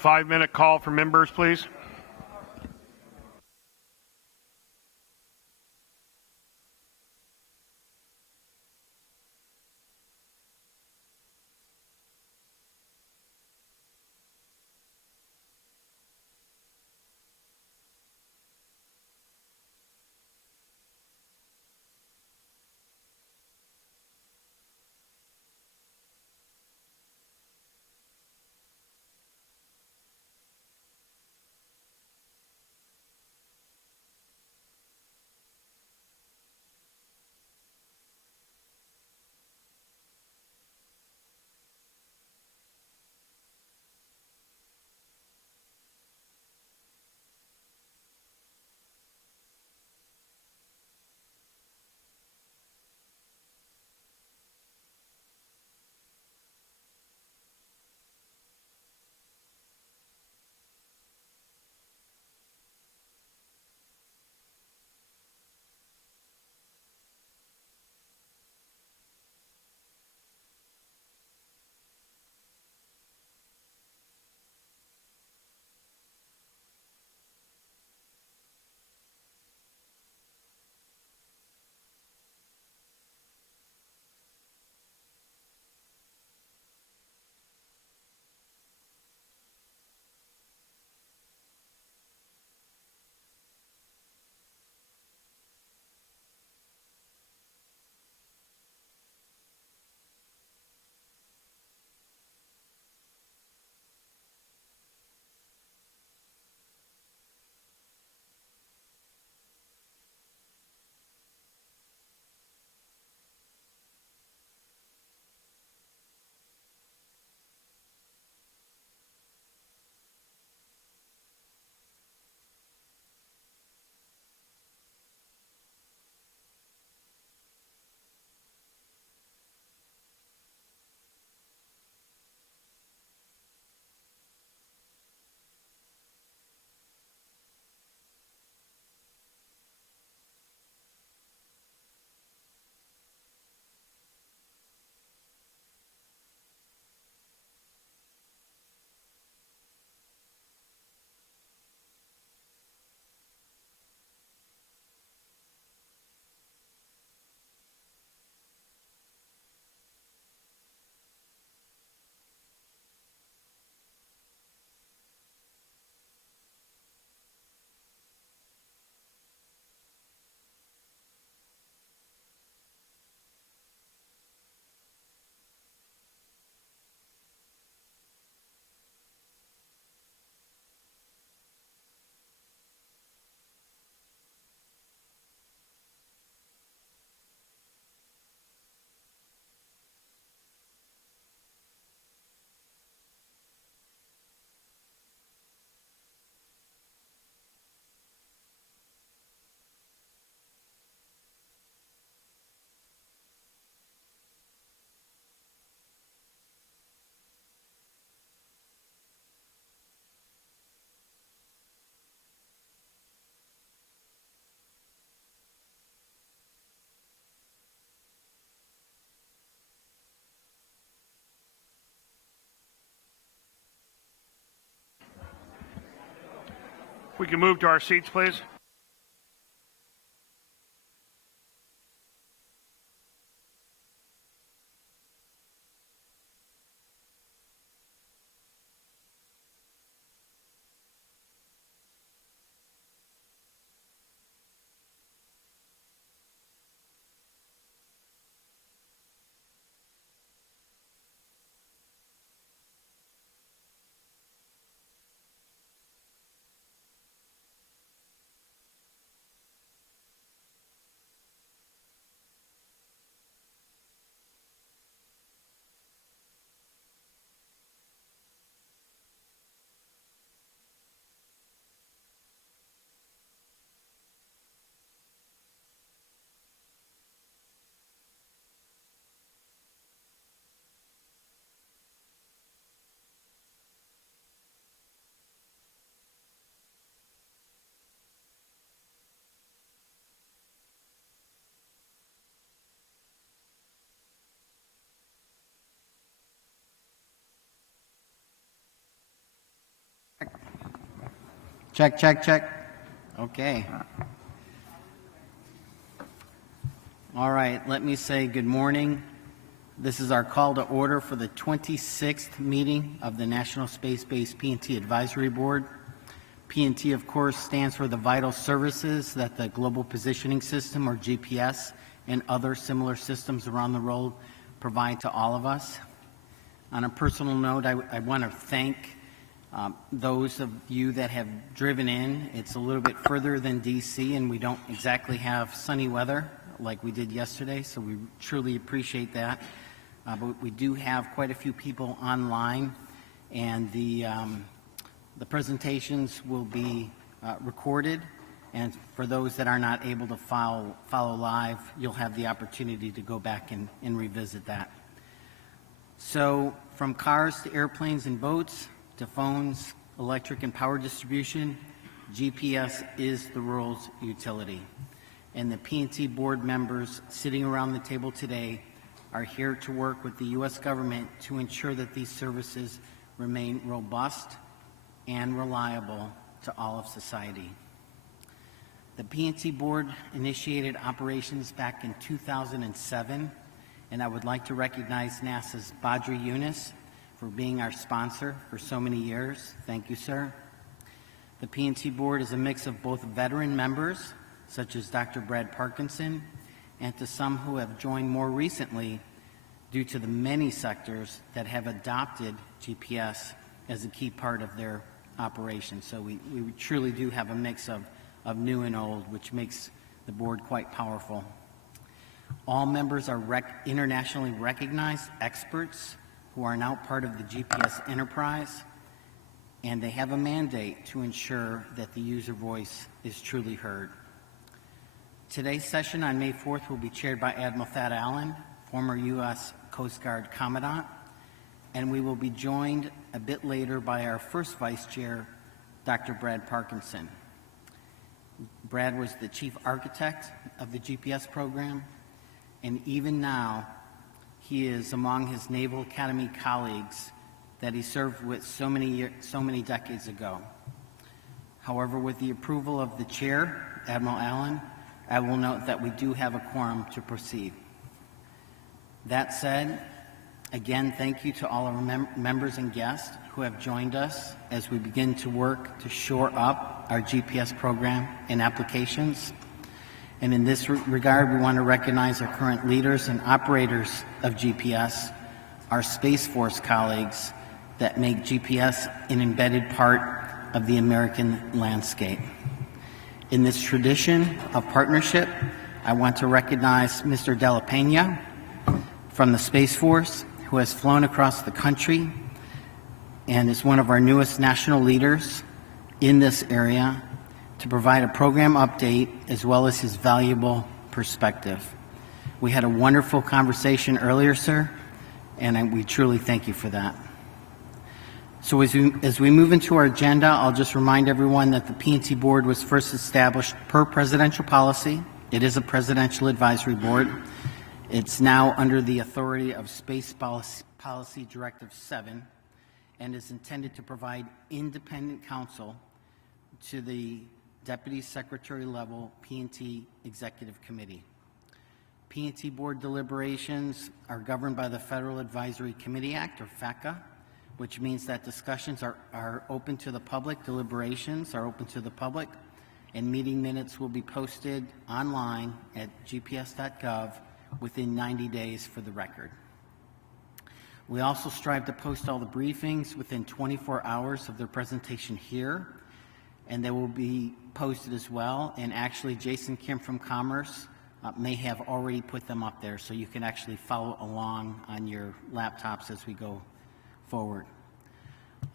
5-minute call for members, please. We can move to our seats, please. Check, check, check. Okay. All right, let me say good morning. This is our call to order for the 26th meeting of the National Space-Based PNT Advisory Board. PNT, of course, stands for the vital services that the Global Positioning System, or GPS, and other similar systems around the world provide to all of us. On a personal note, I want to thank those of you that have driven in. It's a little bit further than DC, and we don't exactly have sunny weather like we did yesterday, so we truly appreciate that. But we do have quite a few people online, and the presentations will be recorded, and for those that are not able to follow live, you'll have the opportunity to go back and revisit that. So from cars to airplanes and boats, to phones, electric and power distribution, GPS is the world's utility. And the PNT board members sitting around the table today are here to work with the U.S. government to ensure that these services remain robust and reliable to all of society. The PNT board initiated operations back in 2007, and I would like to recognize NASA's Badri Yunus for being our sponsor for so many years. Thank you, sir. The PNT board is a mix of both veteran members, such as Dr. Brad Parkinson, and to some who have joined more recently due to the many sectors that have adopted GPS as a key part of their operation. So we truly do have a mix of new and old, which makes the board quite powerful. All members are internationally recognized experts who are now part of the GPS enterprise, and they have a mandate to ensure that the user voice is truly heard. Today's session on May 4th will be chaired by Admiral Thad Allen, former U.S. Coast Guard Commandant, and we will be joined a bit later by our first Vice Chair, Dr. Brad Parkinson. Brad was the chief architect of the GPS program, and even now, he is among his Naval Academy colleagues that he served with so many decades ago. However, with the approval of the chair, Admiral Allen, I will note that we do have a quorum to proceed. That said, again, thank you to all our members and guests who have joined us as we begin to work to shore up our GPS program and applications. And in this regard, we want to recognize our current leaders and operators of GPS, our Space Force colleagues that make GPS an embedded part of the American landscape. In this tradition of partnership, I want to recognize Mr. De La Peña from the Space Force, who has flown across the country and is one of our newest national leaders in this area, to provide a program update as well as his valuable perspective. We had a wonderful conversation earlier, sir, and we truly thank you for that. So as we move into our agenda, I'll just remind everyone that the PNT board was first established per presidential policy. It is a presidential advisory board. It's now under the authority of Space Policy Directive 7 and is intended to provide independent counsel to the Deputy Secretary level PNT Executive Committee. PNT board deliberations are governed by the Federal Advisory Committee Act, or FACA, which means that discussions are open to the public, deliberations are open to the public, and meeting minutes will be posted online at gps.gov within 90 days for the record. We also strive to post all the briefings within 24 hours of their presentation here, and they will be posted as well. And actually, Jason Kim from Commerce may have already put them up there, so you can actually follow along on your laptops as we go forward.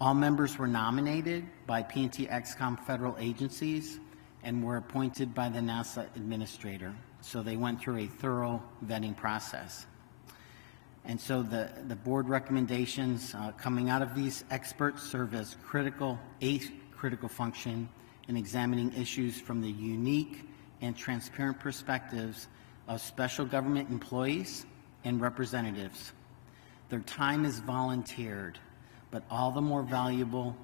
All members were nominated by PNT XCOM federal agencies and were appointed by the NASA administrator. So they went through a thorough vetting process. And so the board recommendations coming out of these experts serve as a critical function in examining issues from the unique and transparent perspectives of special government employees and representatives. Their time is volunteered, but all the more valuable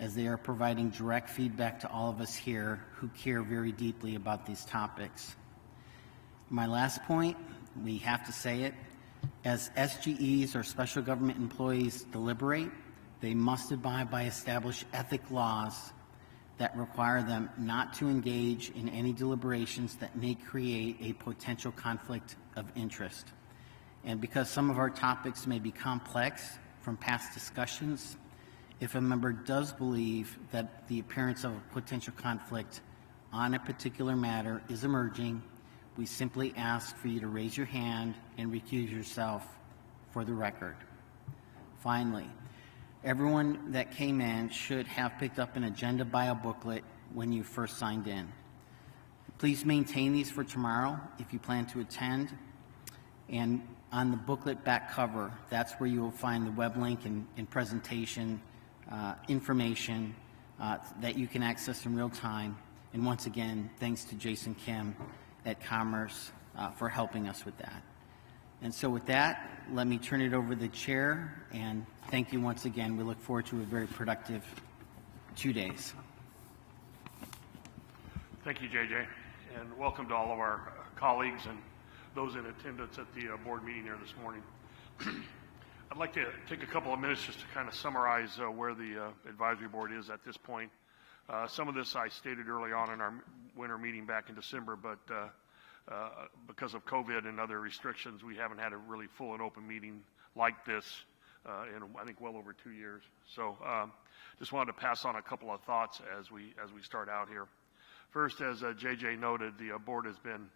as they are providing direct feedback to all of us here who care very deeply about these topics. My last point, we have to say it, as SGEs or special government employees deliberate, they must abide by established ethic laws that require them not to engage in any deliberations that may create a potential conflict of interest. And because some of our topics may be complex from past discussions, if a member does believe that the appearance of a potential conflict on a particular matter is emerging, we simply ask for you to raise your hand and recuse yourself for the record. Finally, everyone that came in should have picked up an agenda bio booklet when you first signed in. Please maintain these for tomorrow if you plan to attend. And on the booklet back cover, that's where you will find the web link and presentation information that you can access in real time. And once again, thanks to Jason Kim at Commerce for helping us with that. And so with that, let me turn it over to the chair, and thank you once again. We look forward to a very productive 2 days. Thank you, JJ, and welcome to all of our colleagues and those in attendance at the board meeting here this morning. I'd like to take a couple of minutes just to kind of summarize where the advisory board is at this point. Some of this I stated early on in our winter meeting back in December, but because of COVID and other restrictions, we haven't had a really full and open meeting like this in I think well over 2 years. So just wanted to pass on a couple of thoughts as we start out here. First, as JJ noted, the board has been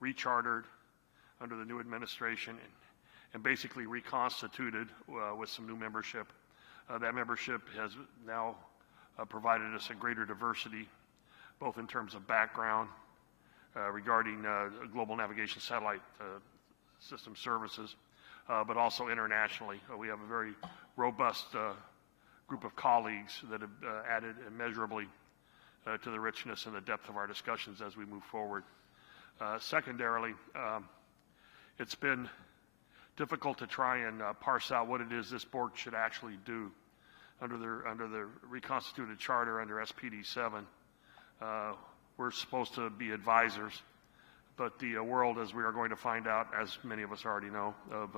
rechartered under the new administration and basically reconstituted with some new membership. That membership has now provided us a greater diversity, both in terms of background regarding global navigation satellite system services, but also internationally. We have a very robust group of colleagues that have added immeasurably to the richness and the depth of our discussions as we move forward. Secondarily, it's been difficult to try and parse out what it is this board should actually do under the reconstituted charter under SPD 7. We're supposed to be advisors, but the world, as we are going to find out, as many of us already know, of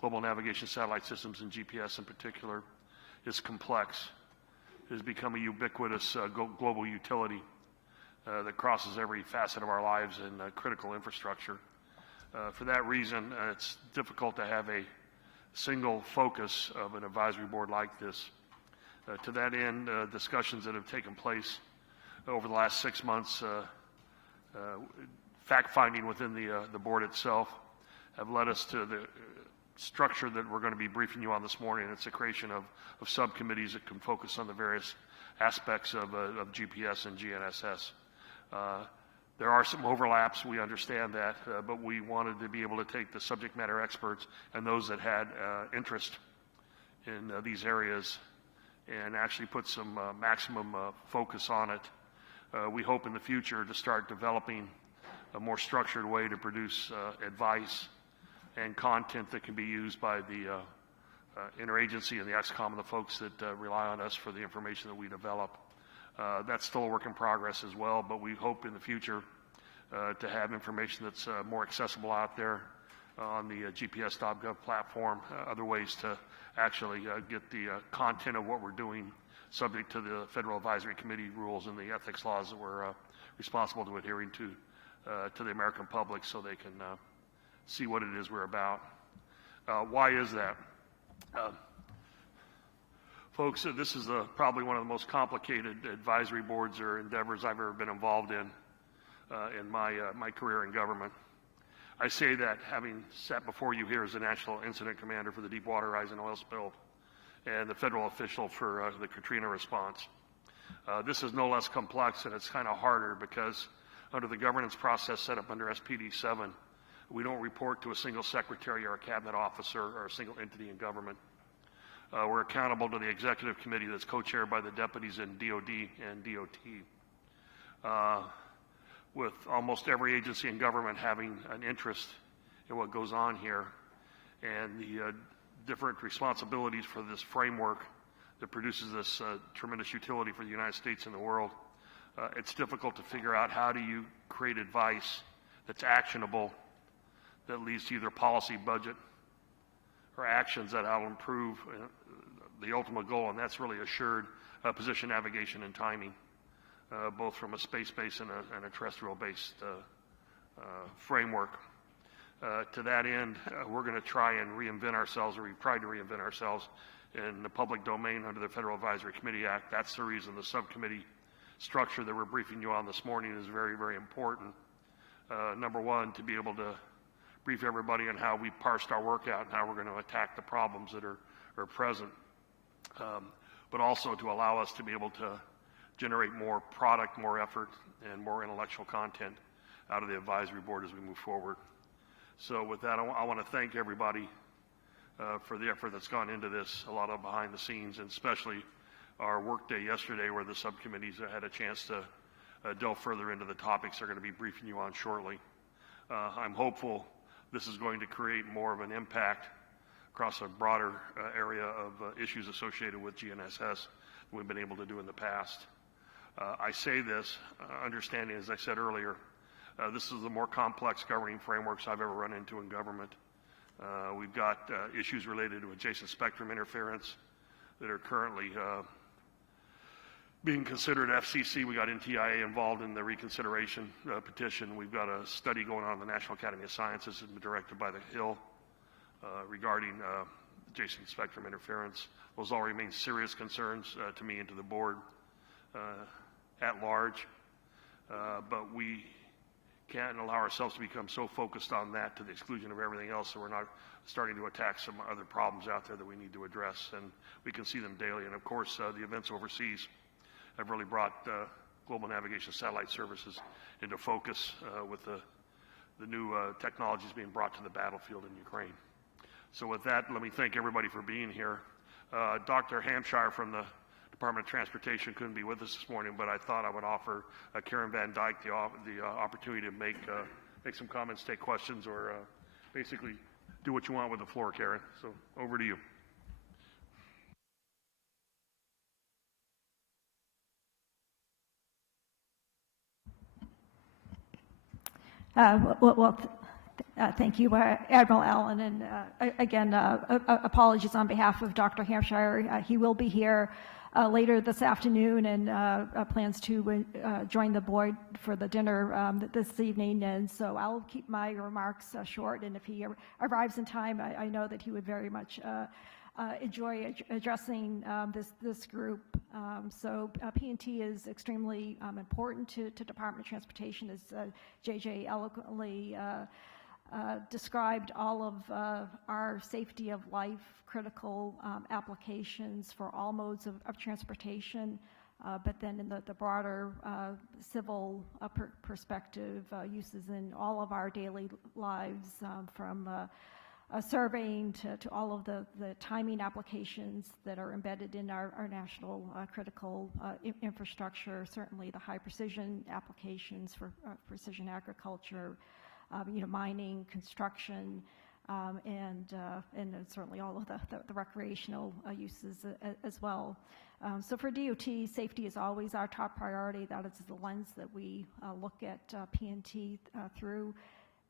global navigation satellite systems and GPS in particular, is complex. It has become a ubiquitous global utility that crosses every facet of our lives and critical infrastructure. For that reason, it's difficult to have a single focus of an advisory board like this. To that end, discussions that have taken place over the last 6 months, fact-finding within the board itself, have led us to the structure that we're going to be briefing you on this morning. It's the creation of subcommittees that can focus on the various aspects of GPS and GNSS. There are some overlaps, we understand that, but we wanted to be able to take the subject matter experts and those that had interest in these areas and actually put some maximum focus on it. We hope in the future to start developing a more structured way to produce advice and content that can be used by the interagency and the XCOM and the folks that rely on us for the information that we develop. That's still a work in progress as well, but we hope in the future to have information that's more accessible out there on the GPS.gov platform, other ways to actually get the content of what we're doing subject to the Federal Advisory Committee rules and the ethics laws that we're responsible to adhering to the American public so they can see what it is we're about. Why is that? Folks, this is probably one of the most complicated advisory boards or endeavors I've ever been involved in my career in government. I say that having sat before you here as the National Incident Commander for the Deepwater Horizon oil spill and the federal official for the Katrina response. This is no less complex, and it's kind of harder because under the governance process set up under SPD 7, we don't report to a single secretary or a cabinet officer or a single entity in government. We're accountable to the executive committee that's co-chaired by the deputies in DOD and DOT. With almost every agency in government having an interest in what goes on here and the different responsibilities for this framework that produces this tremendous utility for the United States and the world. It's difficult to figure out how do you create advice that's actionable, that leads to either policy, budget, or actions that will improve the ultimate goal, and that's really assured position navigation and timing, both from a space-based and a terrestrial-based framework. To that end, we're going to try and reinvent ourselves, or we've tried to reinvent ourselves in the public domain under the Federal Advisory Committee Act. That's the reason the subcommittee structure that we're briefing you on this morning is very, very important. Number one, to be able to brief everybody on how we parsed our work out and how we're going to attack the problems that are present, but also to allow us to be able to generate more product, more effort, and more intellectual content out of the advisory board as we move forward. So with that, I want to thank everybody for the effort that's gone into this, a lot of behind the scenes, and especially our work day yesterday where the subcommittees had a chance to delve further into the topics they're going to be briefing you on shortly. I'm hopeful this is going to create more of an impact across a broader area of issues associated with GNSS than we've been able to do in the past. I say this understanding, as I said earlier, this is the more complex governing frameworks I've ever run into in government. We've got issues related to adjacent spectrum interference that are currently being considered FCC. We got NTIA involved in the reconsideration petition. We've got a study going on in the National Academy of Sciences directed by the Hill regarding adjacent spectrum interference. Those all remain serious concerns to me and to the board at large, but we can't allow ourselves to become so focused on that to the exclusion of everything else that we're not starting to attack some other problems out there that we need to address, and we can see them daily. And of course, the events overseas have really brought global navigation satellite services into focus with the new technologies being brought to the battlefield in Ukraine. So with that, let me thank everybody for being here. Dr. Hampshire from the Department of Transportation couldn't be with us this morning, but I thought I would offer Karen Van Dyke the opportunity to make some comments, take questions, or basically do what you want with the floor, Karen. So over to you. Thank you, Admiral Allen, and again, apologies on behalf of Dr. Hampshire. He will be here later this afternoon and plans to join the board for the dinner this evening, and so I'll keep my remarks short, and if he arrives in time, I know that he would very much enjoy addressing this group. So PNT is extremely important to Department of Transportation, as JJ eloquently described all of our safety of life critical applications for all modes of transportation, but then in the broader civil perspective, uses in all of our daily lives, from surveying to all of the timing applications that are embedded in our national critical infrastructure, certainly the high precision applications for precision agriculture, mining, construction, and certainly all of the recreational uses as well. So for DOT, safety is always our top priority. That is the lens that we look at PNT through.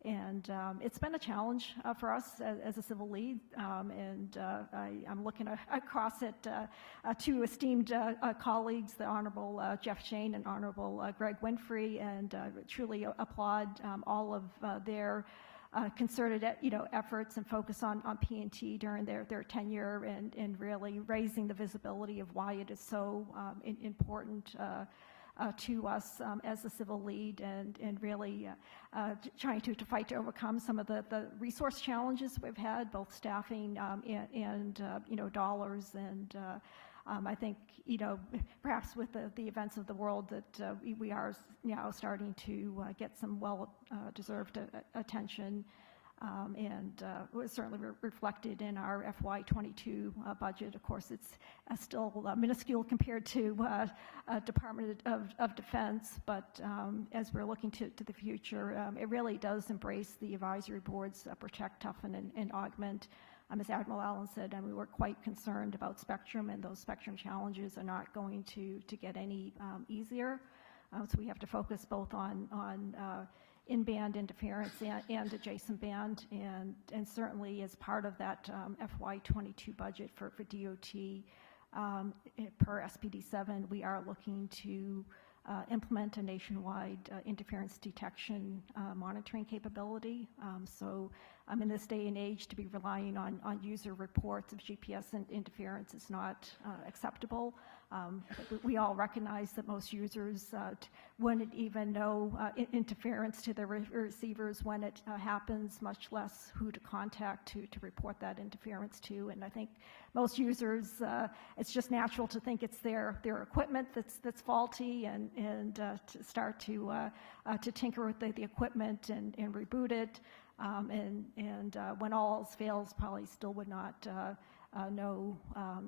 And it's been a challenge for us as a civil lead, and I'm looking across at two esteemed colleagues, the Honorable Jeff Shane and Honorable Greg Winfrey, and truly applaud all of their concerted efforts and focus on PNT during their tenure, and really raising the visibility of why it is so important to us as a civil lead, and really trying to fight to overcome some of the resource challenges we've had, both staffing and dollars. And I think perhaps with the events of the world that we are now starting to get some well-deserved attention. And it was certainly reflected in our FY22 budget. Of course, it's still minuscule compared to Department of Defense, but as we're looking to the future, it really does embrace the advisory board's protect, toughen, and augment As Admiral Allen said, we were quite concerned about spectrum, and those spectrum challenges are not going to get any easier. So we have to focus both on in-band interference and adjacent band, and certainly as part of that FY22 budget for DOT, per SPD7, we are looking to implement a nationwide interference detection monitoring capability. So in this day and age, to be relying on user reports of GPS interference is not acceptable. We all recognize that most users wouldn't even know interference to their receivers when it happens, much less who to contact to report that interference to. And I think most users, it's just natural to think it's their equipment that's faulty, and to start to tinker with the equipment and reboot it. And when all else fails, probably still would not know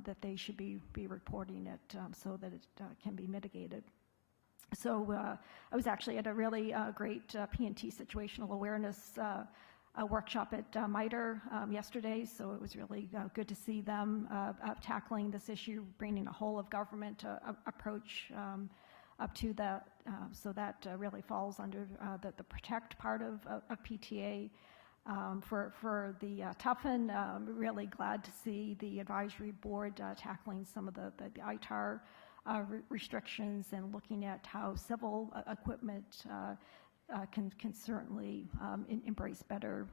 that they should be reporting it so that it can be mitigated. So I was actually at a really great PNT situational awareness workshop at MITRE yesterday, so it was really good to see them tackling this issue, bringing a whole of government approach up to that. So that really falls under the protect part of PTA. For the toughen, really glad to see the advisory board tackling some of the ITAR restrictions and looking at how civil equipment can certainly embrace better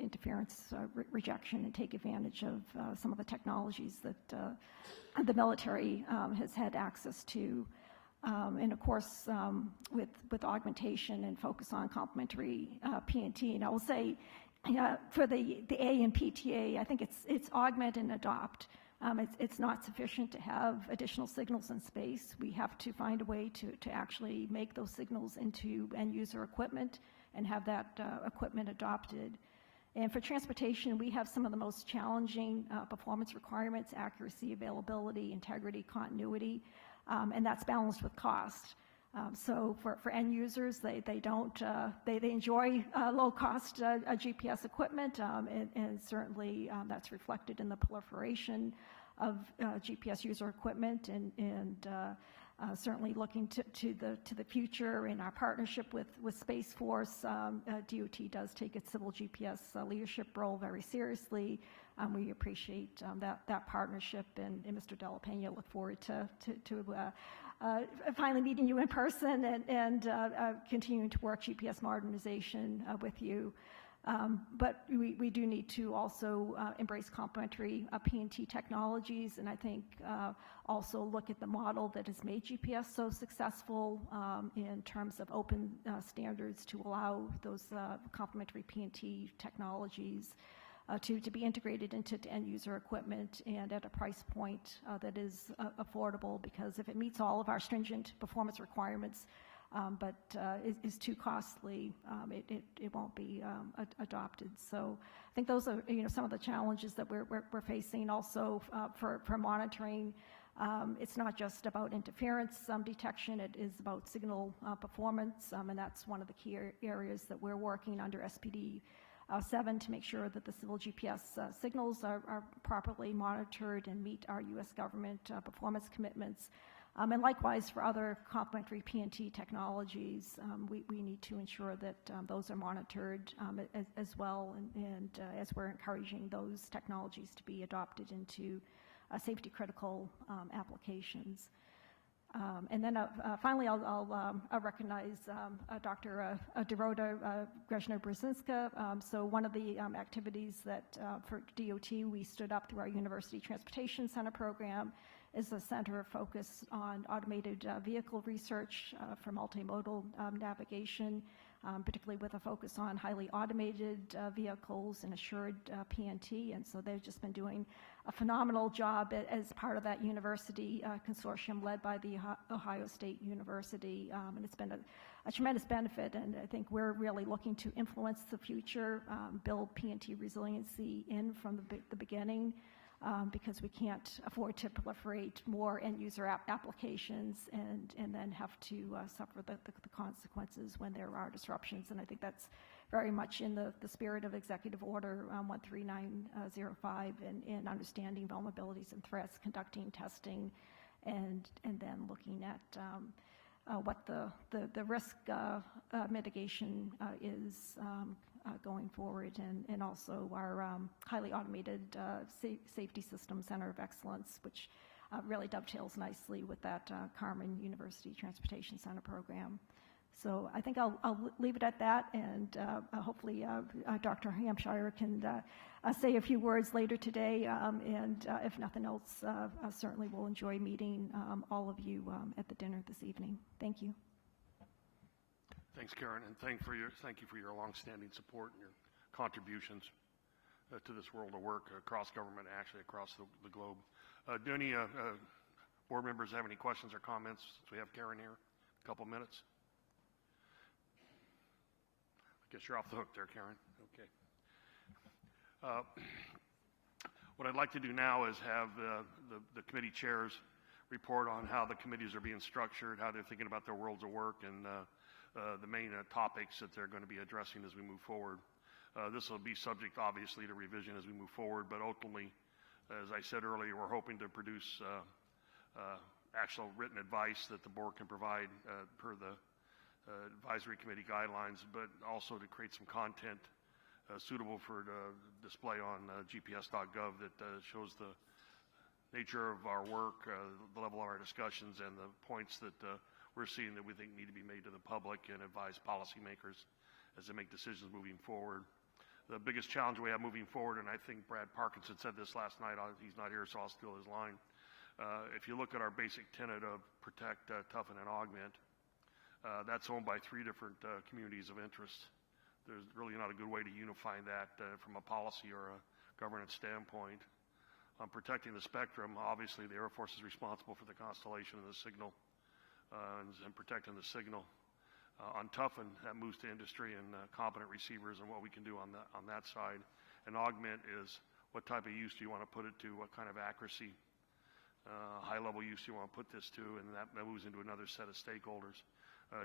interference rejection and take advantage of some of the technologies that the military has had access to. And of course, with augmentation and focus on complementary PNT. And I will say, for the A and PTA, I think it's augment and adopt. It's not sufficient to have additional signals in space. We have to find a way to actually make those signals into end user equipment and have that equipment adopted. And for transportation, we have some of the most challenging performance requirements: accuracy, availability, integrity, continuity, and that's balanced with cost. So for end users, they enjoy low cost GPS equipment, and certainly that's reflected in the proliferation of GPS user equipment, and certainly looking to the future in our partnership with Space Force. DOT does take its civil GPS leadership role very seriously. We appreciate that partnership, and Mr. Della Pena, look forward to finally meeting you in person and continuing to work GPS modernization with you. But we do need to also embrace complementary PNT technologies, and I think also look at the model that has made GPS so successful in terms of open standards to allow those complementary PNT technologies to be integrated into end user equipment and at a price point that is affordable, because if it meets all of our stringent performance requirements but is too costly, it won't be adopted. So I think those are some of the challenges that we're facing. Also for monitoring, it's not just about interference detection, it is about signal performance, and that's one of the key areas that we're working under SPD 7 to make sure that the civil GPS signals are properly monitored and meet our U.S. government performance commitments. And likewise, for other complementary PNT technologies, we need to ensure that those are monitored as well, and as we're encouraging those technologies to be adopted into safety-critical applications. And then finally, I'll recognize Dr. Dorota Grezhner-Brzezinska. So one of the activities that for DOT we stood up through our University Transportation Center program is a center focused on automated vehicle research for multimodal navigation, particularly with a focus on highly automated vehicles and assured PNT. And so they've just been doing a phenomenal job as part of that university consortium led by the Ohio State University. And it's been a tremendous benefit, and I think we're really looking to influence the future, build PNT resiliency in from the beginning. Because we can't afford to proliferate more end-user applications and then have to suffer the consequences when there are disruptions. And I think that's very much in the spirit of Executive Order 13905 and understanding vulnerabilities and threats, conducting testing, and then looking at what the risk mitigation is going forward, and also our highly automated safety system center of excellence, which really dovetails nicely with that Carmen University Transportation Center program. So I think I'll leave it at that, and hopefully Dr. Hampshire can say a few words later today, and if nothing else, certainly we'll enjoy meeting all of you at the dinner this evening. Thank you. Thanks, Karen, and thank you for your longstanding support and your contributions to this world of work across government, actually across the globe. Do any board members have any questions or comments? Since we have Karen here, a couple minutes. I guess you're off the hook there, Karen. Okay. What I'd like to do now is have the committee chairs report on how the committees are being structured, how they're thinking about their worlds of work, and the main topics that they're going to be addressing as we move forward. This will be subject, obviously, to revision as we move forward, but ultimately, as I said earlier, we're hoping to produce actual written advice that the board can provide per the advisory committee guidelines, but also to create some content suitable for display on gps.gov that shows the nature of our work, the level of our discussions, and the points that we're seeing that we think need to be made to the public and advise policymakers as they make decisions moving forward. The biggest challenge we have moving forward, and I think Brad Parkinson said this last night, he's not here, so I'll steal his line. If you look at our basic tenet of protect, toughen, and augment, that's owned by 3 different communities of interest. There's really not a good way to unify that from a policy or a governance standpoint. On protecting the spectrum, obviously the Air Force is responsible for the constellation and the signal, and protecting the signal. On toughen, that moves to industry and competent receivers and what we can do on that side. And augment is what type of use do you want to put it to, what kind of accuracy, high-level use do you want to put this to, and that moves into another set of stakeholders.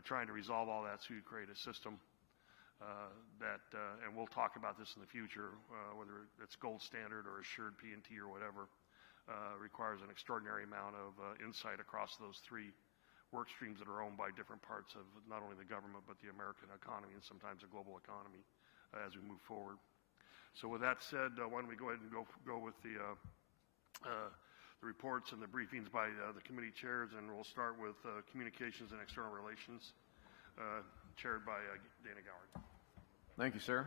Trying to resolve all that so you create a system and we'll talk about this in the future, whether it's gold standard or assured PNT or whatever, requires an extraordinary amount of insight across those 3 work streams that are owned by different parts of not only the government but the American economy and sometimes the global economy as we move forward. So with that said, why don't we go ahead and go with the reports and the briefings by the committee chairs, and we'll start with communications and external relations, chaired by Dana Goward. Thank you, sir.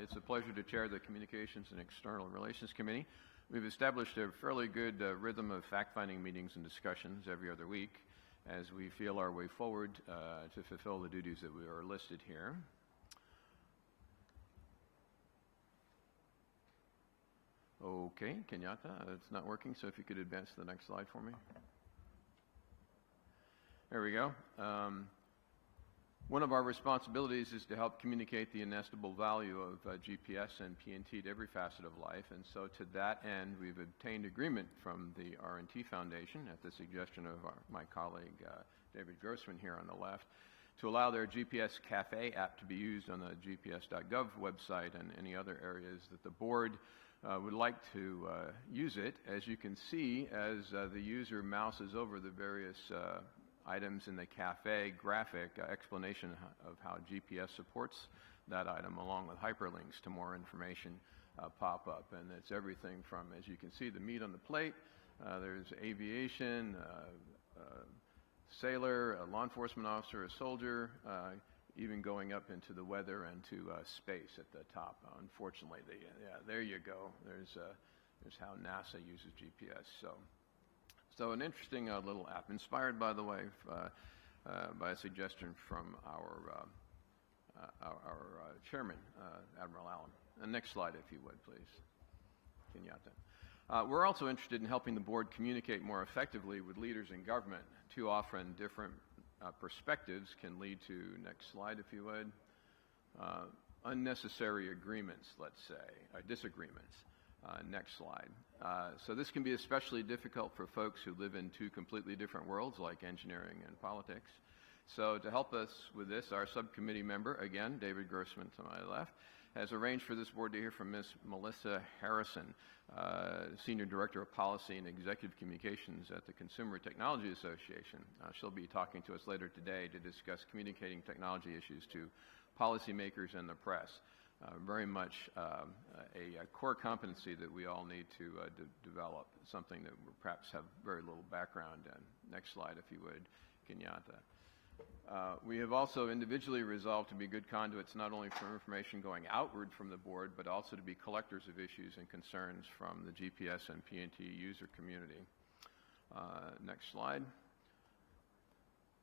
It's a pleasure to chair the Communications and External Relations Committee. We've established a fairly good rhythm of fact-finding meetings and discussions every other week as we feel our way forward to fulfill the duties that we are listed here. Okay, Kenyatta, it's not working, so if you could advance to the next slide for me. There we go. One of our responsibilities is to help communicate the inestimable value of GPS and PNT to every facet of life, and so to that end, we've obtained agreement from the R&T Foundation, at the suggestion of my colleague David Grossman here on the left, to allow their GPS Cafe app to be used on the gps.gov website and any other areas that the board would like to use it. As you can see, as the user mouses over the various items in the cafe, graphic explanation of how GPS supports that item, along with hyperlinks to more information, pop up. And it's everything from, as you can see, the meat on the plate. There's aviation, sailor, a law enforcement officer, a soldier, even going up into the weather and to space at the top. Unfortunately, yeah, there you go. There's how NASA uses GPS. So an interesting little app, inspired, by the way, by a suggestion from our chairman, Admiral Allen. And next slide, if you would, please, Kenyatta. We're also interested in helping the board communicate more effectively with leaders in government. Too often, different perspectives can lead to, next slide, if you would, unnecessary agreements, let's say, disagreements. Next slide. So this can be especially difficult for folks who live in 2 completely different worlds, like engineering and politics. So to help us with this, our subcommittee member, again, David Grossman to my left, has arranged for this board to hear from Ms. Melissa Harrison, Senior Director of Policy and Executive Communications at the Consumer Technology Association. She'll be talking to us later today to discuss communicating technology issues to policymakers and the press. Very much a core competency that we all need to develop, something that we perhaps have very little background in. Next slide, if you would, Kenyatta. We have also individually resolved to be good conduits not only for information going outward from the board, but also to be collectors of issues and concerns from the GPS and PNT user community. Next slide.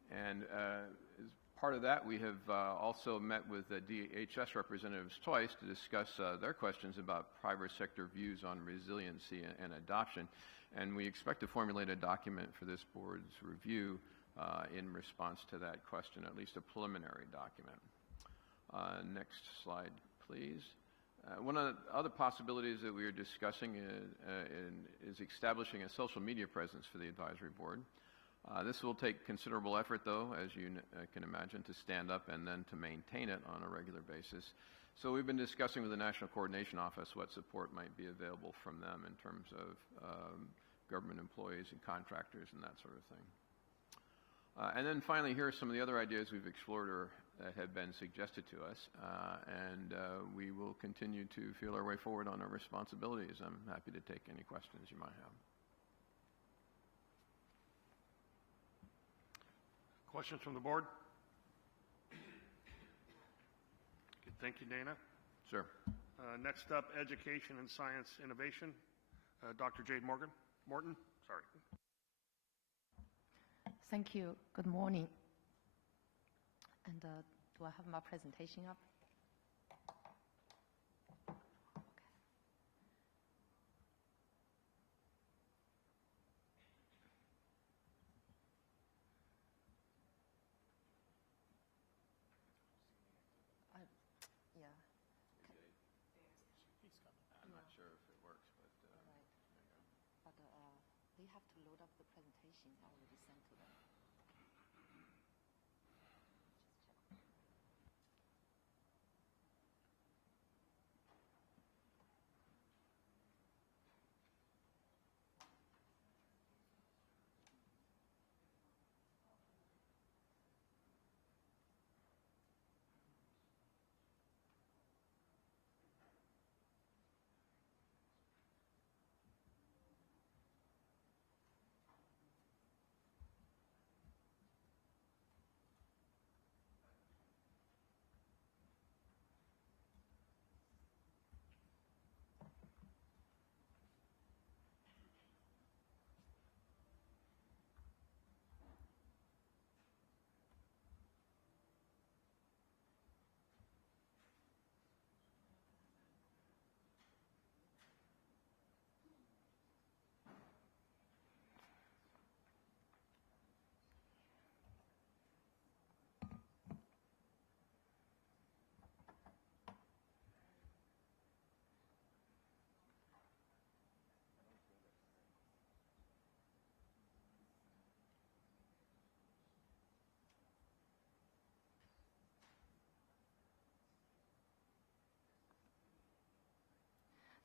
And as part of that, we have also met with the DHS representatives twice to discuss their questions about private sector views on resiliency and adoption. And we expect to formulate a document for this board's review in response to that question, at least a preliminary document. Next slide, please. One of the other possibilities that we are discussing is establishing a social media presence for the advisory board. This will take considerable effort, though, as you can imagine, to stand up and then to maintain it on a regular basis. So we've been discussing with the National Coordination Office what support might be available from them in terms of government employees and contractors and that sort of thing. And then finally, here are some of the other ideas we've explored or that have been suggested to us, and we will continue to feel our way forward on our responsibilities. I'm happy to take any questions you might have. Questions from the board? Okay, thank you, Dana. Sure. Next up, Education and Science Innovation. Dr. Jade Morton. Sorry. Thank you. Good morning. And do I have my presentation up? Yeah. I'm not sure if it works, but Right. But they have to load up the presentation I already sent to them. Just check.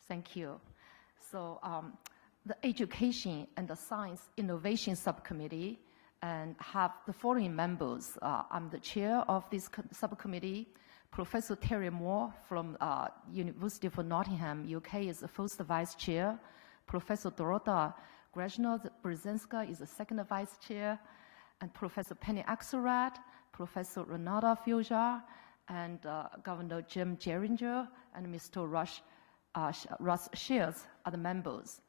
Thank you. So the Education and the Science Innovation Subcommittee and have the following members. I'm the chair of this subcommittee. Professor Terry Moore from University of Nottingham, UK is the first vice chair. Professor Dorota Grezno-Brzezinska is the second vice chair. And Professor Penny Axelrad, Professor Renata Filjar, and Governor Jim Geringer, and Mr. Russ Shears are the members.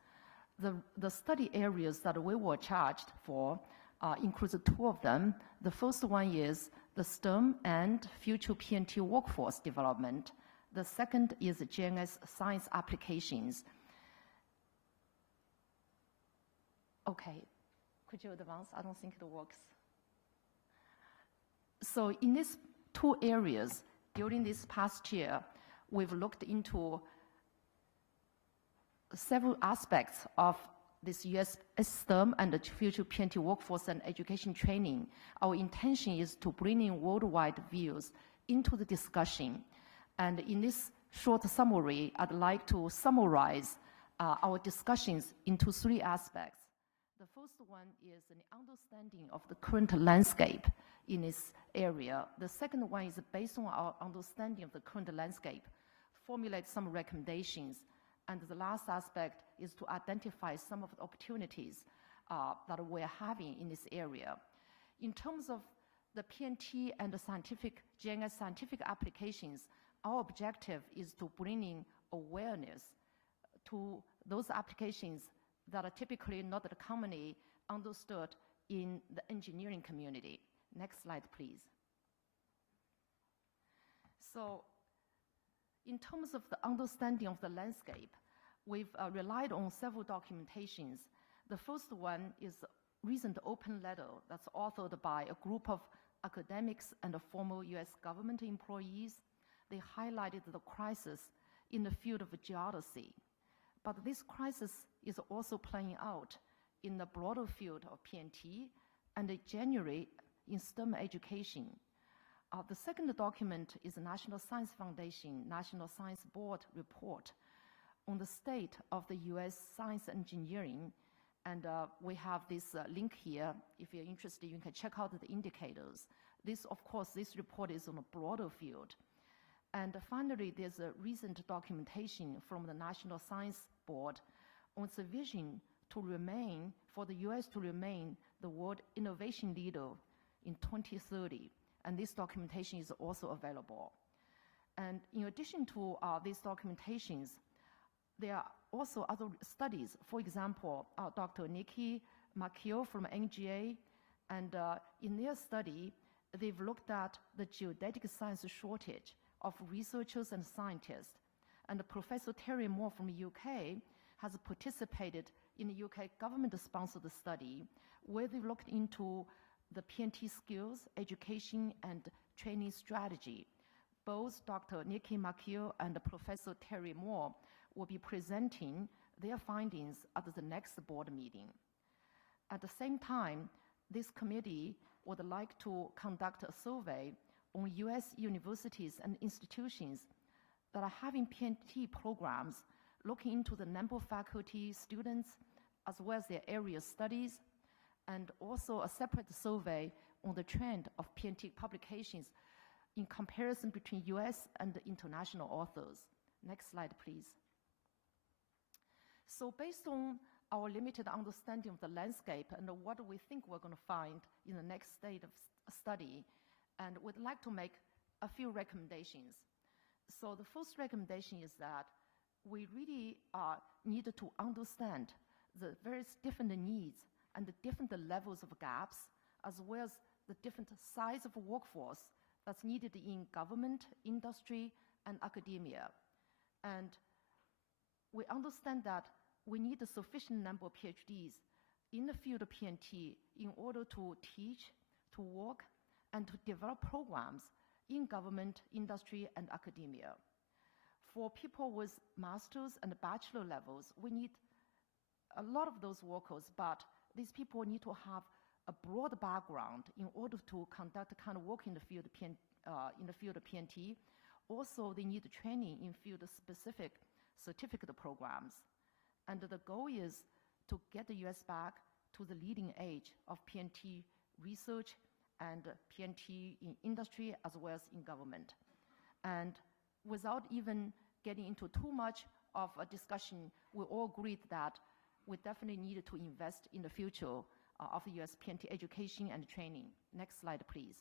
The study areas that we were charged for includes two of them. The first one is the STEM and future PNT workforce development. The second is GNS science applications. Okay, could you advance? I don't think it works. So in these two areas, during this past year, we've looked into several aspects of this U.S. system and the future PNT workforce and education training, our intention is to bring in worldwide views into the discussion. And in this short summary, I'd like to summarize our discussions into 3 aspects. The first one is an understanding of the current landscape in this area. The second one is based on our understanding of the current landscape, formulate some recommendations. And the last aspect is to identify some of the opportunities that we're having in this area. In terms of the PNT and the GNS scientific applications, our objective is to bring in awareness to those applications that are typically not commonly understood in the engineering community. Next slide, please. So, in terms of the understanding of the landscape, we've relied on several documentations. The first one is a recent open letter that's authored by a group of academics and former US government employees. They highlighted the crisis in the field of geodesy. But this crisis is also playing out in the broader field of PNT and generally in STEM education. The second document is the National Science Foundation National Science Board report on the state of the US science engineering. And we have this link here. If you're interested, you can check out the indicators. This, of course, this report is on a broader field. And finally, there's a recent documentation from the National Science Board on its vision to remain, for the US to remain the world innovation leader in 2030. And this documentation is also available. And in addition to these documentations, there are also other studies. For example, Dr. Nikki Macchio from NGA, and in their study, they've looked at the geodetic science shortage of researchers and scientists. And Professor Terry Moore from the UK has participated in the UK government-sponsored study where they looked into the PNT skills, education, and training strategy. Both Dr. Nikki Macchio and Professor Terry Moore will be presenting their findings at the next board meeting. At the same time, this committee would like to conduct a survey on US universities and institutions that are having PNT programs, looking into the number of faculty, students, as well as their area studies, and also a separate survey on the trend of PNT publications in comparison between US and international authors. Next slide, please. So based on our limited understanding of the landscape and what we think we're going to find in the next stage of study, and we'd like to make a few recommendations. So the first recommendation is that we really need to understand the various different needs and the different levels of gaps, as well as the different size of workforce that's needed in government, industry, and academia. And we understand that we need a sufficient number of PhDs in the field of PNT in order to teach, to work, and to develop programs in government, industry, and academia. For people with master's and bachelor levels, we need a lot of those workers, but these people need to have a broad background in order to conduct the kind of work in the field of PNT. Also, they need training in field-specific certificate programs. And the goal is to get the US back to the leading edge of PNT research and PNT in industry as well as in government. And without even getting into too much of a discussion, we all agreed that we definitely needed to invest in the future of the US PNT education and training. Next slide, please.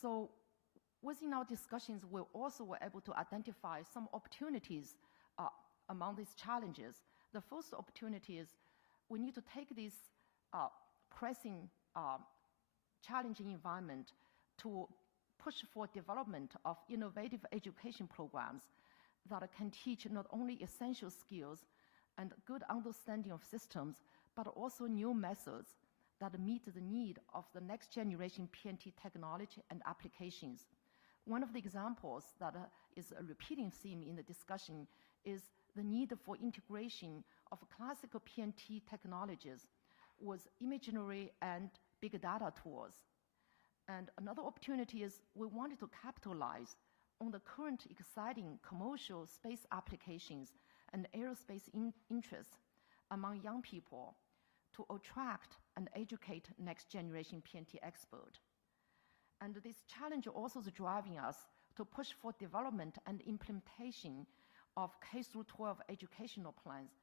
So within our discussions, we also were able to identify some opportunities among these challenges. The first opportunity is we need to take this pressing, challenging environment to push for development of innovative education programs that can teach not only essential skills and good understanding of systems, but also new methods that meet the need of the next generation PNT technology and applications. One of the examples that is a repeating theme in the discussion, is the need for integration of classical PNT technologies with imagery and big data tools. And another opportunity is we wanted to capitalize on the current exciting commercial space applications and aerospace interests among young people to attract and educate next generation PNT expert. And this challenge also is driving us to push for development and implementation of K-12 educational plans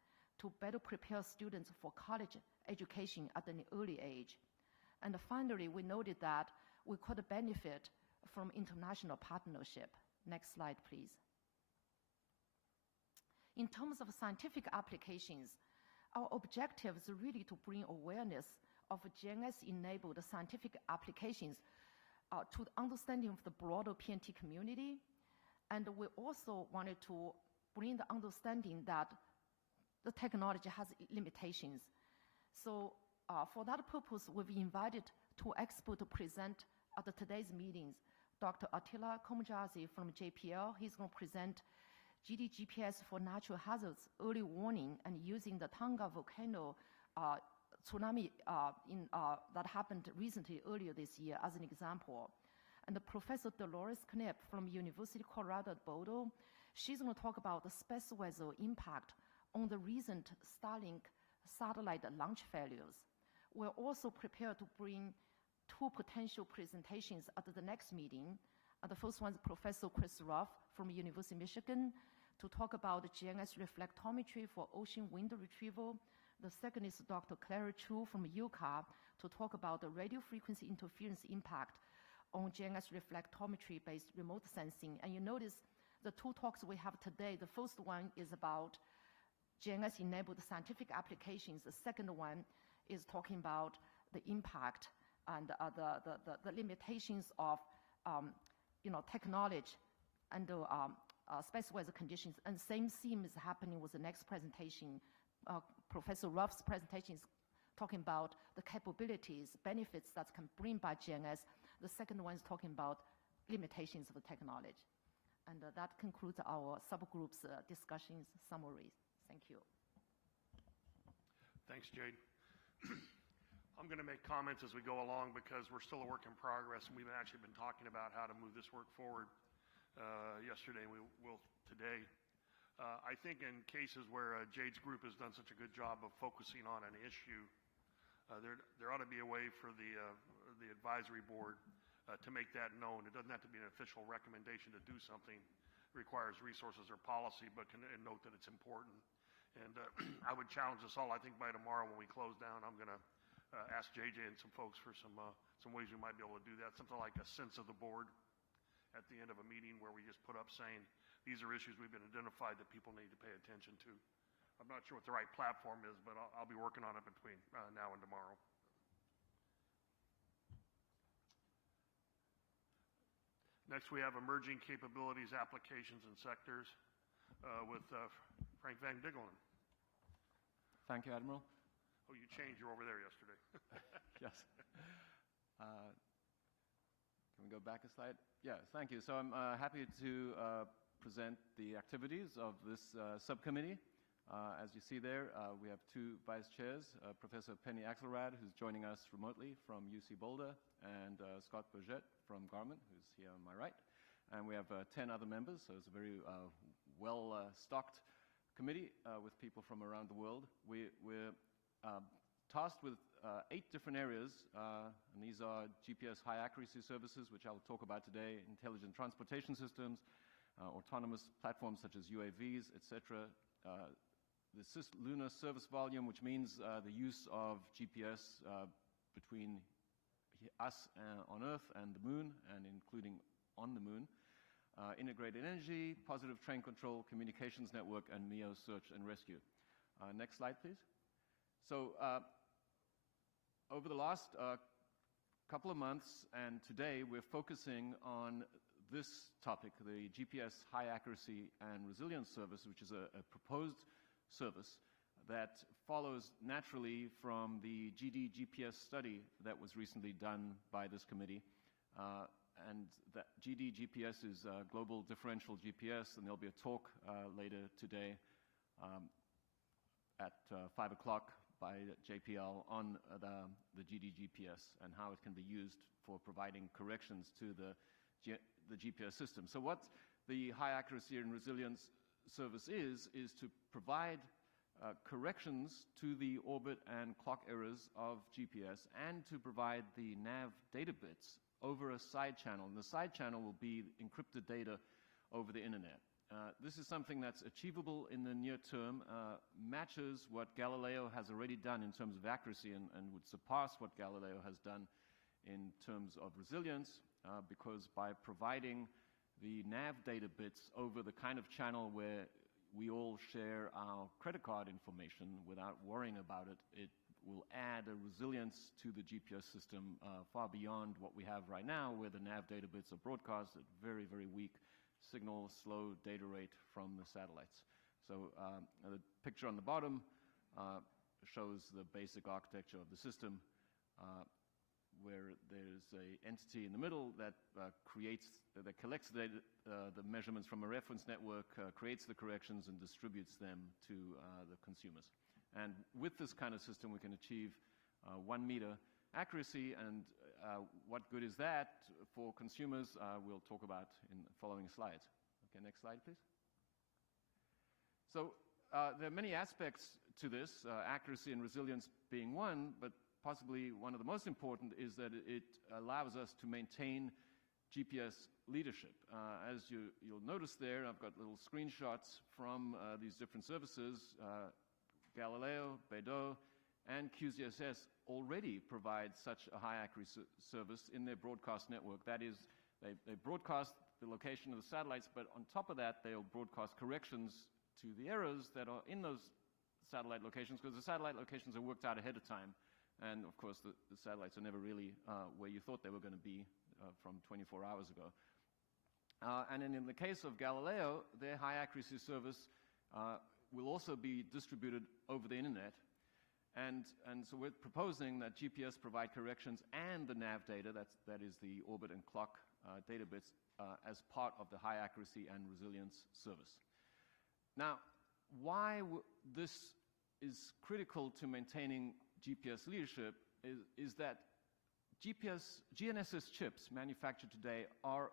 to better prepare students for college education at an early age. And finally, we noted that we could benefit from international partnership. Next slide, please. In terms of scientific applications, our objective is really to bring awareness of GNS-enabled scientific applications to the understanding of the broader PNT community. And we also wanted to bring the understanding that the technology has limitations. So for that purpose, we've invited two experts to present at today's meetings. Dr. Attila Komjazi from JPL, he's going to present GD-GPS for natural hazards, early warning, and using the Tonga volcano tsunami that happened recently earlier this year as an example. And Professor Dolores Knipp from University of Colorado at Boulder, she's going to talk about the space weather impact on the recent Starlink satellite launch failures. We're also prepared to bring two potential presentations at the next meeting. The first one is Professor Chris Ruff from University of Michigan to talk about GNS reflectometry for ocean wind retrieval. The second is Dr. Clara Chu from UCA to talk about the radio frequency interference impact on GNS reflectometry-based remote sensing. And you notice the two talks we have today, the first one is about GNS-enabled scientific applications. The second one is talking about the impact and the limitations of technology under space weather conditions. And same theme is happening with the next presentation. Professor Ruff's presentation is talking about the capabilities, benefits that can bring by GNS. The second one is talking about limitations of the technology. And that concludes our subgroups discussions summaries. Thank you. Thanks, Jade. I'm going to make comments as we go along because we're still a work in progress, and we've actually been talking about how to move this work forward yesterday, and we will today. I think in cases where Jade's group has done such a good job of focusing on an issue, there ought to be a way for the advisory board to make that known. It doesn't have to be an official recommendation to do something. It requires resources or policy, but can note that it's important. And I would challenge us all. I think by tomorrow when we close down, I'm going to ask JJ and some folks for some ways we might be able to do that. Something like a sense of the board at the end of a meeting where we just put up saying, these are issues we've been identified that people need to pay attention to. I'm not sure what the right platform is, but I'll be working on it between now and tomorrow. Next, we have emerging capabilities, applications, and sectors with Frank Van Diggelen. Thank you, Admiral. Oh, you changed. You were over there yesterday. Yes. Can we go back a slide? Yeah, thank you. So I'm happy to present the activities of this subcommittee. As you see there, we have two vice chairs, Professor Penny Axelrad, who's joining us remotely from UC Boulder, and Scott Bourget from Garmin, who's here on my right. And we have 10 other members, so it's a very well-stocked committee with people from around the world. We're tasked with 8 different areas, and these are GPS high-accuracy services, which I'll talk about today, intelligent transportation systems, autonomous platforms such as UAVs, etc., the lunar service volume, which means the use of GPS between us on Earth and the Moon, and including on the Moon, integrated energy, positive train control, communications network, and MEO search and rescue. Next slide, please. So over the last couple of months and today, we're focusing on this topic, the GPS high accuracy and resilience service, which is a proposed service that follows naturally from the GD-GPS study that was recently done by this committee. and that GDGPS is Global Differential GPS, and there'll be a talk later today at 5 o'clock by JPL on the GDGPS and how it can be used for providing corrections to the GPS system. So what the high accuracy and resilience service is to provide corrections to the orbit and clock errors of GPS and to provide the nav data bits over a side channel. And the side channel will be encrypted data over the internet. This is something that's achievable in the near term, matches what Galileo has already done in terms of accuracy and would surpass what Galileo has done in terms of resilience, because by providing the nav data bits over the kind of channel where we all share our credit card information without worrying about it, it will add a resilience to the GPS system far beyond what we have right now, where the nav data bits are broadcast at very, very weak signal, slow data rate from the satellites. So the picture on the bottom shows the basic architecture of the system, where there's an entity in the middle that collects the measurements from a reference network, creates the corrections, and distributes them to the consumers. And with this kind of system, we can achieve 1 meter accuracy, and what good is that for consumers, we'll talk about in the following slides. Okay, next slide, please. So there are many aspects to this, accuracy and resilience being one, but possibly one of the most important is that it allows us to maintain GPS leadership. As you'll notice there, I've got little screenshots from these different services. Galileo, Beidou, and QZSS already provide such a high accuracy service in their broadcast network. That is, they broadcast the location of the satellites, but on top of that, they'll broadcast corrections to the errors that are in those satellite locations, because the satellite locations are worked out ahead of time. And of course, the satellites are never really where you thought they were going to be from 24 hours ago. And then in the case of Galileo, their high accuracy service will also be distributed over the internet. And so we're proposing that GPS provide corrections and the nav data, that is the orbit and clock data bits, as part of the high accuracy and resilience service. Now, why this is critical to maintaining GPS leadership is that GNSS chips manufactured today are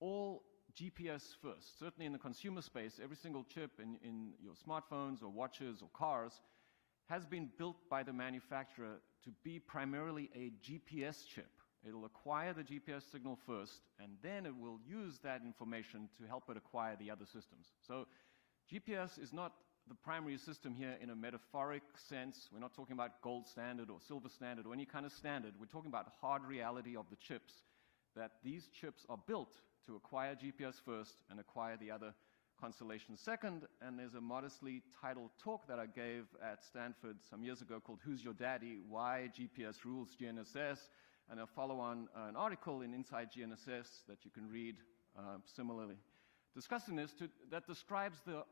all GPS first. Certainly in the consumer space, every single chip in your smartphones or watches or cars has been built by the manufacturer to be primarily a GPS chip. It'll acquire the GPS signal first, and then it will use that information to help it acquire the other systems. So GPS is not the primary system here in a metaphoric sense. We're not talking about gold standard or silver standard or any kind of standard. We're talking about hard reality of the chips, that these chips are built to acquire GPS first and acquire the other constellations second. And there's a modestly titled talk that I gave at Stanford some years ago called "Who's Your Daddy? Why GPS Rules GNSS?" and a follow-on an article in Inside GNSS that you can read similarly discussing this, that describes the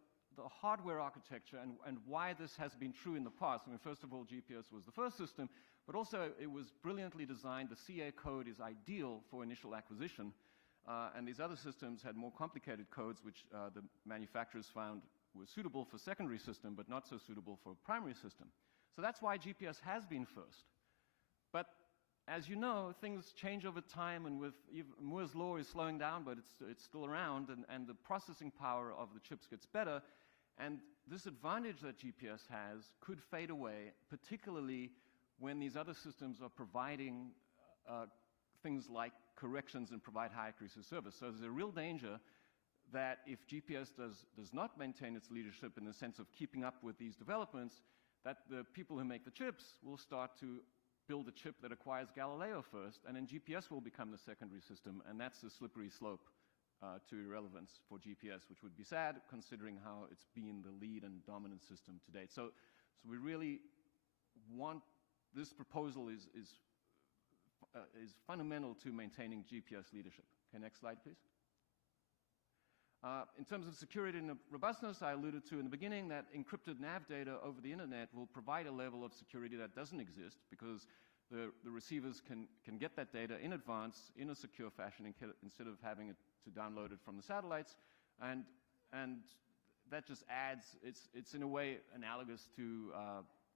hardware architecture and why this has been true in the past. I mean, first of all, GPS was the first system, but also it was brilliantly designed. The CA code is ideal for initial acquisition, and these other systems had more complicated codes, which the manufacturers found were suitable for secondary system, but not so suitable for primary system. So that's why GPS has been first. But as you know, things change over time, and with Moore's law is slowing down, but it's still around, and the processing power of the chips gets better. And this advantage that GPS has could fade away, particularly when these other systems are providing things like corrections and provide high accuracy service. So there's a real danger that if GPS does not maintain its leadership in the sense of keeping up with these developments, that the people who make the chips will start to build a chip that acquires Galileo first, and then GPS will become the secondary system, and that's the slippery slope to irrelevance for GPS, which would be sad considering how it's been the lead and dominant system to date. So we really want, this proposal is fundamental to maintaining GPS leadership. Okay, next slide, please. In terms of security and robustness, I alluded to in the beginning that encrypted nav data over the internet will provide a level of security that doesn't exist, because the receivers can get that data in advance in a secure fashion instead of having it to download it from the satellites. And that just adds, it's in a way analogous to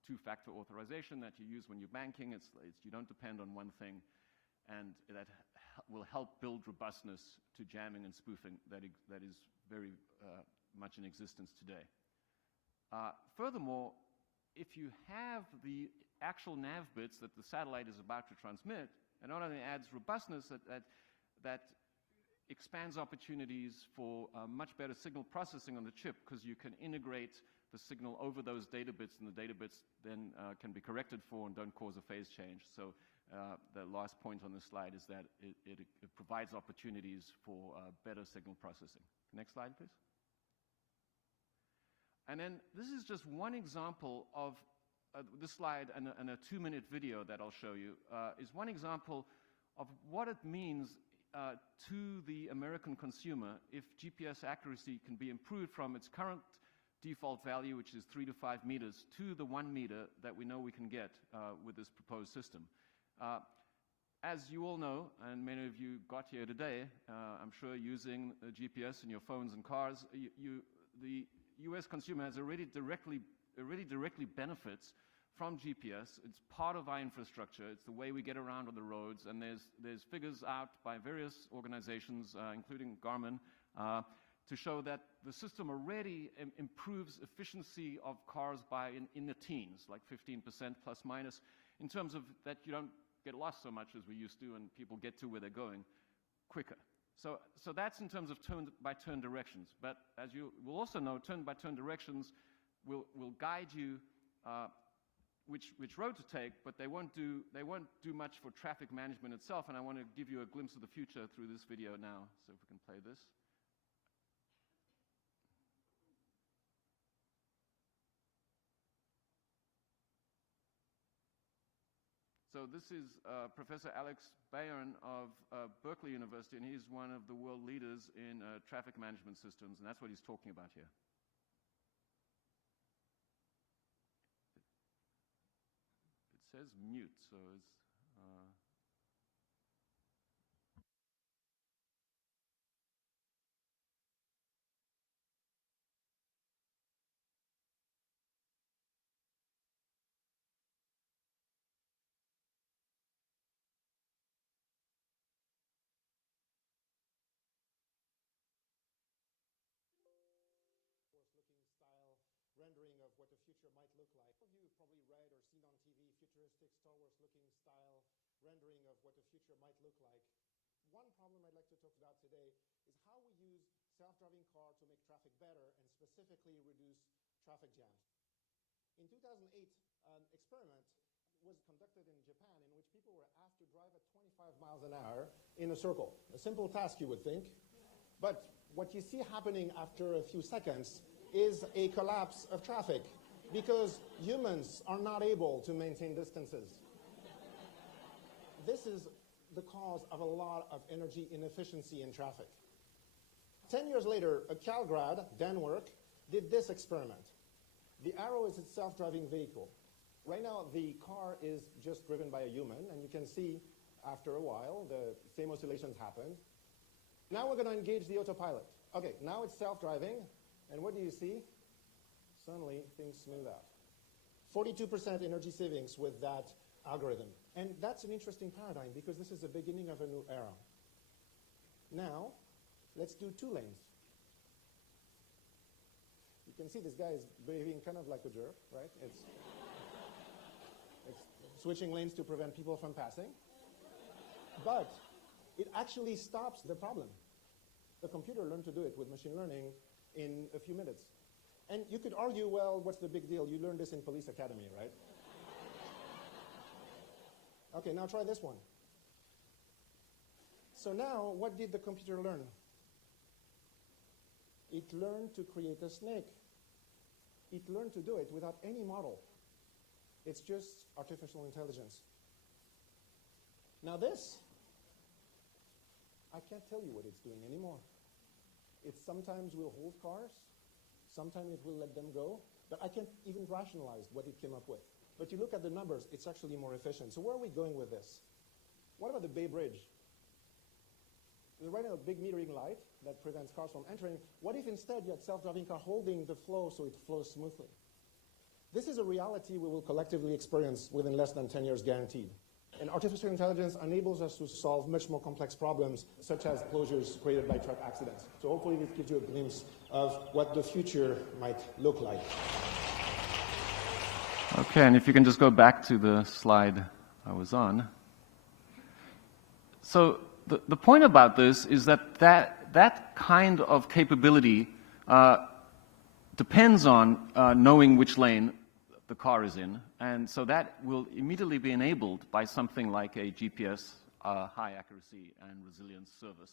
two-factor authorization that you use when you're banking. You don't depend on one thing, and that will help build robustness to jamming and spoofing that is very much in existence today. Furthermore, if you have the actual nav bits that the satellite is about to transmit, it not only adds robustness, that expands opportunities for much better signal processing on the chip, because you can integrate the signal over those data bits, and the data bits then can be corrected for and don't cause a phase change. So the last point on this slide is that it provides opportunities for better signal processing. Next slide, please. And then this is just one example of this slide, and a 2-minute video that I'll show you is one example of what it means to the American consumer if GPS accuracy can be improved from its current default value, which is 3 to 5 meters, to the 1 meter that we know we can get with this proposed system. As you all know, and many of you got here today, I'm sure using GPS in your phones and cars, the U.S. consumer has already directly benefits from GPS. It's part of our infrastructure. It's the way we get around on the roads, and there's figures out by various organizations, including Garmin, to show that the system already improves efficiency of cars by in the teens, like 15% plus minus, in terms of that you don't get lost so much as we used to, and people get to where they're going quicker. So that's in terms of turn-by-turn directions. But as you will also know, turn-by-turn directions will guide you which road to take, but they won't do much for traffic management itself. And I want to give you a glimpse of the future through this video now. So if we can play this. So this is Professor Alex Bayern of Berkeley University, and he's one of the world leaders in traffic management systems, and that's what he's talking about here. It says mute, so it's... looking style rendering of what the future might look like. Some of you have probably read or seen on TV futuristic Star Wars looking style rendering of what the future might look like. One problem I'd like to talk about today is how we use self-driving car to make traffic better and specifically reduce traffic jams. In 2008, an experiment was conducted in Japan in which people were asked to drive at 25 miles an hour in a circle. A simple task, you would think. But what you see happening after a few seconds is a collapse of traffic because humans are not able to maintain distances. This is the cause of a lot of energy inefficiency in traffic. 10 years later, a Cal grad, Denmark, did this experiment. The Arrow is a self-driving vehicle. Right now, the car is just driven by a human, and you can see after a while the same oscillations happen. Now we're going to engage the autopilot. Okay, now it's self-driving, and what do you see? Suddenly, things smooth out. 42% energy savings with that algorithm. And that's an interesting paradigm because this is the beginning of a new era. Now, let's do 2 lanes. You can see this guy is behaving kind of like a jerk, right? It's switching lanes to prevent people from passing. But it actually stops the problem. The computer learned to do it with machine learning in a few minutes. And you could argue, well, what's the big deal? You learned this in police academy, right? Okay, now try this one. So now, what did the computer learn? It learned to create a snake. It learned to do it without any model. It's just artificial intelligence. Now this, I can't tell you what it's doing anymore. It sometimes will hold cars, sometimes it will let them go, but I can't even rationalize what it came up with. But you look at the numbers, it's actually more efficient. So where are we going with this? What about the Bay Bridge? There's right now a big metering light that prevents cars from entering. What if instead you had self-driving car holding the flow so it flows smoothly? This is a reality we will collectively experience within less than 10 years guaranteed. And artificial intelligence enables us to solve much more complex problems, such as closures created by truck accidents. So hopefully this gives you a glimpse of what the future might look like. Okay, and if you can just go back to the slide I was on. So the point about this is that kind of capability depends on knowing which lane the car is in, and so that will immediately be enabled by something like a GPS high accuracy and resilience service.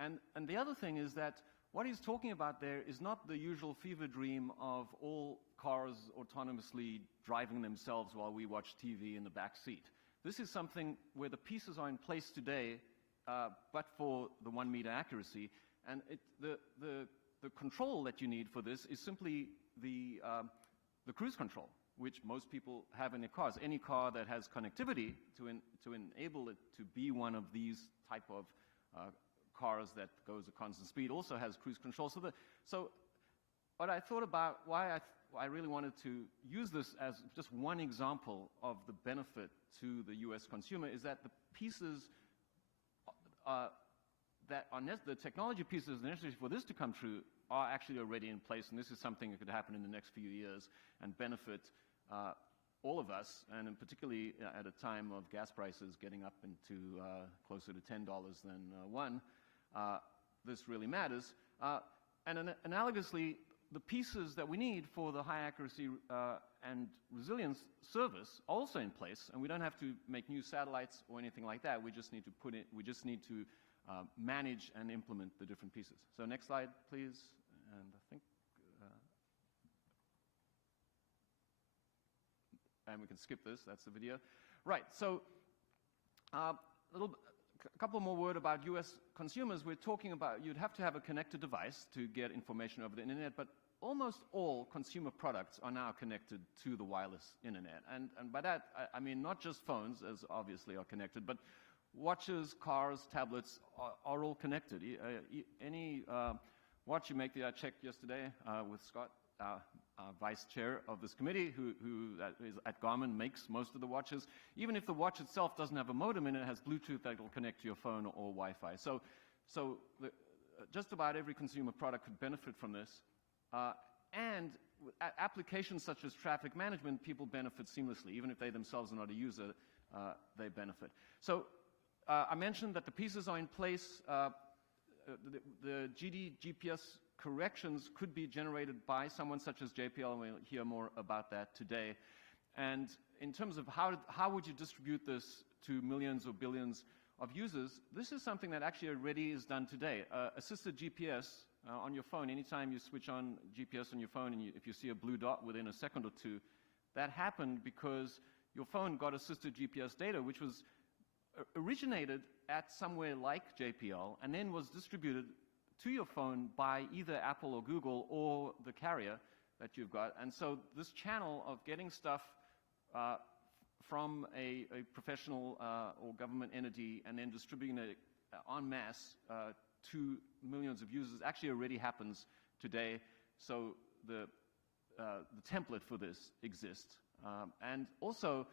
And the other thing is that what he's talking about there is not the usual fever dream of all cars autonomously driving themselves while we watch TV in the back seat. This is something where the pieces are in place today, but for the 1 meter accuracy, and the control that you need for this is simply the cruise control, which most people have in their cars. Any car that has connectivity to enable it to be one of these type of cars that goes at constant speed also has cruise control. So what I thought about why I really wanted to use this as just one example of the benefit to the US consumer is that the pieces that are the technology pieces necessary for this to come true are actually already in place, and this is something that could happen in the next few years and benefit all of us, and particularly at a time of gas prices getting up into closer to $10 than one, this really matters. And analogously, the pieces that we need for the high accuracy and resilience service are also in place, and we don't have to make new satellites or anything like that. We just need to manage and implement the different pieces. So next slide, please. And I think, and we can skip this. That's the video. Right. So a couple more word about U.S. consumers. We're talking about you'd have to have a connected device to get information over the internet, but almost all consumer products are now connected to the wireless internet. And by that, I mean not just phones, as obviously are connected, but watches, cars, tablets are all connected. Any watch you make, I checked yesterday with Scott, vice chair of this committee, who is at Garmin, makes most of the watches. Even if the watch itself doesn't have a modem in it, it has Bluetooth that will connect to your phone or Wi-Fi. So just about every consumer product could benefit from this. And applications such as traffic management, people benefit seamlessly. Even if they themselves are not a user, they benefit. So I mentioned that the pieces are in place. The GPS corrections could be generated by someone such as JPL, and we'll hear more about that today. And in terms of how would you distribute this to millions or billions of users, this is something that actually already is done today. Assisted GPS on your phone, anytime you switch on GPS on your phone and if you see a blue dot within a second or two, that happened because your phone got assisted GPS data, which was originated at somewhere like JPL and then was distributed to your phone by either Apple or Google or the carrier that you've got. And so this channel of getting stuff from a professional or government entity and then distributing it en masse to millions of users actually already happens today. So the template for this exists. And also,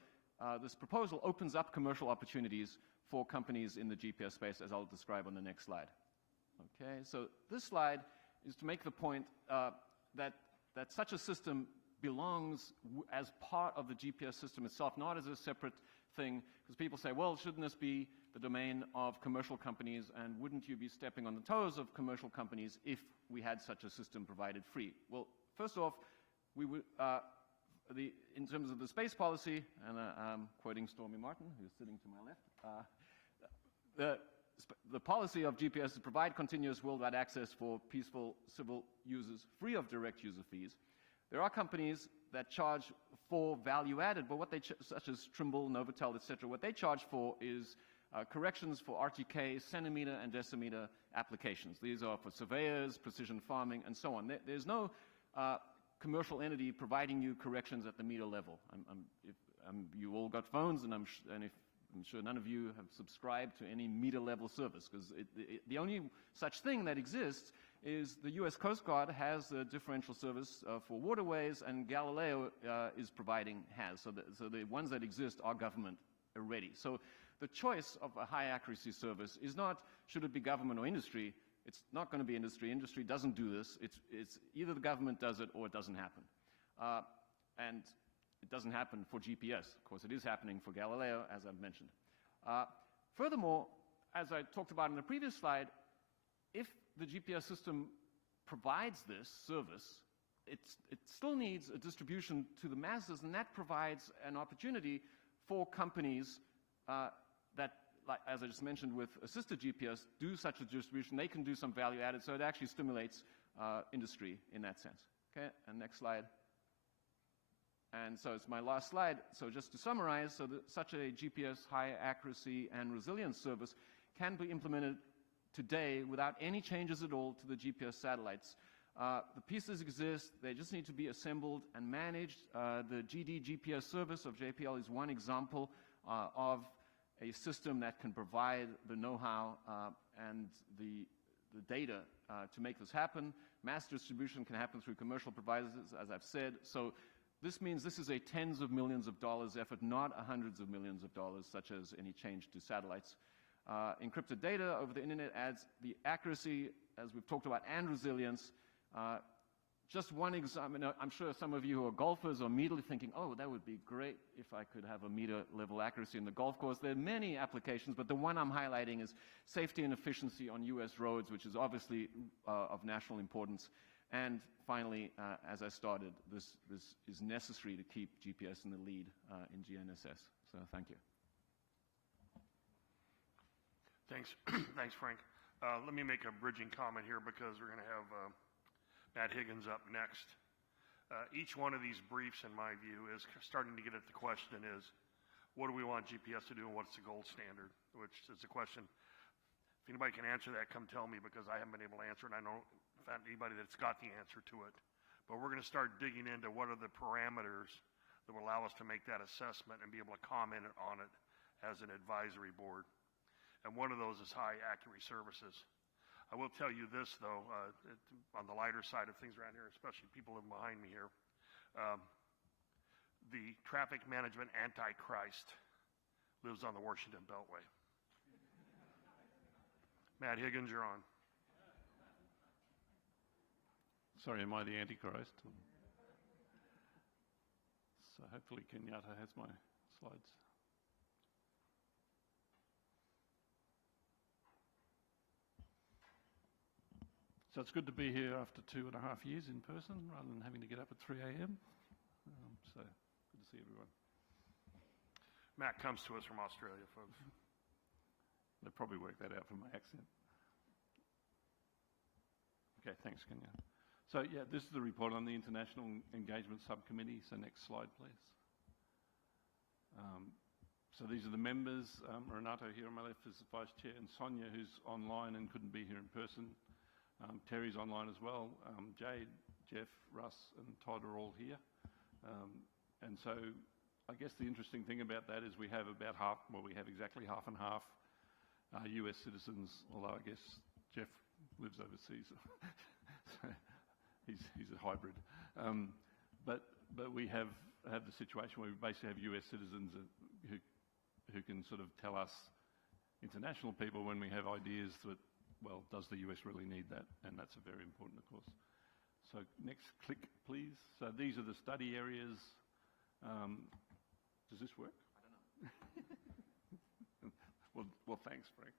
this proposal opens up commercial opportunities for companies in the GPS space, as I'll describe on the next slide. Okay, so this slide is to make the point that such a system belongs as part of the GPS system itself, not as a separate thing, because people say, well, shouldn't this be the domain of commercial companies, and wouldn't you be stepping on the toes of commercial companies if we had such a system provided free? Well, first off, we would, in terms of the space policy, and I'm quoting Stormy Martin, who's sitting to my left, the policy of GPS is to provide continuous worldwide access for peaceful civil users free of direct user fees. There are companies that charge for value added, but what they such as Trimble, Novotel, etc. What they charge for is corrections for RTK, centimeter and decimeter applications. These are for surveyors, precision farming, and so on. There's no commercial entity providing you corrections at the meter level. You all got phones, and I'm sure none of you have subscribed to any meter level service, because the only such thing that exists is the U.S. Coast Guard has a differential service for waterways, and Galileo is providing HAZ. So the ones that exist are government already. So the choice of a high accuracy service is not should it be government or industry. It's not going to be industry. Industry doesn't do this. It's either the government does it or it doesn't happen. And it doesn't happen for GPS. Of course, it is happening for Galileo, as I've mentioned. Furthermore, as I talked about in the previous slide, if the GPS system provides this service, it still needs a distribution to the masses, and that provides an opportunity for companies that, like, as I just mentioned with assisted GPS, do such a distribution. They can do some value added, so it actually stimulates industry in that sense. Okay, and next slide. And so it's my last slide. So just to summarize, so such a GPS high accuracy and resilience service can be implemented today without any changes at all to the GPS satellites. The pieces exist, they just need to be assembled and managed. The GD GPS service of JPL is one example of a system that can provide the know-how and the data to make this happen. Mass distribution can happen through commercial providers, as I've said. So this means this is a tens of millions of dollars effort, not hundreds of millions of dollars, such as any change to satellites. Encrypted data over the internet adds the accuracy, as we've talked about, and resilience. Just one example, I'm sure some of you who are golfers are immediately thinking, oh, that would be great if I could have a meter level accuracy in the golf course. There are many applications, but the one I'm highlighting is safety and efficiency on US roads, which is obviously of national importance. And finally, as I started, this is necessary to keep GPS in the lead in GNSS. So thank you. Thanks, thanks, Frank. Let me make a bridging comment here, because we're going to have Matt Higgins up next. Each one of these briefs, in my view, is starting to get at the question is, what do we want GPS to do, and what's the gold standard? Which is a question. If anybody can answer that, come tell me, because I haven't been able to answer it. I don't find anybody that's got the answer to it. But we're going to start digging into what are the parameters that will allow us to make that assessment and be able to comment on it as an advisory board. And one of those is high accuracy services. I will tell you this, though, on the lighter side of things around here, especially people living behind me here, the traffic management antichrist lives on the Washington Beltway. Matt Higgins, you're on. Sorry, am I the Antichrist? So hopefully Kenyatta has my slides. So it's good to be here after 2.5 years in person, rather than having to get up at 3 a.m. So good to see everyone. Matt comes to us from Australia, folks. They probably worked that out from my accent. Okay, thanks, Kenya. So yeah, this is the report on the International Engagement Subcommittee. So next slide, please. So these are the members. Renato here on my left is the Vice Chair, and Sonia, who's online and couldn't be here in person. Terry's online as well. Jade, Jeff, Russ, and Todd are all here. And so I guess the interesting thing about that is we have about half, well, we have exactly half and half US citizens, although I guess Jeff lives overseas. So he's a hybrid. But we have the situation where we basically have US citizens who can sort of tell us, international people, when we have ideas that, well, does the US really need that? And that's very important, of course. So next click, please. So these are the study areas. Does this work? I don't know. Well, thanks, Frank.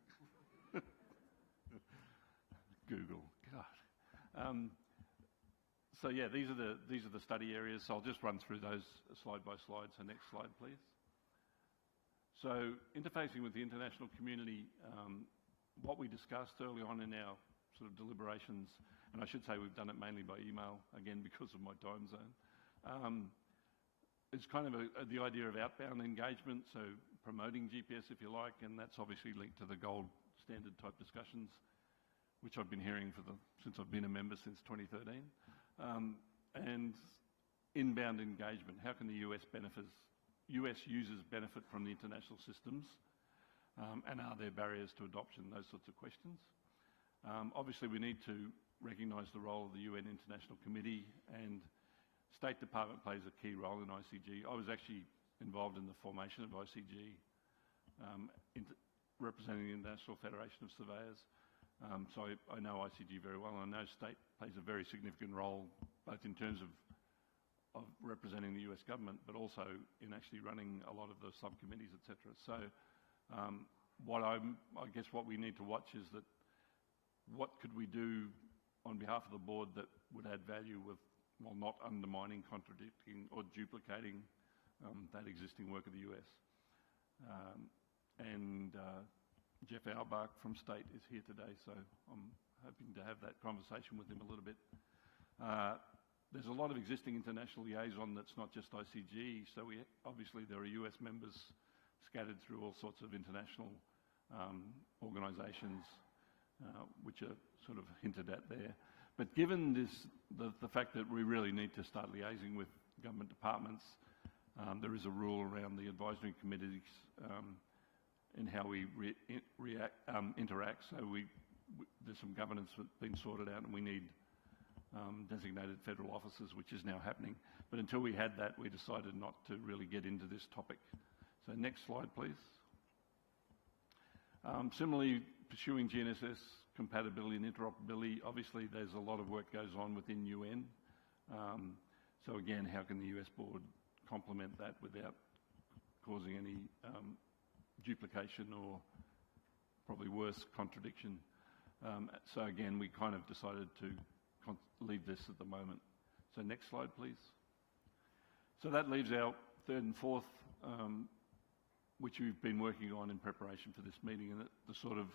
Google, God. So yeah, these are the study areas. So I'll just run through those slide by slide. So next slide, please. So interfacing with the international community, what we discussed early on in our sort of deliberations, and I should say we've done it mainly by email, again, because of my time zone. It's kind of the idea of outbound engagement, so promoting GPS, if you like, and that's obviously linked to the gold standard type discussions, which I've been hearing since I've been a member since 2013. And inbound engagement. How can the US users benefit from the international systems? And are there barriers to adoption? Those sorts of questions. Obviously, we need to recognise the role of the UN International Committee, and State Department plays a key role in ICG. I was actually involved in the formation of ICG, representing the International Federation of Surveyors. So I know ICG very well, and I know State plays a very significant role, both in terms of representing the US government, but also in actually running a lot of the subcommittees, etc. So I guess what we need to watch is that what could we do on behalf of the board that would add value with, while not undermining, contradicting or duplicating that existing work of the US. Jeff Auerbach from State is here today, so I'm hoping to have that conversation with him a little bit. There's a lot of existing international liaison that's not just ICG, so obviously there are US members scattered through all sorts of international organisations, which are sort of hinted at there. But given this, the fact that we really need to start liaising with government departments, there is a rule around the advisory committees in how we interact. So there's some governance that's been sorted out, and we need designated federal officers, which is now happening. But until we had that, we decided not to really get into this topic. So next slide, please. Similarly, pursuing GNSS compatibility and interoperability, obviously there's a lot of work goes on within UN. So again, how can the US board complement that without causing any duplication or probably worse, contradiction? So again, we kind of decided to leave this at the moment. So next slide, please. So that leaves our third and fourth, which we've been working on in preparation for this meeting, and the sort of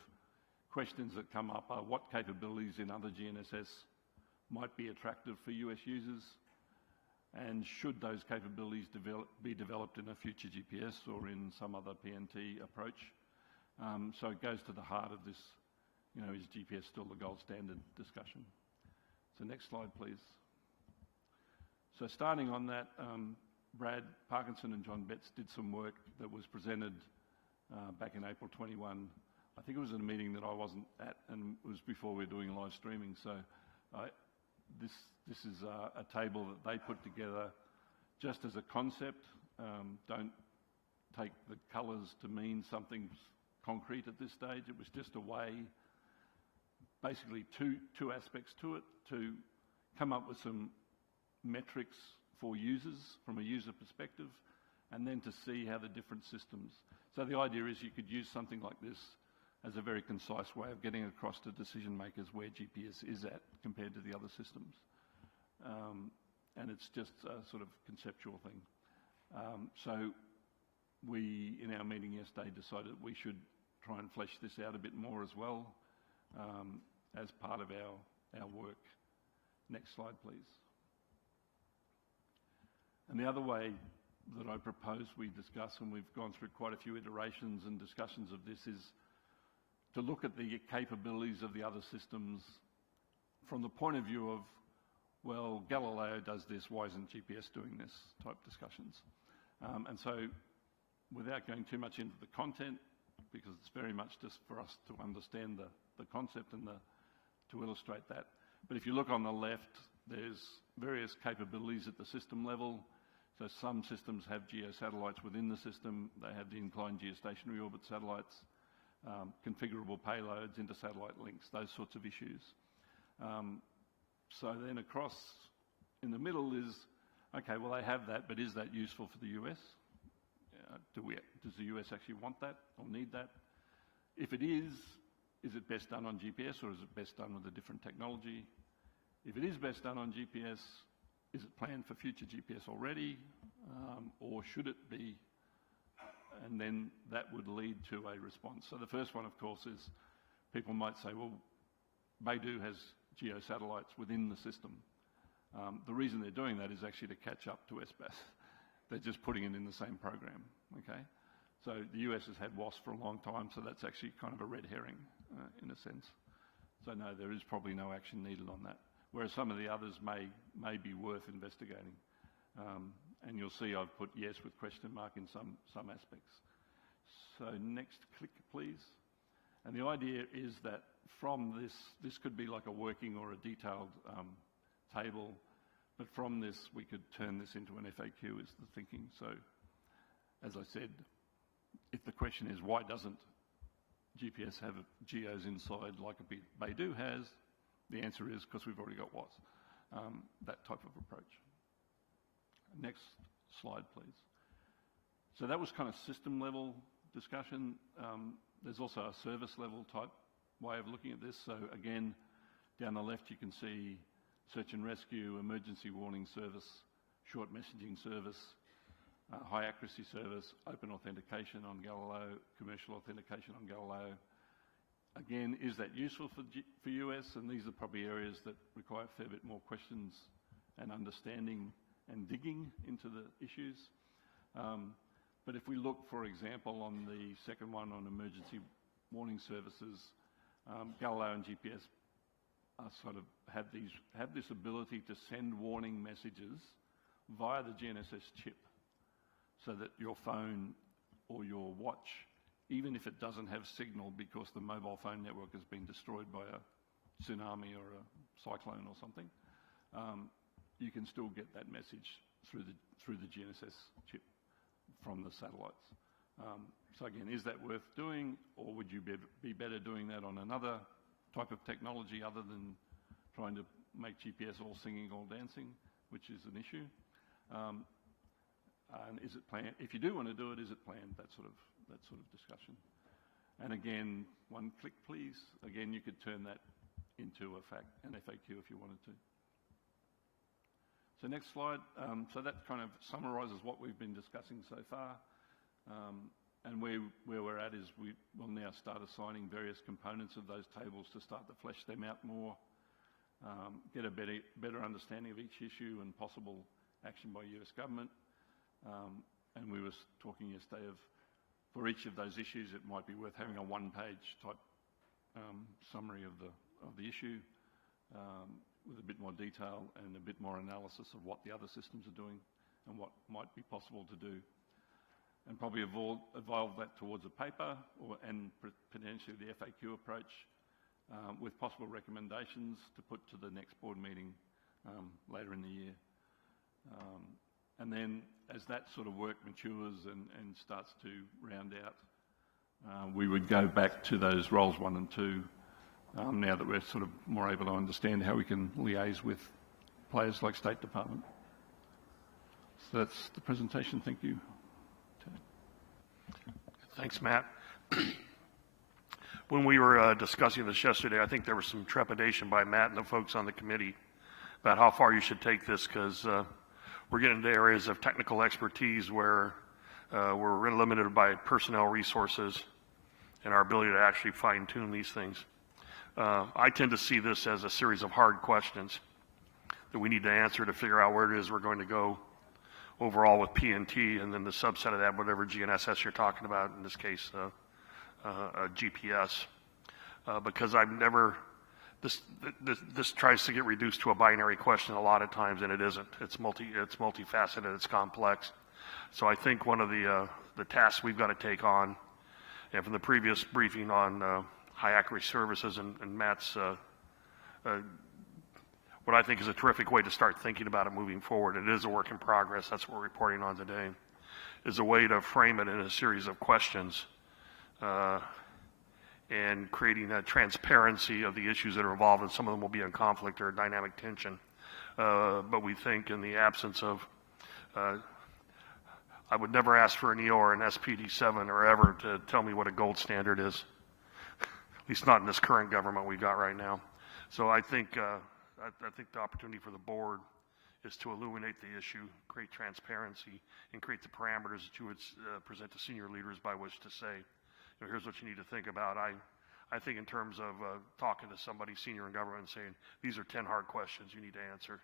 questions that come up are what capabilities in other GNSS might be attractive for US users, and should those capabilities be developed in a future GPS or in some other PNT approach? So it goes to the heart of this, you know, is GPS still the gold standard discussion? So next slide, please. So starting on that, Brad Parkinson and John Betts did some work that was presented back in April 21. I think it was in a meeting that I wasn't at, and it was before we were doing live streaming. So this is a table that they put together just as a concept. Don't take the colours to mean something concrete at this stage. It was just a way, basically two aspects to it, to come up with some metrics for users from a user perspective, and then to see how the different systems. So the idea is you could use something like this as a very concise way of getting across to decision makers where GPS is at compared to the other systems. And it's just a sort of conceptual thing. So we, in our meeting yesterday, decided we should try and flesh this out a bit more as well as part of our work. Next slide, please. And the other way that I propose we discuss, and we've gone through quite a few iterations and discussions of this, is to look at the capabilities of the other systems from the point of view of, well, Galileo does this, why isn't GPS doing this, type discussions. And so without going too much into the content, because it's very much just for us to understand the concept and to illustrate that. But if you look on the left, there's various capabilities at the system level. So some systems have geosatellites within the system. They have the inclined geostationary orbit satellites, configurable payloads, inter-satellite links, those sorts of issues. So then across in the middle is, okay, well, they have that, but is that useful for the US? Does the US actually want that or need that? If it is it best done on GPS, or is it best done with a different technology? If it is best done on GPS, is it planned for future GPS already, or should it be? And then that would lead to a response. So the first one, of course, is people might say, well, Beidou has geosatellites within the system. The reason they're doing that is actually to catch up to SBAS. They're just putting it in the same program, okay? So the US has had WASP for a long time, so that's actually kind of a red herring in a sense. So no, there is probably no action needed on that, whereas some of the others may be worth investigating. And you'll see I've put yes with question mark in some aspects. So next click, please. And the idea is that from this could be like a working or a detailed table, but from this we could turn this into an FAQ is the thinking. So as I said, if the question is why doesn't GPS have geos inside like a Beidou has, the answer is because we've already got WAS. That type of approach. Next slide, please. So that was kind of system level discussion. There's also a service level type way of looking at this. So again, down the left you can see search and rescue, emergency warning service, short messaging service, high accuracy service, open authentication on Galileo, commercial authentication on Galileo. Again, is that useful for US? And these are probably areas that require a fair bit more questions and understanding and digging into the issues. But if we look, for example, on the second one on emergency warning services, Galileo and GPS are sort of have this ability to send warning messages via the GNSS chip, so that your phone or your watch, even if it doesn't have signal because the mobile phone network has been destroyed by a tsunami or a cyclone or something, you can still get that message through the GNSS chip from the satellites. So again, is that worth doing, or would you be better doing that on another type of technology other than trying to make GPS all singing, all dancing, which is an issue? And is it planned? If you do want to do it, is it planned? That sort of discussion. And again, one click, please. Again, you could turn that into an FAQ if you wanted to. So next slide. So that kind of summarises what we've been discussing so far. And where we're at is we will now start assigning various components of those tables to start to flesh them out more, get a better understanding of each issue and possible action by US government. And we were talking yesterday of, for each of those issues, it might be worth having a one-page type summary of the issue with a bit more detail and a bit more analysis of what the other systems are doing and what might be possible to do. And probably evolve that towards a paper and potentially the FAQ approach with possible recommendations to put to the next board meeting later in the year. And then as that sort of work matures and starts to round out, we would go back to those roles 1 and 2 now that we're sort of more able to understand how we can liaise with players like State Department. So that's the presentation. Thank you. Thanks, Matt. When we were discussing this yesterday, I think there was some trepidation by Matt and the folks on the committee about how far you should take this, because we're getting into areas of technical expertise where we're limited by personnel resources and our ability to actually fine-tune these things. I tend to see this as a series of hard questions that we need to answer to figure out where it is we're going to go overall with PNT, and then the subset of that, whatever GNSS you're talking about, in this case, GPS. Because I've never, this tries to get reduced to a binary question a lot of times, and it isn't. It's multifaceted, it's complex. So I think one of the tasks we've got to take on, and from the previous briefing on high accuracy services and Matt's what I think is a terrific way to start thinking about it moving forward. It is a work in progress. That's what we're reporting on today, is a way to frame it in a series of questions and creating a transparency of the issues that are involved, and some of them will be in conflict or dynamic tension. But we think in the absence of, I would never ask for an EO or an SPD7 or ever to tell me what a gold standard is, at least not in this current government we've got right now. So I think the opportunity for the board is to illuminate the issue, create transparency, and create the parameters that you would present to senior leaders by which to say, you know, here's what you need to think about. I think in terms of talking to somebody senior in government and saying, these are 10 hard questions you need to answer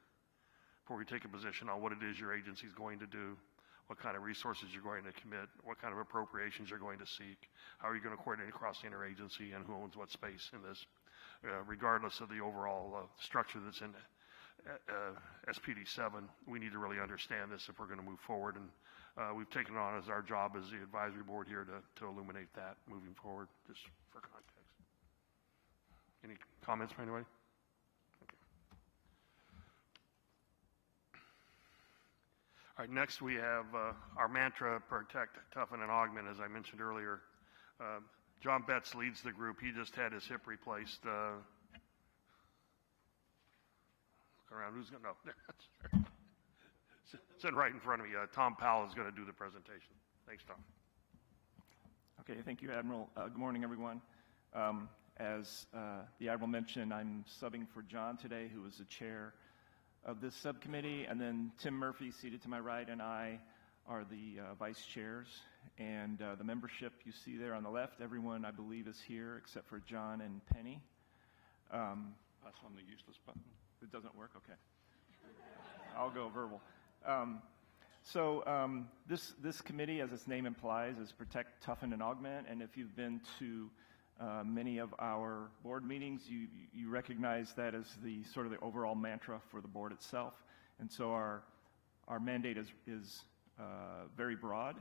before we take a position on what it is your agency is going to do, what kind of resources you're going to commit, what kind of appropriations you're going to seek, how are you going to coordinate across the interagency, and who owns what space in this, regardless of the overall structure that's in it. SPD 7. We need to really understand this if we're going to move forward, and we've taken it on as our job as the advisory board here to illuminate that moving forward, just for context. Any comments from anybody? Okay. All right, next we have our mantra, protect, toughen, and augment, as I mentioned earlier. John Betts leads the group. He just had his hip replaced. Look around, who's going to, no. Sitting right in front of me. Tom Powell is going to do the presentation. Thanks, Tom. Okay, thank you, Admiral. Good morning, everyone. As the Admiral mentioned, I'm subbing for John today, who is the chair of this subcommittee, and then Tim Murphy, seated to my right, and I are the vice chairs. And the membership you see there on the left, everyone, I believe, is here except for John and Penny. That's on the useless button. It doesn't work? Okay. I'll go verbal. This committee, as its name implies, is protect, toughen, and augment. And if you've been to many of our board meetings, you recognize that as the sort of the overall mantra for the board itself. And so our mandate is very broad.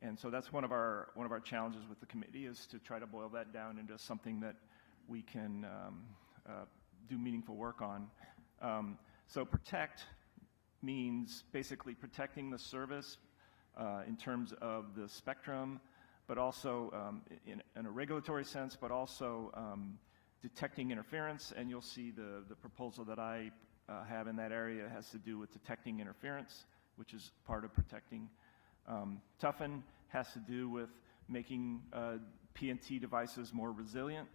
And so that's one of our challenges with the committee, is to try to boil that down into something that we can do meaningful work on. So protect means basically protecting the service in terms of the spectrum, but also in a regulatory sense, but also detecting interference. And you'll see the proposal that I have in that area has to do with detecting interference, which is part of protecting. Toughen has to do with making PNT devices more resilient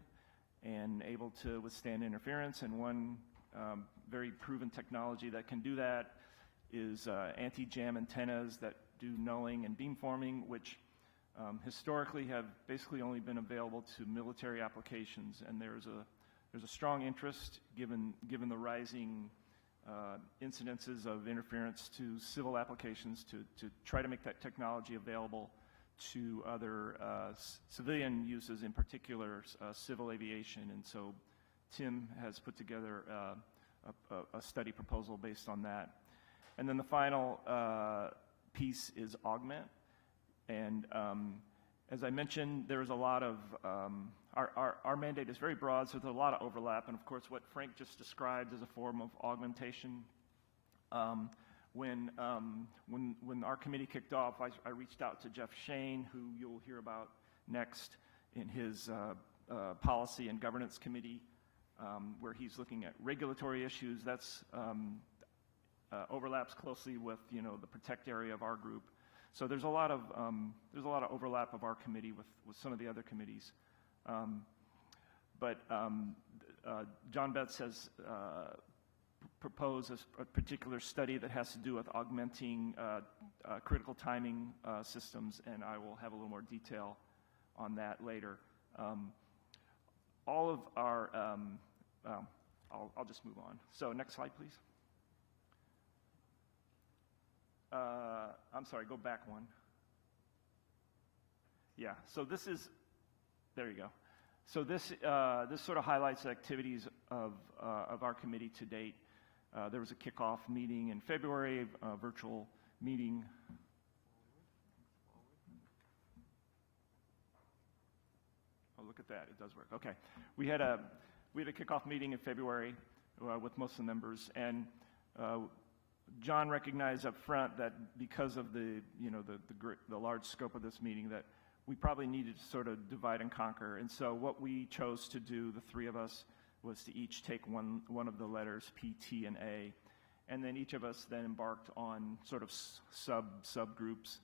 and able to withstand interference. And one very proven technology that can do that is anti-jam antennas that do nulling and beamforming, which historically have basically only been available to military applications. And there's a strong interest, given the rising incidences of interference to civil applications, to try to make that technology available to other civilian uses, in particular civil aviation. And so Tim has put together a study proposal based on that. And then the final piece is augment. And as I mentioned, there's a lot of, our mandate is very broad, so there's a lot of overlap. And of course, what Frank just described is a form of augmentation. When our committee kicked off, I reached out to Jeff Shane, who you'll hear about next in his policy and governance committee, where he's looking at regulatory issues. That's overlaps closely with the protect area of our group. So there's a lot of overlap of our committee with some of the other committees. But John Betts has proposed a particular study that has to do with augmenting critical timing systems, and I will have a little more detail on that later. All of our, I'll just move on. So next slide, please. I'm sorry, go back one. Yeah, so this is, there you go. So this sort of highlights the activities of our committee to date. There was a kickoff meeting in February, a virtual meeting. Oh, look at that, it does work. Okay, we had a kickoff meeting in February with most of the members, and John recognized up front that because of the large scope of this meeting, that we probably needed to sort of divide and conquer. And so what we chose to do, the three of us, was to each take one of the letters, P, T, and A, and then each of us then embarked on sort of subgroups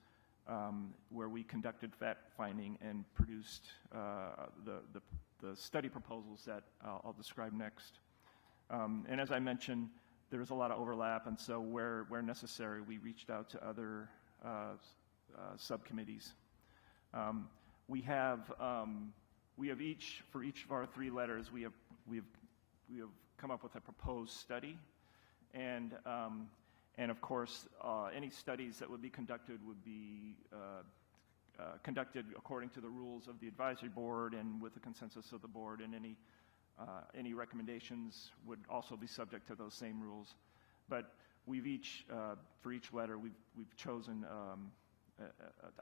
where we conducted fact-finding and produced the study proposals that I'll describe next. And as I mentioned, there was a lot of overlap, and so where necessary, we reached out to other subcommittees. We have each, for each of our three letters, we have come up with a proposed study, and of course, any studies that would be conducted would be conducted according to the rules of the advisory board and with the consensus of the board, and any recommendations would also be subject to those same rules. But we've each, for each letter, we've chosen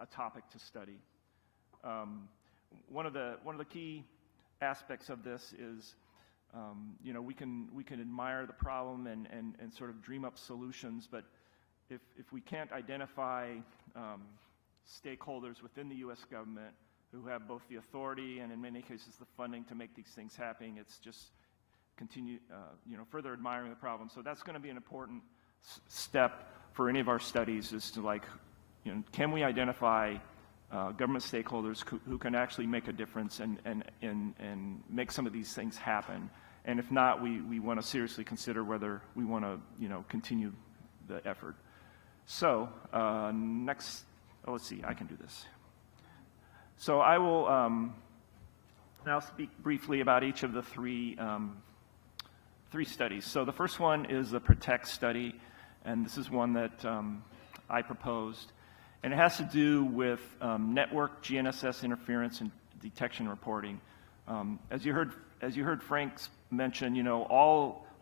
a topic to study. One of the key aspects of this is, you know, we can admire the problem and sort of dream up solutions, but if we can't identify stakeholders within the U.S. government who have both the authority and in many cases the funding to make these things happen, it's just further admiring the problem. So that's going to be an important step for any of our studies, is to, like, you know, can we identify government stakeholders who can actually make a difference and make some of these things happen. And if not, we want to seriously consider whether we want to, you know, continue the effort. So next, let's see, I can do this. So I will now speak briefly about each of the three studies. So the first one is the PROTECT study, and this is one that I proposed. And it has to do with network GNSS interference and detection reporting. As you heard Frank mention, you know,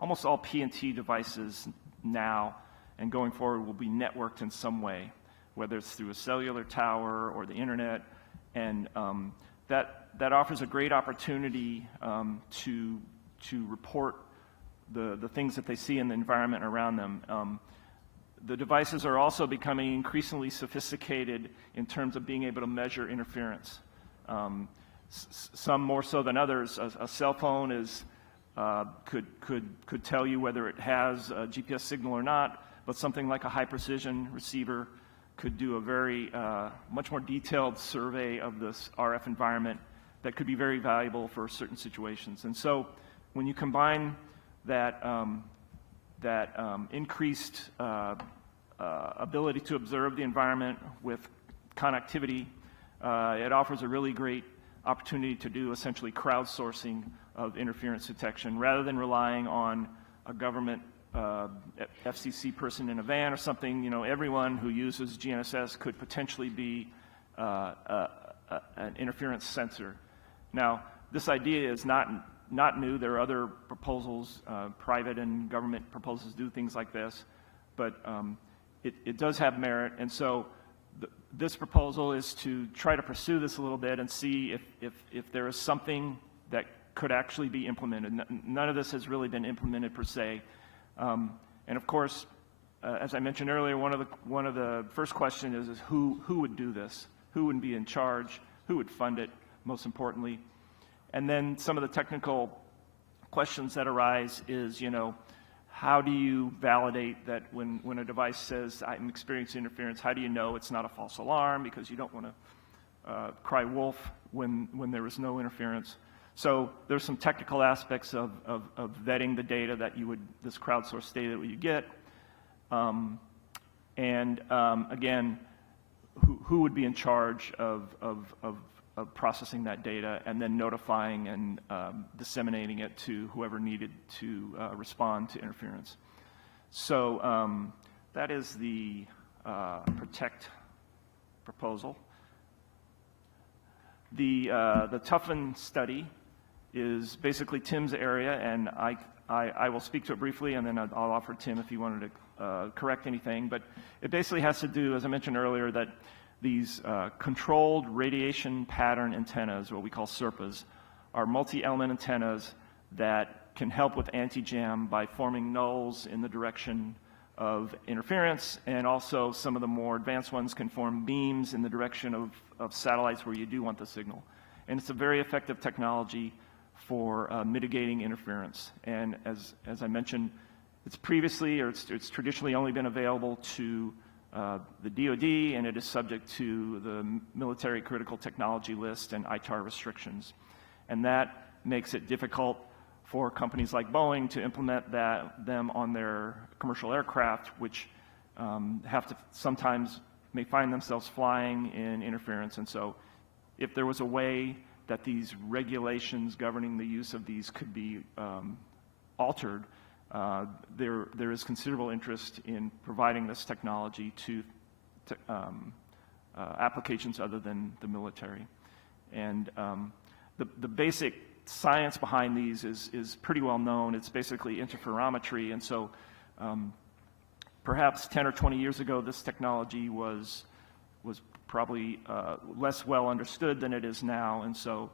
almost all PNT devices now and going forward will be networked in some way, whether it's through a cellular tower or the internet, and that offers a great opportunity to report the things that they see in the environment around them. The devices are also becoming increasingly sophisticated in terms of being able to measure interference. Some more so than others. A cell phone could tell you whether it has a GPS signal or not, but something like a high-precision receiver could do a very much more detailed survey of this RF environment that could be very valuable for certain situations. And so when you combine that increased ability to observe the environment with connectivity, it offers a really great opportunity to do essentially crowdsourcing of interference detection rather than relying on a government FCC person in a van or something. You know, everyone who uses GNSS could potentially be an interference sensor. Now, this idea is not new. There are other proposals, private and government proposals do things like this, but it does have merit. And so this proposal is to try to pursue this a little bit and see if there is something that could actually be implemented. None of this has really been implemented per se. And of course, as I mentioned earlier, one of the first questions is who would do this? Who would be in charge? Who would fund it, most importantly? And then some of the technical questions that arise is, you know, how do you validate that when a device says, I'm experiencing interference, how do you know it's not a false alarm, because you don't want to cry wolf when there is no interference. So there's some technical aspects of vetting the data that this crowdsourced data that you get. Again, who would be in charge of processing that data and then notifying and disseminating it to whoever needed to respond to interference. So that is the PROTECT proposal. The toughen study is basically Tim's area, and I will speak to it briefly, and then I'll offer Tim if he wanted to correct anything. But it basically has to do, as I mentioned earlier, that these controlled radiation pattern antennas, what we call SERPAs, are multi-element antennas that can help with anti-jam by forming nulls in the direction of interference, and also some of the more advanced ones can form beams in the direction of satellites where you do want the signal. And it's a very effective technology for mitigating interference. And as I mentioned, it's traditionally only been available to the DoD, and it is subject to the military critical technology list and ITAR restrictions. And that makes it difficult for companies like Boeing to implement them on their commercial aircraft, which have to sometimes may find themselves flying in interference. And so if there was a way that these regulations governing the use of these could be altered, there is considerable interest in providing this technology to applications other than the military. And the basic science behind these is pretty well known. It's basically interferometry, and so perhaps 10 or 20 years ago, this technology was probably less well understood than it is now, and so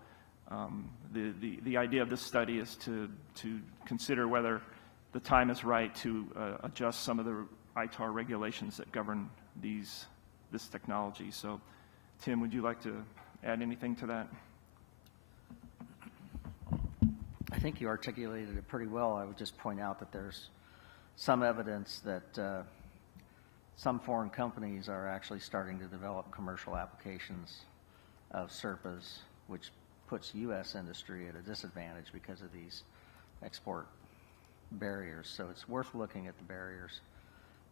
the idea of this study is to consider whether the time is right to adjust some of the ITAR regulations that govern this technology. So, Tim, would you like to add anything to that? I think you articulated it pretty well. I would just point out that there's some evidence that some foreign companies are actually starting to develop commercial applications of SERPAs, which puts U.S. industry at a disadvantage because of these export barriers. So it's worth looking at the barriers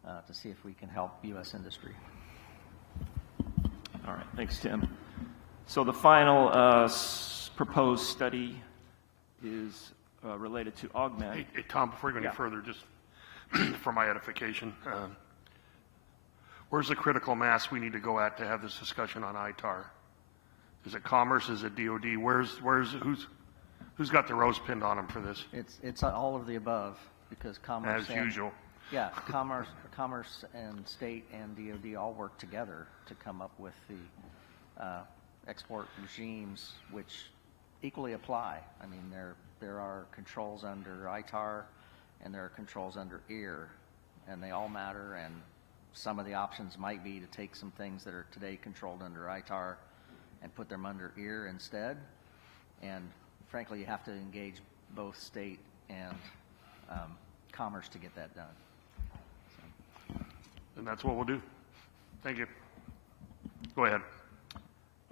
to see if we can help U.S. industry. All right, thanks, Tim. So the final proposed study is related to augment. Hey, Tom, before you go any further, just for my edification, where's the critical mass we need to go at to have this discussion on ITAR? Is it Commerce? Is it DOD? Who's got the rose pinned on them for this? It's all of the above, because Commerce As usual. Yeah, Commerce and State and DOD all work together to come up with the export regimes which equally apply. I mean, there are controls under ITAR and there are controls under EAR, and they all matter, and some of the options might be to take some things that are today controlled under ITAR and put them under EAR instead. And frankly, you have to engage both State and Commerce to get that done. And that's what we'll do. Thank you. Go ahead.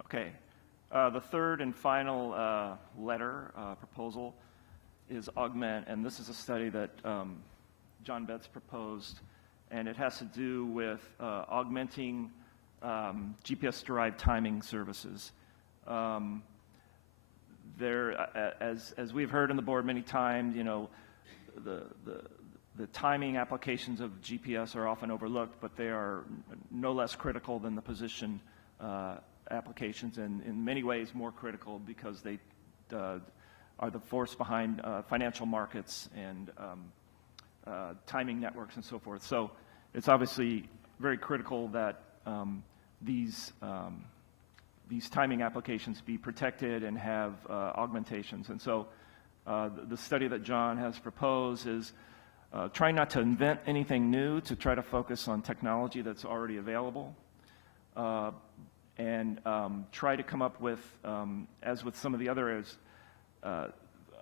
Okay. The third and final proposal is augment, and this is a study that John Betts proposed, and it has to do with augmenting GPS-derived timing services. As we've heard in the board many times, you know, the timing applications of GPS are often overlooked, but they are no less critical than the position applications, and in many ways more critical because they are the force behind financial markets and timing networks and so forth. So it's obviously very critical that these timing applications be protected and have augmentations. And so the study that John has proposed is trying not to invent anything new, to try to focus on technology that's already available, and try to come up with, as with some of the other areas,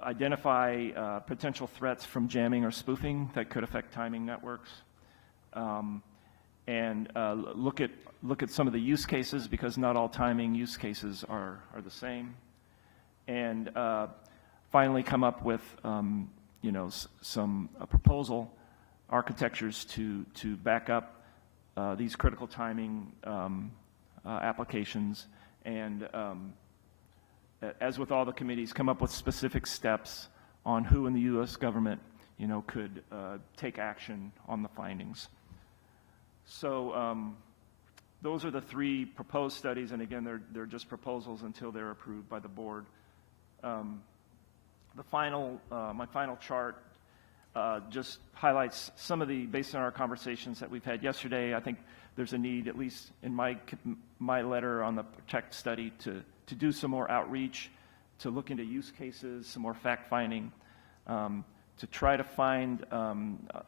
identify potential threats from jamming or spoofing that could affect timing networks, and look at some of the use cases, because not all timing use cases are the same, and finally come up with some proposal architectures to back up these critical timing applications, and as with all the committees, come up with specific steps on who in the U.S. government could take action on the findings. So those are the three proposed studies, and again, they're just proposals until they're approved by the board. My final chart just highlights some of the, based on our conversations that we've had yesterday, I think there's a need, at least in my letter on the Protect study, to do some more outreach, to look into use cases, some more fact-finding, to try to find,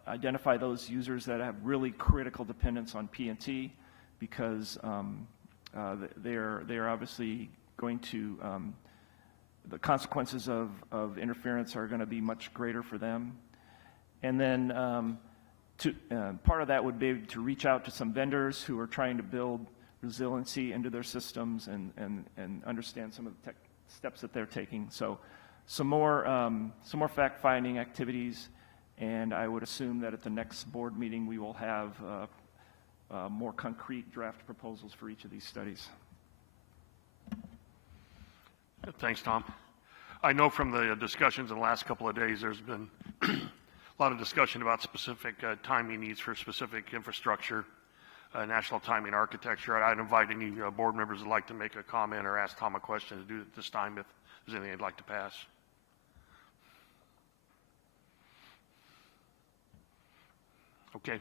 identify those users that have really critical dependence on PNT, because they're obviously going to, the consequences of interference are going to be much greater for them. And then part of that would be to reach out to some vendors who are trying to build resiliency into their systems and understand some of the steps that they're taking. So some more fact-finding activities, and I would assume that at the next board meeting we will have more concrete draft proposals for each of these studies. Thanks, Tom. I know from the discussions in the last couple of days there's been a lot of discussion about specific timing needs for specific infrastructure, national timing architecture. I'd invite any board members who'd like to make a comment or ask Tom a question to do it this time if there's anything they'd like to pass. Okay.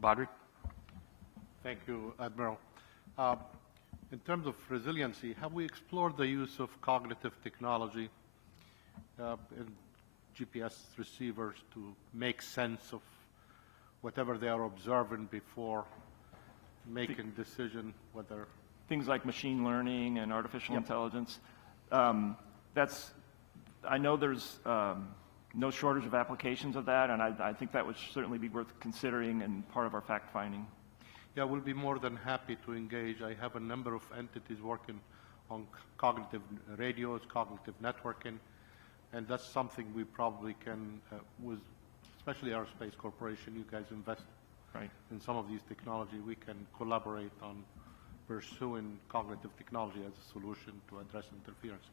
Badri? Thank you, Admiral. In terms of resiliency, have we explored the use of cognitive technology in GPS receivers to make sense of whatever they are observing before making decision whether... Things like machine learning and artificial Yep. intelligence. I know there's no shortage of applications of that, and I think that would certainly be worth considering and part of our fact-finding. Yeah, we'll be more than happy to engage. I have a number of entities working on cognitive radios, cognitive networking, and that's something we probably can, with especially Aerospace Corporation, you guys invest in some of these technology. We can collaborate on pursuing cognitive technology as a solution to address interference.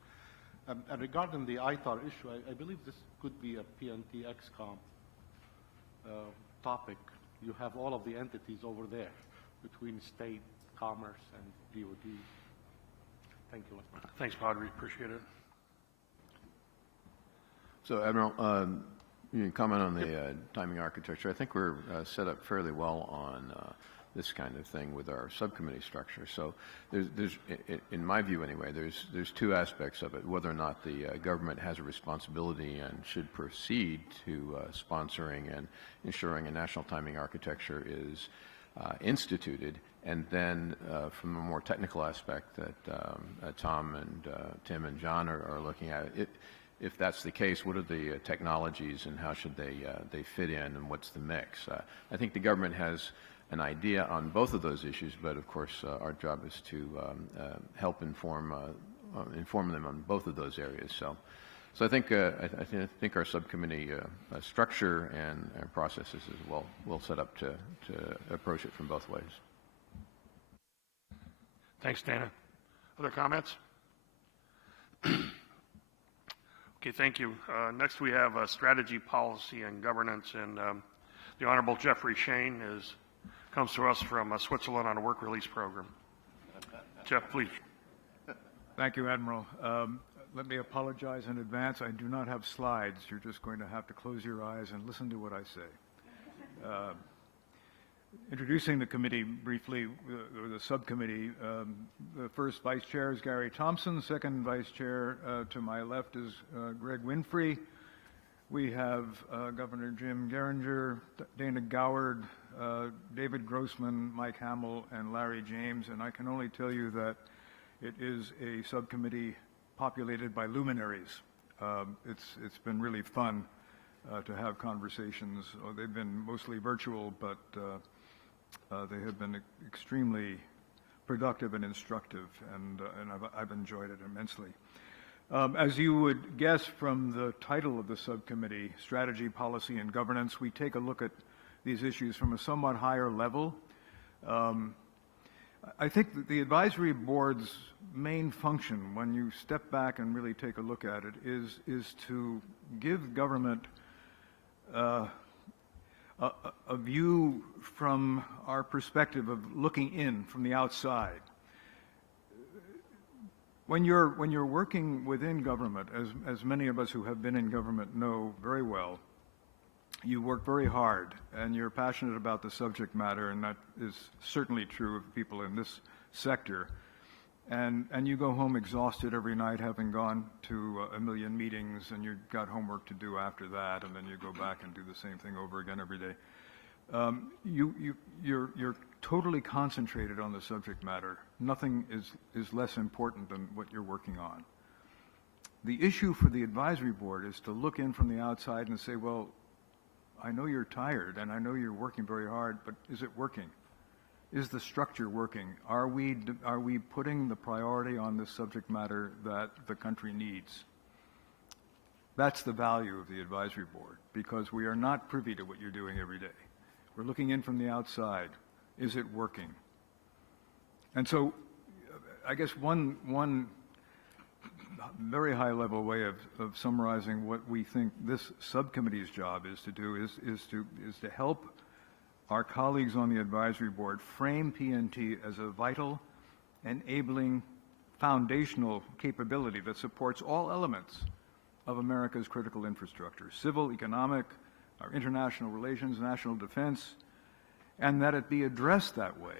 And regarding the ITAR issue, I believe this could be a PNT XCOM topic. You have all of the entities over there between state, commerce, and DOD. Thank you. Thanks, Badri. Appreciate it. So, Admiral, you can comment on the timing architecture. I think we're set up fairly well on this kind of thing with our subcommittee structure. So, there's in my view anyway, there's two aspects of it: whether or not the government has a responsibility and should proceed to sponsoring and ensuring a national timing architecture is instituted, and then from a more technical aspect that Tom and Tim and John are looking at it. If that's the case, what are the technologies and how should they fit in, and what's the mix? I think the government has an idea on both of those issues, but of course our job is to help inform them on both of those areas. So I think our subcommittee structure and processes is well set up to approach it from both ways. Thanks, Dana. Other comments? Okay, thank you. Next we have strategy, policy, and governance, and the Honorable Jeffrey Shane comes to us from Switzerland on a work release program. Jeff, please. Thank you, Admiral. Let me apologize in advance. I do not have slides. You're just going to have to close your eyes and listen to what I say. Introducing the committee briefly, or the subcommittee, the first vice chair is Gary Thompson. Second vice chair to my left is Greg Winfrey. We have Governor Jim Geringer, Dana Goward, David Grossman, Mike Hamill, and Larry James. And I can only tell you that it is a subcommittee populated by luminaries. It's been really fun to have conversations. They've been mostly virtual, but they have been extremely productive and instructive, and I've enjoyed it immensely. As you would guess from the title of the subcommittee, Strategy, Policy, and Governance, we take a look at these issues from a somewhat higher level. I think that the advisory board's main function, when you step back and really take a look at it, is to give government a view from our perspective of looking in from the outside. When you're working within government, as many of us who have been in government know very well, you work very hard and you're passionate about the subject matter, and that is certainly true of people in this sector. And you go home exhausted every night, having gone to a million meetings, and you've got homework to do after that, and then you go back and do the same thing over again every day. You're totally concentrated on the subject matter. Nothing is less important than what you're working on. The issue for the advisory board is to look in from the outside and say, well, I know you're tired and I know you're working very hard, but is it working? Is the structure working? Are we putting the priority on this subject matter that the country needs? That's the value of the advisory board, because we are not privy to what you're doing every day. We're looking in from the outside. Is it working? And so I guess one very high-level way of summarizing what we think this subcommittee's job is to do is to help our colleagues on the advisory board frame PNT as a vital, enabling, foundational capability that supports all elements of America's critical infrastructure: civil, economic, our international relations, national defense, and that it be addressed that way.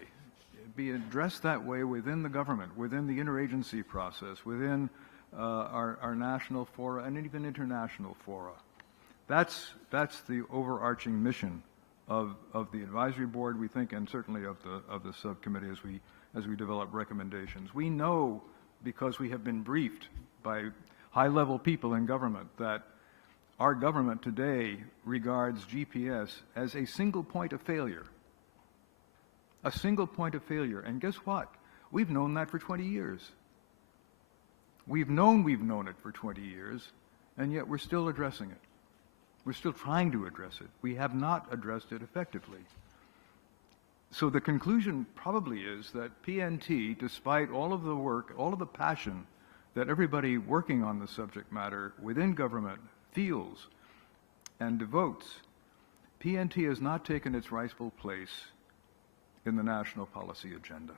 Be addressed that way within the government, within the interagency process, within our national fora and even international fora. That's the overarching mission of the advisory board, we think, and certainly of the subcommittee as we develop recommendations. We know, because we have been briefed by high-level people in government, that our government today regards GPS as a single point of failure. A single point of failure. And guess what? We've known that for 20 years. We've known it for 20 years, and yet we're still addressing it. We're still trying to address it. We have not addressed it effectively. So the conclusion probably is that PNT, despite all of the work, all of the passion that everybody working on the subject matter within government feels and devotes, PNT has not taken its rightful place in the national policy agenda.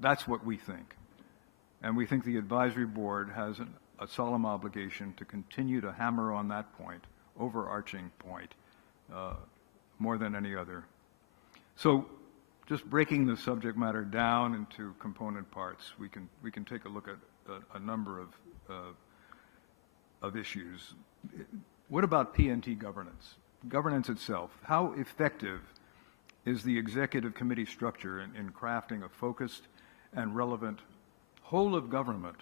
That's what we think. And we think the advisory board has a solemn obligation to continue to hammer on that point, overarching point, more than any other. So just breaking the subject matter down into component parts, we can take a look at a number of issues. What about PNT governance? Governance itself. How effective is the executive committee structure in crafting a focused and relevant whole of government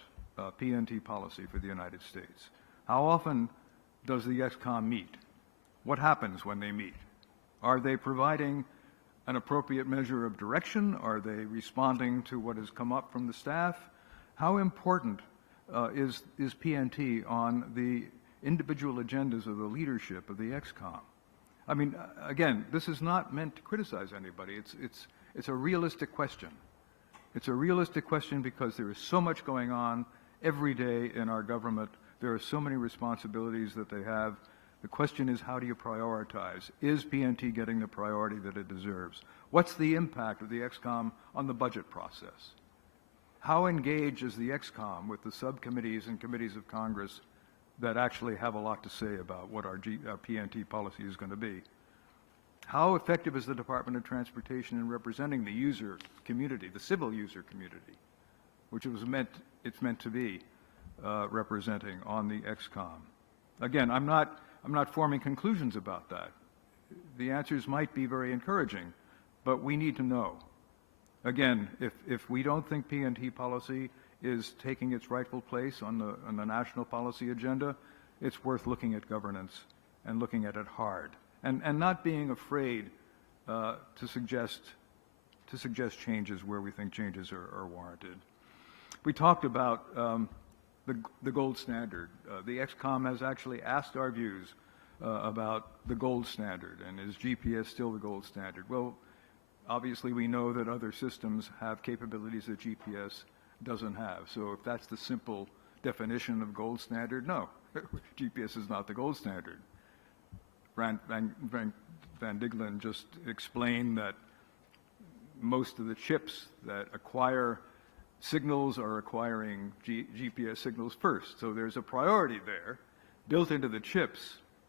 PNT policy for the United States? How often does the ExCom meet? What happens when they meet? Are they providing an appropriate measure of direction? Are they responding to what has come up from the staff? How important is PNT on the individual agendas of the leadership of the ExCom? I mean, again, this is not meant to criticize anybody. It's a realistic question. It's a realistic question because there is so much going on every day in our government. There are so many responsibilities that they have. The question is, how do you prioritize? Is PNT getting the priority that it deserves? What's the impact of the ExCom on the budget process? How engaged is the ExCom with the subcommittees and committees of Congress that actually have a lot to say about what our PNT policy is going to be? How effective is the Department of Transportation in representing the user community, the civil user community, which it's meant to be representing on the ExCom? Again, I'm not forming conclusions about that. The answers might be very encouraging, but we need to know. Again, if we don't think PNT policy is taking its rightful place on the national policy agenda, it's worth looking at governance and looking at it hard, and not being afraid to suggest changes where we think changes are warranted. We talked about the gold standard. The ExCom has actually asked our views about the gold standard, and is GPS still the gold standard? Well, obviously we know that other systems have capabilities that GPS does't have. So if that's the simple definition of gold standard, no, GPS is not the gold standard. Van Diglen just explained that most of the chips that acquire signals are acquiring GPS signals first. So there's a priority there built into the chips.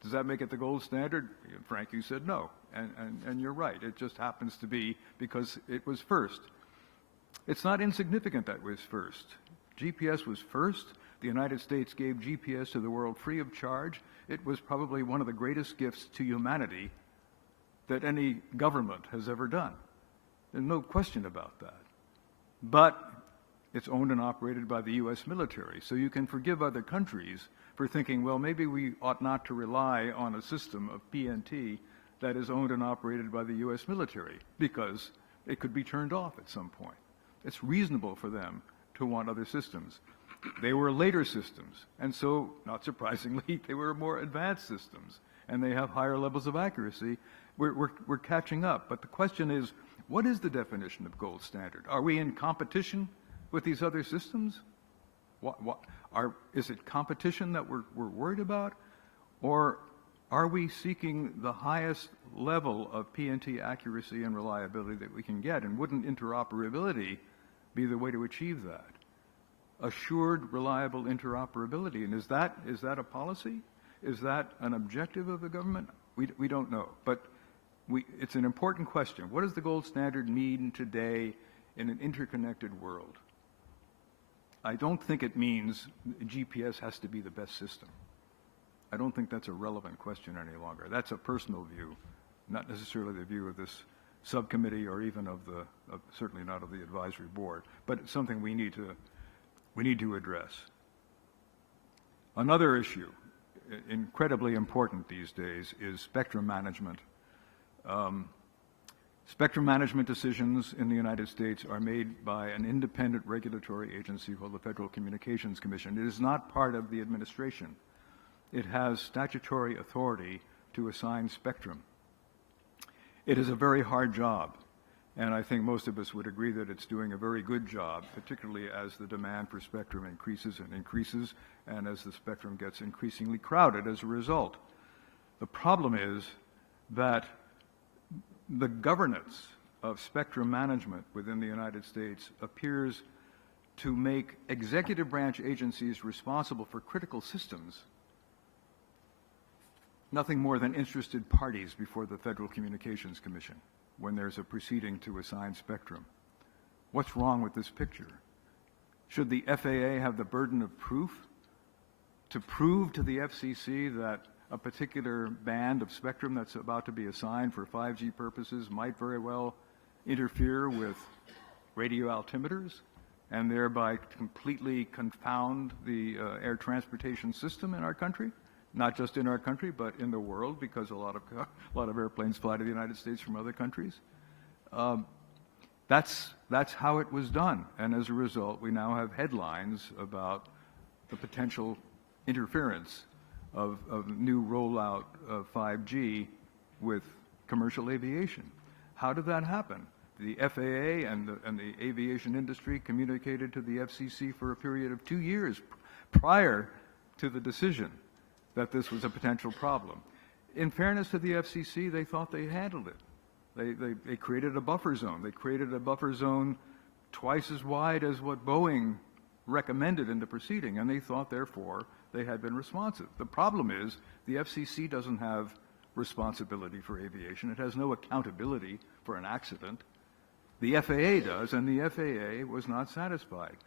Does that make it the gold standard? Frank, you said no. And you're right. It just happens to be because it was first. It's not insignificant that it was first. GPS was first. The United States gave GPS to the world free of charge. It was probably one of the greatest gifts to humanity that any government has ever done. There's no question about that. But it's owned and operated by the U.S. military, so you can forgive other countries for thinking, well, maybe we ought not to rely on a system of PNT that is owned and operated by the U.S. military, because it could be turned off at some point. It's reasonable for them to want other systems. They were later systems, and so, not surprisingly, they were more advanced systems, and they have higher levels of accuracy. We're catching up, but the question is, what is the definition of gold standard? Are we in competition with these other systems? Is it competition that we're worried about? Or are we seeking the highest level of PNT accuracy and reliability that we can get? And wouldn't interoperability be the way to achieve that? Assured, reliable interoperability. And is that a policy? Is that an objective of the government? We don't know. But it's an important question. What does the gold standard mean today in an interconnected world? I don't think it means GPS has to be the best system. I don't think that's a relevant question any longer. That's a personal view, not necessarily the view of this subcommittee or even certainly not of the advisory board, but it's something we need to address. Another issue, incredibly important these days, is spectrum management. Spectrum management decisions in the United States are made by an independent regulatory agency called the Federal Communications Commission. It is not part of the administration. It has statutory authority to assign spectrum. It is a very hard job, and I think most of us would agree that it's doing a very good job, particularly as the demand for spectrum increases and increases, and as the spectrum gets increasingly crowded as a result. The problem is that the governance of spectrum management within the United States appears to make executive branch agencies responsible for critical systems nothing more than interested parties before the Federal Communications Commission when there's a proceeding to assign spectrum. What's wrong with this picture? Should the FAA have the burden of proof to prove to the FCC that a particular band of spectrum that's about to be assigned for 5G purposes might very well interfere with radio altimeters and thereby completely confound the air transportation system in our country? Not just in our country, but in the world, because a lot of airplanes fly to the United States from other countries. That's how it was done, and as a result, we now have headlines about the potential interference of new rollout of 5G with commercial aviation. How did that happen? The FAA and the aviation industry communicated to the FCC for a period of 2 years prior to the decision that this was a potential problem. In fairness to the FCC, they thought they handled it. They created a buffer zone. They created a buffer zone twice as wide as what Boeing recommended in the proceeding, and they thought, therefore, they had been responsive. The problem is the FCC doesn't have responsibility for aviation. It has no accountability for an accident. The FAA does, and the FAA was not satisfied.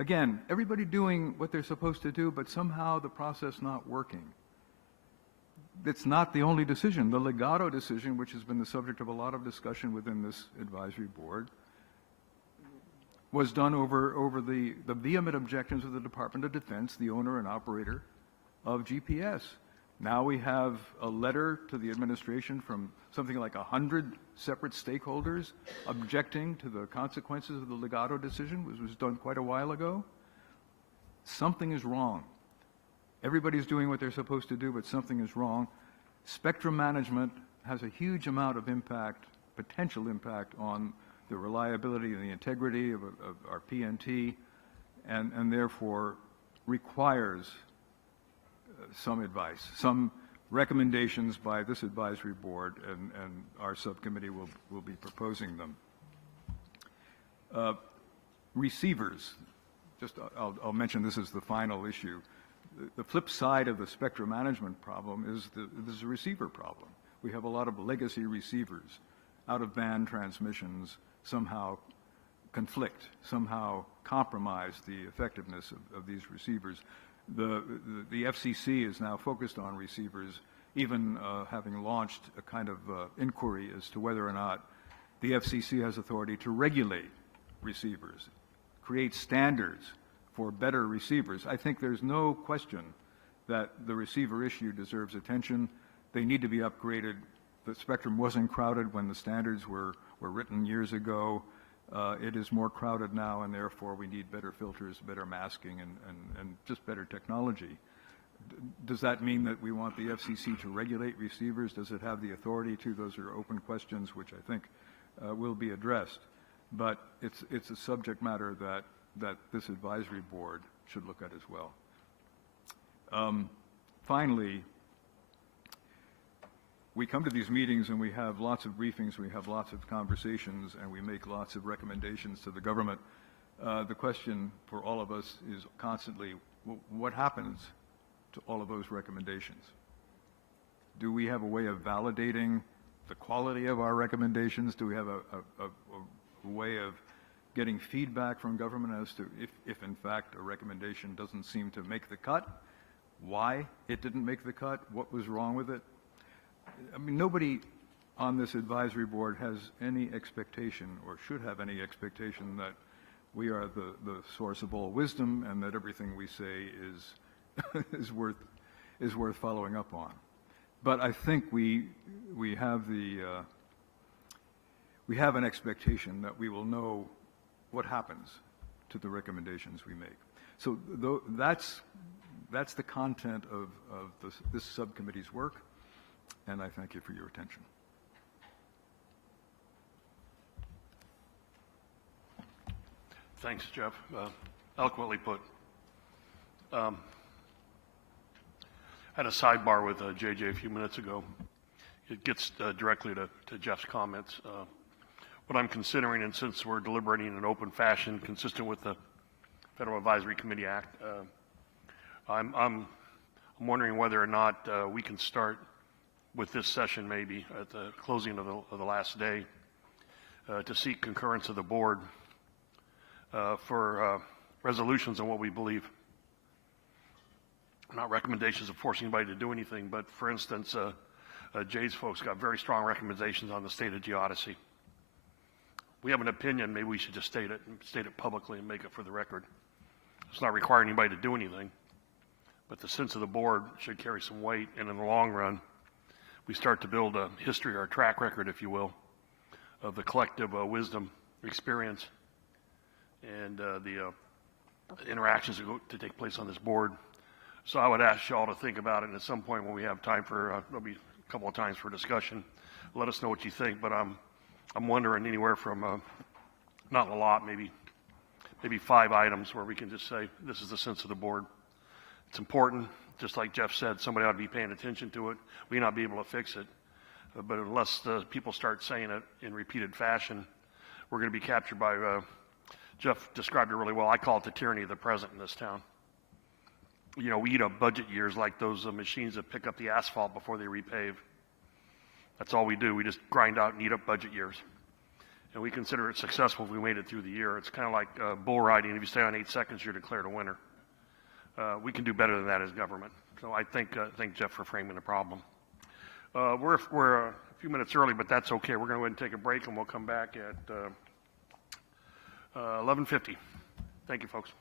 Again, everybody doing what they're supposed to do, but somehow the process not working. It's not the only decision. The Legato decision, which has been the subject of a lot of discussion within this advisory board, was done over the vehement objections of the Department of Defense, the owner and operator of GPS. Now we have a letter to the administration from something like 100 separate stakeholders objecting to the consequences of the Legato decision, which was done quite a while ago. Something is wrong. Everybody's doing what they're supposed to do, but something is wrong. Spectrum management has a huge amount of impact, potential impact, on the reliability and the integrity of our PNT, and therefore requires some advice, some recommendations by this advisory board, and our subcommittee will be proposing them. Receivers, I'll mention this as the final issue. The flip side of the spectrum management problem is the receiver problem. We have a lot of legacy receivers. Out-of-band transmissions somehow conflict, somehow compromise the effectiveness of these receivers. The FCC is now focused on receivers, even having launched a kind of inquiry as to whether or not the FCC has authority to regulate receivers, create standards for better receivers. I think there's no question that the receiver issue deserves attention. They need to be upgraded. The spectrum wasn't crowded when the standards were written years ago. It is more crowded now, and therefore we need better filters, better masking, and just better technology. Does that mean that we want the FCC to regulate receivers? Does it have the authority to? Those are open questions which I think will be addressed. But it's a subject matter that this advisory board should look at as well. Finally, we come to these meetings and we have lots of briefings, we have lots of conversations, and we make lots of recommendations to the government. The question for all of us is constantly, what happens to all of those recommendations? Do we have a way of validating the quality of our recommendations? Do we have a way of getting feedback from government as to if in fact a recommendation doesn't seem to make the cut, why it didn't make the cut, what was wrong with it? I mean, nobody on this advisory board has any expectation or should have any expectation that we are the source of all wisdom and that everything we say is worth following up on. But I think we have an expectation that we will know what happens to the recommendations we make. So that's the content of this subcommittee's work, and I thank you for your attention. Thanks, Jeff. Eloquently put. I had a sidebar with JJ a few minutes ago. It gets directly to Jeff's comments. What I'm considering, and since we're deliberating in an open fashion consistent with the Federal Advisory Committee Act, I'm wondering whether or not we can start with this session maybe at the closing of the last day to seek concurrence of the board for resolutions on what we believe. Not recommendations of forcing anybody to do anything, but for instance, Jay's folks got very strong recommendations on the state of geodesy. We have an opinion, maybe we should just state it publicly and make it for the record. It's not requiring anybody to do anything, but the sense of the board should carry some weight, and in the long run, we start to build a history or a track record, if you will, of the collective wisdom, experience, and the interactions to take place on this board. So I would ask you all to think about it, and at some point when we have time for, there'll be a couple of times for discussion, let us know what you think. But I'm wondering anywhere from, not a lot, maybe 5 items where we can just say, this is the sense of the board. It's important, just like Jeff said, somebody ought to be paying attention to it. We may not be able to fix it, but unless people start saying it in repeated fashion, we're going to be captured by, Jeff described it really well. I call it the tyranny of the present in this town. You know, we eat up budget years like those machines that pick up the asphalt before they repave. That's all we do. We just grind out and eat up budget years. And we consider it successful if we made it through the year. It's kind of like bull riding. If you stay on 8 seconds, you're declared a winner. We can do better than that as government. So I thank Jeff for framing the problem. We're a few minutes early, but that's okay. We're going to go ahead and take a break, and we'll come back at 11:50. Thank you, folks.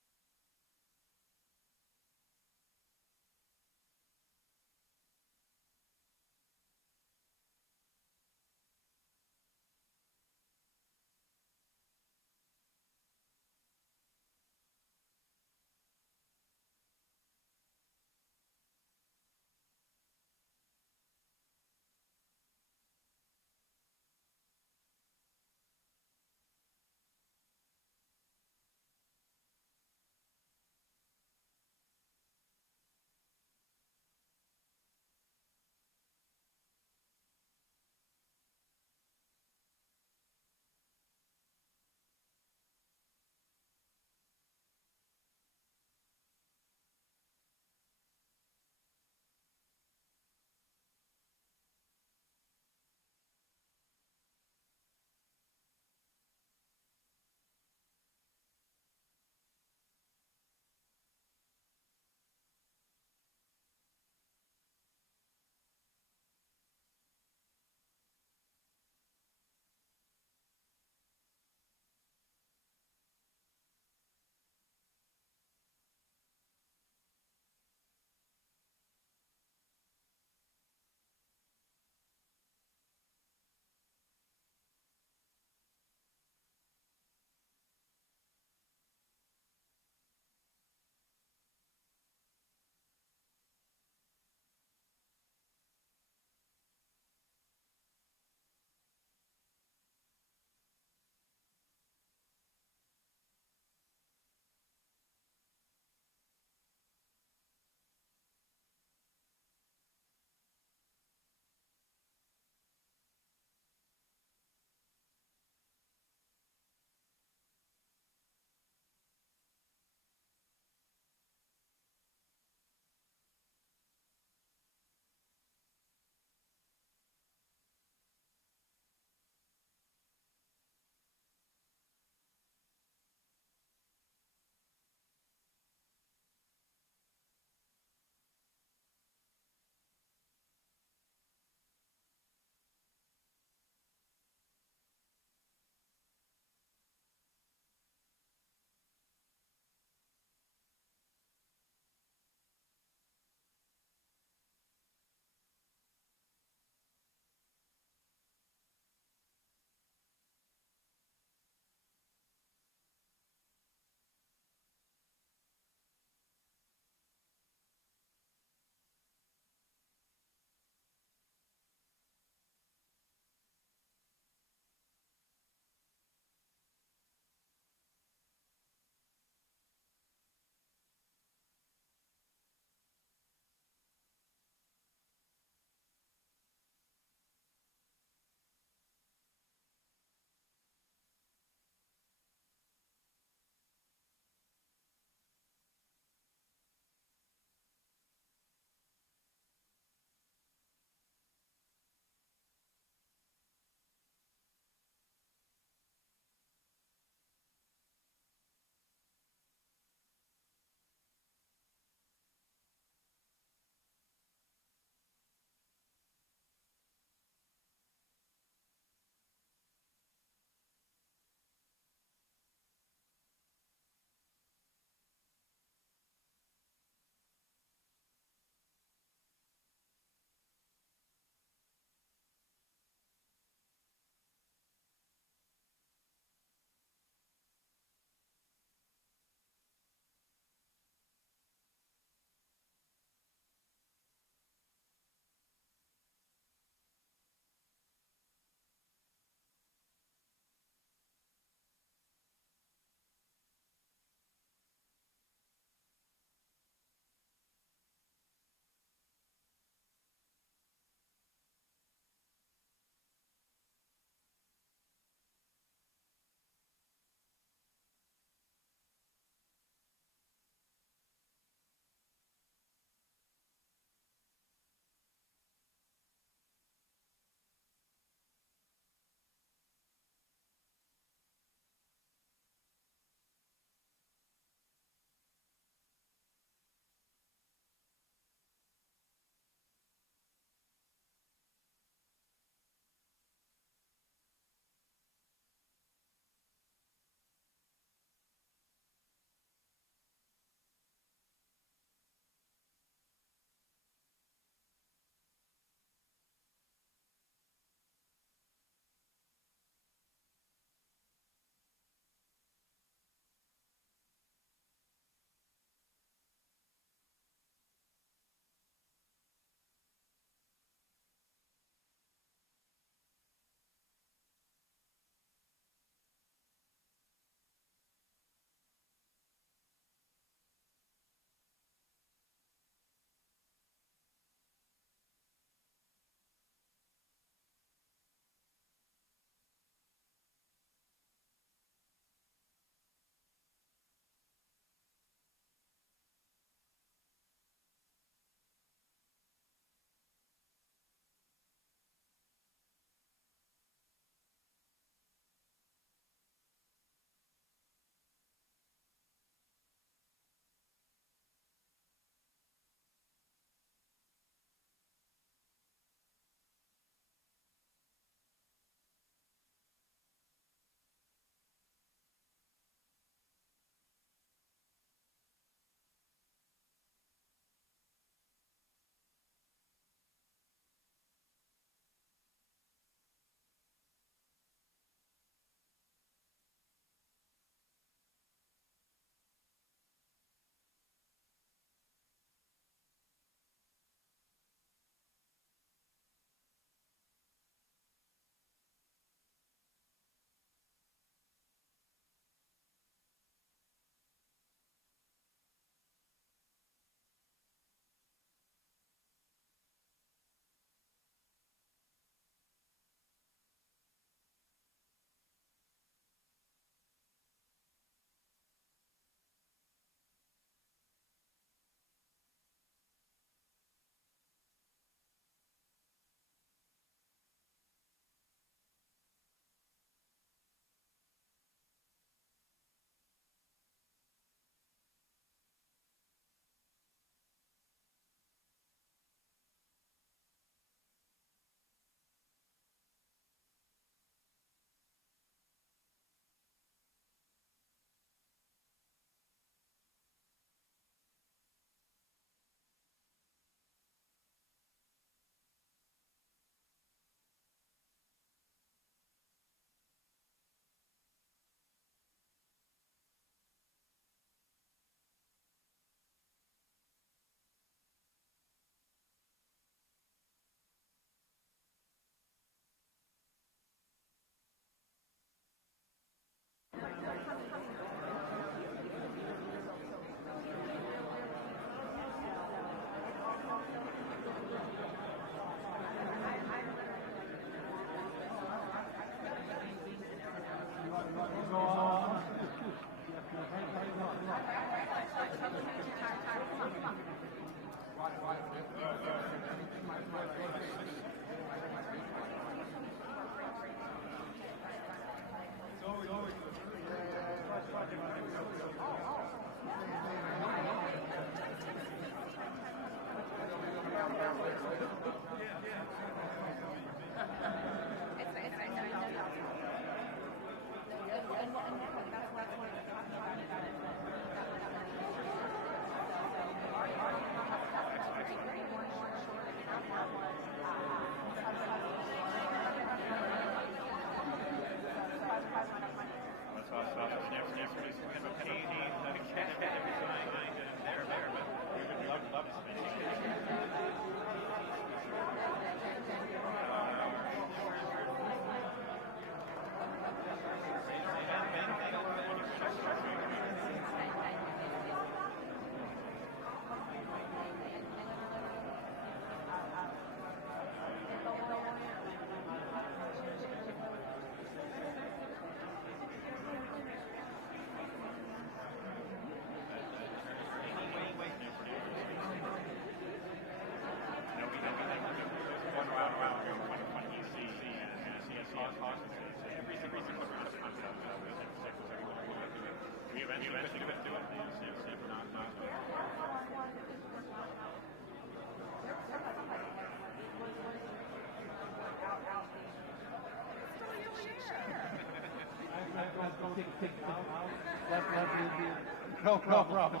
No problem.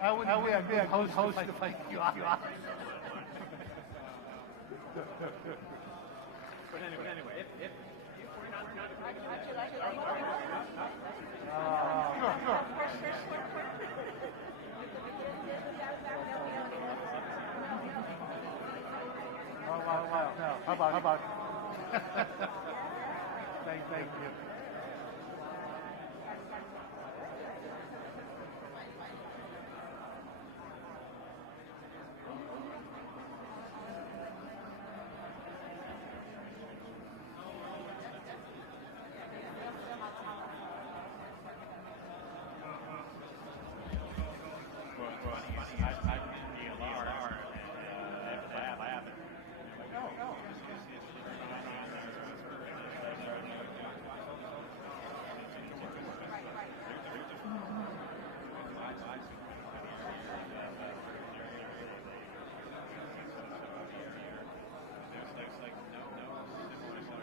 I would be a good host if I you off. But anyway, if we're not How about? Thank you.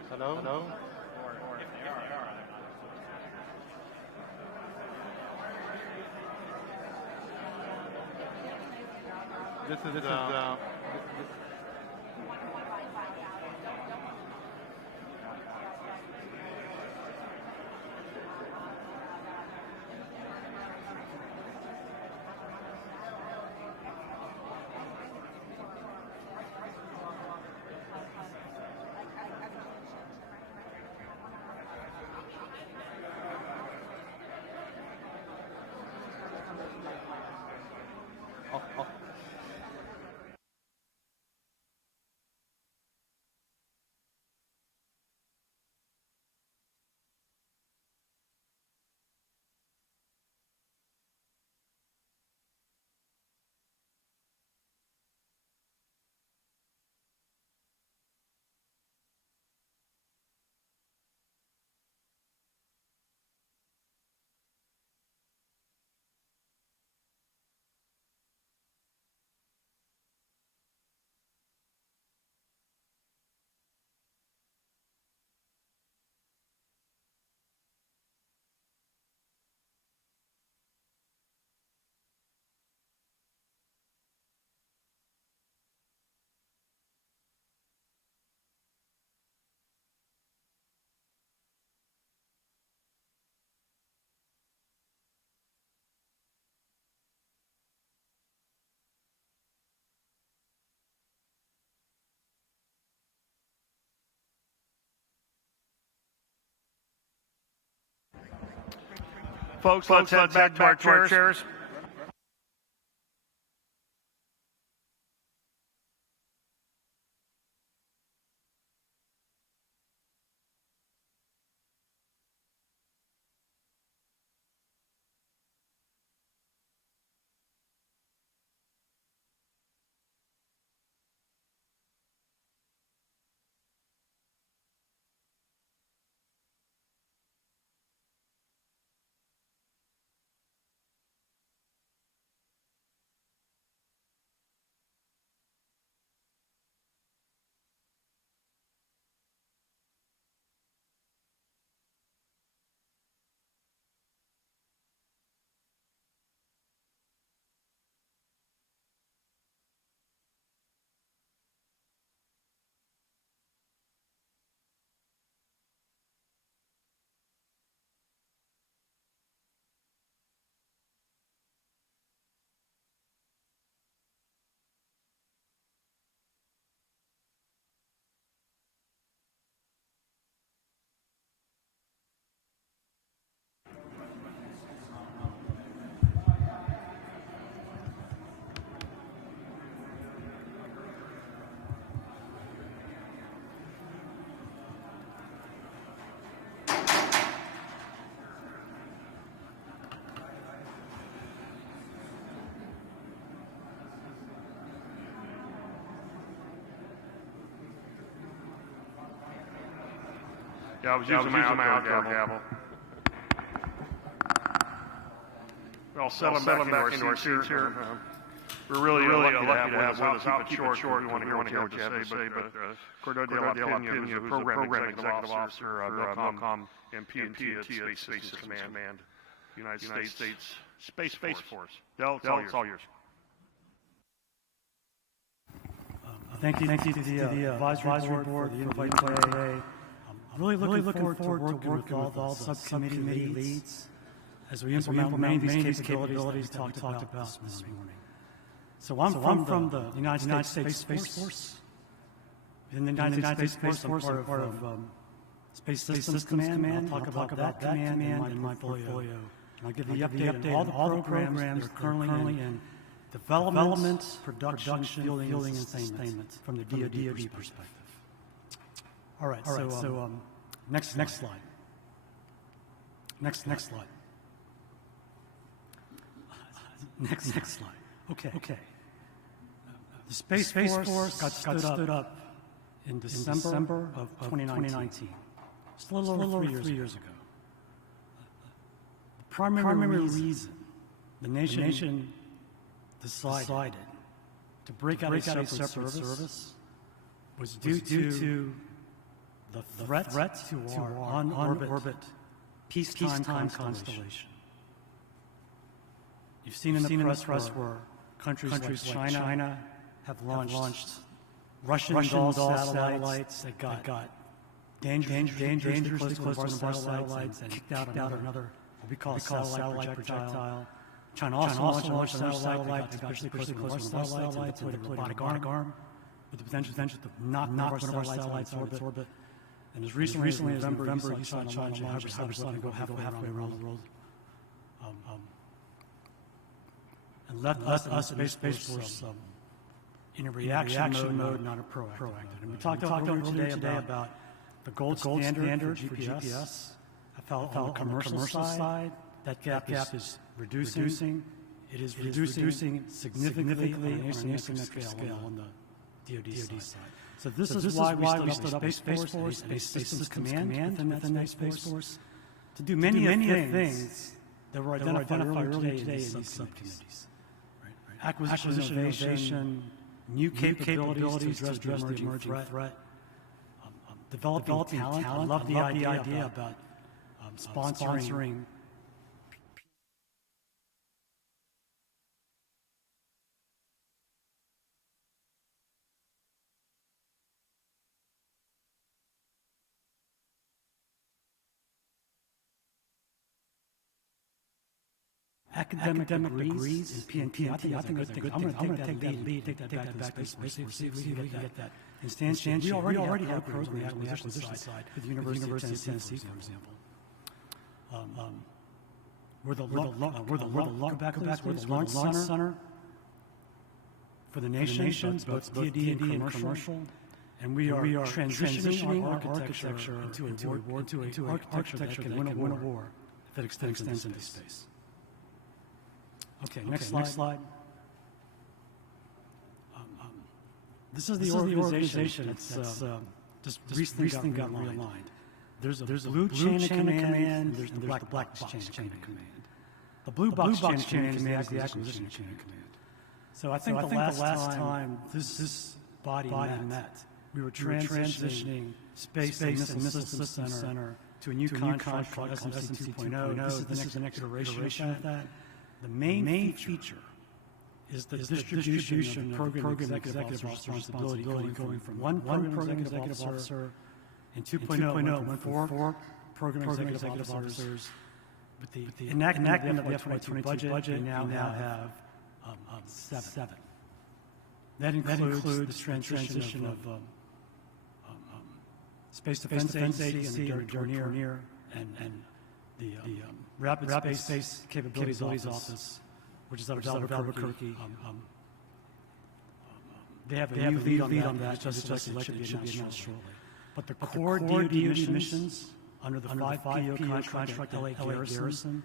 Hello? This is Folks, let's head back to our chairs. Yeah, I was using my outdoor gavel. I'll settle them back into our seats here. We're really lucky to have with us. I'll keep it short. We want to hear what you have to say. But Cordell de la Pena, who's the Program Executive Officer of Milcom and PNT at Space Systems Command, United States Space Force. Del, it's all yours. Thank you to the advisory board for the invite today. I'm really looking forward to working with all the subcommittee leads as we implement many of these capabilities that we talked about this morning. So I'm from the United States Space Force. In the United States Space Force, I'm part of Space Systems Command. I'll talk about that command in my portfolio. And I'll give the update on all the programs that are currently in development, production, fielding, and sustainment from the DoD perspective. All right. So next slide. Next slide. Next slide. Okay. The Space Force got stood up in December of 2019. Just a little over 3 years ago. The primary reason the nation decided to break out a separate service was due to the threat to our on-orbit peacetime constellation. You've seen in the press where countries like China have launched Russian doll satellites that got dangerously close to our satellites and kicked out another what we call a satellite projectile. China also launched another satellite that got especially close to our satellites and deployed a robotic arm with the potential to knock one of our satellites out of its orbit. And as recently as November, you saw China launch a hypersonic go halfway around the world. And left us Space Force in a reaction mode, not a proactive. And we talked earlier today about the gold standard for GPS. I felt on the commercial side, that gap is reducing. It is reducing significantly on an asymmetric scale on the DoD side. So this is why we stood up a Space Force and a Space Systems Command within that Space Force to do many things that were identified earlier today in these subcommittees. Acquisition, innovation, new capabilities to address the emerging threat, developing talent. I love the idea about sponsoring academic degrees in PNT. I think that's a good thing. I'm going to take that lead, take that back to Space Force, see if we can get that instantiated. We already have programs on the acquisition side with the University of Tennessee, for example. We're the launch center for the nation, both DoD and commercial. And we are transitioning our architecture into an architecture that can win a war if it extends into space. Okay, next slide. This is the organization that's just recently got realigned. There's a blue chain of command, and there's the black box chain of command. The blue box chain of command is the acquisition chain of command. So I think the last time this body met, we were transitioning Space and Missile Systems Center to a new contract called SMC 2.0. This is the next iteration of that. The main feature is the distribution of program executive responsibility going from one program executive officer in 2.0 went from 4 program executive officers. With the enactment of the FY22 budget, we now have 7. That includes the transition of Space Defense Agency and Dornier and the Rapid Space Capabilities Office, which is out of Albuquerque. They have a new lead on that, just elected, should be announced shortly. But the core DoD missions under the 5 PO contract LA Garrison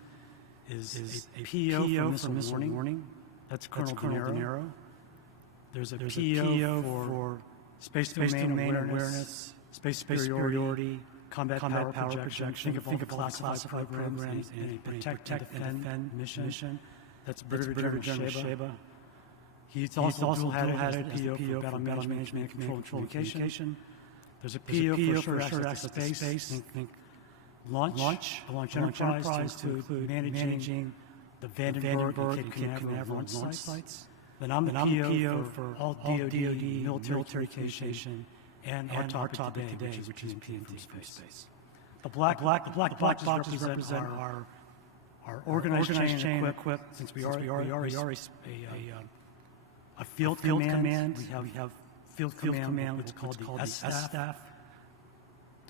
is a PO for missile warning. That's Colonel Dinero. There's a PO for space domain awareness, space superiority, combat power projection. Think of classified programs and a protect and defend mission. That's Brigadier General Sheba. He's also had a PO for battle management and control communication. There's a PO for short access to space. Think launch enterprise to include managing the Vandenberg and Cape Canaveral launch sites. Then I'm the PO for all DoD military communication and our topic today, which is PNT from space. The black boxes represent our organized chain equipped. Since we are a field command, we have field command, which is called the S staff.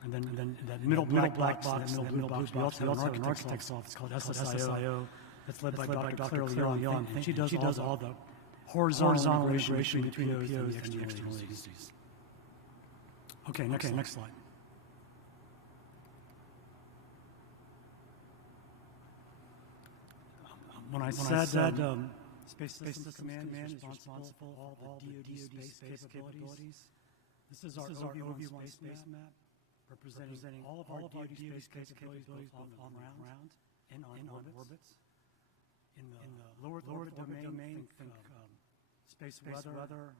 And then that middle black box, we also have an architect's office called SSIO. That's led by Dr. Claire Leon, and she does all the horizontal integration between the POs and the external agencies. Okay, next slide. When I said that Space Systems Command is responsible for all the DoD space capabilities, this is our OV1 space map representing all of our DoD space capabilities both on the ground and on orbits. In the lower domain, think space weather,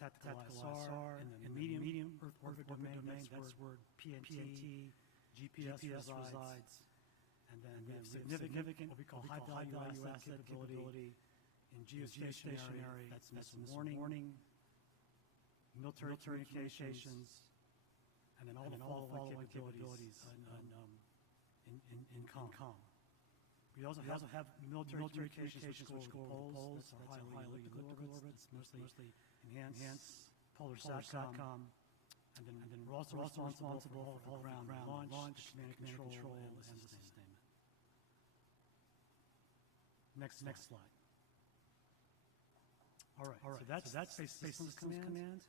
tactical ISR, and the medium Earth orbit domain, that's where PNT, GPS resides. And then we have significant, what we call high-value asset capability in geostationary, that's warning, military communications, and then all the following capabilities in comm. We also have military communications which go over poles, that's our highly elliptical orbits, mostly enhanced polar satcom. And then we're also responsible for all the ground launch, command and control, and the sustainment. Next slide. All right. So that's Space Systems Command.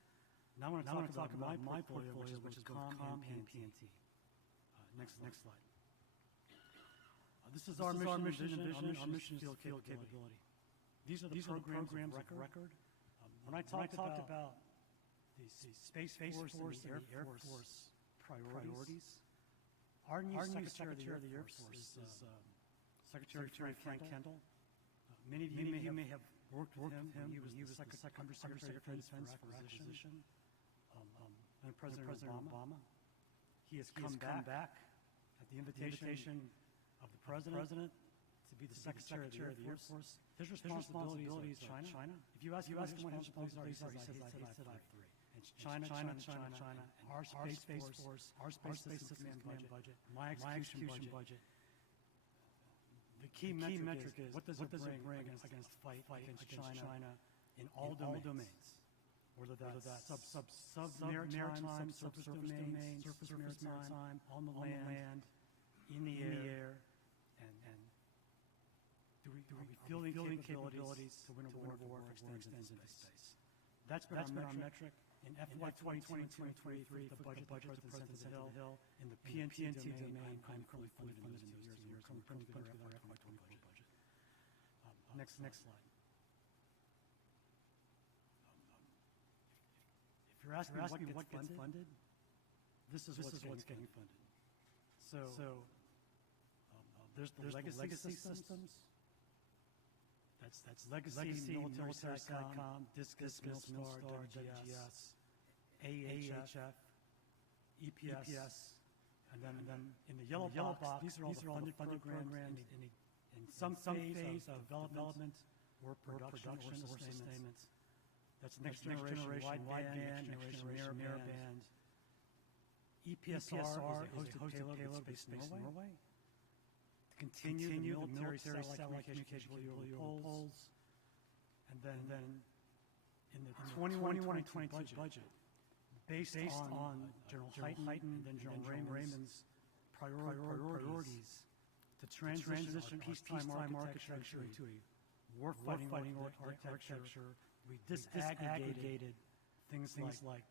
Now I want to talk about my portfolio, which is comm and PNT. Next slide. This is our mission and vision, our mission field capability. These are the programs of record. When I talked about the Space Force and the Air Force priorities, our new Secretary of the Air Force is Secretary Frank Kendall. Many of you may have worked with him. He was the Undersecretary of Defense for Acquisition under President Obama. He has come back at the invitation of the President to be the Secretary of the Air Force. His responsibilities are China. If you ask him what his responsibilities are, he says, I have three. It's China, our Space Force, our Space Systems Command budget, my execution budget. The key metric is what does it bring against the fight against China in all domains, whether that's sub-maritime, subsurface domains, surface maritime, on the land, in the air, and do we fielding capabilities to win a war if it extends into space? That's been our metric. In FY 2022 and 2023, the budget the President sent to the Hill. In the PNT domain, I'm currently funded in those 2 years, and we're currently putting together our FY 2020 budget. Next slide. If you're asking what gets funded, this is what's getting funded. So there's the legacy systems. That's legacy military SATCOM, DISCUS, MILSTAR, WGS, AHF, EPS, and then in the yellow box, these are all the funded programs in some phase of development or production or sustainment. That's next generation wideband, next generation narrowband. EPSR is a hosted payload with Space Norway. Continue the military satellite communication capability over poles. And then in the 21-22 budget, based on General Hyten and then General Raymond's priorities to transition peacetime architecture into a warfighting architecture, we disaggregated things like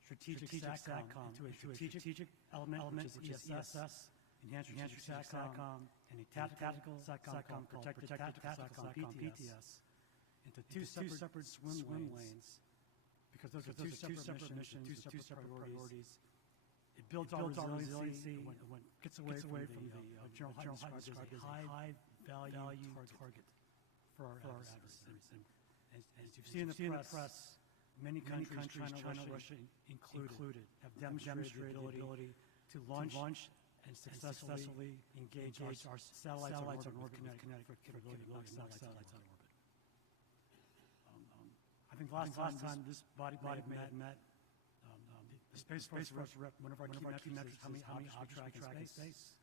strategic SATCOM into a strategic element, which is ESS, Enhanced SATCOM, and a tactical SATCOM, protected tactical SATCOM, PTS, into two separate swim lanes, because those are two separate missions, two separate priorities. It builds our resiliency, gets away from the General Hyten described as a high-value target. for our adversaries. And as you've seen in the press, many countries, China, Russia included, have demonstrated the ability to launch and successfully engage our satellites on orbit with kinetic capability to knock satellites out of orbit. I think last time this body met, the Space Force rep, one of our key metrics, how many objects we track in space.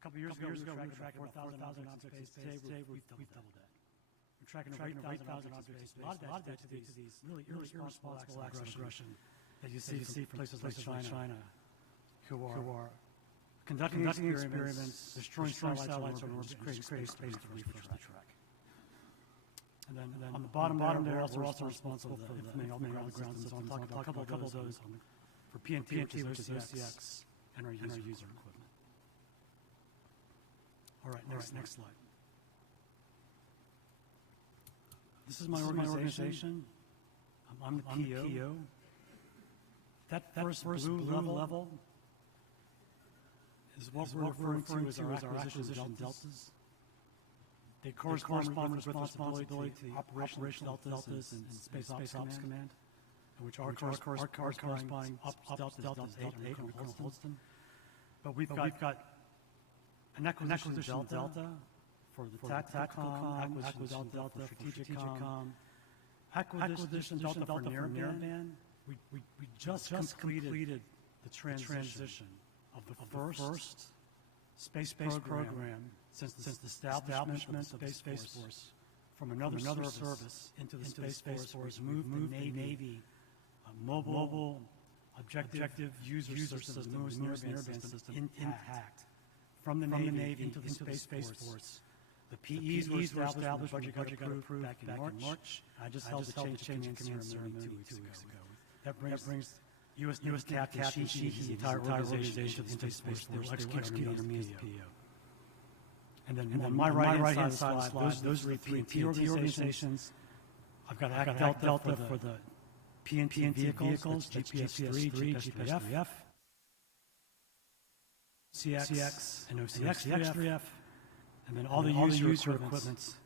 A couple years ago, we were tracking about 4,000 objects in space. Today, we've doubled that. We're tracking over 8,000 objects in space. A lot of that's due to these really irresponsible acts of aggression that you see from places like China, who are conducting experiments, destroying satellites on orbit, creating space for us to track. And then on the bottom there, we're also responsible for implementing all the ground systems. I'll talk about a couple of those for PNT, which is OCX, and our user equipment. All right, next slide. This is my organization. I'm the PO. That first blue level is what we're referring to as our acquisition deltas. They correspond with responsibility to the operational deltas and Space Ops Command, which are corresponding ops deltas 8 and Colonel Holston. But we've got an acquisition delta for the tactical comm, acquisition delta for strategic comm, acquisition delta for narrowband. We just completed the transition of the first space program since the establishment of the Space Force from another service into the Space Force, moved the Navy mobile objective user system, the newest narrowband system, intact. From the Navy into the Space Force. The PEs were established, the budget got approved back in March. I just held the change of command ceremony 2 weeks ago. That brings U.S. Captain Chief, the entire organization into the Space Force. They'll execute under me as PO. And then on my right-hand side of the slide, those are the PNT organizations. I've got Act Delta for the PNT vehicles, GPS-3, GPS-3F. CX and OCX3F, and then all the user equipments.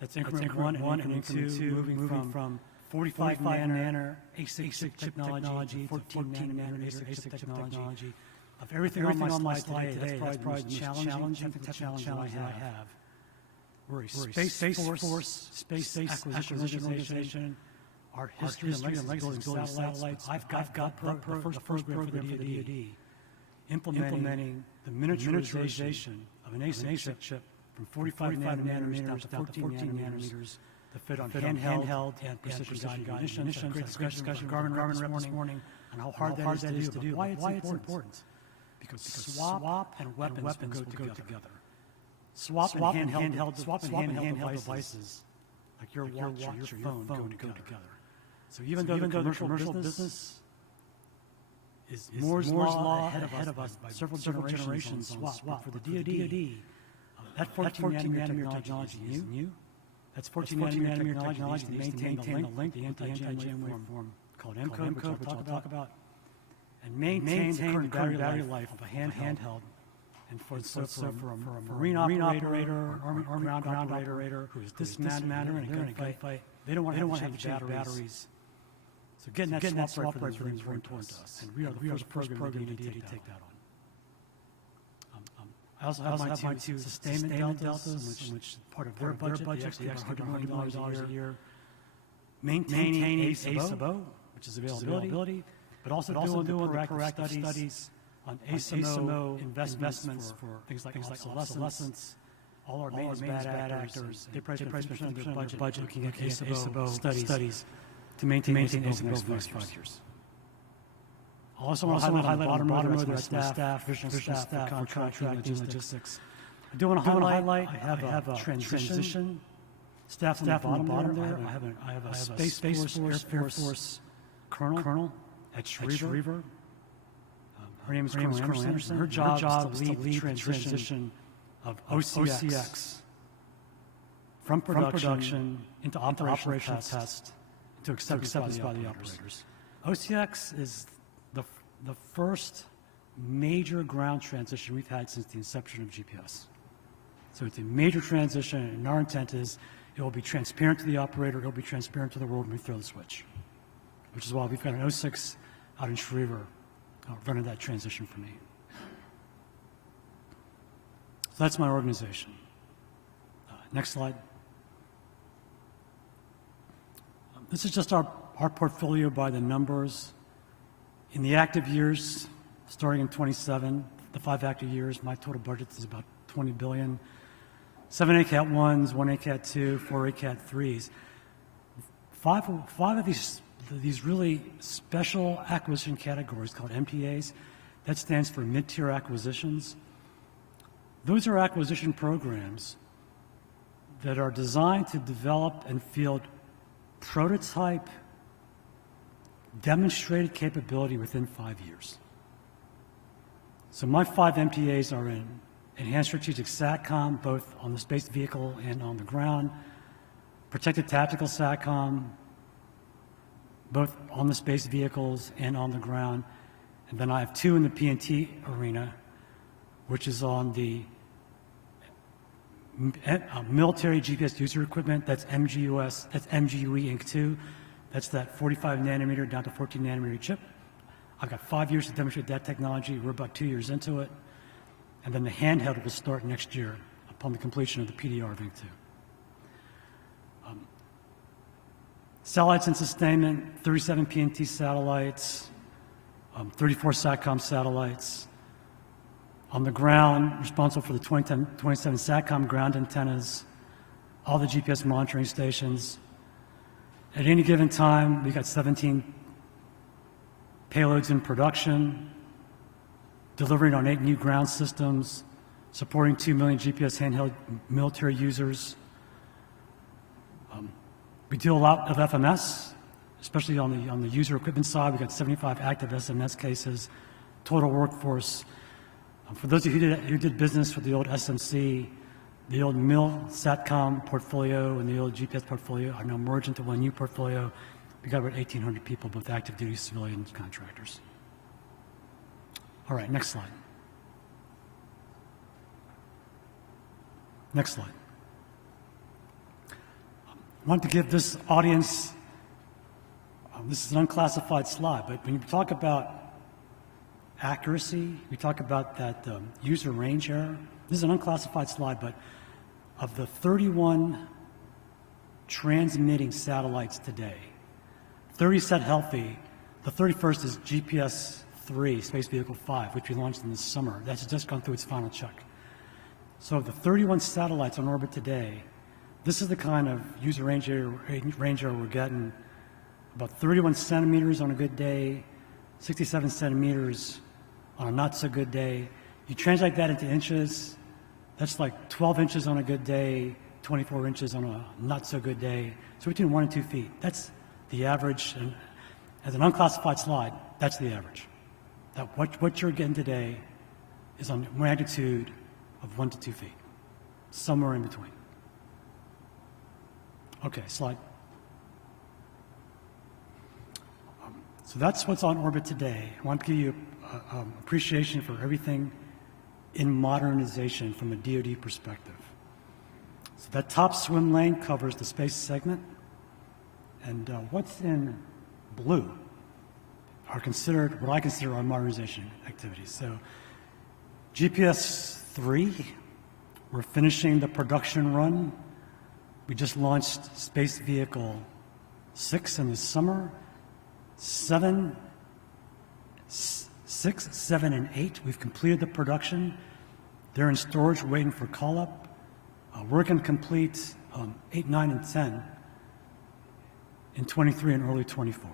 That's increment 1 and increment 2, moving from 45 nanometer ASIC technology, 14 nanometer ASIC technology. Of everything on my slide today, that's probably the challenging challenge I have. We're a Space Force, space acquisition organization. Our history and legacy is building satellites. I've got the first program for the DoD. Implementing the miniaturization of an ASIC chip from 45 nanometers down to 14 nanometers to fit on handheld and precision-guided munitions. I had a great discussion with Garmin rep this morning on how hard that is to do, why it's important. Because SWAP and weapons go together. SWAP and handheld devices, like your watch or your phone, go together. So even though the commercial business is Moore's Law ahead of us by several generations on SWAP. For the DoD, that 14 nanometer technology is new. That's 14 nanometer technology to maintain the link, the anti-jam waveform called M-code, which we'll talk about, and maintain the current battery life of a handheld. And for a Marine operator, or Army ground operator who is dismantled in a gunfight, they don't want to have to change batteries. So getting that swap right is very important to us, and we are the first program to take that on. I also have my two sustainment deltas, which part of their budget, the extra $100 million a year, maintaining ASABO, which is availability, but also doing the proactive studies on ASAMO investments for things like obsolescence. All our main bad actors, they price 50% of their budget looking at ASABO studies to maintain ASABO for the next 5 years. I also want to highlight the bottom of their staff, traditional staff for contracting logistics. I do want to highlight, I have a transition staff on the bottom there. I have a Space Force, Air Force Colonel at Schriever. Her name is Colonel Anderson. Her job is to lead the transition of OCX from production into operational test to acceptance by the operators. OCX is the first major ground transition we've had since the inception of GPS. So it's a major transition, and our intent is it will be transparent to the operator, it will be transparent to the world when we throw the switch, which is why we've got an 06 out in Schriever running that transition for me. So that's my organization. Next slide. This is just our portfolio by the numbers. In the active years, starting in 27, the 5 active years, my total budget is about $20 billion. 7 ACAT 1s, 1 ACAT 2, 4 ACAT 3s. Five of these really special acquisition categories called MPAs, that stands for mid-tier acquisitions. Those are acquisition programs that are designed to develop and field prototype, demonstrated capability within 5 years. So my 5 MPAs are in enhanced strategic SATCOM, both on the space vehicle and on the ground, protected tactical SATCOM, both on the space vehicles and on the ground, and then I have 2 in the PNT arena, which is on the military GPS user equipment. That's MGUS, that's MGUE Inc. 2. That's that 45 nanometer down to 14 nanometer chip. I've got 5 years to demonstrate that technology. We're about 2 years into it. And then the handheld will start next year upon the completion of the PDR of Inc. 2. Satellites and sustainment, 37 PNT satellites, 34 SATCOM satellites. On the ground, responsible for the 27 SATCOM ground antennas, all the GPS monitoring stations. At any given time, we've got 17 payloads in production, delivering on 8 new ground systems, supporting 2 million GPS handheld military users. We do a lot of FMS, especially on the user equipment side. We've got 75 active SMS cases, total workforce. For those of you who did business with the old SMC, the old MIL SATCOM portfolio and the old GPS portfolio are now merged into one new portfolio. We've got about 1,800 people, both active duty, civilian, contractors. All right, next slide. Next slide. I want to give this audience, this is an unclassified slide, but when you talk about accuracy, we talk about that user range error. This is an unclassified slide, but of the 31 transmitting satellites today, 30 set healthy. The 31st is GPS 3, Space Vehicle 5, which we launched in the summer. That's just gone through its final check. So of the 31 satellites on orbit today, this is the kind of user range error we're getting. About 31 centimeters on a good day, 67 centimeters on a not so good day. You translate that into inches, that's like 12 inches on a good day, 24 inches on a not so good day. So between 1 and 2 feet. That's the average. And as an unclassified slide, that's the average. That what you're getting today is on magnitude of 1 to 2 feet, somewhere in between. Okay, slide. So that's what's on orbit today. I want to give you appreciation for everything in modernization from a DoD perspective. So that top swim lane covers the space segment, and what's in blue are considered what I consider our modernization activities. So GPS 3, we're finishing the production run. We just launched Space Vehicle 6 in the summer. 6, 7, and 8, we've completed the production. They're in storage waiting for call-up. We're going to complete 8, 9, and 10 in 23 and early 24.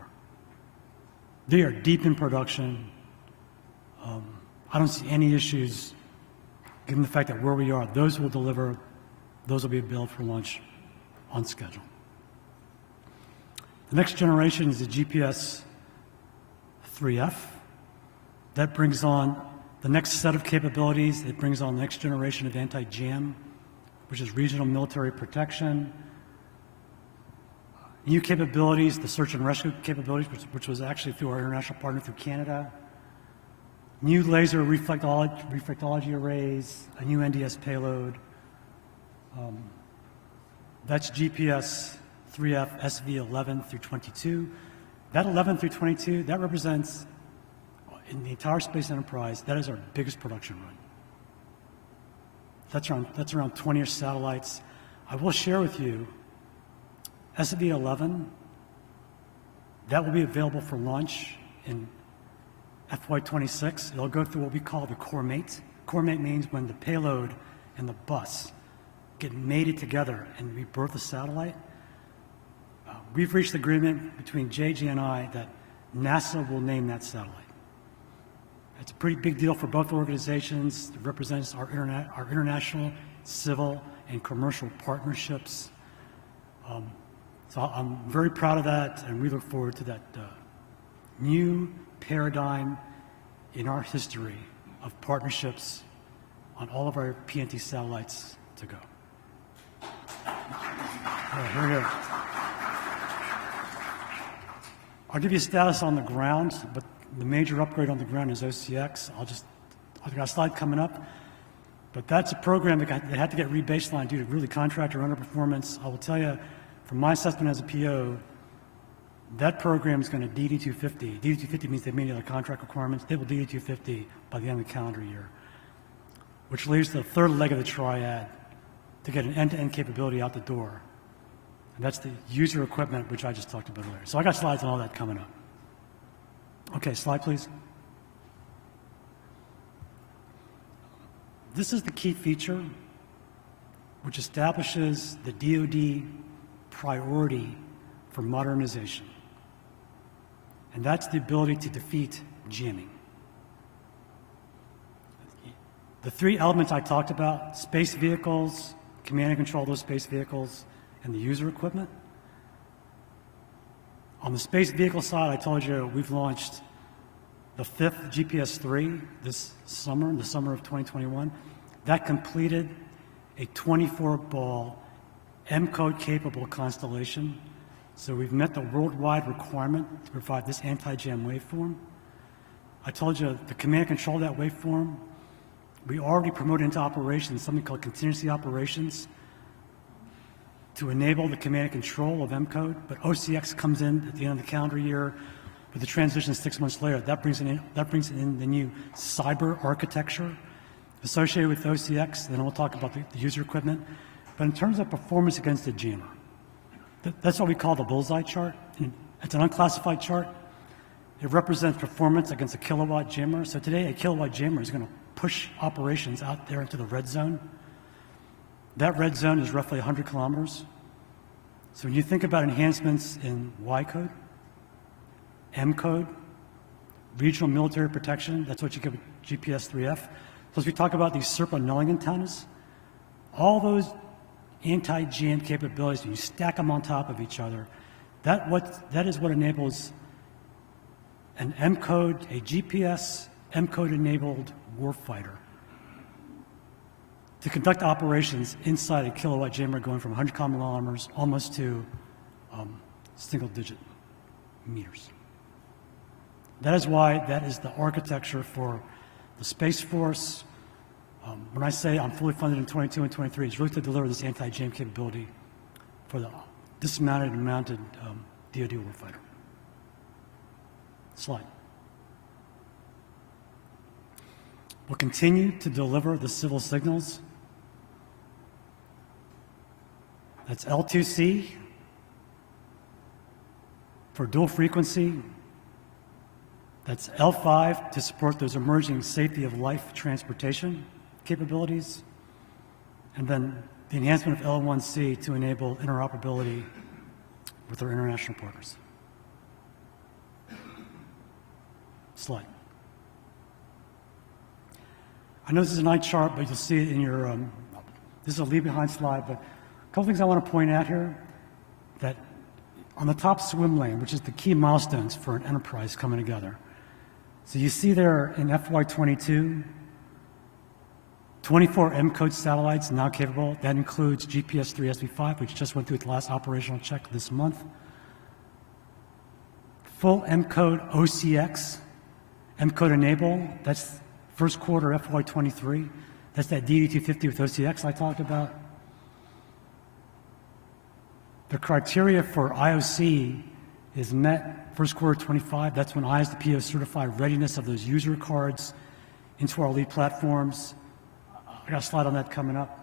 They are deep in production. I don't see any issues given the fact that where we are, those will deliver, those will be built for launch on schedule. The next generation is the GPS 3F. That brings on the next set of capabilities. It brings on the next generation of anti-jam, which is regional military protection. New capabilities, the search and rescue capabilities, which was actually through our international partner through Canada. New laser reflectology arrays, a new NDS payload, That's GPS 3F SV 11 through 22. That 11 through 22, that represents, in the entire space enterprise, that is our biggest production run. That's around 20-ish satellites. I will share with you, SV 11, that will be available for launch in FY26. It'll go through what we call the core mate. Core mate means when the payload and the bus get mated together and rebirth the satellite. We've reached agreement between JG and I that NASA will name that satellite. It's a pretty big deal for both organizations. It represents our international, civil, and commercial partnerships. So I'm very proud of that, and we look forward to that new paradigm in our history of partnerships on all of our PNT satellites to go. Here. I'll give you a status on the ground, but the major upgrade on the ground is OCX. I've got a slide coming up, but that's a program that had to get rebaselined due to really contractor underperformance. I will tell you, from my assessment as a PO, that program is going to DD250. DD250 means they meet the contract requirements. They will DD250 by the end of the calendar year, which leaves the third leg of the triad to get an end-to-end capability out the door. And that's the user equipment, which I just talked about earlier. So I got slides on all that coming up. Okay, slide please. This is the key feature which establishes the DoD priority for modernization. And that's the ability to defeat jamming. The three elements I talked about, space vehicles, command and control of those space vehicles, and the user equipment. On the space vehicle side, I told you we've launched the 5th GPS-3 this summer, in the summer of 2021. That completed a 24-ball M-code capable constellation. So we've met the worldwide requirement to provide this anti-jam waveform. I told you the command and control of that waveform, we already promoted into operations something called contingency operations to enable the command and control of M-code, but OCX comes in at the end of the calendar year with the transition 6 months later. That brings in the new cyber architecture associated with OCX, then we'll talk about the user equipment. But in terms of performance against the jammer, that's what we call the bullseye chart. And it's an unclassified chart. It represents performance against a kilowatt jammer. So today, a kilowatt jammer is going to push operations out there into the red zone. That red zone is roughly 100 kilometers. So when you think about enhancements in Y code, M code, regional military protection, that's what you get with GPS 3F. So as we talk about these SERPA nulling antennas, all those anti-jam capabilities, when you stack them on top of each other, that is what enables an M code, a GPS M code enabled warfighter to conduct operations inside a kilowatt jammer going from 100 kilometers almost to single-digit meters. That is why that is the architecture for the Space Force. When I say I'm fully funded in 22 and 23, it's really to deliver this anti-jam capability for the dismounted and mounted DoD warfighter. Slide. We'll continue to deliver the civil signals. That's L2C for dual frequency. That's L5 to support those emerging safety of life transportation capabilities. And then the enhancement of L1C to enable interoperability with our international partners. Slide. I know this is an eye chart, but you'll see it in your, this is a leave behind slide, but a couple things I want to point out here, that on the top swim lane, which is the key milestones for an enterprise coming together. So you see there in FY22, 24 M-code satellites now capable. That includes GPS-3 SV5, which just went through its last operational check this month. Full M-code OCX, M-code enable, that's first quarter FY23. That's that DD250 with OCX I talked about. The criteria for IOC is met first quarter 25. That's when I, as the PO, certify readiness of those user cards into our lead platforms. I got a slide on that coming up.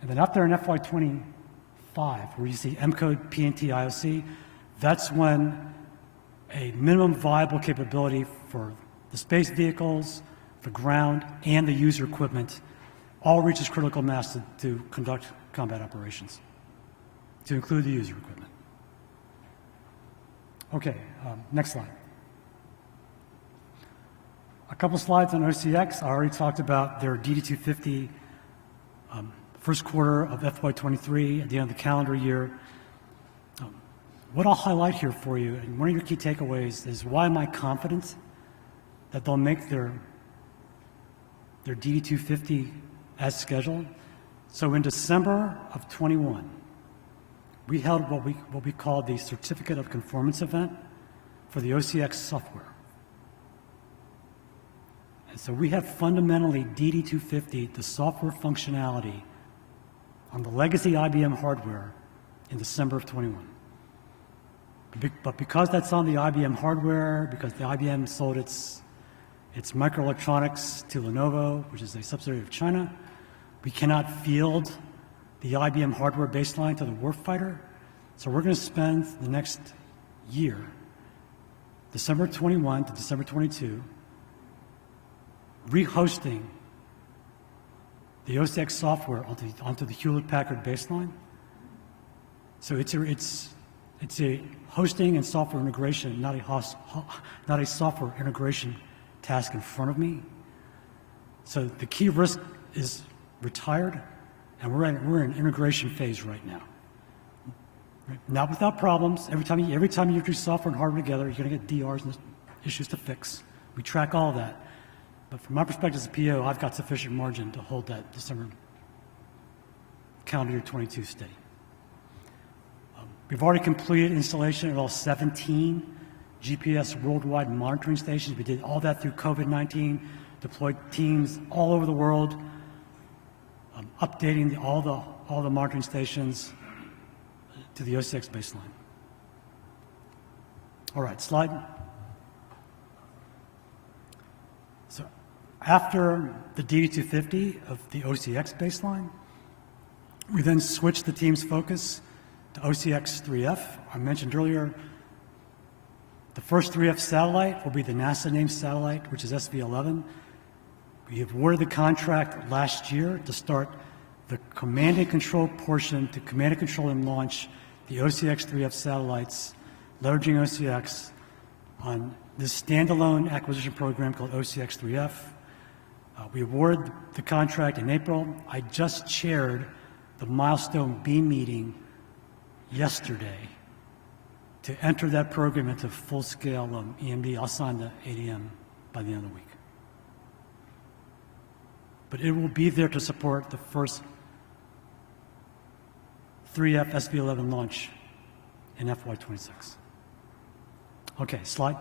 And then up there in FY 25, where you see M-code, PNT, IOC, that's when a minimum viable capability for the space vehicles, the ground, and the user equipment all reaches critical mass to conduct combat operations, to include the user equipment. Okay, next slide. A couple slides on OCX. I already talked about their DD250 first quarter of FY23 at the end of the calendar year. What I'll highlight here for you, and one of your key takeaways, is why am I confident that they'll make their DD250 as scheduled. So in December of 21, we held what we call the Certificate of Conformance event for the OCX software. And so we have fundamentally DD250, the software functionality on the legacy IBM hardware in December of 21. But because that's on the IBM hardware, because the IBM sold its microelectronics to Lenovo, which is a subsidiary of China, we cannot field the IBM hardware baseline to the warfighter. So we're going to spend the next year, December 21 to December 22, rehosting the OCX software onto the Hewlett-Packard baseline. So it's a hosting and software integration, not a software integration task in front of me. So the key risk is retired, and we're in integration phase right now. Right? Not without problems. Every time you introduce software and hardware together, you're going to get DRs and issues to fix. We track all of that. But from my perspective as a PO, I've got sufficient margin to hold that December calendar year 22 steady. We've already completed installation of all 17 GPS worldwide monitoring stations. We did all that through COVID-19, deployed teams all over the world, updating all the monitoring stations to the OCX baseline. All right, slide. So after the DD250 of the OCX baseline, we then switched the team's focus to OCX 3F. I mentioned earlier, the first 3F satellite will be the NASA named satellite, which is SV-11. We awarded the contract last year to start the command and control portion to command and control and launch the OCX 3F satellites, leveraging OCX on this standalone acquisition program called OCX 3F. We awarded the contract in April. I just chaired the milestone B meeting yesterday to enter that program into full-scale EMD. I'll sign the ADM by the end of the week. But it will be there to support the first 3F SV-11 launch in FY26. Okay, slide.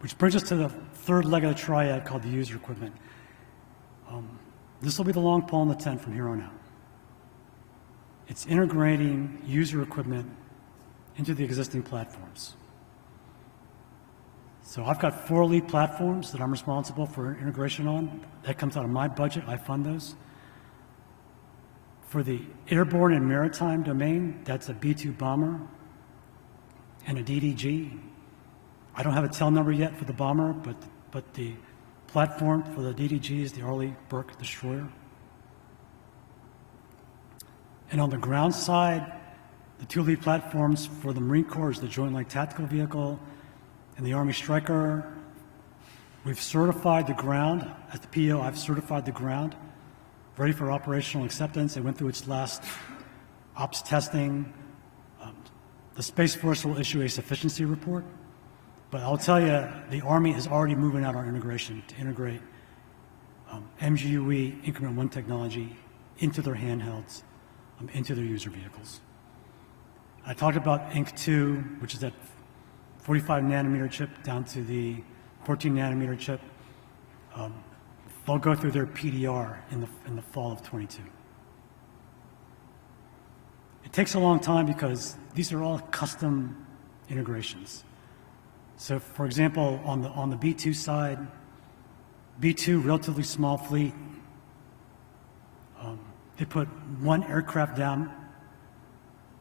Which brings us to the third leg of the triad called the user equipment. This will be the long pole in the tent from here on out. It's integrating user equipment into the existing platforms. So I've got 4 lead platforms that I'm responsible for integration on. That comes out of my budget. I fund those. For the airborne and maritime domain, that's a B-2 bomber and a DDG. I don't have a tail number yet for the bomber, but the platform for the DDG is the Arleigh Burke destroyer. And on the ground side, the 2 lead platforms for the Marine Corps is the Joint Light Tactical Vehicle and the Army Stryker. We've certified the ground. As the PO, I've certified the ground, ready for operational acceptance. It went through its last ops testing. The Space Force will issue a sufficiency report. But I'll tell you, the Army is already moving out our integration to integrate MGUE Increment 1 technology into their handhelds, into their user vehicles. I talked about INC2, which is that 45 nanometer chip down to the 14 nanometer chip. They'll go through their PDR in the fall of 22. It takes a long time because these are all custom integrations. So for example, on the B2 side, B2, relatively small fleet, they put one aircraft down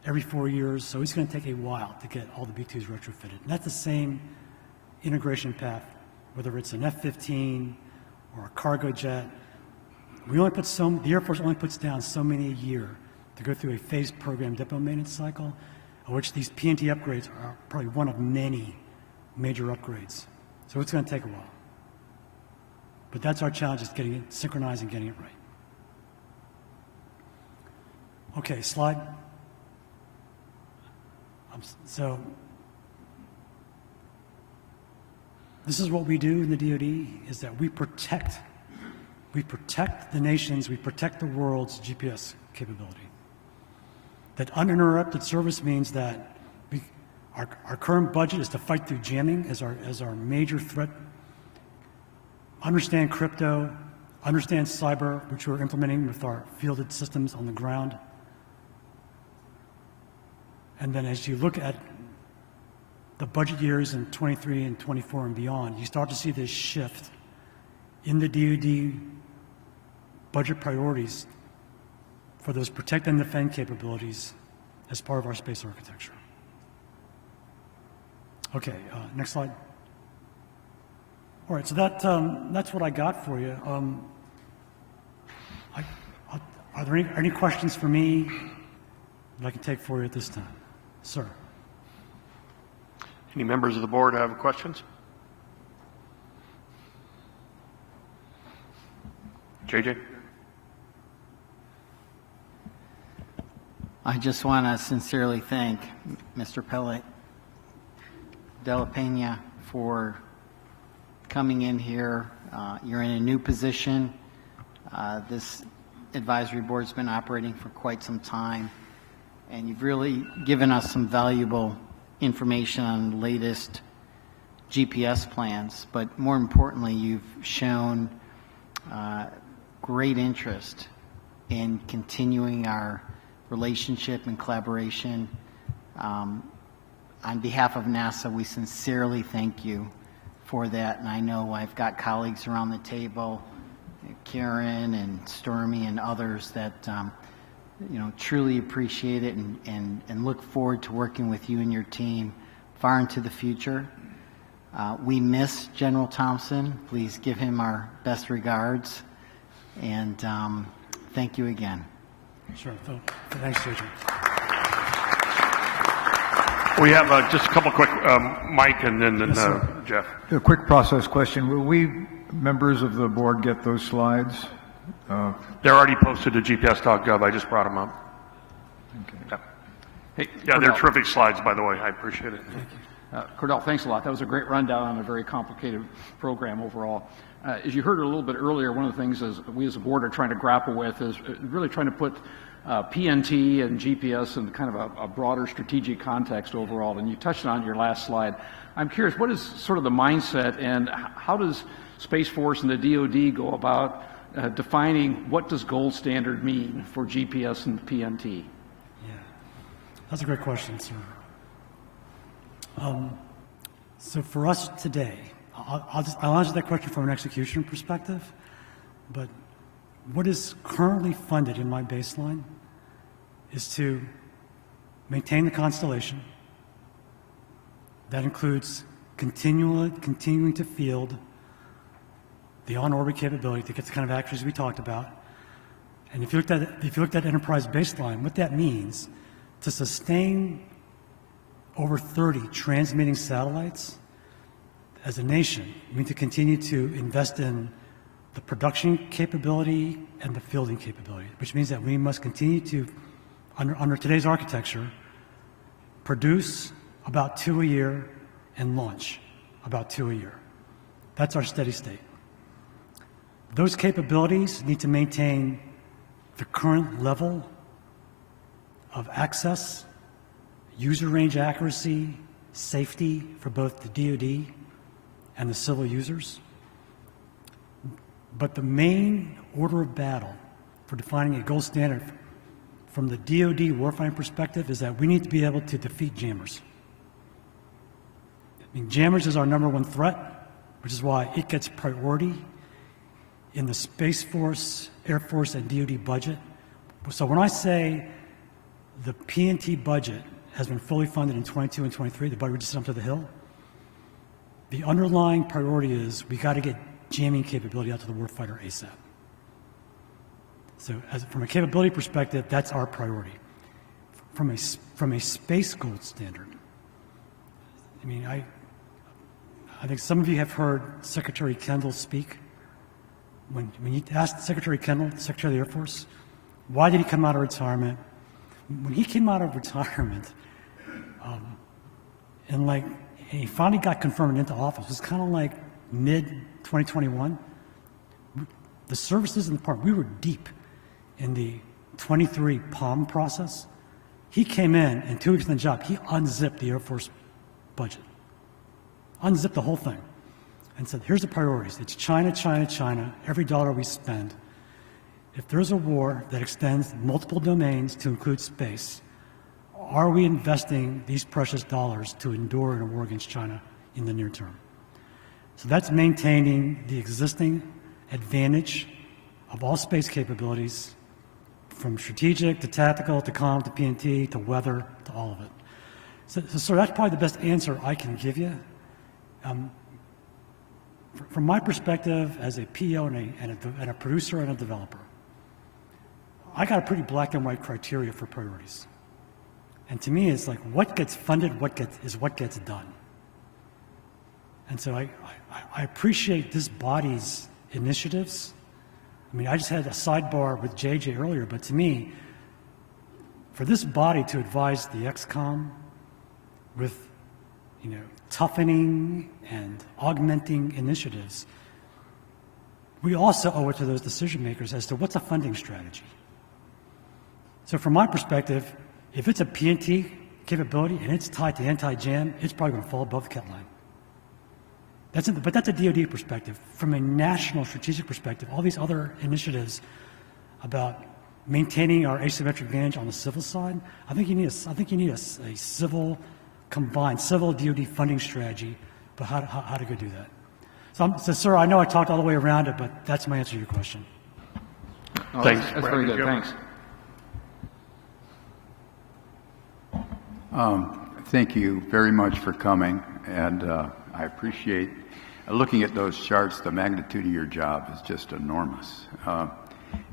every 4 years, so it's going to take a while to get all the B2s retrofitted. And that's the same integration path, whether it's an F-15 or a cargo jet. The Air Force only puts down so many a year to go through a phased program depot maintenance cycle, of which these PNT upgrades are probably one of many major upgrades. So it's going to take a while. But that's our challenge, is getting it synchronized and getting it right. Okay, slide. So this is what we do in the DoD, is that we protect the nation's, we protect the world's GPS capability. That uninterrupted service means that our current budget is to fight through jamming as our major threat, understand crypto, understand cyber, which we're implementing with our fielded systems on the ground. And then as you look at the budget years in 23 and 24 and beyond, you start to see this shift in the DoD budget priorities for those protect and defend capabilities as part of our space architecture. Okay, next slide. All right, so that's what I got for you. Are there any questions for me that I can take for you at this time? Sir. Any members of the board have questions? JJ? I just want to sincerely thank Mr. Della Pena for coming in here. You're in a new position. This advisory board's been operating for quite some time, and you've really given us some valuable information on the latest GPS plans, but more importantly, you've shown great interest in continuing our relationship and collaboration. On behalf of NASA, we sincerely thank you for that, and I know I've got colleagues around the table, Karen and Stormy and others, that truly appreciate it and look forward to working with you and your team far into the future. We miss General Thompson. Please give him our best regards, and thank you again. Sure. Thanks, JJ. We have just a couple quick, Mike and then Yes, Jeff. A quick process question. Will we, members of the board, get those slides? They're already posted to gps.gov. I just brought them up. Okay. Yeah, Hey, they're Cordell. terrific slides, by the way. I appreciate it. Cordell, thanks a lot. That was a great rundown on a very complicated program overall. As you heard a little bit earlier, one of the things is we as a board are trying to grapple with is really trying to put PNT and GPS in kind of a broader strategic context overall. And you touched on your last slide. I'm curious, what is sort of the mindset, and how does Space Force and the DoD go about defining what does gold standard mean for GPS and PNT? Yeah, that's a great question, sir. So for us today, I'll answer that question from an execution perspective, but what is currently funded in my baseline is to maintain the constellation. That includes continuing to field the on-orbit capability to get the kind of accuracy we talked about. And if you looked at enterprise baseline, what that means to sustain over 30 transmitting satellites as a nation, we need to continue to invest in the production capability and the fielding capability, which means that we must continue to, under today's architecture, produce about 2 a year and launch about 2 a year. That's our steady state. Those capabilities need to maintain the current level of access, user range accuracy, safety for both the DoD and the civil users. But the main order of battle for defining a gold standard from the DoD warfighting perspective is that we need to be able to defeat jammers. I mean, jammers is our #1 threat, which is why it gets priority in the Space Force, Air Force, and DoD budget. So when I say the PNT budget has been fully funded in 22 and 23, the budget we just sent up to the Hill, the underlying priority is we got to get jamming capability out to the warfighter ASAP. So from a capability perspective, that's our priority. From a space gold standard, I mean, I think some of you have heard Secretary Kendall speak. When you asked Secretary Kendall, Secretary of the Air Force, why did he come out of retirement? When he came out of retirement, and he finally got confirmed into office, it was kind of like mid-2021. The services in the department, we were deep in the 23 POM process. He came in, and 2 weeks in the job, he unzipped the Air Force budget. Unzipped the whole thing and said, here's the priorities. It's China, China, China. Every dollar we spend. If there's a war that extends multiple domains to include space, are we investing these precious dollars to endure in a war against China in the near term? So that's maintaining the existing advantage of all space capabilities, from strategic to tactical to comm to PNT to weather to all of it. So that's probably the best answer I can give you. From my perspective as a PO and a producer and a developer, I got a pretty black and white criteria for priorities. And to me, it's like what gets funded, what gets done. And so I appreciate this body's initiatives. I mean, I just had a sidebar with JJ earlier, but to me, for this body to advise the XCOM with, toughening and augmenting initiatives, we also owe it to those decision makers as to what's a funding strategy. So from my perspective, if it's a PNT capability and it's tied to anti-jam, it's probably going to fall above the cut line. But that's a DoD perspective. From a national strategic perspective, all these other initiatives about maintaining our asymmetric advantage on the civil side, I think you need a civil combined civil DoD funding strategy, but how to go do that. So, sir, I know I talked all the way around it, but that's my answer to your question. Oh, Thanks. That's very good. Thanks. Thank you very much for coming, and I appreciate looking at those charts. The magnitude of your job is just enormous.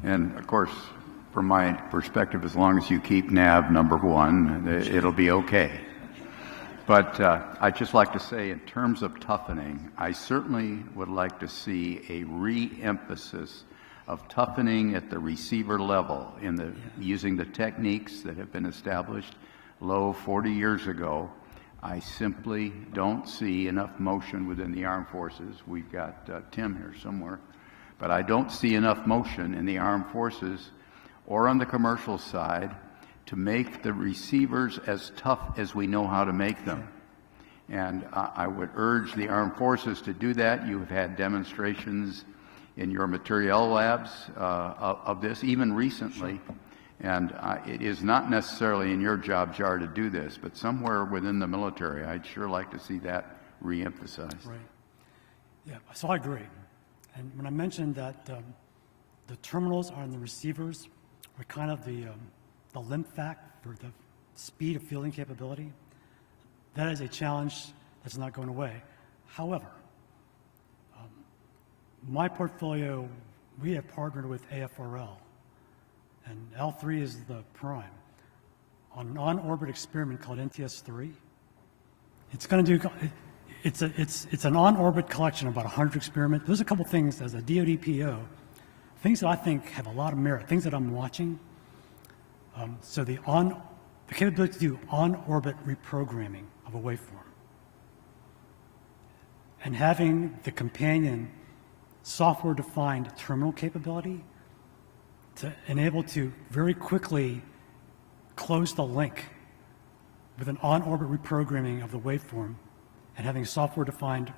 And of course, from my perspective, as long as you keep NAV #1, it'll be okay. But I'd just like to say, in terms of toughening, I certainly would like to see a re-emphasis of toughening at the receiver level using the techniques that have been established 40 years ago. I simply don't see enough motion within the armed forces. We've got Tim here somewhere. But I don't see enough motion in the armed forces or on the commercial side to make the receivers as tough as we know how to make them. And I would urge the armed forces to do that. You have had demonstrations in your materiel labs of this, even recently. And it is not necessarily in your job jar to do this, but somewhere within the military, I'd sure like to see that re-emphasized. Right. Yeah, so I agree. And when I mentioned that the terminals and the receivers were kind of the limp fact for the speed of fielding capability, that is a challenge that's not going away. However, my portfolio, we have partnered with AFRL, and L3 is the prime, on an on-orbit experiment called NTS-3. It's going to do, it's an on-orbit collection of about 100 experiments. There's a couple things as a DoD PO, things that I think have a lot of merit, things that I'm watching. So the capability to do on-orbit reprogramming of a waveform, and having the companion software-defined terminal capability to enable to very quickly close the link with an on-orbit reprogramming of the waveform and having a software-defined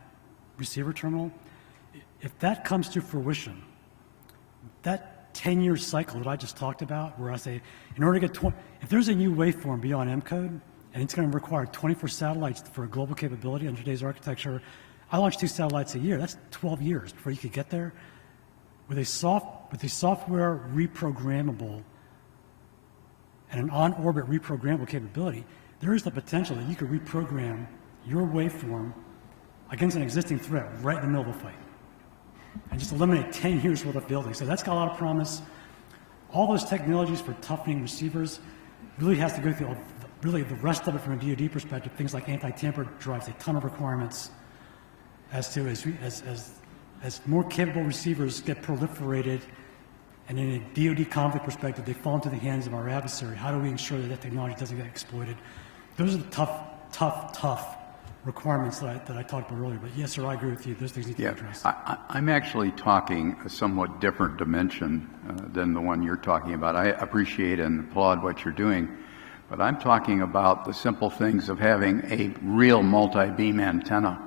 receiver terminal. If that comes to fruition, that 10-year cycle that I just talked about, where I say, in order to get if there's a new waveform beyond M-code, and it's going to require 24 satellites for a global capability under today's architecture, I launch 2 satellites a year. That's 12 years before you could get there. With a software reprogrammable and an on-orbit reprogrammable capability, there is the potential that you could reprogram your waveform against an existing threat right in the middle of a fight and just eliminate 10 years worth of building. So that's got a lot of promise. All those technologies for toughening receivers really has to go through really the rest of it from a DoD perspective. Things like anti-tamper drives a ton of requirements as more capable receivers get proliferated, and in a DoD conflict perspective, they fall into the hands of our adversary. How do we ensure that that technology doesn't get exploited? Those are the tough requirements that I talked about earlier. But yes, sir, I agree with you. Those things need to be addressed. I'm actually talking a somewhat different dimension than the one you're talking about. I appreciate and applaud what you're doing, but I'm talking about the simple things of having a real multi-beam antenna,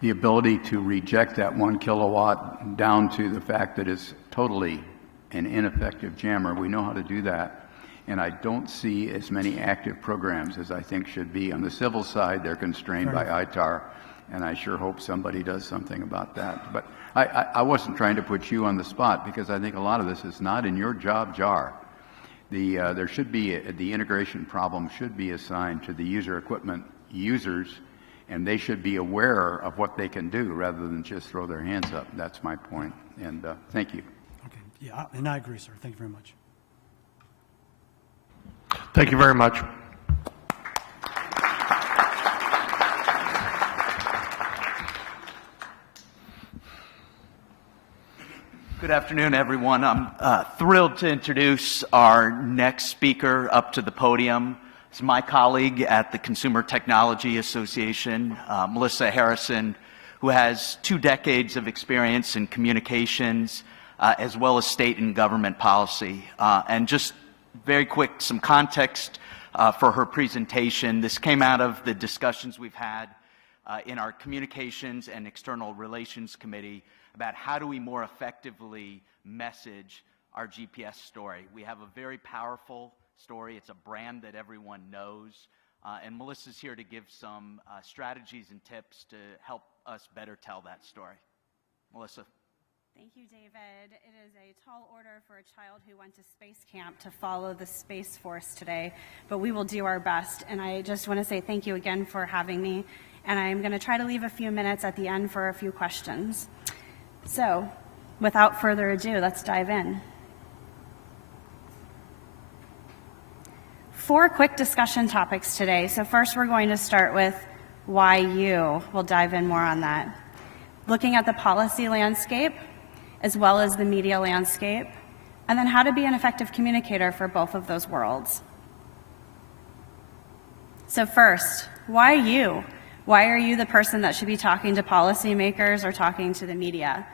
the ability to reject that 1 kilowatt down to the fact that it's totally an ineffective jammer. We know how to do that. And I don't see as many active programs as I think should be. On the civil side, they're constrained by ITAR, and I sure hope somebody does something about that. But I wasn't trying to put you on the spot, because I think a lot of this is not in your job jar. There should be the integration problem should be assigned to the user equipment users, and they should be aware of what they can do rather than just throw their hands up. That's my point. And thank you. Okay. Yeah, and I agree, sir. Thank you very much. Thank you very much. Good afternoon, everyone. I'm thrilled to introduce our next speaker up to the podium. It's my colleague at the Consumer Technology Association, Melissa Harrison, who has 2 decades of experience in communications, as well as state and government policy. And just very quick, some context for her presentation. This came out of the discussions we've had in our Communications and External Relations Committee about how do we more effectively message our GPS story. We have a very powerful story. It's a brand that everyone knows. And Melissa's here to give some strategies and tips to help us better tell that story. Melissa. Thank you, David. It is a tall order for a child who went to space camp to follow the Space Force today, but we will do our best. And I just want to say thank you again for having me. And I'm going to try to leave a few minutes at the end for a few questions. So, without further ado, let's dive in. 4 quick discussion topics today. So first, we're going to start with why you. We'll dive in more on that. Looking at the policy landscape, as well as the media landscape, and then how to be an effective communicator for both of those worlds. So first, why you? Why are you the person that should be talking to policymakers or talking to the media?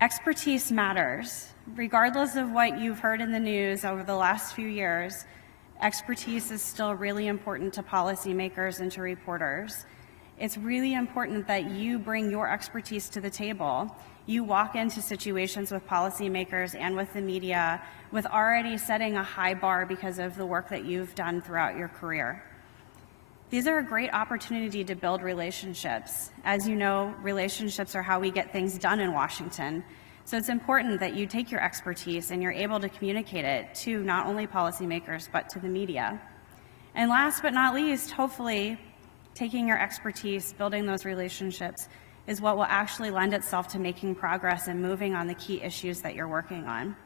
Expertise matters. Regardless of what you've heard in the news over the last few years, expertise is still really important to policymakers and to reporters. It's really important that you bring your expertise to the table. You walk into situations with policymakers and with the media with already setting a high bar because of the work that you've done throughout your career. These are a great opportunity to build relationships. As you know, relationships are how we get things done in Washington. So it's important that you take your expertise and you're able to communicate it to not only policymakers, but to the media. And last but not least, hopefully, taking your expertise, building those relationships, is what will actually lend itself to making progress and moving on the key issues that you're working on.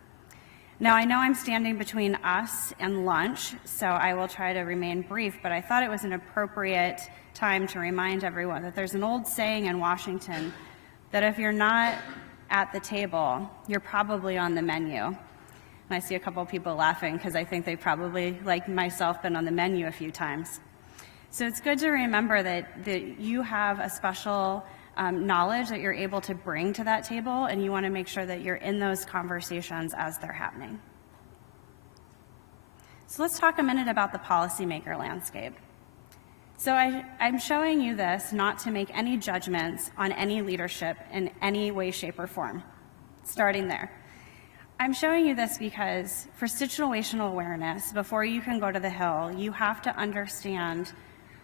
Now, I know I'm standing between us and lunch, so I will try to remain brief, but I thought it was an appropriate time to remind everyone that there's an old saying in Washington that if you're not at the table, you're probably on the menu. And I see a couple people laughing because I think they've probably, like myself, been on the menu a few times. So it's good to remember that you have a special knowledge that you're able to bring to that table, and you want to make sure that you're in those conversations as they're happening. So let's talk a minute about the policymaker landscape. So I'm showing you this not to make any judgments on any leadership in any way, shape, or form, starting there. I'm showing you this because for situational awareness, before you can go to the Hill, you have to understand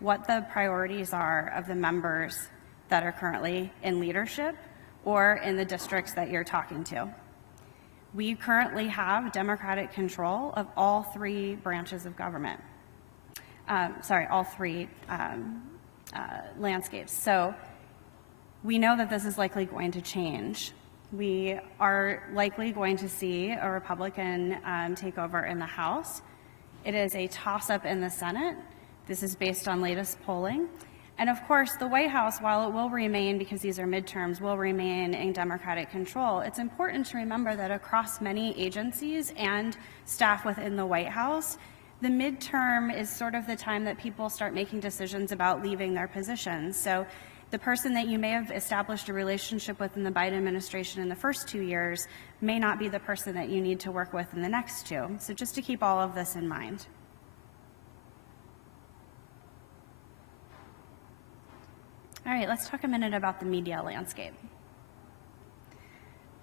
what the priorities are of the members that are currently in leadership or in the districts that you're talking to. We currently have democratic control of all three branches of government. All three landscapes. So we know that this is likely going to change. We are likely going to see a Republican takeover in the House. It is a toss-up in the Senate. This is based on latest polling. And of course, the White House, while it will remain, because these are midterms, will remain in Democratic control, it's important to remember that across many agencies and staff within the White House, the midterm is sort of the time that people start making decisions about leaving their positions. So the person that you may have established a relationship with in the Biden administration in the first 2 years may not be the person that you need to work with in the next 2. So just to keep all of this in mind. All right, let's talk a minute about the media landscape.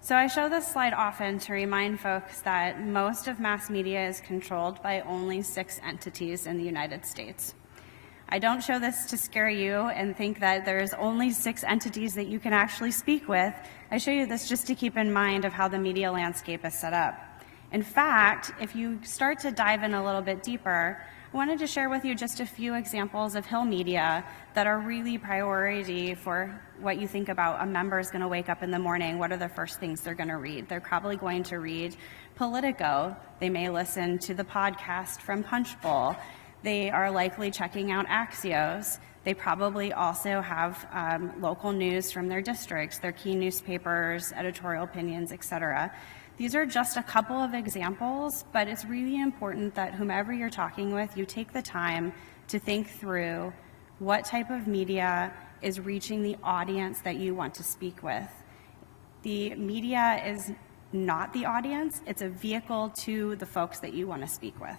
So I show this slide often to remind folks that most of mass media is controlled by only 6 entities in the United States. I don't show this to scare you and think that there's only 6 entities that you can actually speak with. I show you this just to keep in mind of how the media landscape is set up. In fact, if you start to dive in a little bit deeper, I wanted to share with you just a few examples of Hill media that are really priority for what you think about a member is going to wake up in the morning. What are the first things they're going to read? They're probably going to read Politico. They may listen to the podcast from Punchbowl. They are likely checking out Axios. They probably also have local news from their districts, their key newspapers, editorial opinions, etc. These are just a couple of examples, but it's really important that whomever you're talking with, you take the time to think through what type of media is reaching the audience that you want to speak with. The media is not the audience, it's a vehicle to the folks that you want to speak with.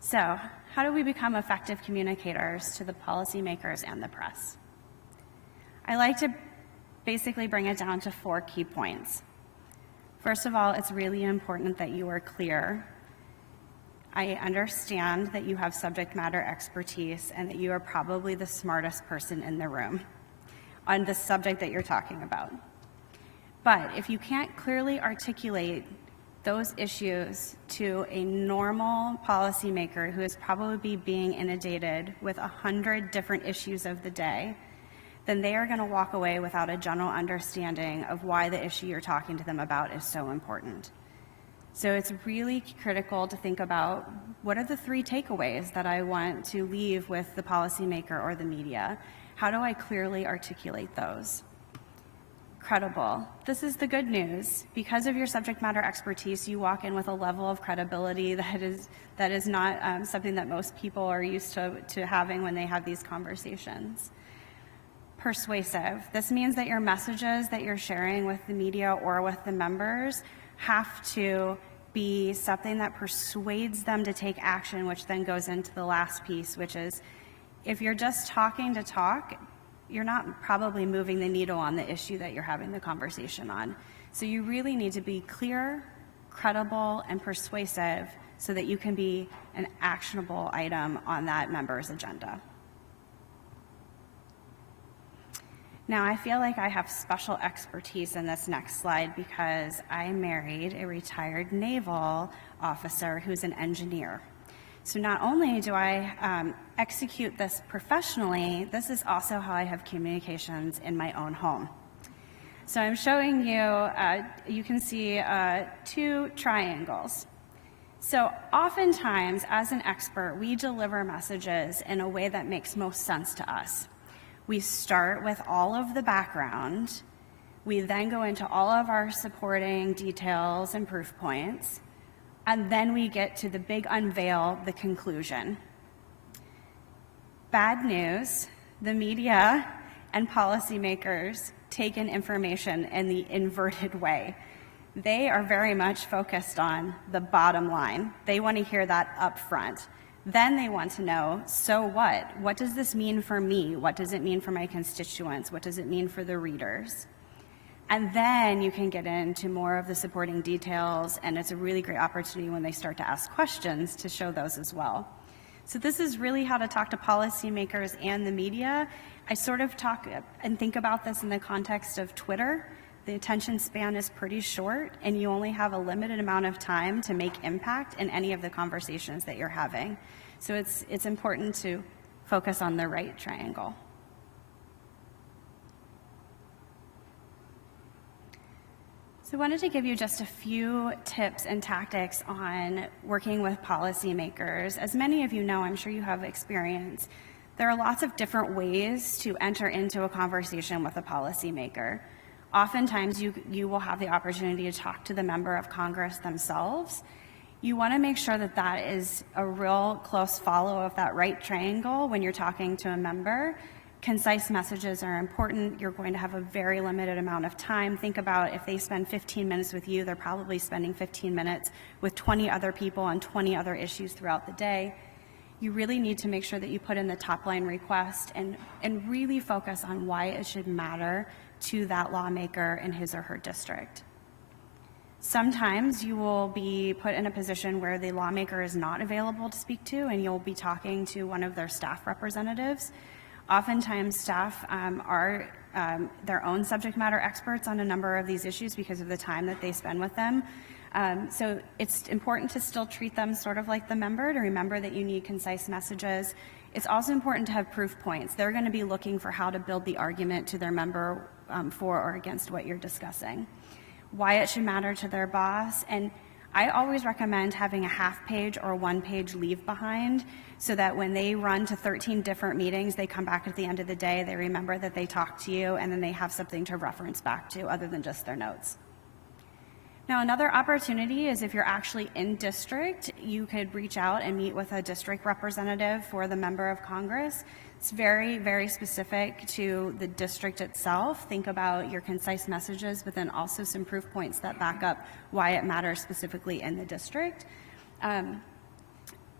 So, how do we become effective communicators to the policymakers and the press? I like to basically bring it down to 4 key points. First of all, it's really important that you are clear. I understand that you have subject matter expertise and that you are probably the smartest person in the room on the subject that you're talking about. But if you can't clearly articulate those issues to a normal policymaker who is probably being inundated with 100 different issues of the day, then they are going to walk away without a general understanding of why the issue you're talking to them about is so important. So it's really critical to think about what are the 3 takeaways that I want to leave with the policymaker or the media? How do I clearly articulate those? Credible. This is the good news. Because of your subject matter expertise, you walk in with a level of credibility that is not something that most people are used to having when they have these conversations. Persuasive. This means that your messages that you're sharing with the media or with the members have to be something that persuades them to take action, which then goes into the last piece, which is if you're just talking to talk, you're not probably moving the needle on the issue that you're having the conversation on. So you really need to be clear, credible, and persuasive so that you can be an actionable item on that member's agenda. Now, I feel like I have special expertise in this next slide because I married a retired naval officer who's an engineer. So not only do I execute this professionally, this is also how I have communications in my own home. So I'm showing you, you can see 2 triangles. So oftentimes, as an expert, we deliver messages in a way that makes most sense to us. We start with all of the background. We then go into all of our supporting details and proof points. And then we get to the big unveil, the conclusion. Bad news, the media and policymakers take in information in the inverted way. They are very much focused on the bottom line. They want to hear that up front. Then they want to know, so what? What does this mean for me? What does it mean for my constituents? What does it mean for the readers? And then you can get into more of the supporting details, and it's a really great opportunity when they start to ask questions to show those as well. So this is really how to talk to policymakers and the media. I sort of talk and think about this in the context of Twitter. The attention span is pretty short, and you only have a limited amount of time to make impact in any of the conversations that you're having. So it's important to focus on the right triangle. So I wanted to give you just a few tips and tactics on working with policymakers. As many of you know, I'm sure you have experience, there are lots of different ways to enter into a conversation with a policymaker. Oftentimes, you will have the opportunity to talk to the member of Congress themselves. You want to make sure that that is a real close follow of that right triangle when you're talking to a member. Concise messages are important. You're going to have a very limited amount of time. Think about if they spend 15 minutes with you, they're probably spending 15 minutes with 20 other people on 20 other issues throughout the day. You really need to make sure that you put in the top line request and really focus on why it should matter to that lawmaker in his or her district. Sometimes you will be put in a position where the lawmaker is not available to speak to, and you'll be talking to one of their staff representatives. Oftentimes, staff are their own subject matter experts on a number of these issues because of the time that they spend with them. So it's important to still treat them sort of like the member, to remember that you need concise messages. It's also important to have proof points. They're going to be looking for how to build the argument to their member for or against what you're discussing, why it should matter to their boss. And I always recommend having a half-page or a one-page leave behind so that when they run to 13 different meetings, they come back at the end of the day, they remember that they talked to you, and then they have something to reference back to other than just their notes. Now, another opportunity is if you're actually in district, you could reach out and meet with a district representative for the member of Congress. It's very, very specific to the district itself. Think about your concise messages, but then also some proof points that back up why it matters specifically in the district.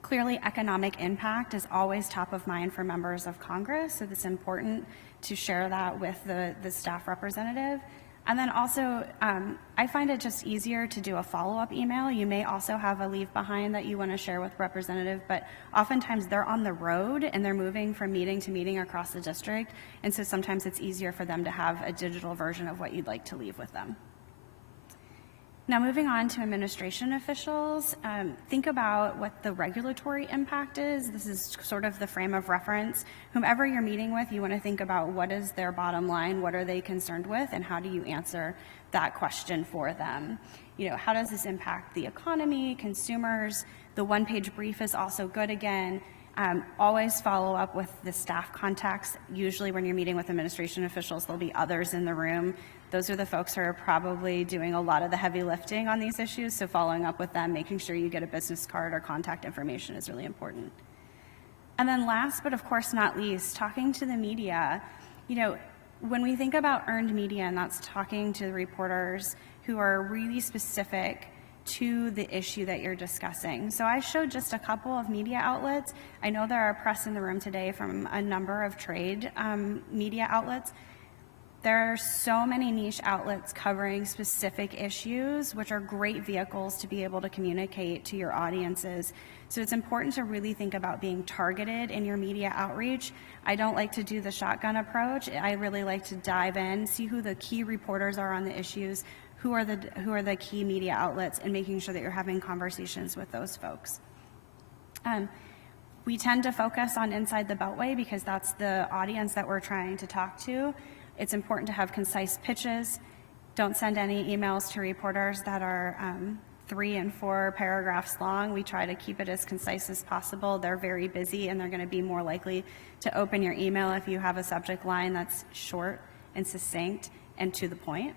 Clearly, economic impact is always top of mind for members of Congress, so it's important to share that with the staff representative. And then also, I find it just easier to do a follow-up email. You may also have a leave behind that you want to share with representative, but oftentimes they're on the road and they're moving from meeting to meeting across the district, and so sometimes it's easier for them to have a digital version of what you'd like to leave with them. Now, moving on to administration officials, think about what the regulatory impact is. This is sort of the frame of reference. Whomever you're meeting with, you want to think about what is their bottom line, what are they concerned with, and how do you answer that question for them. You know, how does this impact the economy, consumers? The one-page brief is also good again. Always follow up with the staff contacts. Usually when you're meeting with administration officials, there'll be others in the room. Those are the folks who are probably doing a lot of the heavy lifting on these issues, so following up with them, making sure you get a business card or contact information is really important. And then last, but of course not least, talking to the media. You know, when we think about earned media, and that's talking to the reporters who are really specific to the issue that you're discussing. So I showed just a couple of media outlets. I know there are press in the room today from a number of trade media outlets. There are so many niche outlets covering specific issues, which are great vehicles to be able to communicate to your audiences. So it's important to really think about being targeted in your media outreach. I don't like to do the shotgun approach. I really like to dive in, see who the key reporters are on the issues, who are the key media outlets, and making sure that you're having conversations with those folks. We tend to focus on inside the Beltway because that's the audience that we're trying to talk to. It's important to have concise pitches. Don't send any emails to reporters that are 3 and 4 paragraphs long. We try to keep it as concise as possible. They're very busy, and they're going to be more likely to open your email if you have a subject line that's short and succinct and to the point.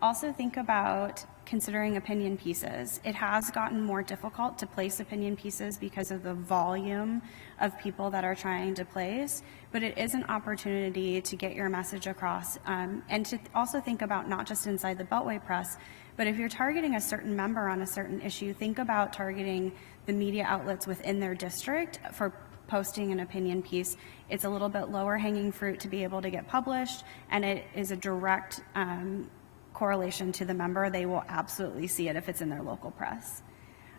Also think about considering opinion pieces. It has gotten more difficult to place opinion pieces because of the volume of people that are trying to place, but it is an opportunity to get your message across and to also think about not just inside the Beltway press, But if you're targeting a certain member on a certain issue, think about targeting the media outlets within their district for posting an opinion piece. It's a little bit lower hanging fruit to be able to get published, and it is a direct correlation to the member. They will absolutely see it if it's in their local press.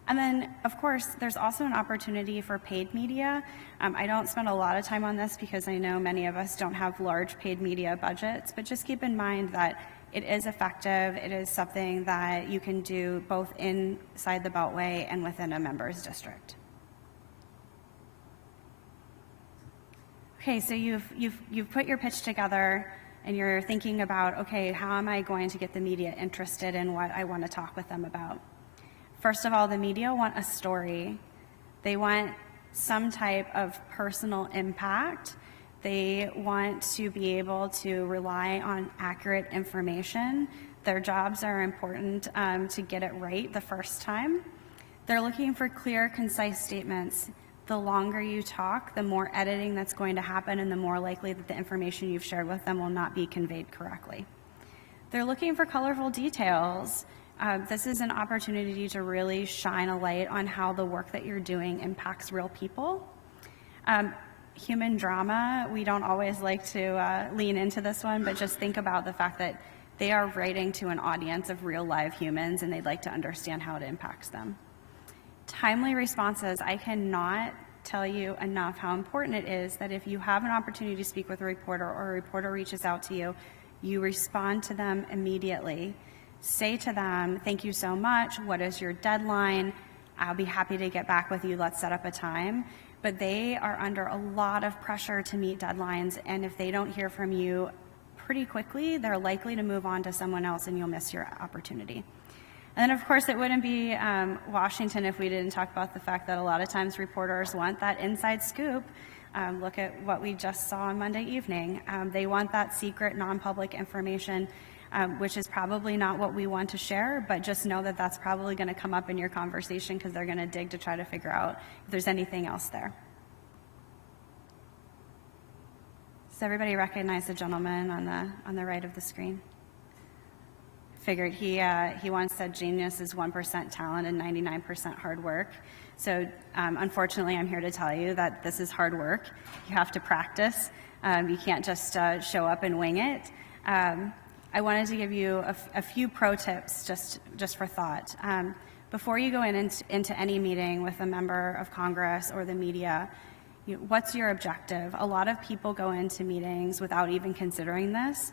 And then, of course, there's also an opportunity for paid media. I don't spend a lot of time on this because I know many of us don't have large paid media budgets, but just keep in mind that it is effective. It is something that you can do both inside the Beltway and within a member's district. Okay, so you've put your pitch together and you're thinking about, okay, how am I going to get the media interested in what I want to talk with them about? First of all, the media want a story. They want some type of personal impact. They want to be able to rely on accurate information. Their jobs are important to get it right the first time. They're looking for clear, concise statements. The longer you talk, the more editing that's going to happen and the more likely that the information you've shared with them will not be conveyed correctly. They're looking for colorful details. This is an opportunity to really shine a light on how the work that you're doing impacts real people. Human drama, we don't always like to lean into this one, but just think about the fact that they are writing to an audience of real live humans and they'd like to understand how it impacts them. Timely responses, I cannot tell you enough how important it is that if you have an opportunity to speak with a reporter or a reporter reaches out to you, you respond to them immediately. Say to them, thank you so much, what is your deadline? I'll be happy to get back with you, let's set up a time. But they are under a lot of pressure to meet deadlines, and if they don't hear from you pretty quickly, they're likely to move on to someone else and you'll miss your opportunity. And then of course it wouldn't be Washington if we didn't talk about the fact that a lot of times reporters want that inside scoop. Look at what we just saw on Monday evening. They want that secret, non-public information, which is probably not what we want to share, but just know that that's probably going to come up in your conversation because they're going to dig to try to figure out if there's anything else there. Does everybody recognize the gentleman on the right of the screen? Figured he once said genius is 1% talent and 99% hard work. So unfortunately, I'm here to tell you that this is hard work. You have to practice. You can't just show up and wing it. I wanted to give you a few pro tips just for thought. Before you go into any meeting with a member of Congress or the media, what's your objective? A lot of people go into meetings without even considering this.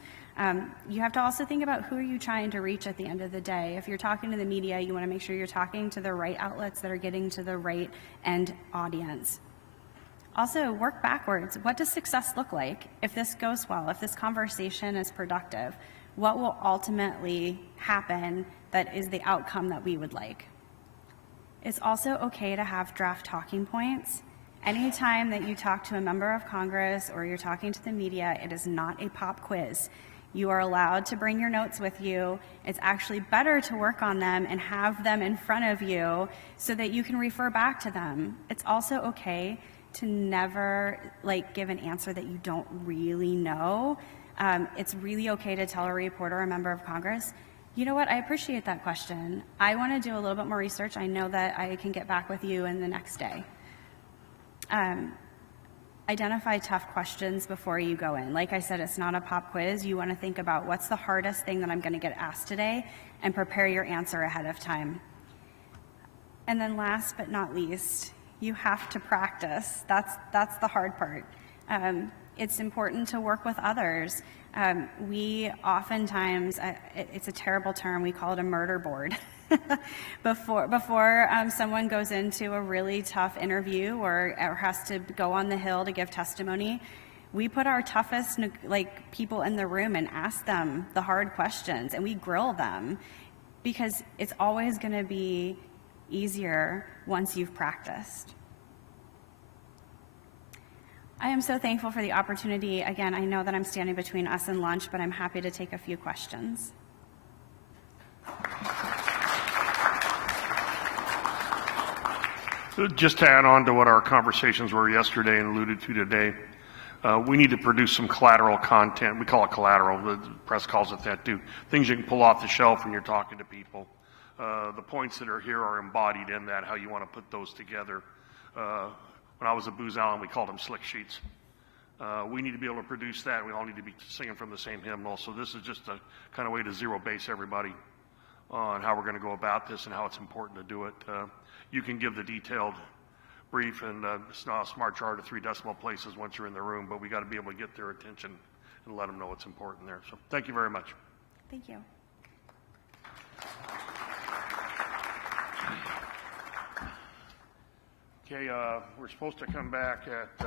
You have to also think about who are you trying to reach at the end of the day. If you're talking to the media, you want to make sure you're talking to the right outlets that are getting to the right end audience. Also, work backwards. What does success look like? If this goes well, if this conversation is productive, what will ultimately happen that is the outcome that we would like? It's also okay to have draft talking points. Anytime that you talk to a member of Congress or you're talking to the media, it is not a pop quiz. You are allowed to bring your notes with you. It's actually better to work on them and have them in front of you so that you can refer back to them. It's also okay to never give an answer that you don't really know. It's really okay to tell a reporter or a member of Congress, you know what, I appreciate that question. I want to do a little bit more research. I know that I can get back with you in the next day. Identify tough questions before you go in. Like I said, it's not a pop quiz. You want to think about what's the hardest thing that I'm going to get asked today and prepare your answer ahead of time. And then last but not least, you have to practice. That's the hard part. It's important to work with others. We oftentimes, it's a terrible term, we call it a murder board. Before someone goes into a really tough interview or has to go on the Hill to give testimony, we put our toughest people in the room and ask them the hard questions, and we grill them because it's always going to be easier once you've practiced. I am so thankful for the opportunity. Again, I know that I'm standing between us and lunch, but I'm happy to take a few questions. Just to add on to what our conversations were yesterday and alluded to today, We need to produce some collateral content. We call it collateral. The press calls it that too. Things you can pull off the shelf when you're talking to people. The points that are here are embodied in that, how you want to put those together. When I was at Booz Allen, we called them slick sheets. We need to be able to produce that. We all need to be singing from the same hymnal. So this is just a kind of way to zero base everybody on how we're going to go about this and how it's important to do it. You can give the detailed brief, and it's not a smart chart of 3 decimal places once you're in the room, but we got to be able to get their attention and let them know what's important there. So thank you very much. Thank you. Okay, we're supposed to come back at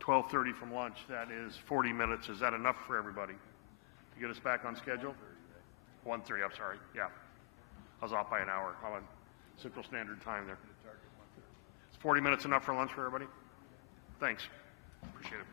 12:30 from lunch. That is 40 minutes. Is that enough for everybody to get us back on schedule? 1:30, I'm sorry. Yeah. I was off by an hour. I'm on Central Standard Time there. Is 40 minutes enough for lunch for everybody? Thanks. Appreciate it.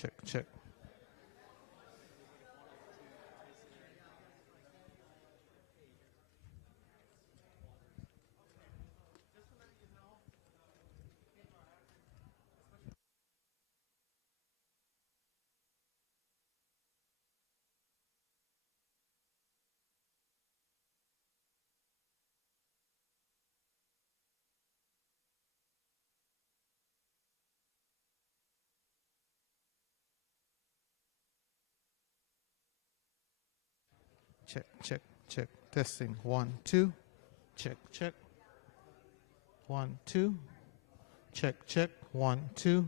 Check, check. Check, check, check. Testing. 1, 2. Check, check. 1, 2. Check, check. 1, 2.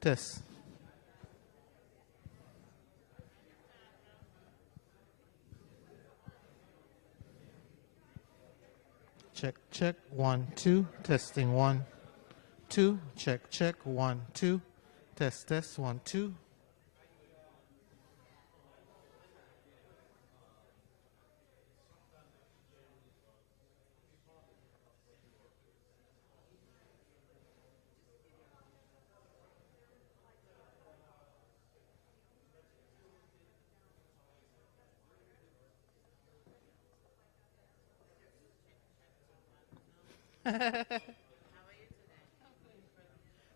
Test. Check, check. 1, 2. Testing. 1, 2. Check, check. 1, 2. Test, test. 1, 2.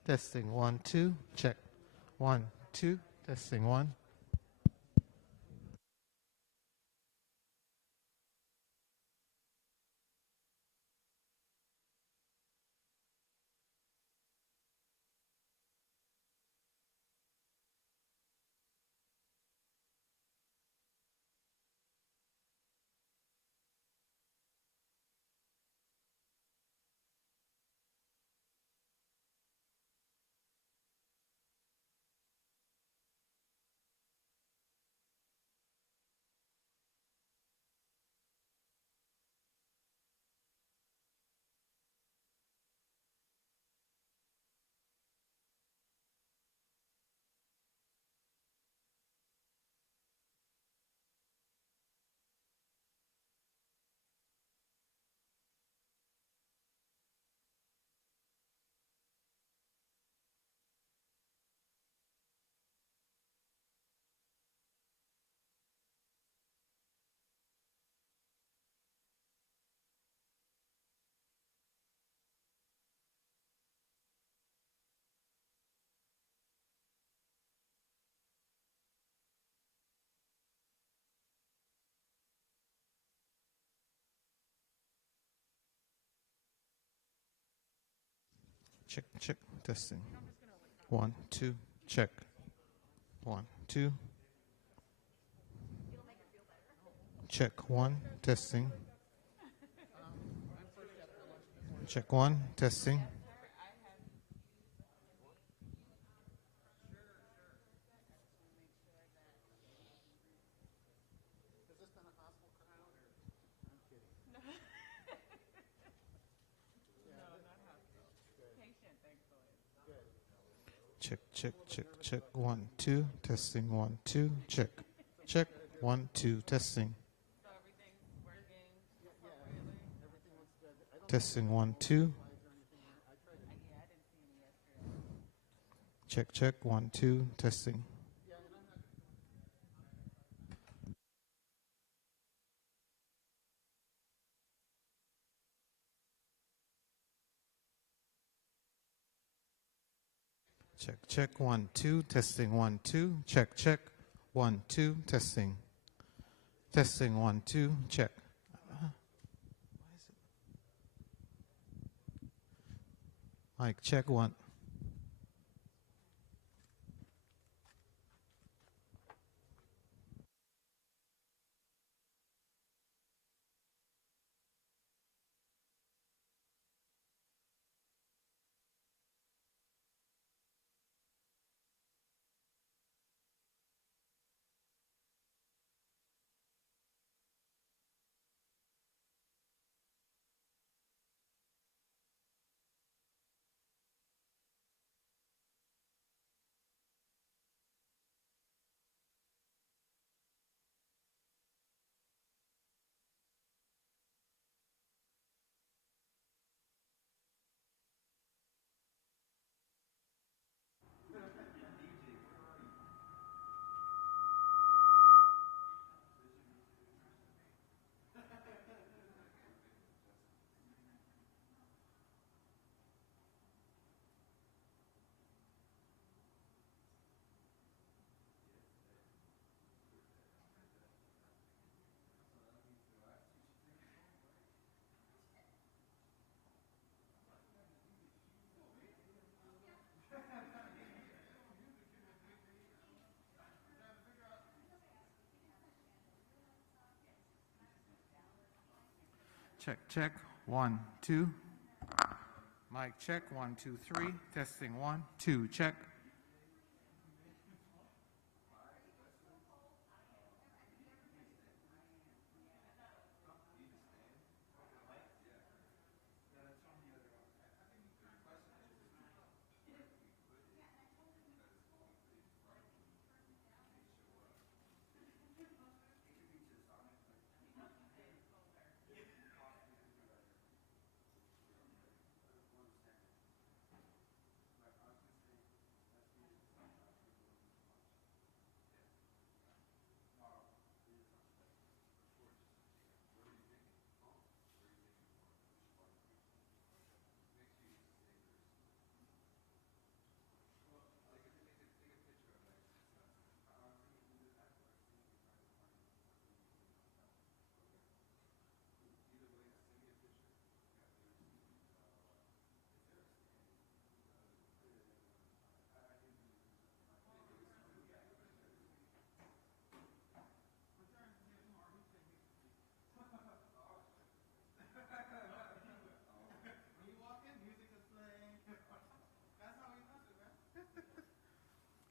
Testing. 1, 2. Check. 1, 2. Testing. 1. Check, check. Testing. 1, 2. Check. 1, 2. Check. 1. Testing. Check. 1. Testing. Check, check, check, check. 1, 2. Testing. 1, 2. Check. Check. 1, 2. Testing. Testing. 1, 2. Check, check. 1, 2. Testing. Check, check. 1, 2. Testing. 1, 2. Check, check. 1, 2. Testing. Testing. 1, 2. Check. Mic check. 1. Check, check. 1, 2. Mic check. 1, 2, 3. Testing. 1, 2. Check.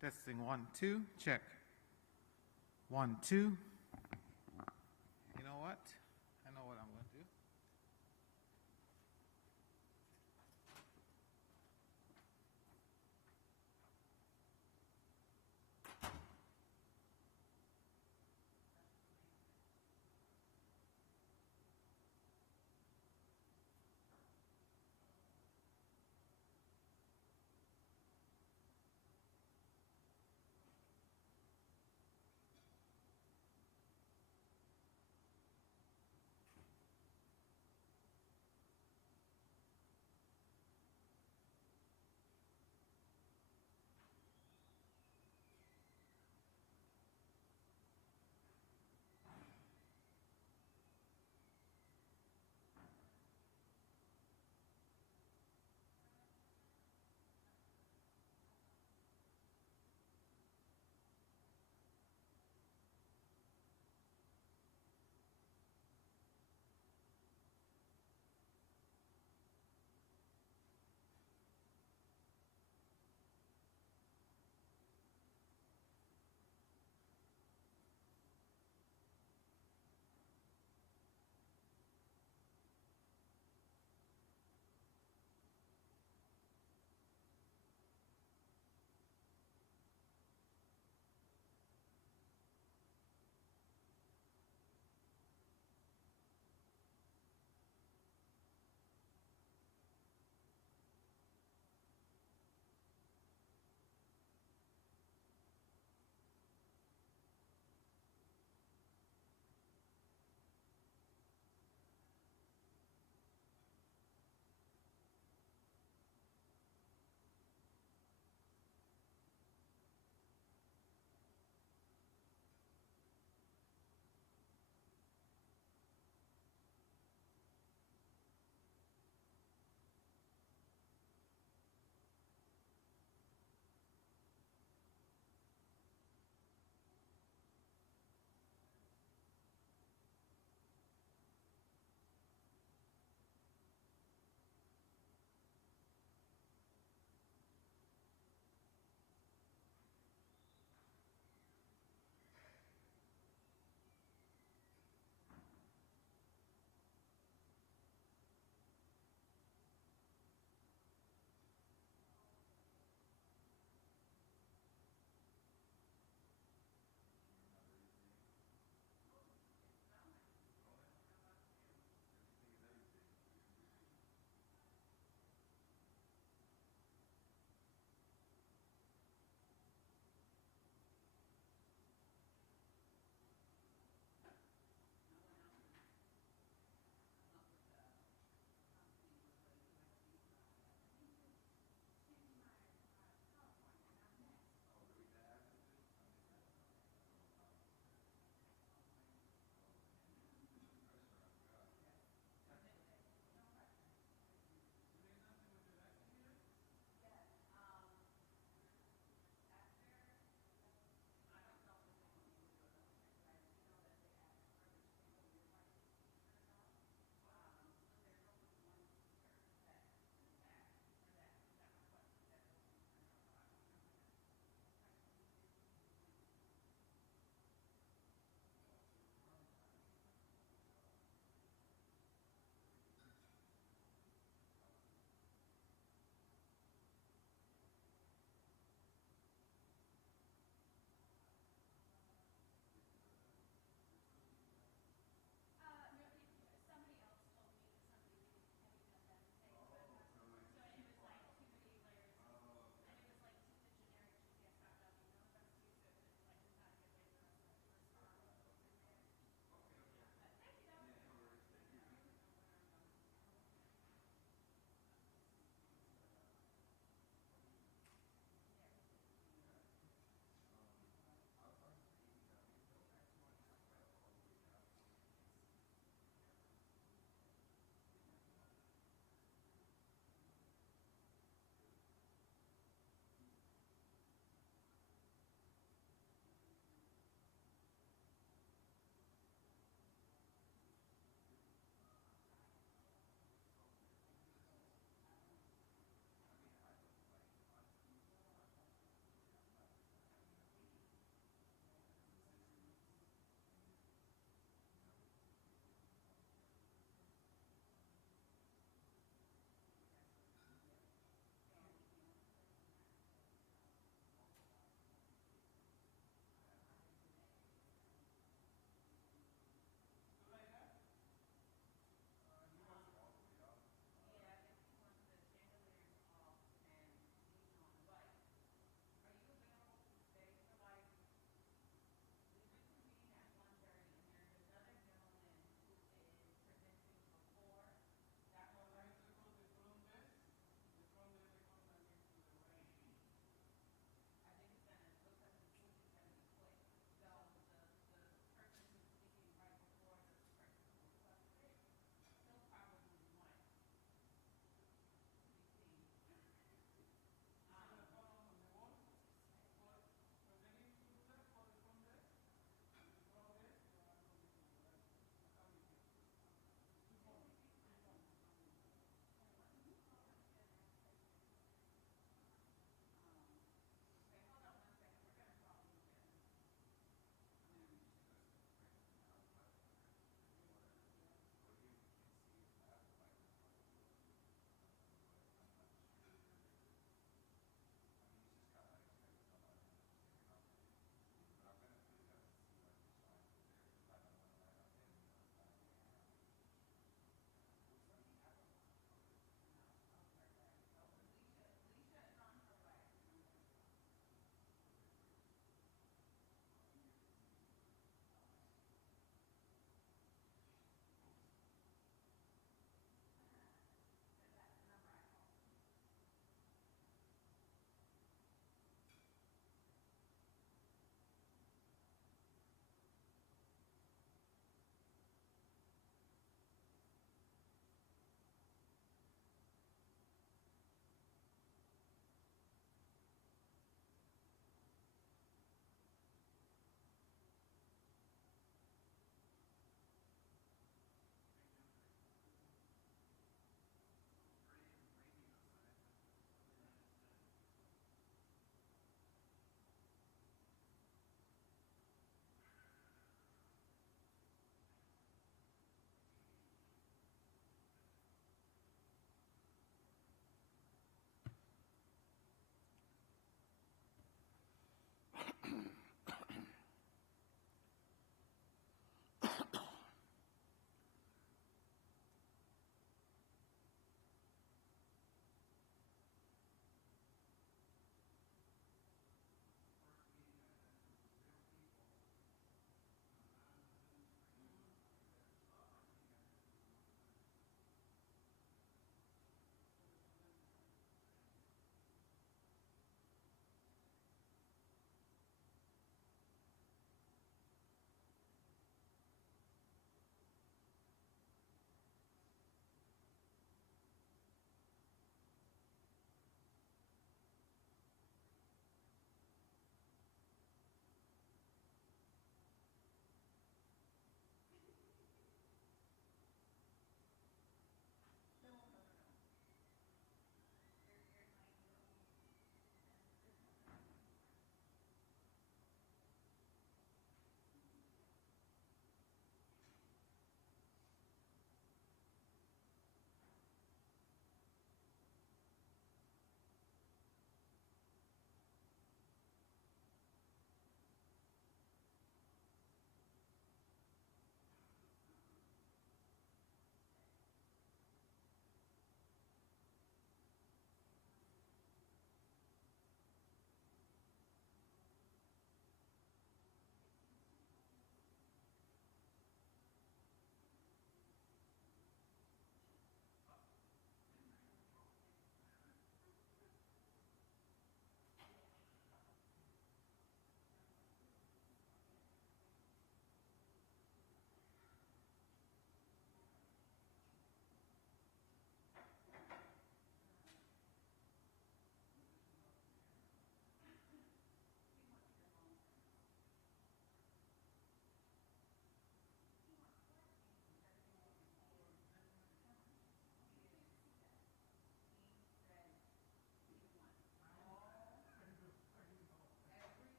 Testing. 1, 2. Check. 1, 2. You know what? I know what I'm going to do.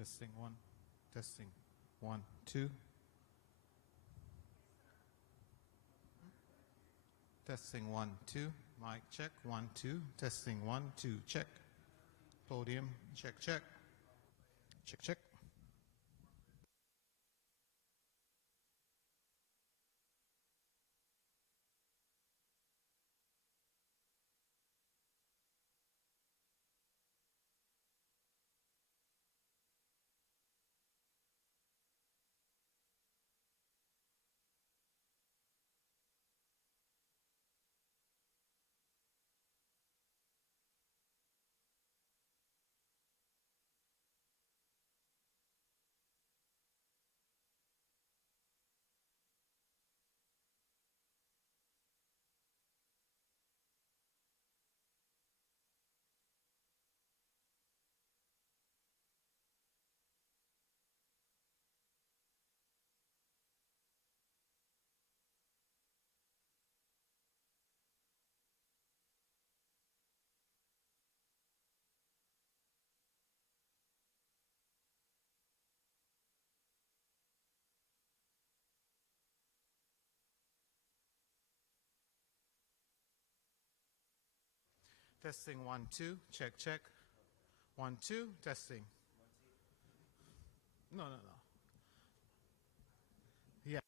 Testing one. Testing 1, 2. Testing 1, 2. Mic check 1, 2. Testing 1, 2. Check. Podium check, check. Check, check. Testing 1, 2. Check, check. 1, 2. Testing. No, no, no. Yeah.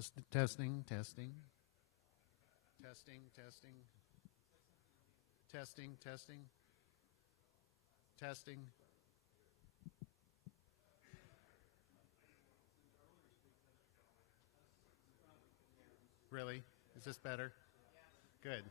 Testing, testing. Testing, testing. Testing, testing. Testing. Really? Is this better? Good.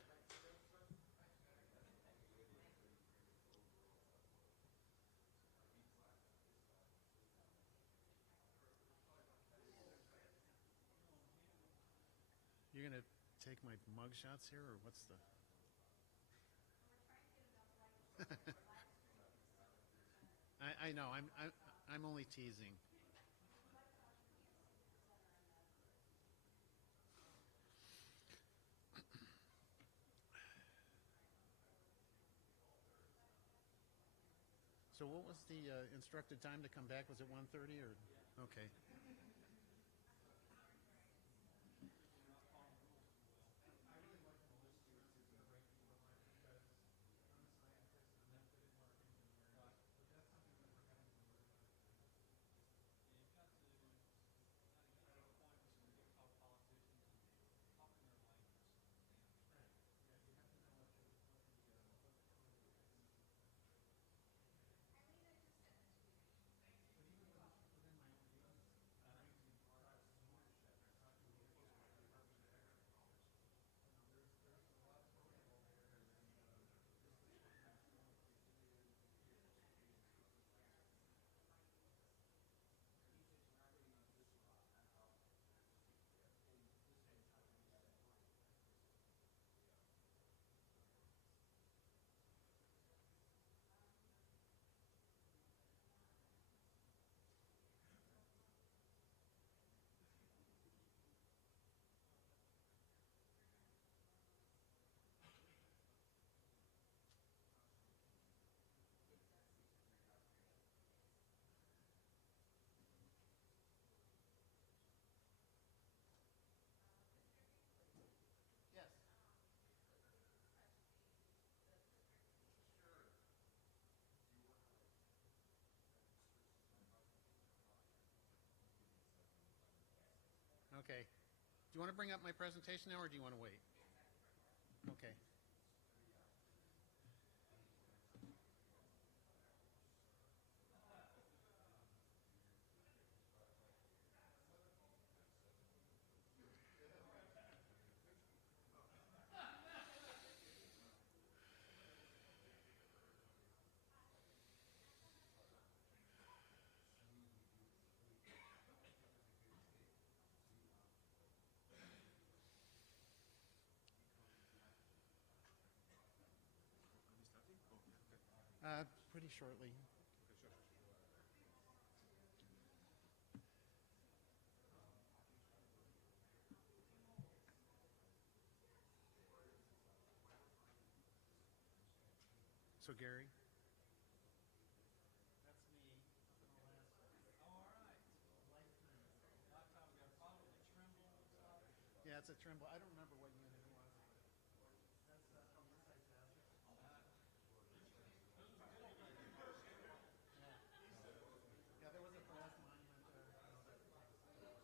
You're going to take my mug shots here, or what's the... I know, I'm only teasing. So what was the instructed time to come back? Was it 1:30 or? Okay. Okay. Do you want to bring up my presentation now, or do you want to wait? Okay. Pretty shortly. So Gary? That's me. Yeah, it's a Trimble. I don't remember what unit it was. That's from your site, Seth. Yeah, there was a brass monument there. You're working to densify the network up there.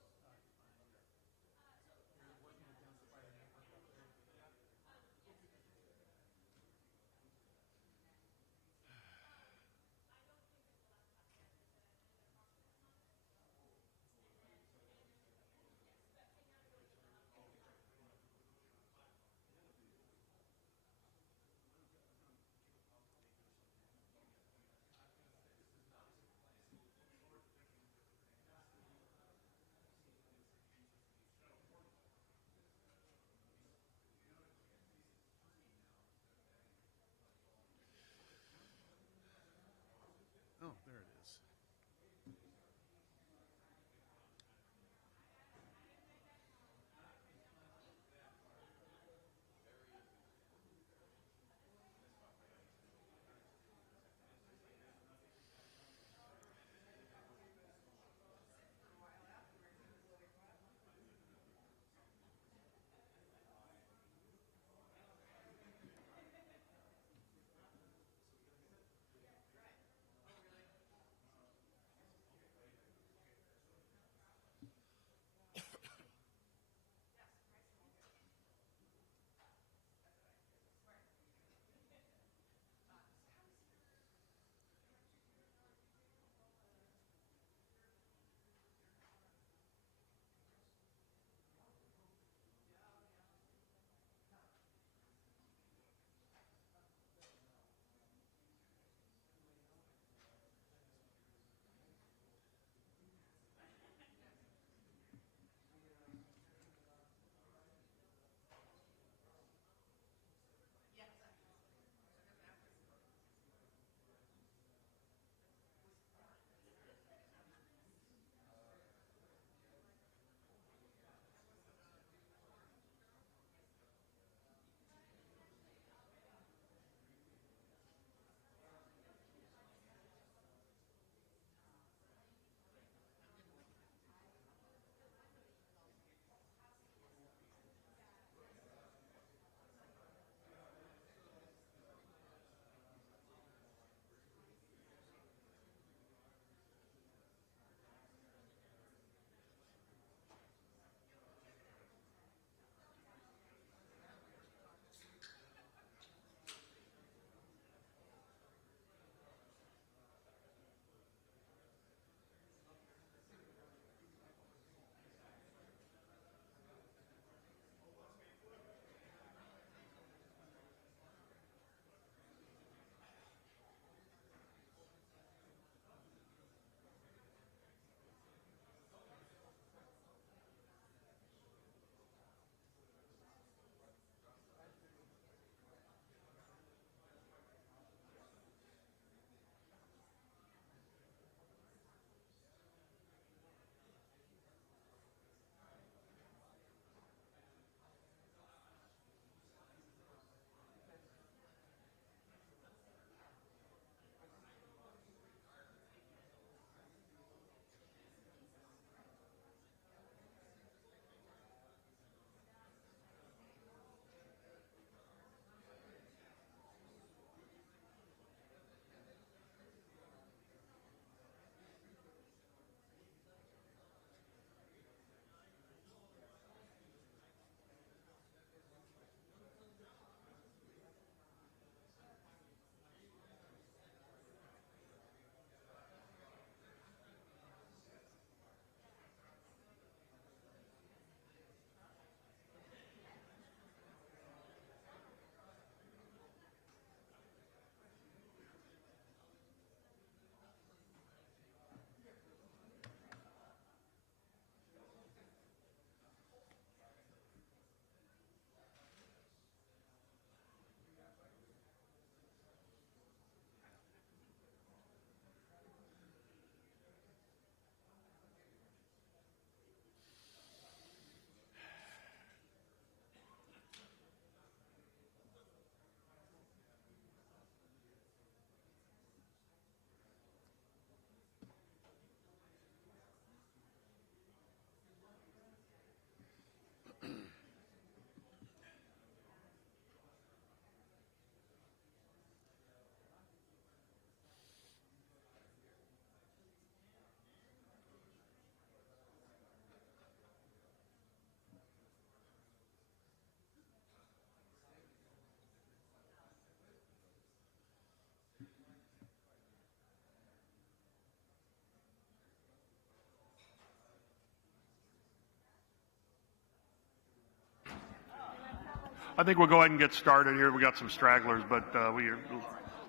I think we'll go ahead and get started here. We got some stragglers, but we are a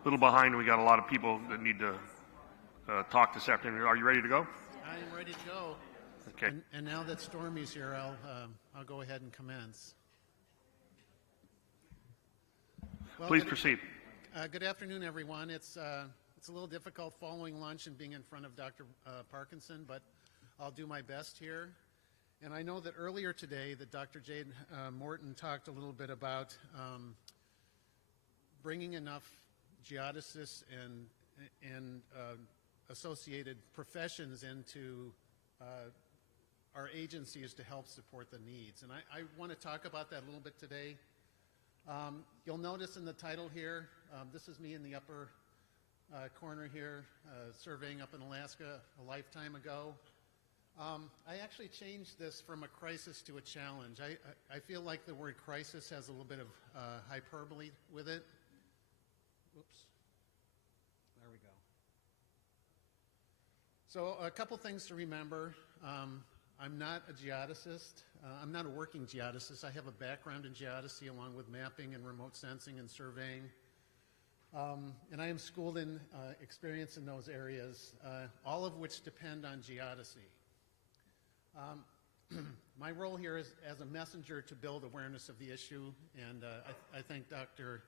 little behind. We got a lot of people that need to talk this afternoon. Are you ready to go? I am ready to go. Okay. And now that Stormy's here, I'll go ahead and commence. Well, Please proceed. Good afternoon, everyone. It's a little difficult following lunch and being in front of Dr. Parkinson, but I'll do my best here. And I know that earlier today that Dr. Jade Morton talked a little bit about bringing enough geodesists and associated professions into our agencies to help support the needs. And I want to talk about that a little bit today. You'll notice in the title here, this is me in the upper corner here, surveying up in Alaska a lifetime ago. I actually changed this from a crisis to a challenge. I feel like the word crisis has a little bit of hyperbole with it. Oops. There we go. So a couple things to remember. I'm not a geodesist. I'm not a working geodesist. I have a background in geodesy along with mapping and remote sensing and surveying. And I am schooled in experience in those areas, all of which depend on geodesy. My role here is as a messenger to build awareness of the issue, and I thank Dr.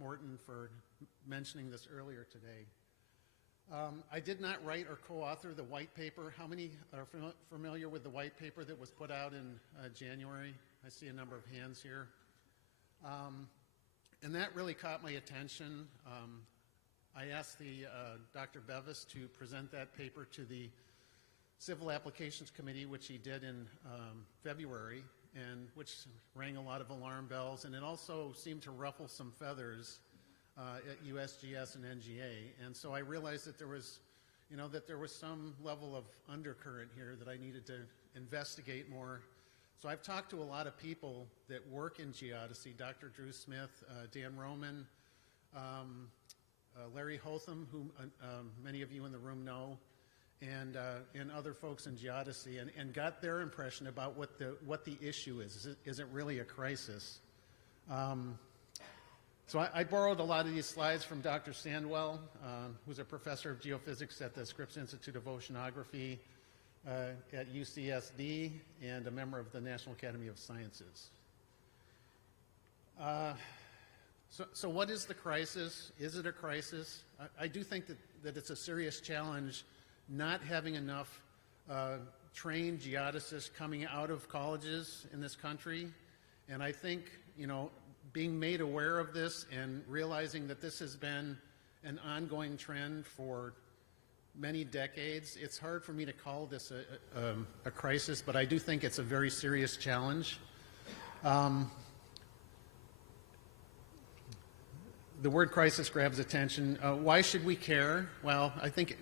Morton for mentioning this earlier today. I did not write or co-author the white paper. How many are familiar with the white paper that was put out in January? I see a number of hands here. And that really caught my attention. I asked Dr. Bevis to present that paper to the Civil Applications Committee, which he did in February, and which rang a lot of alarm bells, and it also seemed to ruffle some feathers at USGS and NGA. And so I realized that there was some level of undercurrent here that I needed to investigate more. So I've talked to a lot of people that work in geodesy, Dr. Drew Smith, Dan Roman, Larry Hotham, whom many of you in the room know, and other folks in geodesy, and got their impression about what the issue is. Is it really a crisis? So I borrowed a lot of these slides from Dr. Sandwell, who's a professor of geophysics at the Scripps Institute of Oceanography at UCSD and a member of the National Academy of Sciences. So what is the crisis? Is it a crisis? I do think that it's a serious challenge not having enough trained geodesists coming out of colleges in this country. And I think, being made aware of this and realizing that this has been an ongoing trend for many decades, it's hard for me to call this a crisis, but I do think it's a very serious challenge. The word crisis grabs attention. Why should we care? Well, I think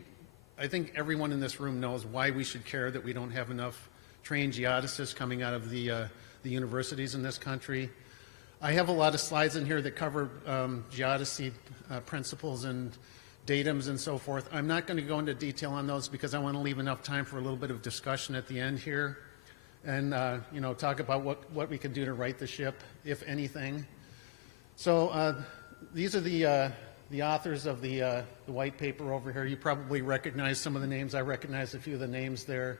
everyone in this room knows why we should care that we don't have enough trained geodesists coming out of the universities in this country. I have a lot of slides in here that cover geodesy principles and datums and so forth. I'm not going to go into detail on those because I want to leave enough time for a little bit of discussion at the end here and talk about what we can do to right the ship, if anything. So these are the authors of the white paper over here. You probably recognize some of the names. I recognize a few of the names there.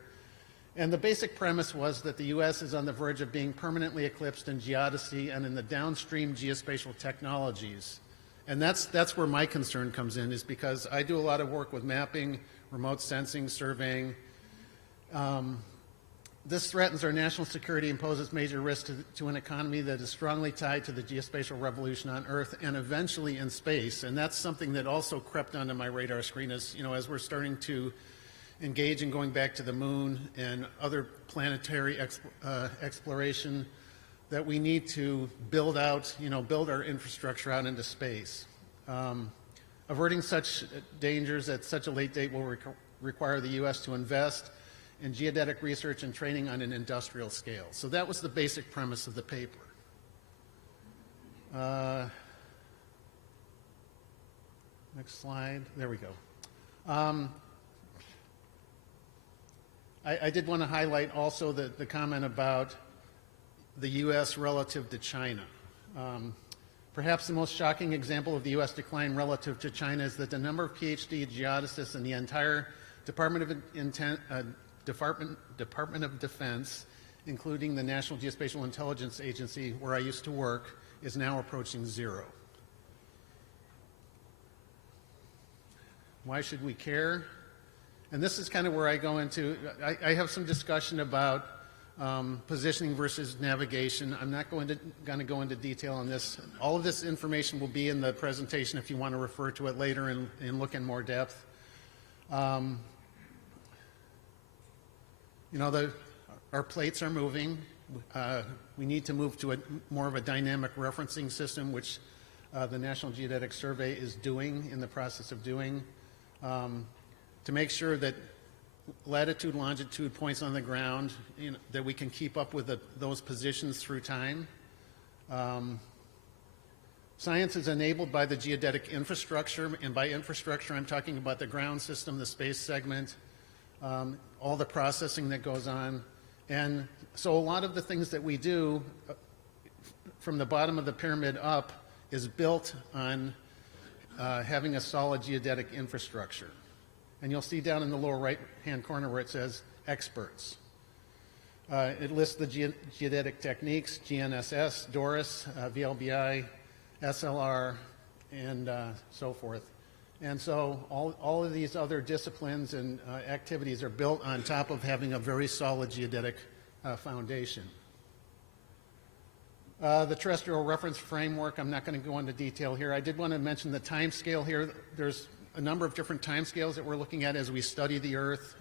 And the basic premise was that the U.S. is on the verge of being permanently eclipsed in geodesy and in the downstream geospatial technologies. And that's where my concern comes in, is because I do a lot of work with mapping, remote sensing, surveying. This threatens our national security and poses major risk to an economy that is strongly tied to the geospatial revolution on Earth and eventually in space. And that's something that also crept onto my radar screen as we're starting to engage in going back to the moon and other planetary exploration, that we need to build our infrastructure out into space. Averting such dangers at such a late date will require the U.S. to invest in geodetic research and training on an industrial scale. So that was the basic premise of the paper. Next slide. There we go. I did want to highlight also the comment about the U.S. relative to China. Perhaps the most shocking example of the U.S. decline relative to China is that the number of PhD geodesists in the entire Department of Defense, including the National Geospatial Intelligence Agency, where I used to work, is now approaching 0. Why should we care? And this is kind of where I go into, I have some discussion about positioning versus navigation. I'm not going to go into detail on this. All of this information will be in the presentation if you want to refer to it later and look in more depth. You know, our plates are moving. We need to move to more of a dynamic referencing system, which the National Geodetic Survey is doing, in the process of doing, to make sure that latitude, longitude, points on the ground, you know, that we can keep up with those positions through time. Science is enabled by the geodetic infrastructure, and by infrastructure I'm talking about the ground system, the space segment, all the processing that goes on. And so a lot of the things that we do from the bottom of the pyramid up is built on having a solid geodetic infrastructure. And you'll see down in the lower right-hand corner where it says experts. It lists the geodetic techniques, GNSS, DORIS, VLBI, SLR, and so forth. And so all of these other disciplines and activities are built on top of having a very solid geodetic foundation. The terrestrial reference framework, I'm not going to go into detail here. I did want to mention the time scale here. There's a number of different time scales that we're looking at as we study the Earth.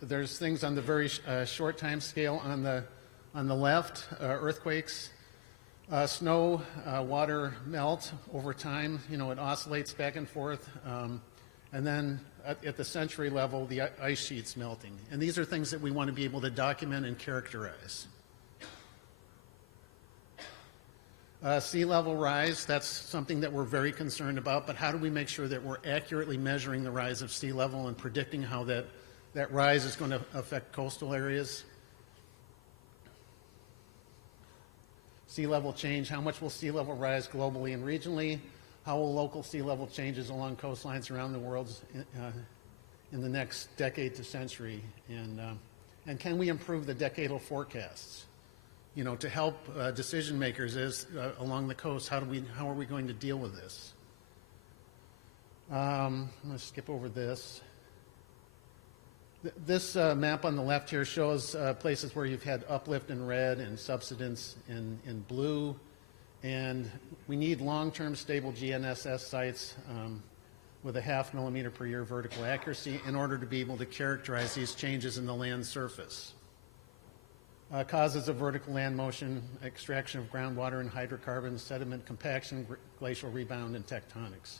There's things on the very short time scale on the left, earthquakes, snow, water melt over time. You know, it oscillates back and forth. And then at the century level, the ice sheets melting. And these are things that we want to be able to document and characterize. Sea level rise, that's something that we're very concerned about, but how do we make sure that we're accurately measuring the rise of sea level and predicting how that rise is going to affect coastal areas? Sea level change, how much will sea level rise globally and regionally? How will local sea level changes along coastlines around the world in the next decade to century? And can we improve the decadal forecasts? You know, to help decision makers along the coast, how are we going to deal with this? I'm going to skip over this. This map on the left here shows places where you've had uplift in red and subsidence in blue. And we need long-term stable GNSS sites with a 0.5 millimeter per year vertical accuracy in order to be able to characterize these changes in the land surface. Causes of vertical land motion, extraction of groundwater and hydrocarbons, sediment compaction, glacial rebound, and tectonics.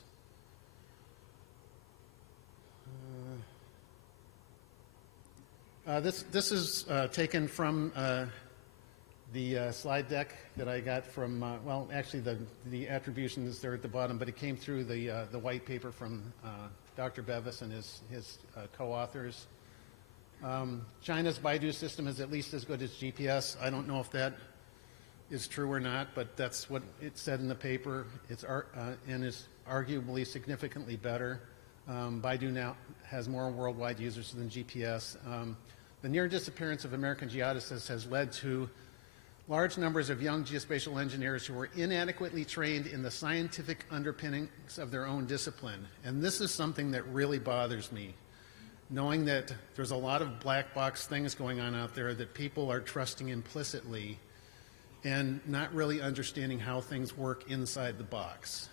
This is taken from the slide deck that I got from, well, actually the attribution is there at the bottom, but it came through the white paper from Dr. Bevis and his co-authors. China's Baidu system is at least as good as GPS. I don't know if that is true or not, but that's what it said in the paper. And is arguably significantly better. Baidu now has more worldwide users than GPS. The near disappearance of American geodesists has led to large numbers of young geospatial engineers who were inadequately trained in the scientific underpinnings of their own discipline. And this is something that really bothers me, knowing that there's a lot of black box things going on out there that people are trusting implicitly and not really understanding how things work inside the box.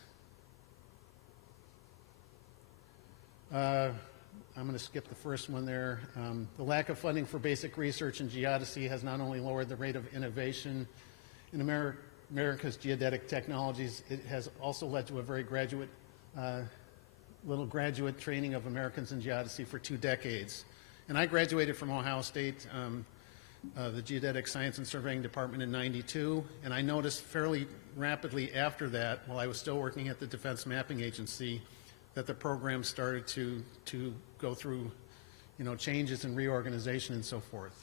I'm going to skip the first one there. The lack of funding for basic research in geodesy has not only lowered the rate of innovation in America's geodetic technologies, it has also led to a very little graduate training of Americans in geodesy for 2 decades. And I graduated from Ohio State, the Geodetic Science and Surveying Department in '92, and I noticed fairly rapidly after that, while I was still working at the Defense Mapping Agency, that the program started to go through, you know, changes and reorganization and so forth.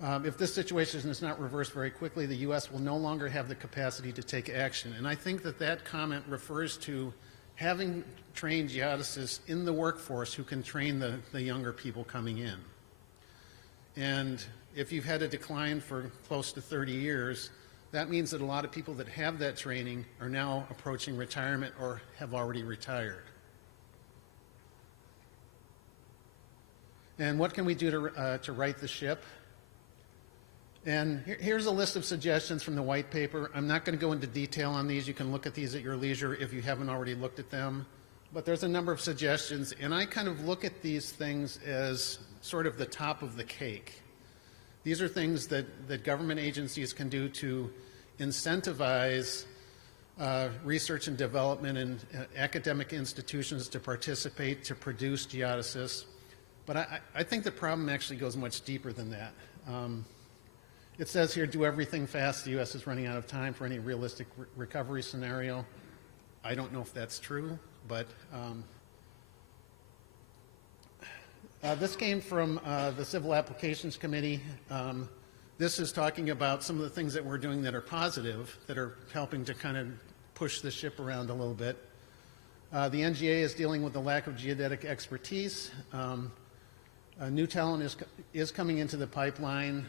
If this situation is not reversed very quickly, the U.S. will no longer have the capacity to take action. And I think that that comment refers to having trained jihadists in the workforce who can train the younger people coming in. And if you've had a decline for close to 30 years, that means that a lot of people that have that training are now approaching retirement or have already retired. And what can we do to right the ship? And here's a list of suggestions from the white paper. I'm not going to go into detail on these. You can look at these at your leisure if you haven't already looked at them. But there's a number of suggestions, and I kind of look at these things as sort of the top of the cake. These are things that government agencies can do to incentivize research and development and academic institutions to participate, to produce jihadists. But I think the problem actually goes much deeper than that. It says here, do everything fast. The U.S. is running out of time for any realistic recovery scenario. I don't know if that's true, but this came from the Civil Applications Committee. This is talking about some of the things that we're doing that are positive, that are helping to kind of push the ship around a little bit. The NGA is dealing with the lack of geodetic expertise. New talent is coming into the pipeline.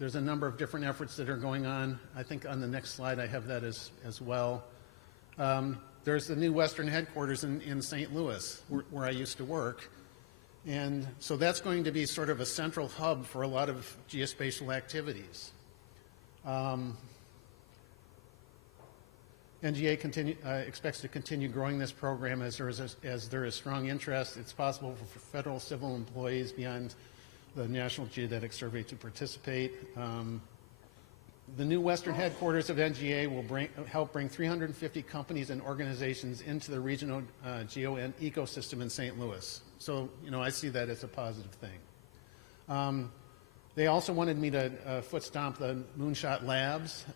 There's a number of different efforts that are going on. I think on the next slide I have that as well. There's the new Western headquarters in St. Louis, where I used to work. And so that's going to be sort of a central hub for a lot of geospatial activities. NGA expects to continue growing this program as there is strong interest. It's possible for federal civil employees beyond the National Geodetic Survey to participate. The new Western headquarters of NGA will help bring 350 companies and organizations into the regional geo and ecosystem in St. Louis. So, I see that as a positive thing. They also wanted me to foot stomp the Moonshot Labs.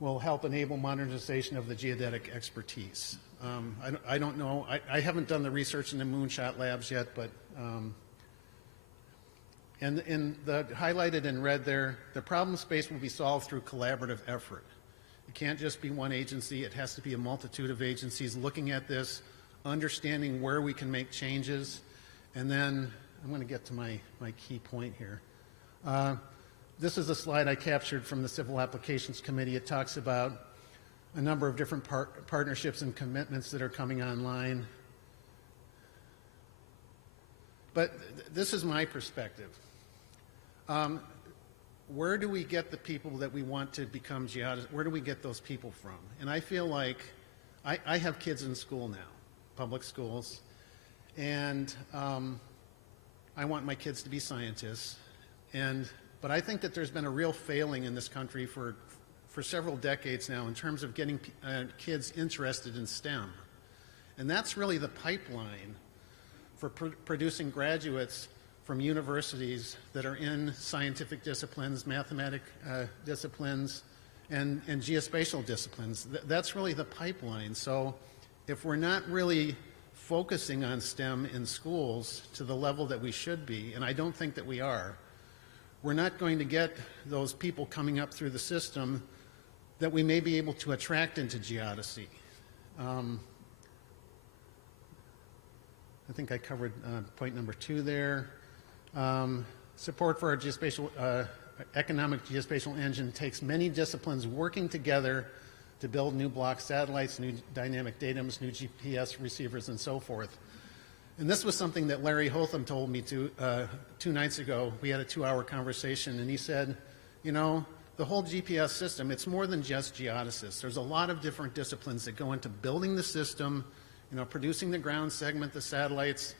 Will help enable modernization of the geodetic expertise. I don't know. I haven't done the research in the Moonshot Labs yet, but and in the highlighted in red there, the problem space will be solved through collaborative effort. It can't just be one agency. It has to be a multitude of agencies looking at this, understanding where we can make changes, and then I'm going to get to my key point here. This is a slide I captured from the Civil Applications Committee. It talks about a number of different partnerships and commitments that are coming online. But this is my perspective. Where do we get the people that we want to become jihadists? Where do we get those people from? And I feel like I have kids in school now, public schools, and I want my kids to be scientists. But I think that there's been a real failing in this country for several decades now in terms of getting kids interested in STEM. And that's really the pipeline for producing graduates from universities that are in scientific disciplines, mathematic disciplines, and geospatial disciplines. That's really the pipeline. So if we're not really focusing on STEM in schools to the level that we should be, and I don't think that we are, we're not going to get those people coming up through the system that we may be able to attract into geodesy. I think I covered point number 2 there. Support for our geospatial, economic geospatial engine takes many disciplines working together to build new block satellites, new dynamic datums, new GPS receivers, and so forth. And this was something that Larry Hotham told me 2 nights ago. We had a 2-hour conversation, and he said, the whole GPS system, it's more than just geodesists. There's a lot of different disciplines that go into building the system, producing the ground segment, the satellites,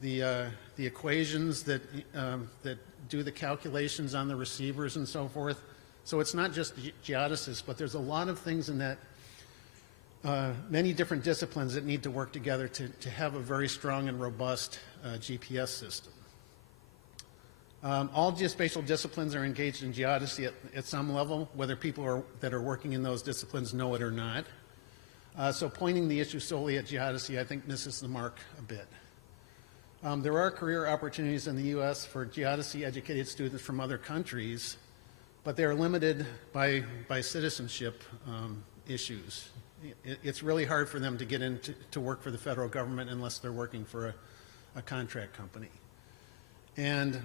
the equations that do the calculations on the receivers and so forth. So it's not just geodesists, but there's a lot of things in that, many different disciplines that need to work together to have a very strong and robust GPS system. All geospatial disciplines are engaged in geodesy at some level, whether people that are working in those disciplines know it or not. So pointing the issue solely at geodesy, I think, misses the mark a bit. There are career opportunities in the U.S. for geodesy-educated students from other countries, but they are limited by citizenship issues. It's really hard for them to get to work for the federal government unless they're working for a contract company. And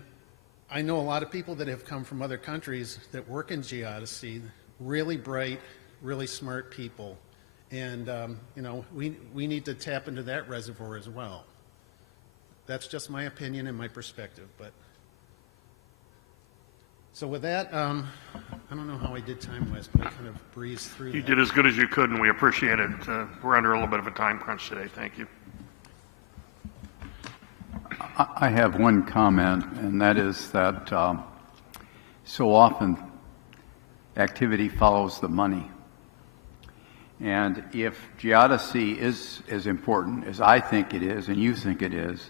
I know a lot of people that have come from other countries that work in geodesy, really bright, really smart people. And, you know, we need to tap into that reservoir as well. That's just my opinion and my perspective. But so with that, I don't know how I did time-wise, but I kind of breezed through You that. did as good as you could, and we appreciate it. We're under a little bit of a time crunch today. Thank you. I have one comment, and that is that so often activity follows the money. And if geodesy is as important as I think it is and you think it is,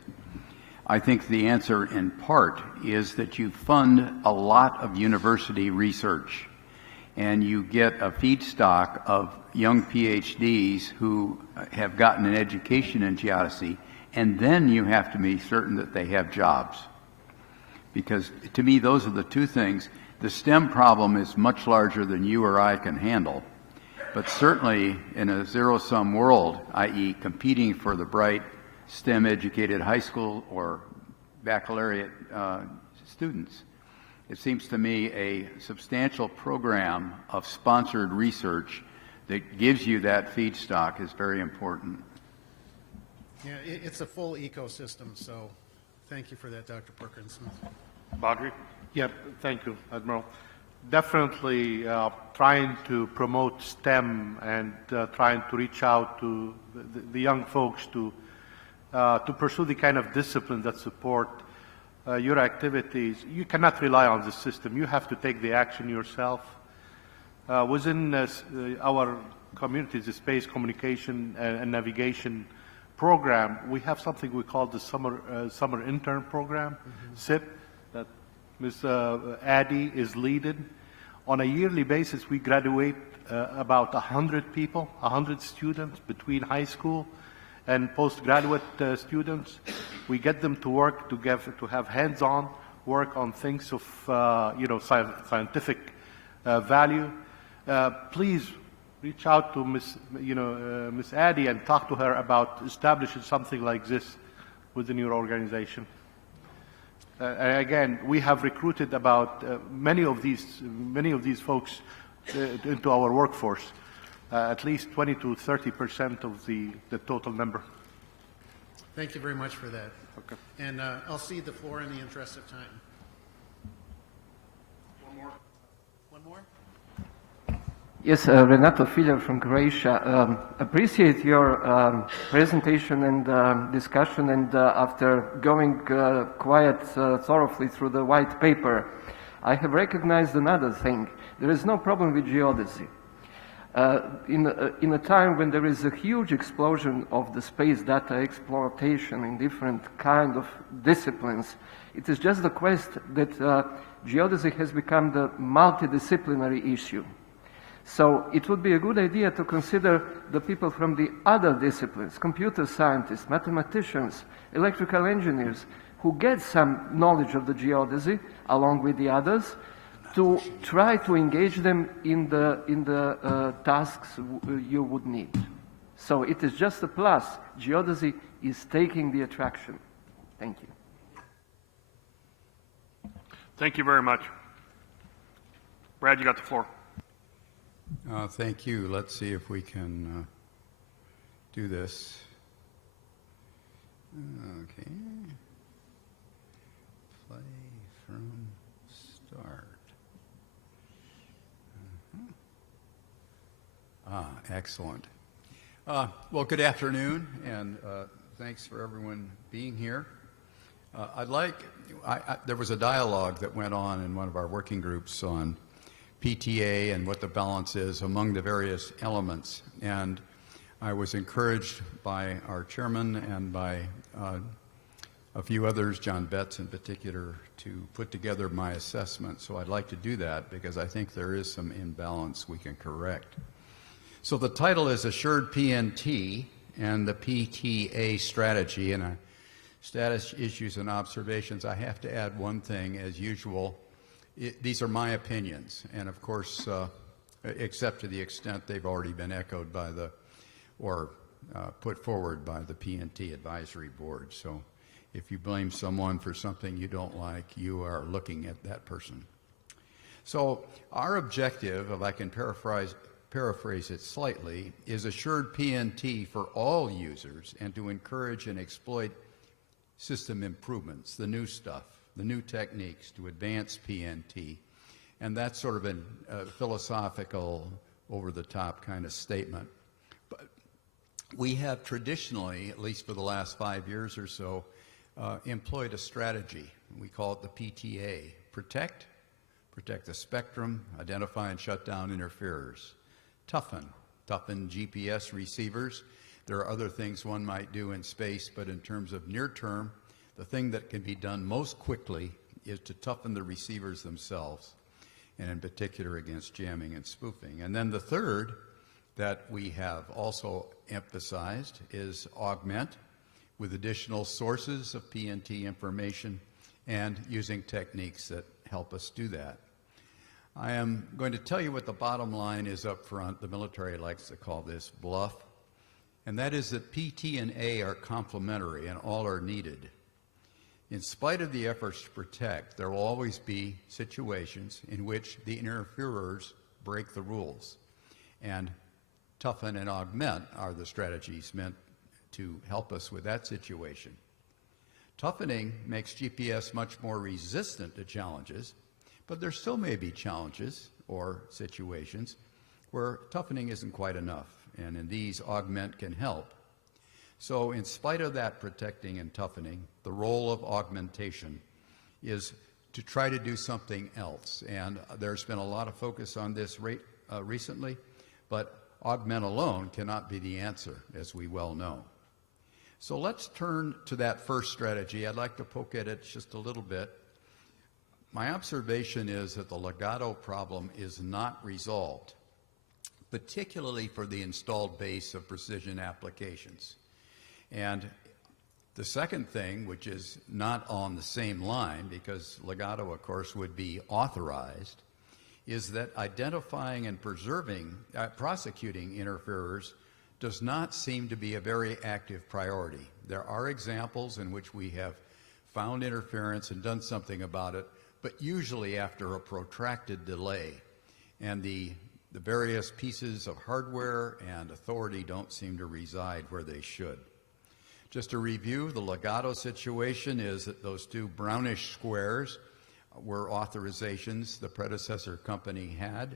I think the answer in part is that you fund a lot of university research and you get a feedstock of young PhDs who have gotten an education in geodesy, and then you have to be certain that they have jobs. Because to me, those are the two things. The STEM problem is much larger than you or I can handle. But certainly in a zero-sum world, i.e. competing for the bright STEM-educated high school or baccalaureate students, it seems to me a substantial program of sponsored research that gives you that feedstock is very important. Yeah, it's a full ecosystem, so thank you for that, Dr. Perkins-Smith. Badri? Yeah, thank you, Admiral. Definitely trying to promote STEM and trying to reach out to the young folks to pursue the kind of discipline that support your activities. You cannot rely on the system. You have to take the action yourself. Within our community's space communication and navigation program, we have something we call the summer intern program, SIP, that Ms. Addy is leading. On a yearly basis, we graduate about 100 people, 100 students between high school and postgraduate students. We get them to work to have hands-on work on things of scientific value. Please reach out to Ms. Addy and talk to her about establishing something like this within your organization. Again, we have recruited about many of these folks into our workforce, at least 20 to 30% of the total number. Thank you very much for that. Okay. And I'll cede the floor in the interest of time. One more? Yes, Renato Filler from Croatia. Appreciate your presentation and discussion, and after going quite thoroughly through the white paper, I have recognized another thing. There is no problem with geodesy. In a time when there is a huge explosion of the space data exploitation in different kind of disciplines, it is just the quest that geodesy has become the multidisciplinary issue. So it would be a good idea to consider the people from the other disciplines, computer scientists, mathematicians, electrical engineers, who get some knowledge of the geodesy along with the others, to try to engage them in the tasks you would need. So it is just a plus. Geodesy is taking the attraction. Thank you. Thank you very much. Brad, you got the floor. Thank you. Let's see if we can do this. Okay. Play from start. Excellent. Well, good afternoon, and thanks for everyone being here. There was a dialogue that went on in one of our working groups on PTA and what the balance is among the various elements. And I was encouraged by our chairman and by a few others, John Betts in particular, to put together my assessment. So I'd like to do that because I think there is some imbalance we can correct. So the title is Assured PNT and the PTA Strategy, and I status issues and observations, I have to add one thing as usual. These are my opinions, and of course, except to the extent they've already been echoed by or put forward by the PNT Advisory Board. So if you blame someone for something you don't like, you are looking at that person. So our objective, if I can paraphrase it slightly, is assured PNT for all users and to encourage and exploit system improvements, the new stuff, the new techniques to advance PNT. And that's sort of a philosophical, over-the-top kind of statement. But we have traditionally, at least for the last 5 years or so, employed a strategy. We call it the PTA, protect the spectrum, identify and shut down interferers. Toughen GPS receivers. There are other things one might do in space, but in terms of near term, the thing that can be done most quickly is to toughen the receivers themselves, and in particular against jamming and spoofing. And then the third that we have also emphasized is augment with additional sources of PNT information and using techniques that help us do that. I am going to tell you what the bottom line is up front. The military likes to call this bluff, and that is that PT and A are complementary and all are needed. In spite of the efforts to protect, there will always be situations in which the interferers break the rules, and toughen and augment are the strategies meant to help us with that situation. Toughening makes GPS much more resistant to challenges, but there still may be challenges or situations where toughening isn't quite enough, and in these, augment can help. So in spite of that protecting and toughening, the role of augmentation is to try to do something else. And there's been a lot of focus on this recently, but augment alone cannot be the answer, as we well know. So let's turn to that first strategy. I'd like to poke at it just a little bit. My observation is that the legato problem is not resolved, particularly for the installed base of precision applications. And the second thing, which is not on the same line, because legato, of course, would be authorized, is that identifying and prosecuting interferers does not seem to be a very active priority. There are examples in which we have found interference and done something about it, but usually after a protracted delay. And the various pieces of hardware and authority don't seem to reside where they should. Just to review, the legato situation is that those two brownish squares were authorizations the predecessor company had.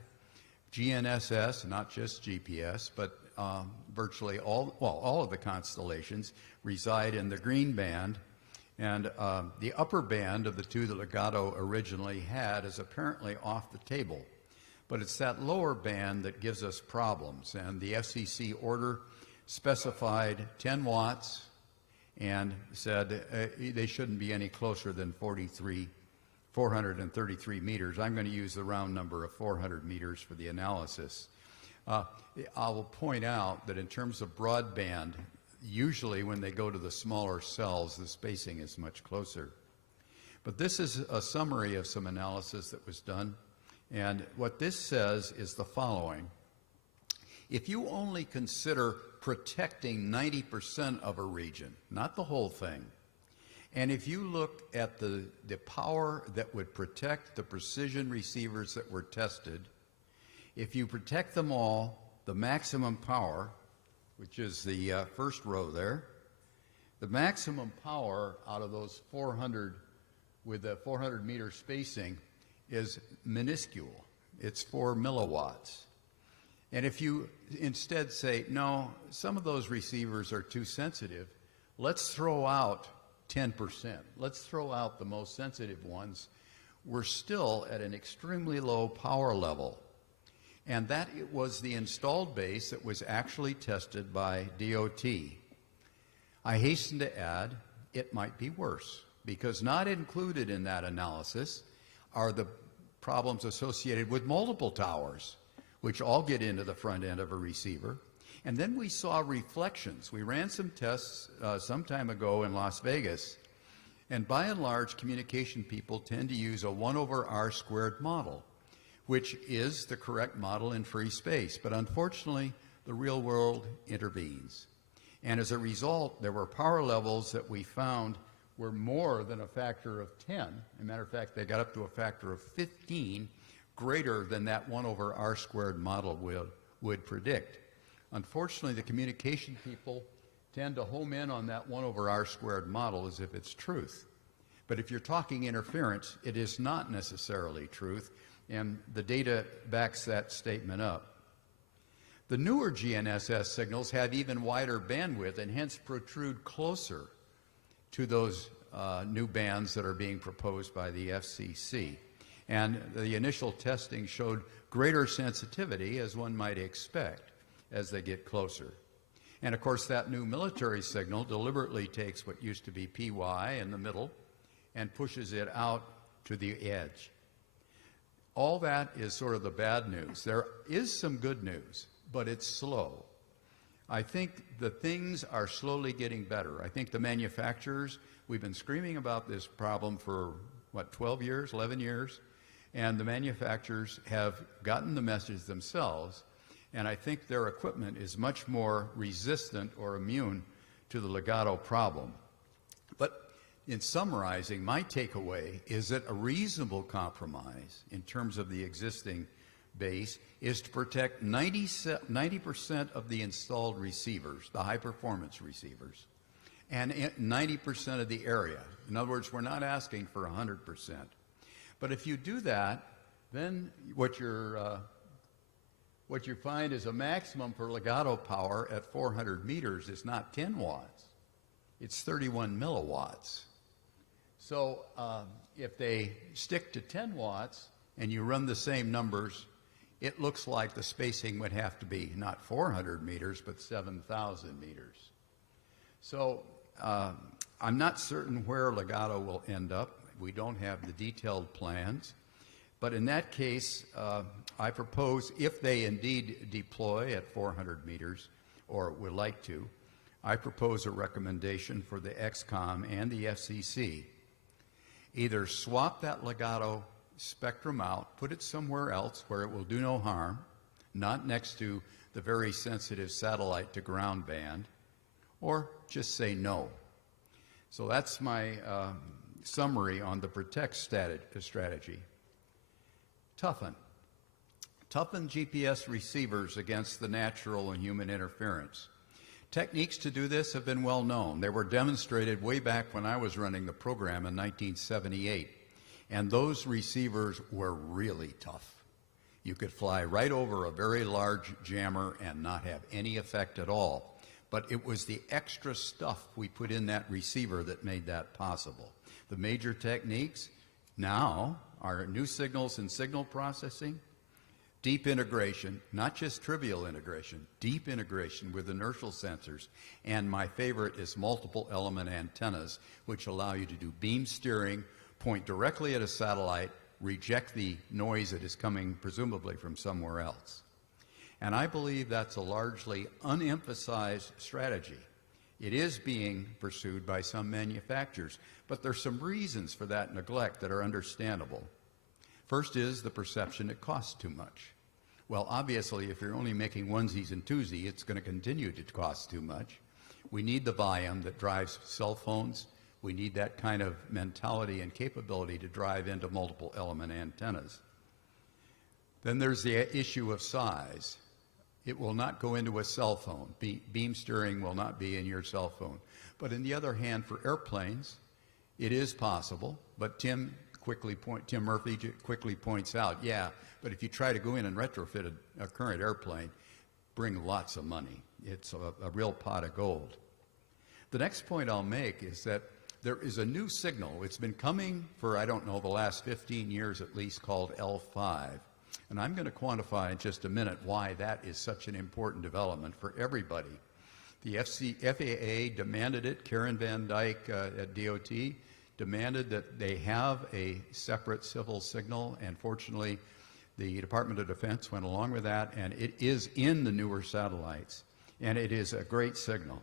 GNSS, not just GPS, but virtually all of the constellations reside in the green band, and the upper band of the two that legato originally had is apparently off the table. But it's that lower band that gives us problems, and the FCC order specified 10 watts and said they shouldn't be any closer than 433 meters. I'm going to use the round number of 400 meters for the analysis. I will point out that in terms of broadband, usually when they go to the smaller cells, the spacing is much closer. But this is a summary of some analysis that was done, and what this says is the following. If you only consider protecting 90% of a region, not the whole thing, and if you look at the power that would protect the precision receivers that were tested, if you protect them all, the maximum power, which is the first row there, the maximum power out of those 400 with the 400 meter spacing is minuscule. It's 4 milliwatts. And if you instead say, no, some of those receivers are too sensitive, let's throw out 10%. Let's throw out the most sensitive ones. We're still at an extremely low power level. And that it was the installed base that was actually tested by DOT. I hasten to add, it might be worse, because not included in that analysis are the problems associated with multiple towers, which all get into the front end of a receiver. And then we saw reflections. We ran some tests some time ago in Las Vegas, and by and large, communication people tend to use a 1 over r squared model, which is the correct model in free space. But unfortunately, the real world intervenes. And as a result, there were power levels that we found were more than a factor of 10. As a matter of fact, they got up to a factor of 15, greater than that 1 over r squared model would predict. Unfortunately, the communication people tend to home in on that 1 over r squared model as if it's truth. But if you're talking interference, it is not necessarily truth, and the data backs that statement up. The newer GNSS signals have even wider bandwidth and hence protrude closer to those new bands that are being proposed by the FCC. And the initial testing showed greater sensitivity, as one might expect, as they get closer. And of course, that new military signal deliberately takes what used to be PY in the middle and pushes it out to the edge. All that is sort of the bad news. There is some good news, but it's slow. I think the things are slowly getting better. I think the manufacturers, we've been screaming about this problem for, 12 years, 11 years? And the manufacturers have gotten the message themselves, and I think their equipment is much more resistant or immune to the legato problem. But in summarizing, my takeaway is that a reasonable compromise in terms of the existing base is to protect 90% of the installed receivers, the high-performance receivers, and 90% of the area. In other words, we're not asking for 100%. But if you do that, then what you find is a maximum for legato power at 400 meters is not 10 watts. It's 31 milliwatts. So if they stick to 10 watts and you run the same numbers, it looks like the spacing would have to be not 400 meters, but 7,000 meters. So I'm not certain where legato will end up. We don't have the detailed plans. But in that case, I propose, if they indeed deploy at 400 meters, or would like to, I propose a recommendation for the XCOM and the FCC. Either swap that legato spectrum out, put it somewhere else where it will do no harm, not next to the very sensitive satellite to ground band, or just say no. So that's my summary on the protect strategy. Toughen. Toughen GPS receivers against the natural and human interference. Techniques to do this have been well known. They were demonstrated way back when I was running the program in 1978. And those receivers were really tough. You could fly right over a very large jammer and not have any effect at all. But it was the extra stuff we put in that receiver that made that possible. The major techniques now are new signals and signal processing, deep integration, not just trivial integration, deep integration with inertial sensors, and my favorite is multiple element antennas, which allow you to do beam steering, point directly at a satellite, reject the noise that is coming presumably from somewhere else. And I believe that's a largely unemphasized strategy. It is being pursued by some manufacturers, but there's some reasons for that neglect that are understandable. First is the perception it costs too much. Well, obviously, if you're only making onesies and twosies, it's going to continue to cost too much. We need the volume that drives cell phones. We need that kind of mentality and capability to drive into multiple element antennas. Then there's the issue of size. It will not go into a cell phone. Beam steering will not be in your cell phone. But on the other hand, for airplanes, it is possible. But Tim Murphy quickly points out, yeah, but if you try to go in and retrofit a current airplane, bring lots of money. It's a real pot of gold. The next point I'll make is that there is a new signal. It's been coming for, I don't know, the last 15 years at least, called L5. And I'm going to quantify in just a minute why that is such an important development for everybody. The FAA demanded it. Karen Van Dyke at DOT demanded that they have a separate civil signal, and fortunately the Department of Defense went along with that, and it is in the newer satellites. and it is a great signal.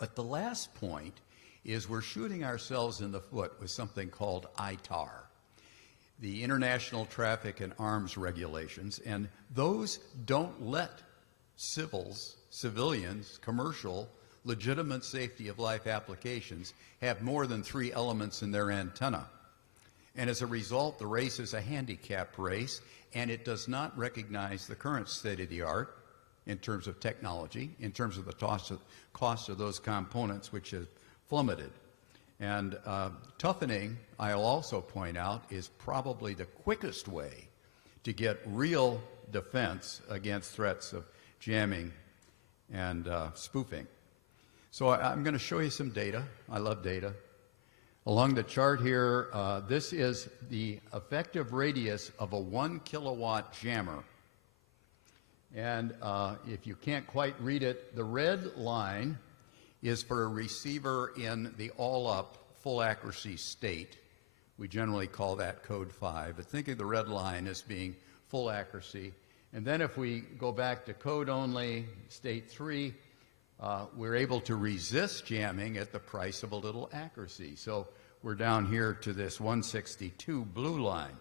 But the last point is we're shooting ourselves in the foot with something called ITAR, the International Traffic in Arms Regulations, and those don't let civilians, commercial, legitimate safety of life applications have more than 3 elements in their antenna. And as a result, the race is a handicap race, and it does not recognize the current state of the art in terms of technology, in terms of the cost of those components, which is plummeted. And toughening, I'll also point out, is probably the quickest way to get real defense against threats of jamming and spoofing. So I'm going to show you some data. I love data. Along the chart here, this is the effective radius of a 1 kilowatt jammer. And if you can't quite read it, the red line is for a receiver in the all-up full accuracy state. We generally call that code 5, but think of the red line as being full accuracy. And then if we go back to code only, state 3, we're able to resist jamming at the price of a little accuracy. So we're down here to this 162 blue line.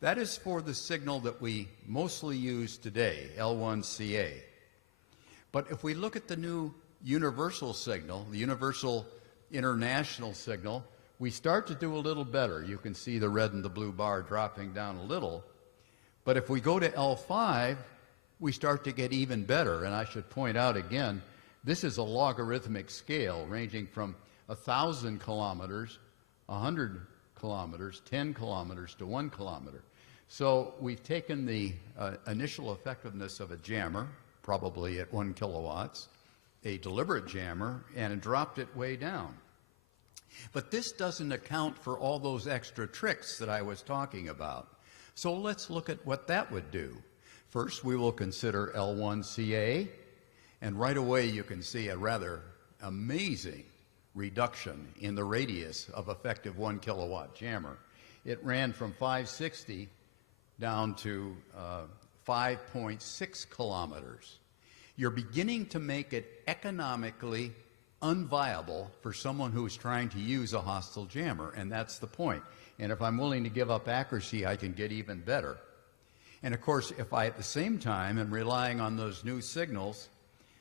That is for the signal that we mostly use today, L1CA. But if we look at the new universal signal, the universal international signal, we start to do a little better. You can see the red and the blue bar dropping down a little. But if we go to L5, we start to get even better. And I should point out again, this is a logarithmic scale ranging from 1,000 kilometers, 100 kilometers, 10 kilometers to 1 kilometer. So we've taken the initial effectiveness of a jammer, probably at 1 kilowatts, a deliberate jammer, and dropped it way down. But this doesn't account for all those extra tricks that I was talking about. So let's look at what that would do. First, we will consider L1CA, and right away you can see a rather amazing reduction in the radius of effective 1 kilowatt jammer. It ran from 560 down to 5.6 kilometers. You're beginning to make it economically unviable for someone who is trying to use a hostile jammer, and that's the point. And if I'm willing to give up accuracy, I can get even better. And of course, if I at the same time am relying on those new signals,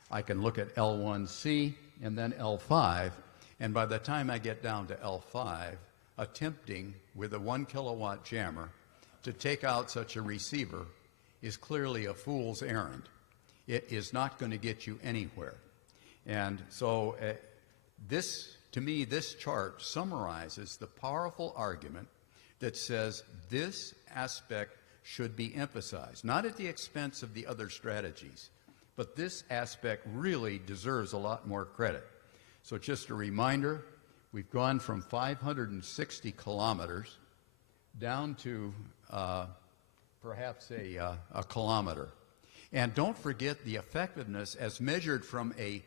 I can look at L1C and then L5, and by the time I get down to L5, attempting with a 1 kilowatt jammer to take out such a receiver is clearly a fool's errand. It is not going to get you anywhere. And so to me, this chart summarizes the powerful argument that says this aspect should be emphasized, not at the expense of the other strategies, but this aspect really deserves a lot more credit. So just a reminder, we've gone from 560 kilometers down to perhaps a kilometer. And don't forget the effectiveness as measured from a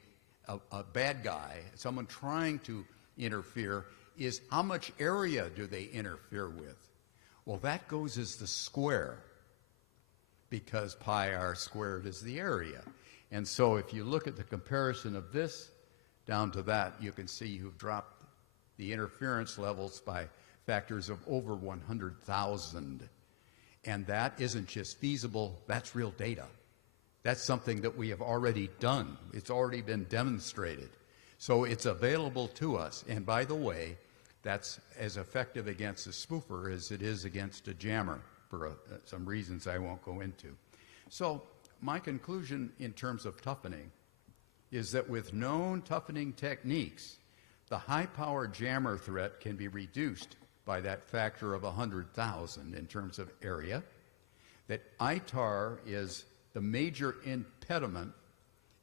bad guy, someone trying to interfere, is how much area do they interfere with? Well, that goes as the square, because pi r squared is the area. And so if you look at the comparison of this down to that, you can see you've dropped the interference levels by factors of over 100,000. And that isn't just feasible, that's real data. That's something that we have already done. It's already been demonstrated. So it's available to us. And by the way, that's as effective against a spoofer as it is against a jammer for some reasons I won't go into. So my conclusion in terms of toughening is that with known toughening techniques, the high-power jammer threat can be reduced by that factor of 100,000 in terms of area, that ITAR is the major impediment,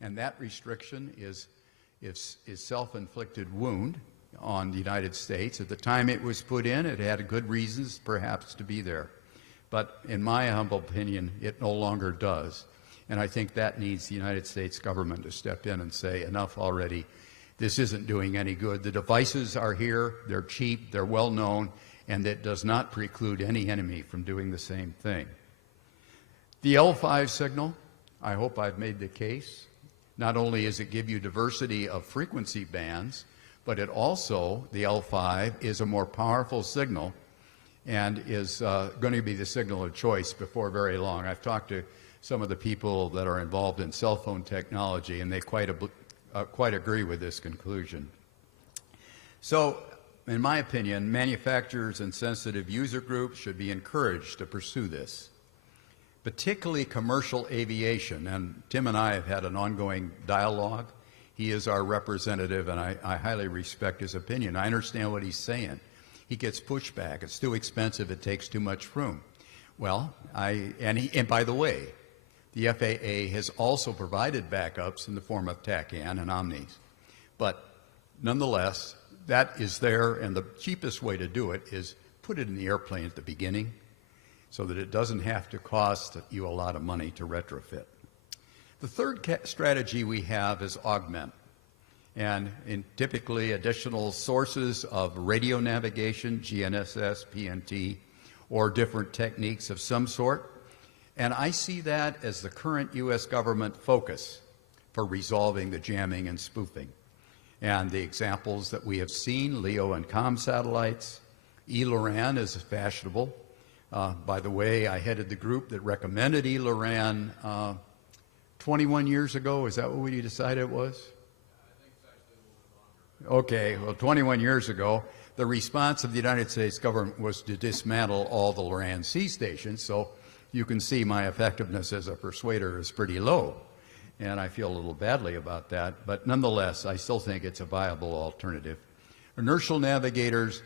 and that restriction is self-inflicted wound on the United States. At the time it was put in, it had good reasons perhaps to be there. But in my humble opinion, it no longer does. And I think that needs the United States government to step in and say, enough already. This isn't doing any good. The devices are here, they're cheap, they're well known, and it does not preclude any enemy from doing the same thing. The L5 signal, I hope I've made the case. Not only does it give you diversity of frequency bands, but it also, the L5, is a more powerful signal and is going to be the signal of choice before very long. I've talked to some of the people that are involved in cell phone technology, and they quite agree with this conclusion. So, in my opinion, manufacturers and sensitive user groups should be encouraged to pursue this, particularly commercial aviation. And Tim and I have had an ongoing dialogue. He is our representative, and I highly respect his opinion. I understand what he's saying. He gets pushback. It's too expensive. It takes too much room. Well, and by the way, the FAA has also provided backups in the form of TACAN and Omnis. But nonetheless, that is there, and the cheapest way to do it is put it in the airplane at the beginning so that it doesn't have to cost you a lot of money to retrofit. The third strategy we have is augment, and typically additional sources of radio navigation, GNSS, PNT, or different techniques of some sort. And I see that as the current U.S. government focus for resolving the jamming and spoofing. And the examples that we have seen, LEO and COM satellites, E-LORAN is fashionable. By the way, I headed the group that recommended E-LORAN 21 years ago. Is that what we decided it was? I think it's actually a little bit longer. Okay, well, 21 years ago, the response of the United States government was to dismantle all the LORAN C stations, so you can see my effectiveness as a persuader is pretty low. And I feel a little badly about that, but nonetheless, I still think it's a viable alternative. Inertial navigators,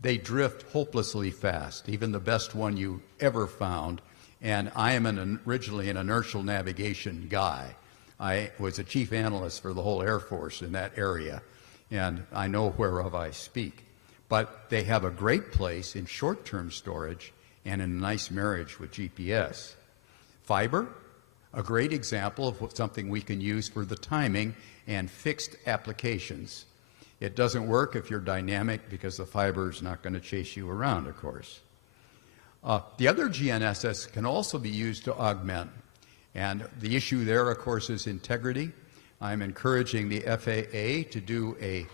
they drift hopelessly fast, even the best one you ever found. And I am originally an inertial navigation guy. I was a chief analyst for the whole Air Force in that area, and I know whereof I speak. But they have a great place in short-term storage and in a nice marriage with GPS. Fiber, a great example of something we can use for the timing and fixed applications. It doesn't work if you're dynamic because the fiber is not going to chase you around, of course. The other GNSS can also be used to augment, and the issue there, of course, is integrity. I'm encouraging the FAA to do a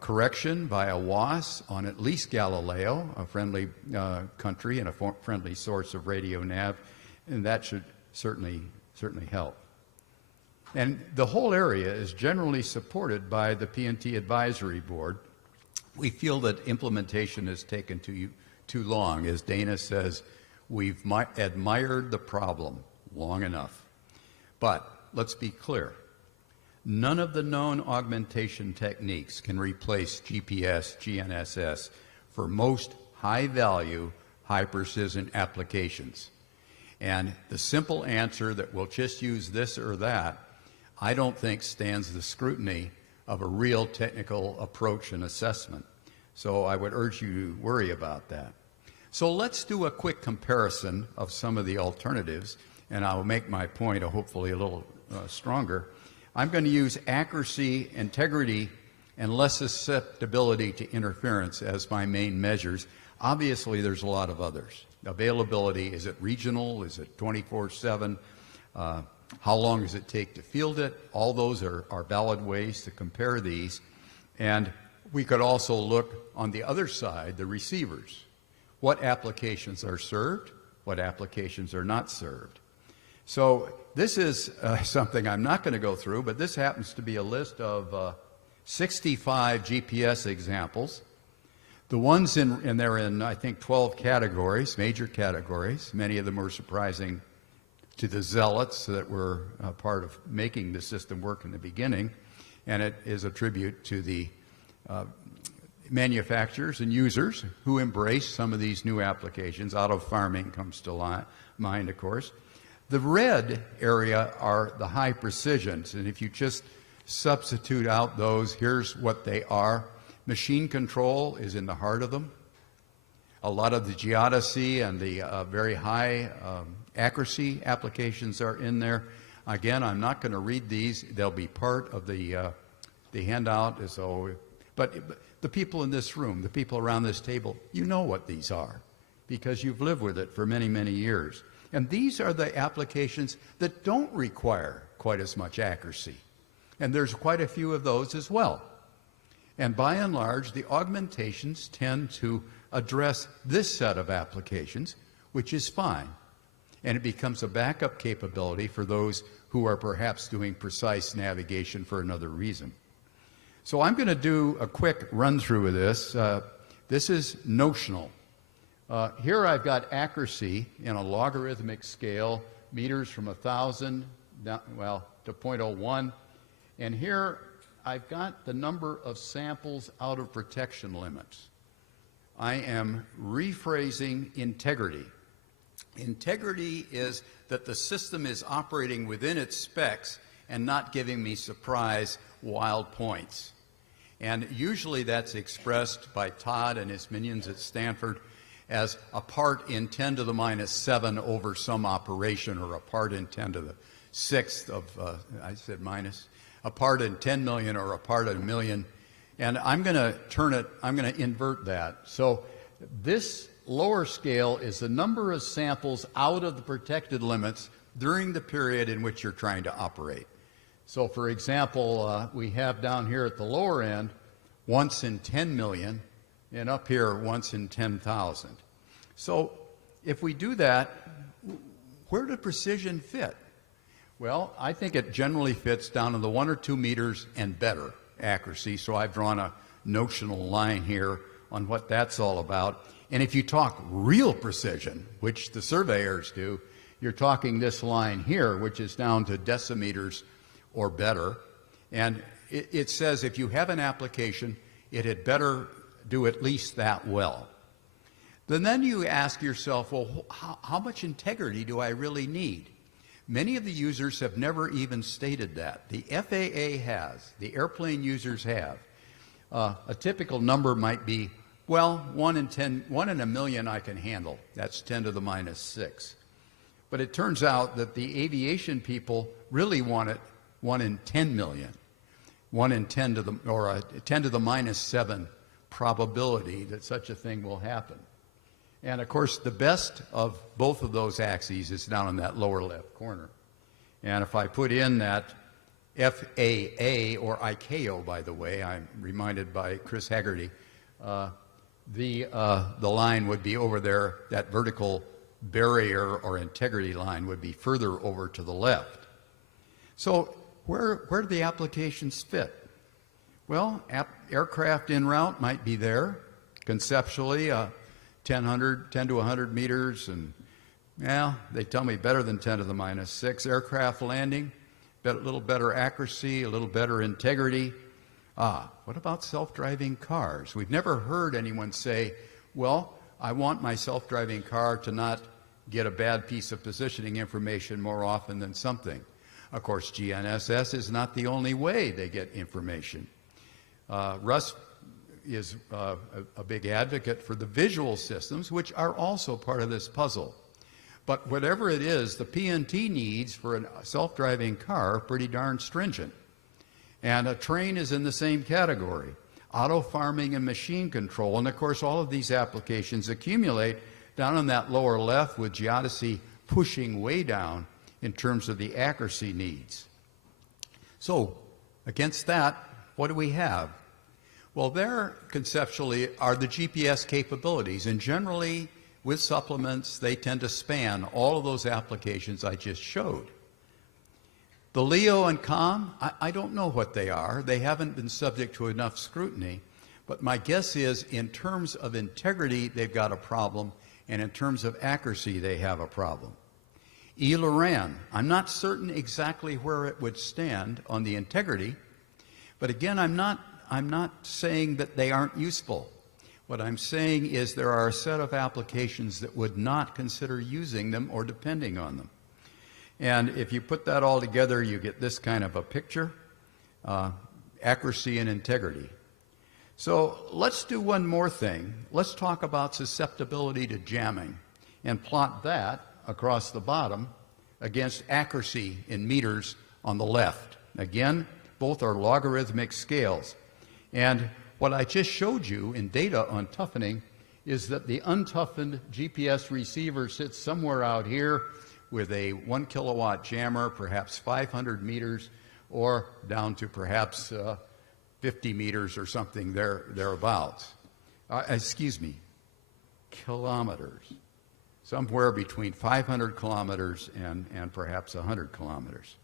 correction via WAAS on at least Galileo, a friendly country and a friendly source of radio nav, and that should certainly help. And the whole area is generally supported by the PNT Advisory Board. We feel that implementation has taken too long. As Dana says, we've admired the problem long enough. But let's be clear. None of the known augmentation techniques can replace GPS, GNSS for most high-value, high-precision applications. And the simple answer that we'll just use this or that, I don't think stands the scrutiny of a real technical approach and assessment. So I would urge you to worry about that. So let's do a quick comparison of some of the alternatives, and I'll make my point hopefully a little stronger. I'm going to use accuracy, integrity, and less susceptibility to interference as my main measures. Obviously, there's a lot of others. Availability, is it regional? Is it 24/7? How long does it take to field it? All those are valid ways to compare these. And we could also look on the other side, the receivers. What applications are served? What applications are not served? So this is something I'm not going to go through, but this happens to be a list of 65 GPS examples. The ones and they're in, I think, 12 categories, major categories. Many of them were surprising to the zealots that were part of making the system work in the beginning. And it is a tribute to the manufacturers and users who embrace some of these new applications. Auto farming comes to mind, of course. The red area are the high precisions, and if you just substitute out those, here's what they are. Machine control is in the heart of them. A lot of the geodesy and the very high accuracy applications are in there. Again, I'm not going to read these. They'll be part of the handout. But the people in this room, the people around this table, you know what these are because you've lived with it for many, many years. And these are the applications that don't require quite as much accuracy. and there's quite a few of those as well. And by and large, the augmentations tend to address this set of applications, which is fine. And it becomes a backup capability for those who are perhaps doing precise navigation for another reason. So I'm going to do a quick run-through of this. This is notional. Here I've got accuracy in a logarithmic scale, meters from 1,000 down, well, to 0.01. And here I've got the number of samples out of protection limits. I am rephrasing integrity. Integrity is that the system is operating within its specs and not giving me surprise wild points. And usually that's expressed by Todd and his minions at Stanford as a part in 10 to the minus 7 over some operation, or a part in 10 to the 6th of, I said minus, a part in 10 million or a part in a million. And I'm going to turn it, I'm going to invert that. So this lower scale is the number of samples out of the protected limits during the period in which you're trying to operate. So for example, we have down here at the lower end, once in 10 million, and up here, once in 10,000. So if we do that, where does precision fit? Well, I think it generally fits down in the 1 or 2 meters and better accuracy. So I've drawn a notional line here on what that's all about. And if you talk real precision, which the surveyors do, you're talking this line here, which is down to decimeters or better. And it says if you have an application, it had better do at least that well. Then you ask yourself, well, how much integrity do I really need? Many of the users have never even stated that. The FAA has, the airplane users have. A typical number might be, well, 1 in a million I can handle. That's 10 to the minus 6. But it turns out that the aviation people really want it 1 in 10 million. 1 in 10 to the, or a 10 to the minus 7 probability that such a thing will happen. And of course, the best of both of those axes is down in that lower left corner. And if I put in that FAA, or ICAO, by the way, I'm reminded by Chris Haggerty, the line would be over there, that vertical barrier or integrity line would be further over to the left. So where do the applications fit? Well, aircraft en route might be there. Conceptually, 10 to 100 meters, and well, they tell me better than 10 to the minus 6. Aircraft landing, a little better accuracy, a little better integrity. What about self-driving cars? We've never heard anyone say, well, I want my self-driving car to not get a bad piece of positioning information more often than something. Of course, GNSS is not the only way they get information. Russ is a big advocate for the visual systems, which are also part of this puzzle. But whatever it is, the PNT needs for a self-driving car are pretty darn stringent. And a train is in the same category. Auto farming and machine control, and of course all of these applications accumulate down on that lower left with geodesy pushing way down in terms of the accuracy needs. So against that, what do we have? Well, there conceptually are the GPS capabilities, and generally with supplements they tend to span all of those applications I just showed. The LEO and COM, I don't know what they are. They haven't been subject to enough scrutiny, but my guess is in terms of integrity they've got a problem, and in terms of accuracy they have a problem. ELORAN, I'm not certain exactly where it would stand on the integrity, but again, I'm not saying that they aren't useful. What I'm saying is there are a set of applications that would not consider using them or depending on them. And if you put that all together, you get this kind of a picture, accuracy and integrity. So let's do one more thing. Let's talk about susceptibility to jamming and plot that across the bottom against accuracy in meters on the left. Again, both are logarithmic scales. And what I just showed you in data on toughening is that the untoughened GPS receiver sits somewhere out here with a 1 kilowatt jammer, perhaps 500 meters or down to perhaps 50 meters or something thereabouts. Kilometers. Somewhere between 500 kilometers and perhaps 100 kilometers.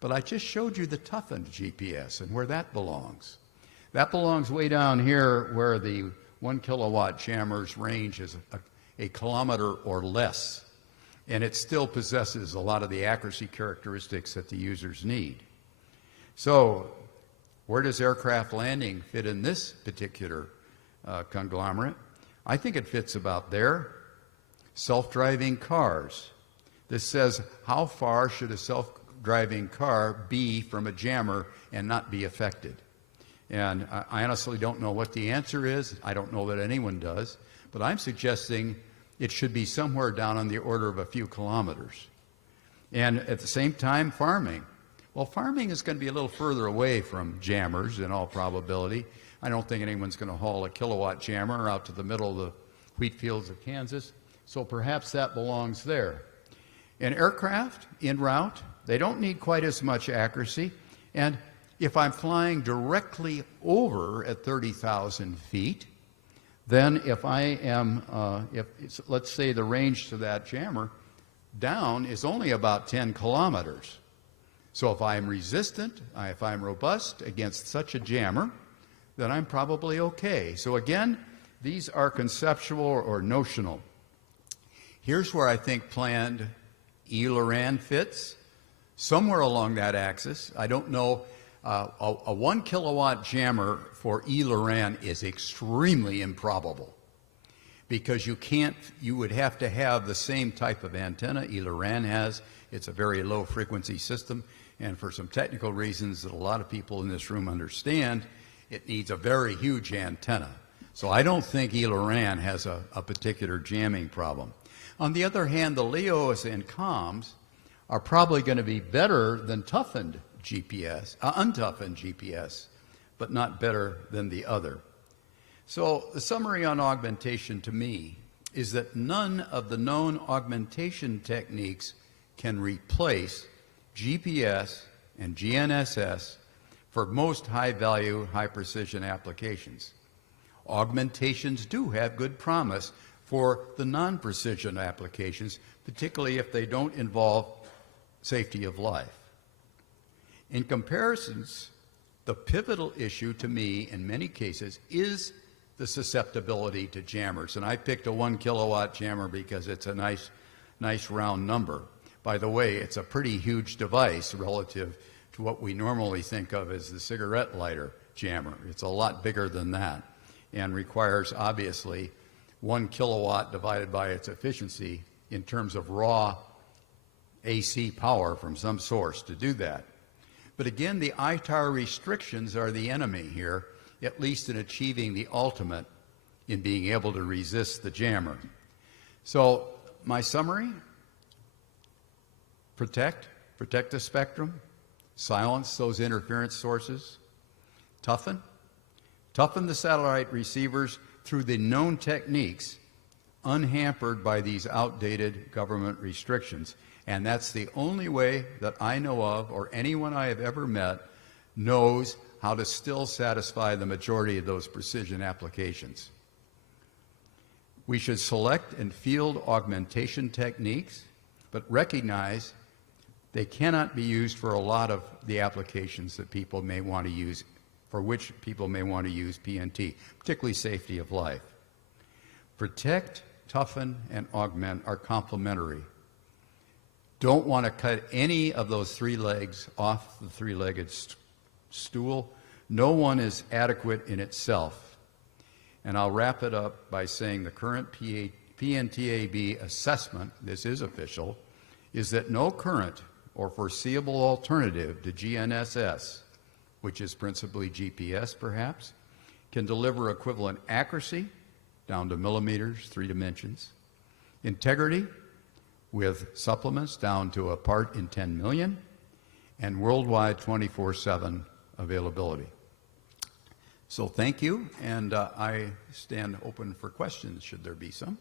But I just showed you the toughened GPS and where that belongs. That belongs way down here where the 1 kilowatt jammer's range is a kilometer or less. And it still possesses a lot of the accuracy characteristics that the users need. So where does aircraft landing fit in this particular conglomerate? I think it fits about there. Self-driving cars. This says how far should a self-driving car be from a jammer and not be affected? And I honestly don't know what the answer is. I don't know that anyone does. But I'm suggesting it should be somewhere down on the order of a few kilometers. And at the same time, farming. Well, farming is going to be a little further away from jammers in all probability. I don't think anyone's going to haul a kilowatt jammer out to the middle of the wheat fields of Kansas. So perhaps that belongs there. And aircraft, en route, they don't need quite as much accuracy. And if I'm flying directly over at 30,000 feet, then if I am, let's say the range to that jammer down is only about 10 kilometers. So if I'm resistant, if I'm robust against such a jammer, then I'm probably okay. So again, these are conceptual or notional. Here's where I think planned ELRAN fits, somewhere along that axis. I don't know. A 1 kilowatt jammer for ELRAN is extremely improbable because you would have to have the same type of antenna ELRAN has. It's a very low frequency system, and for some technical reasons that a lot of people in this room understand, it needs a very huge antenna. So I don't think ELRAN has a particular jamming problem. On the other hand, the LEOs and comms are probably going to be better than toughened GPS, untoughened GPS, but not better than the other. So the summary on augmentation to me is that none of the known augmentation techniques can replace GPS and GNSS for most high-value, high-precision applications. Augmentations do have good promise for the non-precision applications, particularly if they don't involve safety of life. In comparisons, the pivotal issue to me in many cases is the susceptibility to jammers. And I picked a 1 kilowatt jammer because it's a nice round number. By the way, it's a pretty huge device relative to what we normally think of as the cigarette lighter jammer. It's a lot bigger than that and requires obviously 1 kilowatt divided by its efficiency in terms of raw AC power from some source to do that. But again, the ITAR restrictions are the enemy here, at least in achieving the ultimate in being able to resist the jammer. So my summary, protect the spectrum, silence those interference sources, toughen the satellite receivers through the known techniques, unhampered by these outdated government restrictions. And that's the only way that I know of, or anyone I have ever met, knows how to still satisfy the majority of those precision applications. We should select and field augmentation techniques, but recognize they cannot be used for a lot of the applications that people may want to use, for which people may want to use PNT, particularly safety of life. Protect, toughen, and augment are complementary. Don't want to cut any of those three legs off the three-legged stool. No one is adequate in itself. And I'll wrap it up by saying the current PNTAB assessment, this is official, is that no current or foreseeable alternative to GNSS, which is principally GPS perhaps, can deliver equivalent accuracy down to millimeters, 3 dimensions, integrity with supplements down to a part in 10 million, and worldwide 24/7 availability. So thank you, and I stand open for questions, should there be some.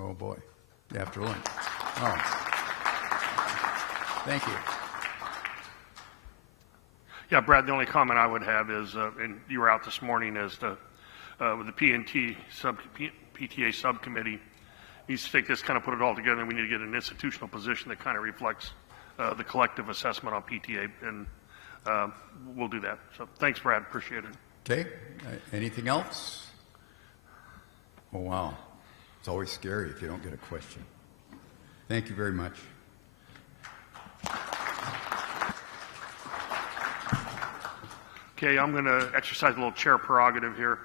Oh boy, after lunch. Oh. Thank you. Yeah, Brad, the only comment I would have is, and you were out this morning, is with the PTA subcommittee needs to take this, kind of put it all together, and we need to get an institutional position that kind of reflects the collective assessment on PTA, and we'll do that. So thanks, Brad. Appreciate it. Okay. Anything else? Oh, wow. It's always scary if you don't get a question. Thank you very much. Okay, I'm going to exercise a little chair prerogative here.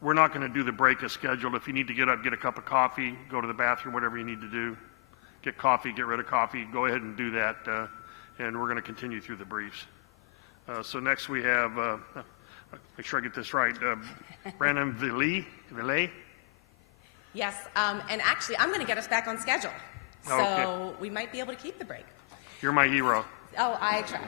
We're not going to do the break as scheduled. If you need to get up, get a cup of coffee, go to the bathroom, whatever you need to do, get coffee, get rid of coffee, go ahead and do that, and we're going to continue through the briefs. So next we have, make sure I get this right, Brandon Villet? Yes, and actually I'm going to get us back on schedule, so okay. We might be able to keep the break. You're my hero. Oh, I try.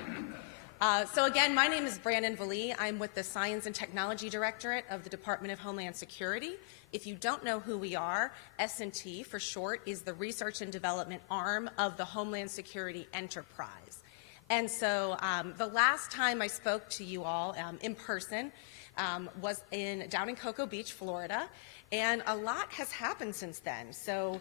So again, my name is Brandon Villet. I'm with the Science and Technology Directorate of the Department of Homeland Security. If you don't know who we are, S&T for short is the research and development arm of the Homeland Security Enterprise. And so the last time I spoke to you all in person was down in Cocoa Beach, Florida, and a lot has happened since then. So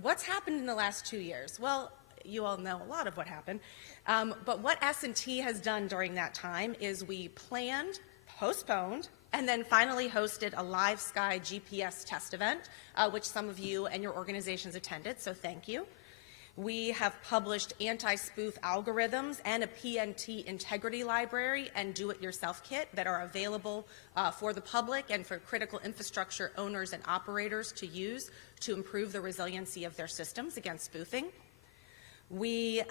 what's happened in the last 2 years? Well, you all know a lot of what happened. But what S&T has done during that time is we planned, postponed, and then finally hosted a live sky GPS test event, which some of you and your organizations attended, so thank you. We have published anti-spoof algorithms and a PNT integrity library and do-it-yourself kit that are available for the public and for critical infrastructure owners and operators to use to improve the resiliency of their systems against spoofing. We,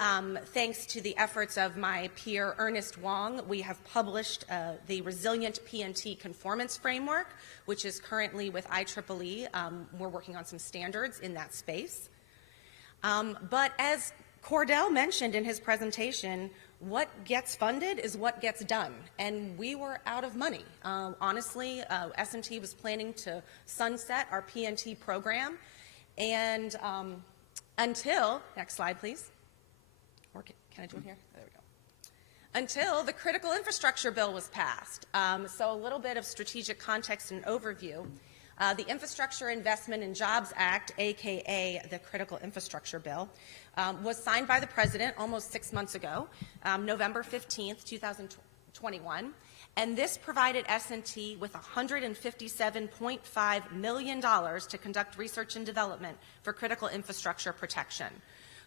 thanks to the efforts of my peer Ernest Wong, we have published the Resilient PNT Conformance Framework, which is currently with IEEE. We're working on some standards in that space. But as Cordell mentioned in his presentation, what gets funded is what gets done, and we were out of money. Honestly, S&T was planning to sunset our PNT program, and until, next slide please, or can I do it here? There we go. Until the Critical Infrastructure Bill was passed. So a little bit of strategic context and overview. The Infrastructure Investment and Jobs Act, aka the Critical Infrastructure Bill, was signed by the President almost 6 months ago, November 15th, 2021. And this provided S&T with $157.5 million to conduct research and development for critical infrastructure protection.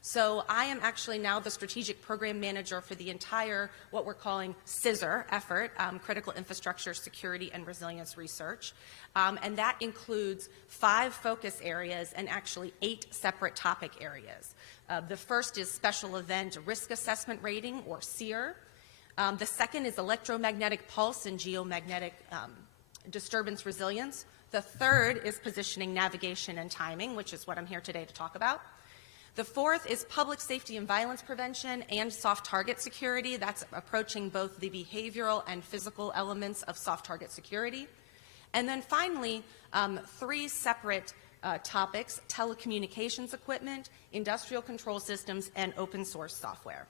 So I am actually now the strategic program manager for the entire, what we're calling CISR effort, Critical Infrastructure Security and Resilience Research. And that includes 5 focus areas and actually 8 separate topic areas. The first is Special Event Risk Assessment Rating, or SEER. The second is electromagnetic pulse and geomagnetic disturbance resilience. The third is positioning, navigation, and timing, which is what I'm here today to talk about. The fourth is public safety and violence prevention and soft target security. That's approaching both the behavioral and physical elements of soft target security. And then finally, 3 separate topics: telecommunications equipment, industrial control systems, and open source software.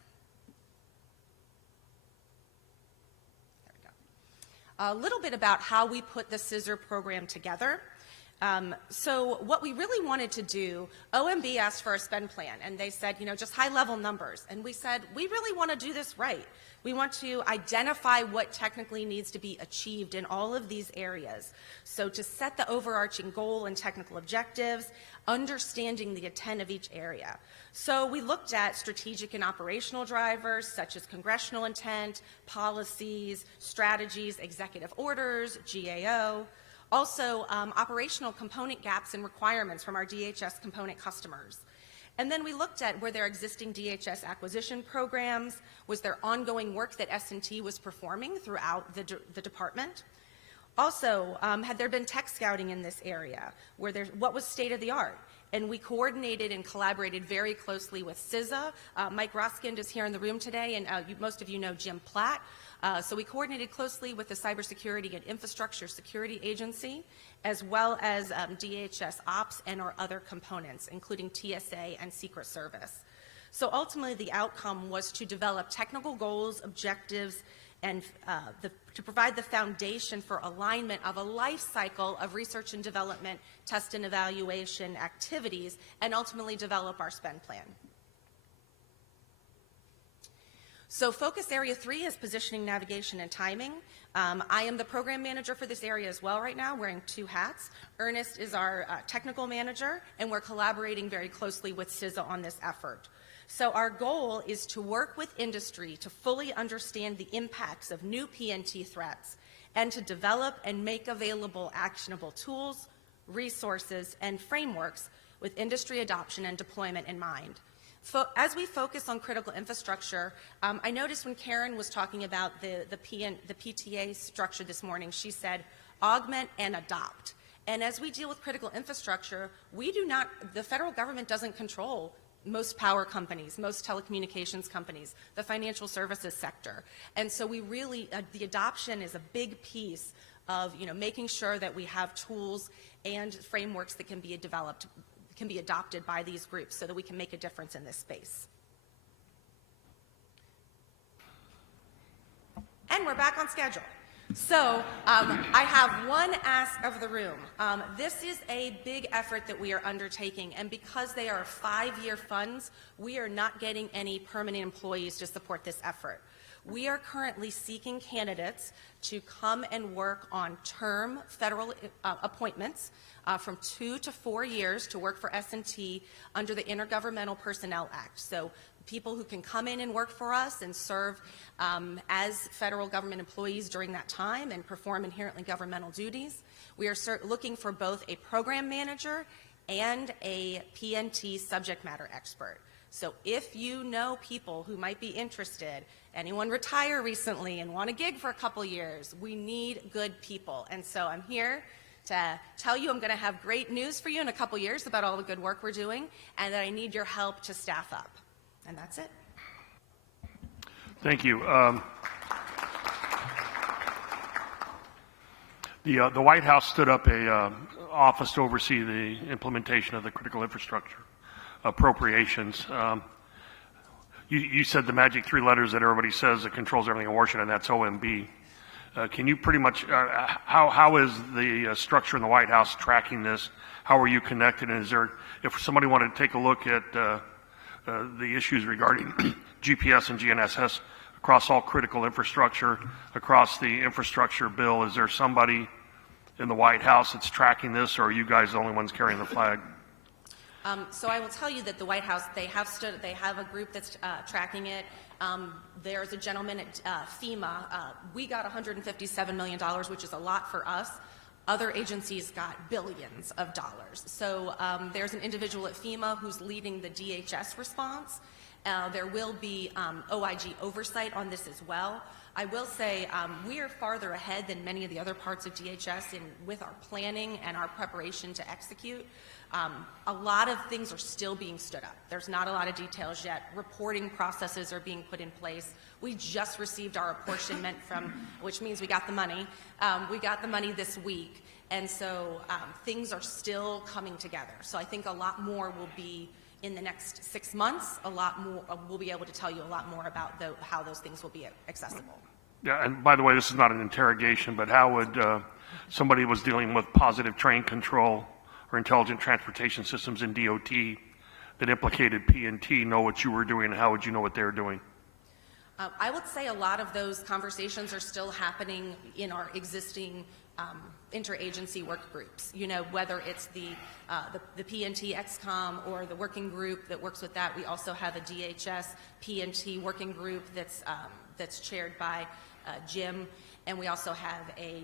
A little bit about how we put the CISR program together. So what we really wanted to do, OMB asked for a spend plan, and they said, you know, just high-level numbers. And we said, we really want to do this right. We want to identify what technically needs to be achieved in all of these areas. So to set the overarching goal and technical objectives, understanding the intent of each area. So we looked at strategic and operational drivers such as congressional intent, policies, strategies, executive orders, GAO. Also, operational component gaps and requirements from our DHS component customers. And then we looked at were there existing DHS acquisition programs, was there ongoing work that S&T was performing throughout the department. Also, had there been tech scouting in this area? What was state of the art? And we coordinated and collaborated very closely with CISA. Mike Roskind is here in the room today, and most of you know Jim Platt. So we coordinated closely with the Cybersecurity and Infrastructure Security Agency, as well as DHS Ops and our other components, including TSA and Secret Service. So ultimately, the outcome was to develop technical goals, objectives, and to provide the foundation for alignment of a life cycle of research and development, test and evaluation activities, and ultimately develop our spend plan. So focus area 3 is positioning, navigation, and timing. I am the program manager for this area as well right now, wearing 2 hats. Ernest is our technical manager, and we're collaborating very closely with CISA on this effort. So our goal is to work with industry to fully understand the impacts of new PNT threats and to develop and make available actionable tools, resources, and frameworks with industry adoption and deployment in mind. As we focus on critical infrastructure, I noticed when Karen was talking about the PTA structure this morning, she said augment and adopt. And as we deal with critical infrastructure, the federal government doesn't control most power companies, most telecommunications companies, the financial services sector. And so we really, the adoption is a big piece of making sure that we have tools and frameworks that can be developed, can be adopted by these groups so that we can make a difference in this space. And we're back on schedule. So I have one ask of the room. This is a big effort that we are undertaking, and because they are 5-year funds, we are not getting any permanent employees to support this effort. We are currently seeking candidates to come and work on term federal appointments from 2 to 4 years to work for S&T under the Intergovernmental Personnel Act. So people who can come in and work for us and serve as federal government employees during that time and perform inherently governmental duties. We are looking for both a program manager and a PNT subject matter expert. So if you know people who might be interested, anyone retire recently and want a gig for a couple years, we need good people. And so I'm here to tell you I'm going to have great news for you in a couple years about all the good work we're doing, and that I need your help to staff up. And that's it. Thank you. The White House stood up a office to oversee the implementation of the critical infrastructure appropriations. You said the magic 3 letters that everybody says that controls everything in Washington, that's OMB. Can you pretty much, how is the structure in the White House tracking this? How are you connected? And is there, if somebody wanted to take a look at the issues regarding GPS and GNSS across all critical infrastructure, across the infrastructure bill, is there somebody in the White House that's tracking this, or are you guys the only ones carrying the flag? So I will tell you that the White House, they have a group that's tracking it. There's a gentleman at FEMA. We got $157 million, which is a lot for us. Other agencies got billions of dollars. So there's an individual at FEMA who's leading the DHS response. There will be OIG oversight on this as well. I will say we are farther ahead than many of the other parts of DHS with our planning and our preparation to execute. A lot of things are still being stood up. There's not a lot of details yet. Reporting processes are being put in place. We just received our apportionment which means we got the money. We got the money this week. And so things are still coming together. So I think a lot more will be in the next 6 months. A lot more, we'll be able to tell you a lot more about how those things will be accessible. Yeah, and by the way, this is not an interrogation, but how would somebody who was dealing with positive train control or intelligent transportation systems in DOT that implicated PNT know what you were doing, and how would you know what they were doing? I would say a lot of those conversations are still happening in our existing interagency work groups. You know, whether it's the PNT XCOM or the working group that works with that. We also have a DHS PNT working group that's chaired by Jim, and we also have a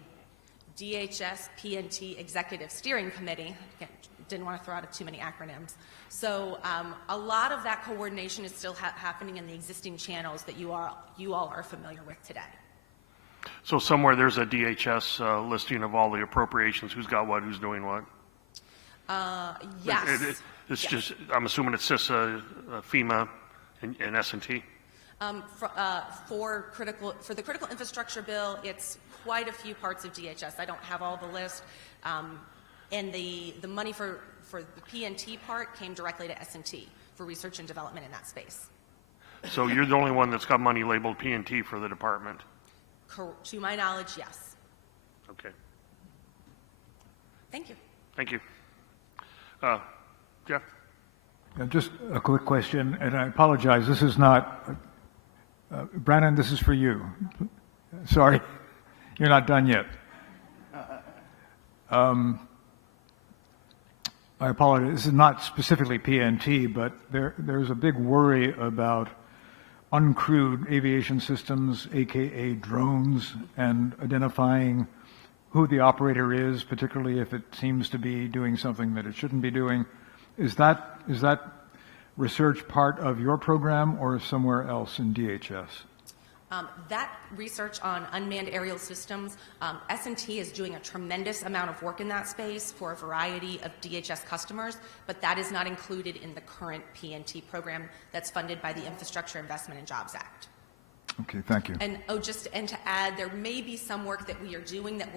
DHS PNT Executive Steering Committee. Again, didn't want to throw out too many acronyms. So a lot of that coordination is still happening in the existing channels that you all are familiar with today. So somewhere there's a DHS listing of all the appropriations, who's got what, who's doing what? Yes. It's yes. Just, I'm assuming it's CISA, FEMA, and S&T? For the critical infrastructure bill, it's quite a few parts of DHS. I don't have all the list. And the money for the PNT part came directly to S&T. for research and development in that space. So you're the only one that's got money labeled PNT for the department? To my knowledge, yes. Okay. Thank you. Thank you. Jeff? Just a quick question, and I apologize. This is not, Brandon, this is for you. Sorry, you're not done yet. I apologize. This is not specifically PNT, but there's a big worry about uncrewed aviation systems, aka drones, and identifying who the operator is, particularly if it seems to be doing something that it shouldn't be doing. Is that research part of your program or somewhere else in DHS? That research on unmanned aerial systems, S&T is doing a tremendous amount of work in that space for a variety of DHS customers, but that is not included in the current PNT program that's funded by the Infrastructure Investment and Jobs Act. Okay, thank you. And to add, there may be some work that we are doing that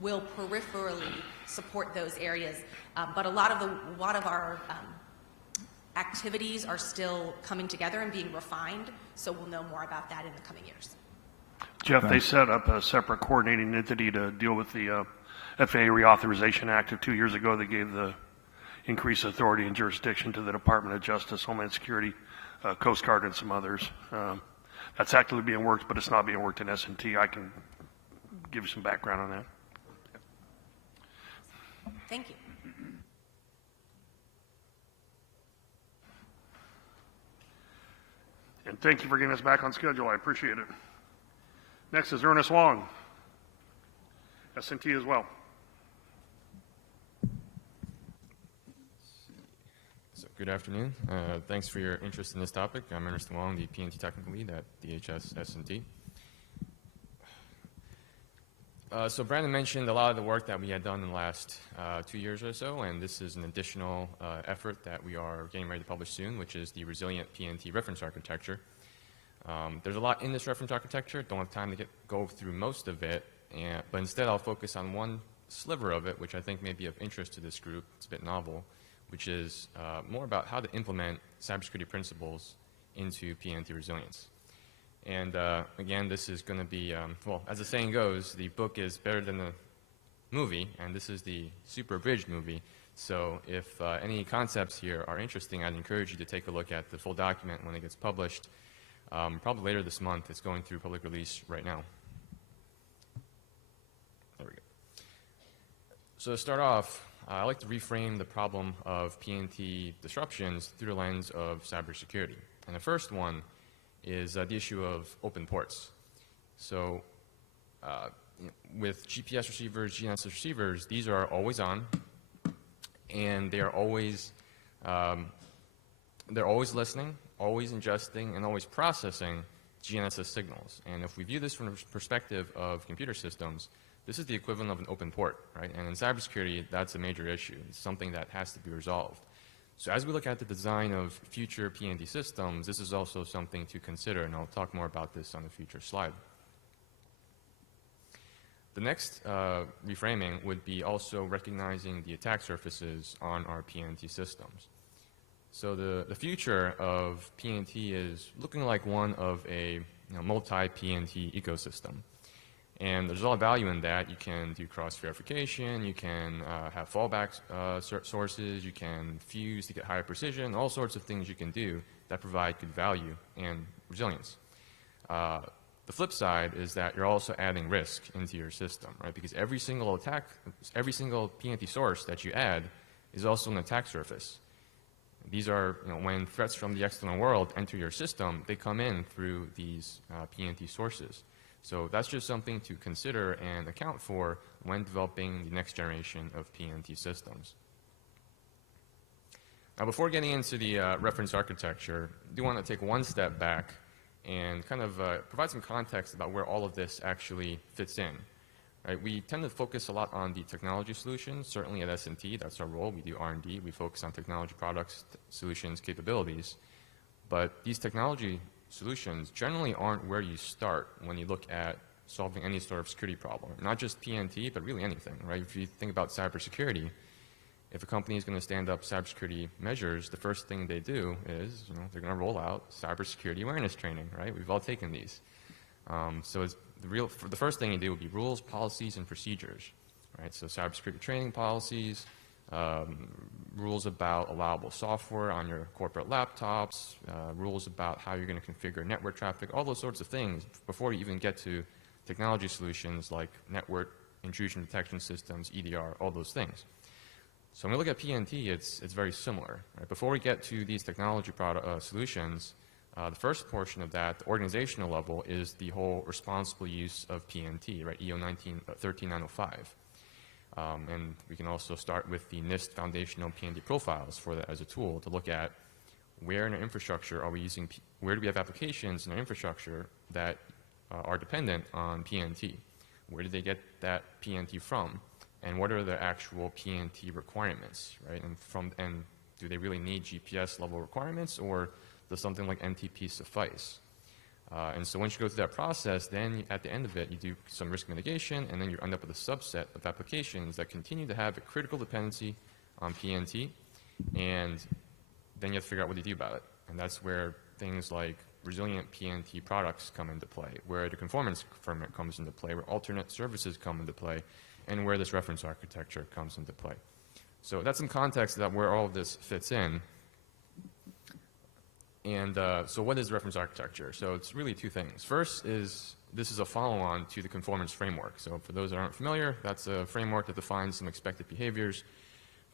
will peripherally support those areas, but a lot of our activities are still coming together and being refined, so we'll know more about that in the coming years. Jeff, they set up a separate coordinating entity to deal with the FAA Reauthorization Act of 2 years ago that gave the increased authority and jurisdiction to the Department of Justice, Homeland Security, Coast Guard, and some others. That's actively being worked, but it's not being worked in S&T. I can give you some background on that. Thank you. And thank you for getting us back on schedule. I appreciate it. Next is Ernest Wong, S&T as well. So good afternoon. Thanks for your interest in this topic. I'm Ernest Wong, the PNT Technical Lead at DHS S&T. So Brandon mentioned a lot of the work that we had done in the last 2 years or so, and this is an additional effort that we are getting ready to publish soon, which is the Resilient PNT Reference Architecture. There's a lot in this reference architecture. Don't have time to go through most of it, but instead I'll focus on one sliver of it, which I think may be of interest to this group. It's a bit novel, which is more about how to implement cybersecurity principles into PNT resilience. And again, this is going to be, well, as the saying goes, the book is better than the movie, and this is the super abridged movie. So if any concepts here are interesting, I'd encourage you to take a look at the full document when it gets published, probably later this month. It's going through public release right now. There we go. So to start off, I like to reframe the problem of PNT disruptions through the lens of cybersecurity. And the first one is the issue of open ports. So with GPS receivers, GNSS receivers, these are always on, and they are always listening, always ingesting, and always processing GNSS signals. And if we view this from the perspective of computer systems, this is the equivalent of an open port, right? And in cybersecurity, that's a major issue. It's something that has to be resolved. So as we look at the design of future PNT systems, this is also something to consider, and I'll talk more about this on a future slide. The next reframing would be also recognizing the attack surfaces on our PNT systems. So the future of PNT is looking like one of a multi-PNT ecosystem. And there's a lot of value in that. You can do cross-verification, you can have fallback sources, you can fuse to get higher precision, all sorts of things you can do that provide good value and resilience. The flip side is that you're also adding risk into your system, right? Because every single attack, every single PNT source that you add is also an attack surface. These are, when threats from the external world enter your system, they come in through these PNT sources. So that's just something to consider and account for when developing the next generation of PNT systems. Now, before getting into the reference architecture, I do want to take one step back and kind of provide some context about where all of this actually fits in. Right? We tend to focus a lot on the technology solutions. Certainly at S&T, that's our role. We do R&D. We focus on technology products, solutions, capabilities. But these technology solutions generally aren't where you start when you look at solving any sort of security problem. Not just PNT, but really anything, right? If you think about cybersecurity, if a company is going to stand up cybersecurity measures, the first thing they do is, they're going to roll out cybersecurity awareness training, right? We've all taken these. So it's the first thing you do would be rules, policies, and procedures, right? So cybersecurity training policies, rules about allowable software on your corporate laptops, rules about how you're going to configure network traffic, all those sorts of things before you even get to technology solutions like network intrusion detection systems, EDR, all those things. So when we look at PNT, it's very similar. Right? Before we get to these technology solutions, the first portion of that, the organizational level, is the whole responsible use of PNT, right? EO 13905. And we can also start with the NIST foundational PNT profiles for that as a tool to look at where in our infrastructure are we using, where do we have applications in our infrastructure that are dependent on PNT? Where did they get that PNT from? And what are the actual PNT requirements, right? And do they really need GPS level requirements, or does something like NTP suffice? And so once you go through that process, then at the end of it, you do some risk mitigation, and then you end up with a subset of applications that continue to have a critical dependency on PNT, and then you have to figure out what to do about it. And that's where things like resilient PNT products come into play, where the conformance framework comes into play, where alternate services come into play, and where this reference architecture comes into play. So that's some context about where all of this fits in. And so what is the reference architecture? So it's really two things. First is this is a follow-on to the conformance framework. So for those that aren't familiar, that's a framework that defines some expected behaviors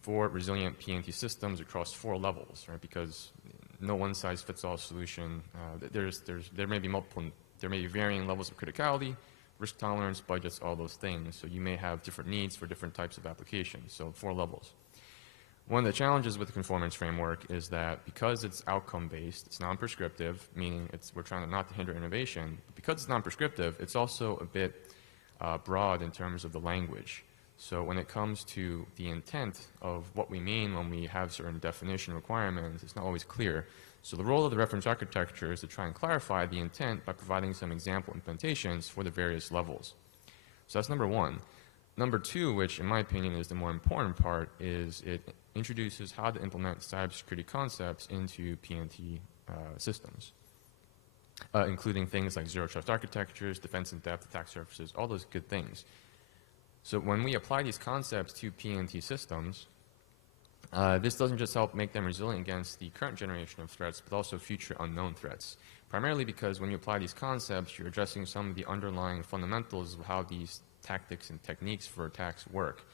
for resilient PNT systems across 4 levels, right? Because no one-size-fits-all solution. There may be varying levels of criticality, risk tolerance, budgets, all those things. So you may have different needs for different types of applications. So 4 levels. One of the challenges with the conformance framework is that because it's outcome-based, it's non-prescriptive, meaning we're trying not to hinder innovation. Because it's non-prescriptive, it's also a bit broad in terms of the language. So when it comes to the intent of what we mean when we have certain definition requirements, it's not always clear. So the role of the reference architecture is to try and clarify the intent by providing some example implementations for the various levels. So that's number one. Number two, which in my opinion is the more important part, is it introduces how to implement cybersecurity concepts into PNT systems, including things like zero trust architectures, defense in depth, attack surfaces, all those good things. So when we apply these concepts to PNT systems, this doesn't just help make them resilient against the current generation of threats, but also future unknown threats. Primarily because when you apply these concepts, you're addressing some of the underlying fundamentals of how these tactics and techniques for attacks work.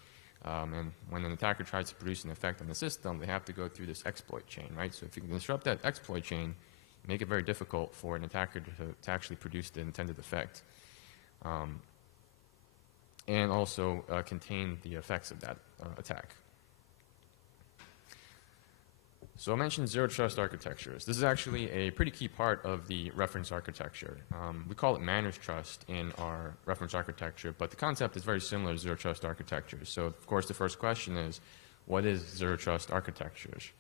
And when an attacker tries to produce an effect on the system, they have to go through this exploit chain, right? So if you can disrupt that exploit chain, make it very difficult for an attacker to actually produce the intended effect. And also contain the effects of that attack. So I mentioned zero trust architectures. This is actually a pretty key part of the reference architecture. We call it managed trust in our reference architecture, but the concept is very similar to zero trust architectures. So of course the first question is, what is zero trust architectures?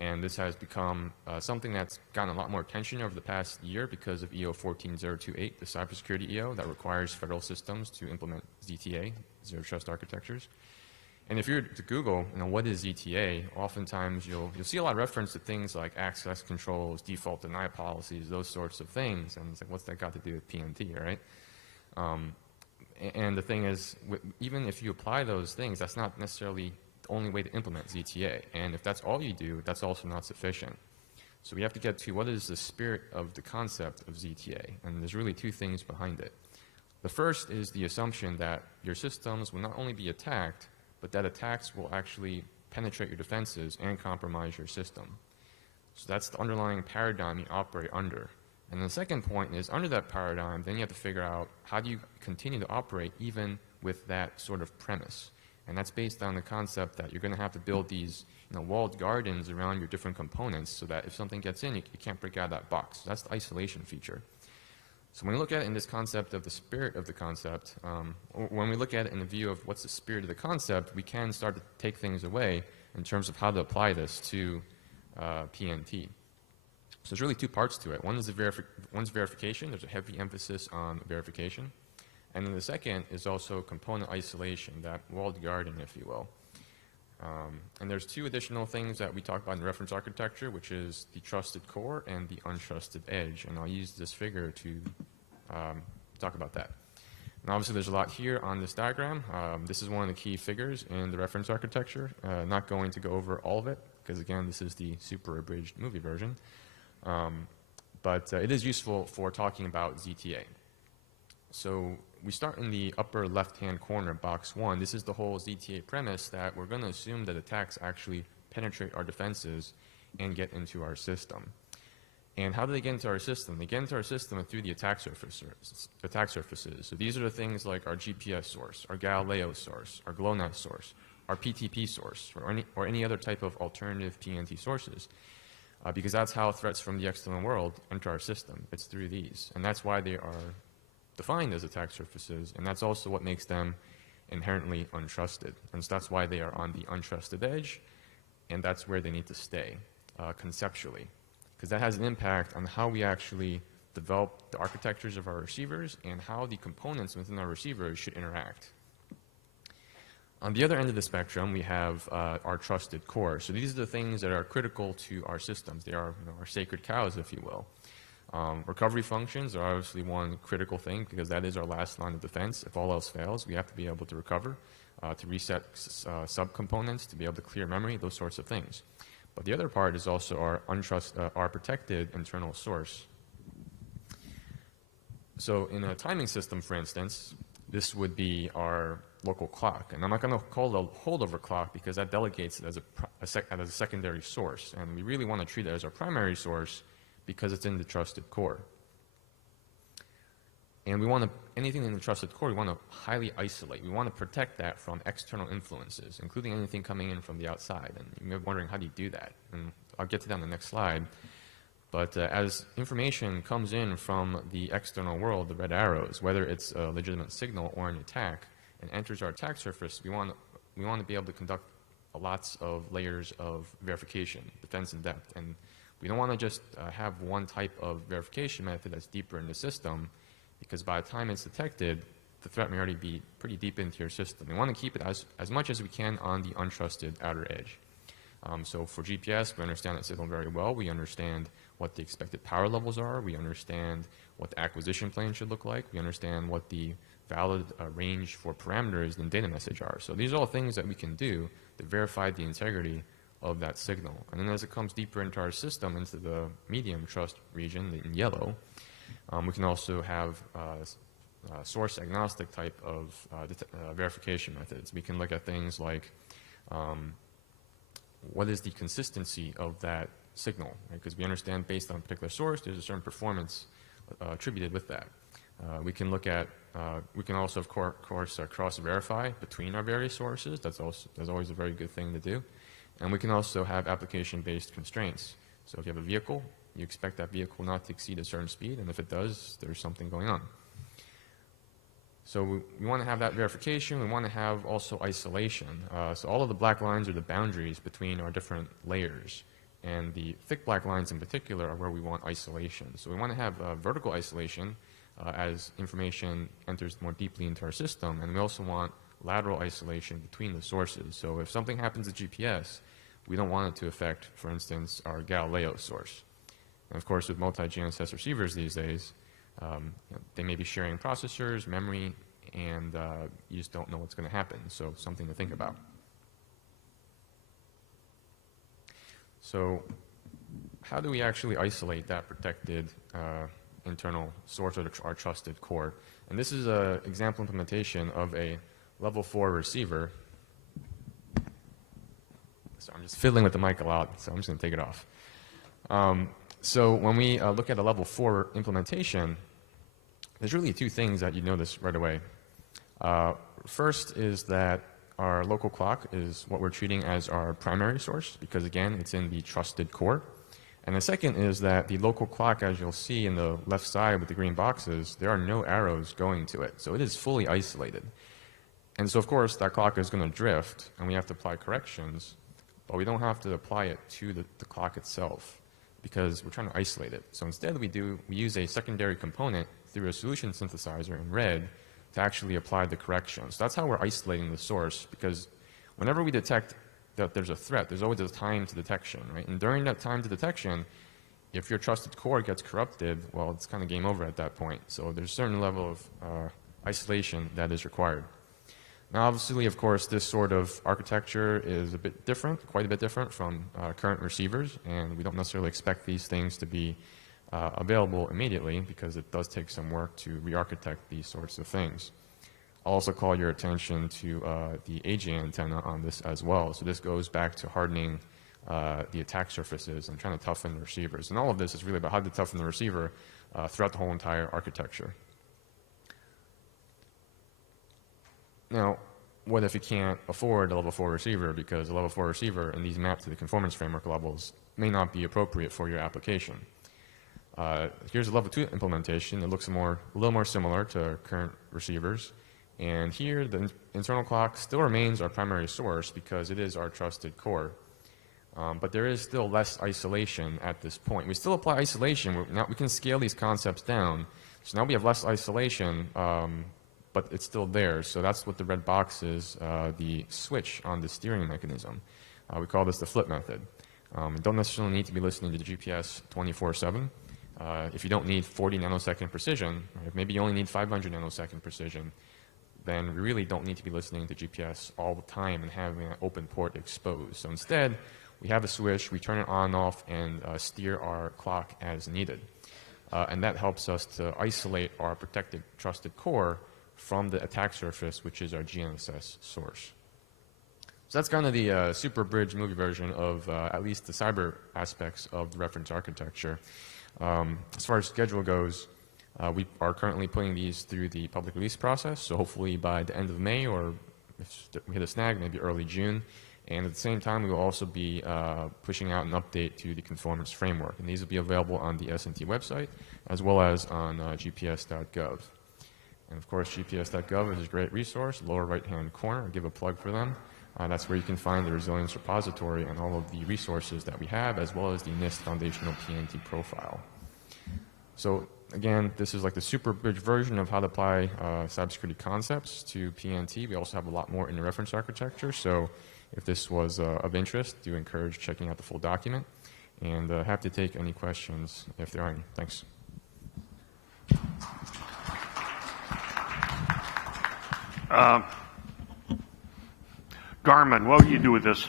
And this has become something that's gotten a lot more attention over the past year because of EO 14028, the cybersecurity EO that requires federal systems to implement ZTA, zero trust architectures. And if you were to Google, what is ZTA, oftentimes you'll see a lot of reference to things like access controls, default deny policies, those sorts of things. And it's like, what's that got to do with PNT, right? And the thing is, even if you apply those things, that's not necessarily the only way to implement ZTA. And if that's all you do, that's also not sufficient. So we have to get to what is the spirit of the concept of ZTA. And there's really 2 things behind it. The first is the assumption that your systems will not only be attacked, but that attacks will actually penetrate your defenses and compromise your system. So that's the underlying paradigm you operate under. And the second point is, under that paradigm, then you have to figure out how do you continue to operate even with that sort of premise. And that's based on the concept that you're going to have to build these walled gardens around your different components so that if something gets in, you can't break out of that box. So that's the isolation feature. So when we look at it in this concept of the spirit of the concept, when we look at it in the view of what's the spirit of the concept, we can start to take things away in terms of how to apply this to PNT. So there's really 2 parts to it. One is one's verification. There's a heavy emphasis on verification. And then the second is also component isolation, that walled garden, if you will. And there's two additional things that we talk about in the reference architecture, which is the trusted core and the untrusted edge. And I'll use this figure to talk about that. And obviously, there's a lot here on this diagram. This is one of the key figures in the reference architecture. Not going to go over all of it, because again, this is the super abridged movie version. But it is useful for talking about ZTA. So we start in the upper left-hand corner, box 1. This is the whole ZTA premise that we're going to assume that attacks actually penetrate our defenses and get into our system. And how do they get into our system? They get into our system through the attack surfaces. So these are the things like our GPS source, our Galileo source, our GLONASS source, our PTP source, or any other type of alternative PNT sources. Because that's how threats from the external world enter our system. It's through these. And that's why they are defined as attack surfaces, and that's also what makes them inherently untrusted. And so that's why they are on the untrusted edge, and that's where they need to stay conceptually. Because that has an impact on how we actually develop the architectures of our receivers and how the components within our receivers should interact. On the other end of the spectrum, we have our trusted core. So these are the things that are critical to our systems. They are our sacred cows, if you will. Recovery functions are obviously one critical thing because that is our last line of defense. If all else fails, we have to be able to recover, to reset subcomponents, to be able to clear memory, those sorts of things. But the other part is also our protected internal source. So in a timing system, for instance, this would be our local clock. And I'm not going to call it a holdover clock because that delegates it as a secondary source. And we really want to treat it as our primary source because it's in the trusted core. And we want to, anything in the trusted core, we want to highly isolate. We want to protect that from external influences, including anything coming in from the outside. And you may be wondering, how do you do that? And I'll get to that on the next slide. But as information comes in from the external world, the red arrows, whether it's a legitimate signal or an attack, and enters our attack surface, we want to be able to conduct lots of layers of verification, defense in depth. And we don't want to just have one type of verification method that's deeper in the system, because by the time it's detected, the threat may already be pretty deep into your system. We want to keep it as much as we can on the untrusted outer edge. So for GPS, we understand that signal very well. We understand what the expected power levels are. We understand what the acquisition plane should look like. We understand what the valid range for parameters in data message are. So these are all things that we can do to verify the integrity of that signal. And then as it comes deeper into our system, into the medium trust region in yellow, we can also have source agnostic type of verification methods. We can look at things like what is the consistency of that signal, because we understand based on a particular source, there's a certain performance attributed with that. We can look at, we can also, of course, cross-verify between our various sources. That's always a very good thing to do. And we can also have application-based constraints. So if you have a vehicle, you expect that vehicle not to exceed a certain speed, and if it does, there's something going on. So we want to have that verification. We want to have also isolation. So all of the black lines are the boundaries between our different layers. And the thick black lines in particular are where we want isolation. So we want to have vertical isolation as information enters more deeply into our system. And we also want lateral isolation between the sources. So if something happens to GPS, we don't want it to affect, for instance, our Galileo source. And of course, with multi-GNSS receivers these days, they may be sharing processors, memory, and you just don't know what's going to happen. So something to think about. So how do we actually isolate that protected internal source or our trusted core? And this is an example implementation of a level 4 receiver. So I'm just fiddling with the mic a lot, so I'm just going to take it off. So when we look at a level 4 implementation, there's really two things that you notice right away. First is that our local clock is what we're treating as our primary source, because again, it's in the trusted core. And the second is that the local clock, as you'll see in the left side with the green boxes, there are no arrows going to it. So it is fully isolated. And so of course, that clock is going to drift, and we have to apply corrections, but we don't have to apply it to the clock itself, because we're trying to isolate it. So instead we use a secondary component through a solution synthesizer in red to actually apply the corrections. So that's how we're isolating the source, because whenever we detect that there's a threat, there's always a time to detection, right? And during that time to detection, if your trusted core gets corrupted, well, it's kind of game over at that point. So there's a certain level of isolation that is required. Now, obviously, of course, this sort of architecture is a bit different, quite a bit different from current receivers, and we don't necessarily expect these things to be available immediately because it does take some work to re-architect these sorts of things. I'll also call your attention to the AJ antenna on this as well. So this goes back to hardening the attack surfaces and trying to toughen the receivers. And all of this is really about how to toughen the receiver throughout the whole entire architecture. Now, what if you can't afford a level 4 receiver because a level 4 receiver and these mapped to the conformance framework levels may not be appropriate for your application? Here's a level 2 implementation. It looks a little more similar to current receivers. And here, the internal clock still remains our primary source because it is our trusted core. But there is still less isolation at this point. We still apply isolation. Now we can scale these concepts down. So now we have less isolation, but it's still there. So that's what the red box is, the switch on the steering mechanism. We call this the flip method. You don't necessarily need to be listening to the GPS 24/7. If you don't need 40 nanosecond precision, or if maybe you only need 500 nanosecond precision, then we really don't need to be listening to GPS all the time and having an open port exposed. So instead, we have a switch, we turn it on and off, and steer our clock as needed. And that helps us to isolate our protected trusted core from the attack surface, which is our GNSS source. So that's kind of the super bridge movie version of at least the cyber aspects of the reference architecture. As far as schedule goes, we are currently putting these through the public release process, so hopefully by the end of May, or if we hit a snag, maybe early June. And at the same time, we will also be pushing out an update to the conformance framework. And these will be available on the S&T website, as well as on gps.gov. And of course, gps.gov is a great resource, lower right-hand corner. I'll give a plug for them. That's where you can find the resilience repository and all of the resources that we have, as well as the NIST foundational PNT profile. So again, this is like the super bridge version of how to apply cybersecurity concepts to PNT. We also have a lot more in the reference architecture. So if this was of interest, do encourage checking out the full document. And happy to take any questions if there are any. Thanks. Garmin, what will you do with this?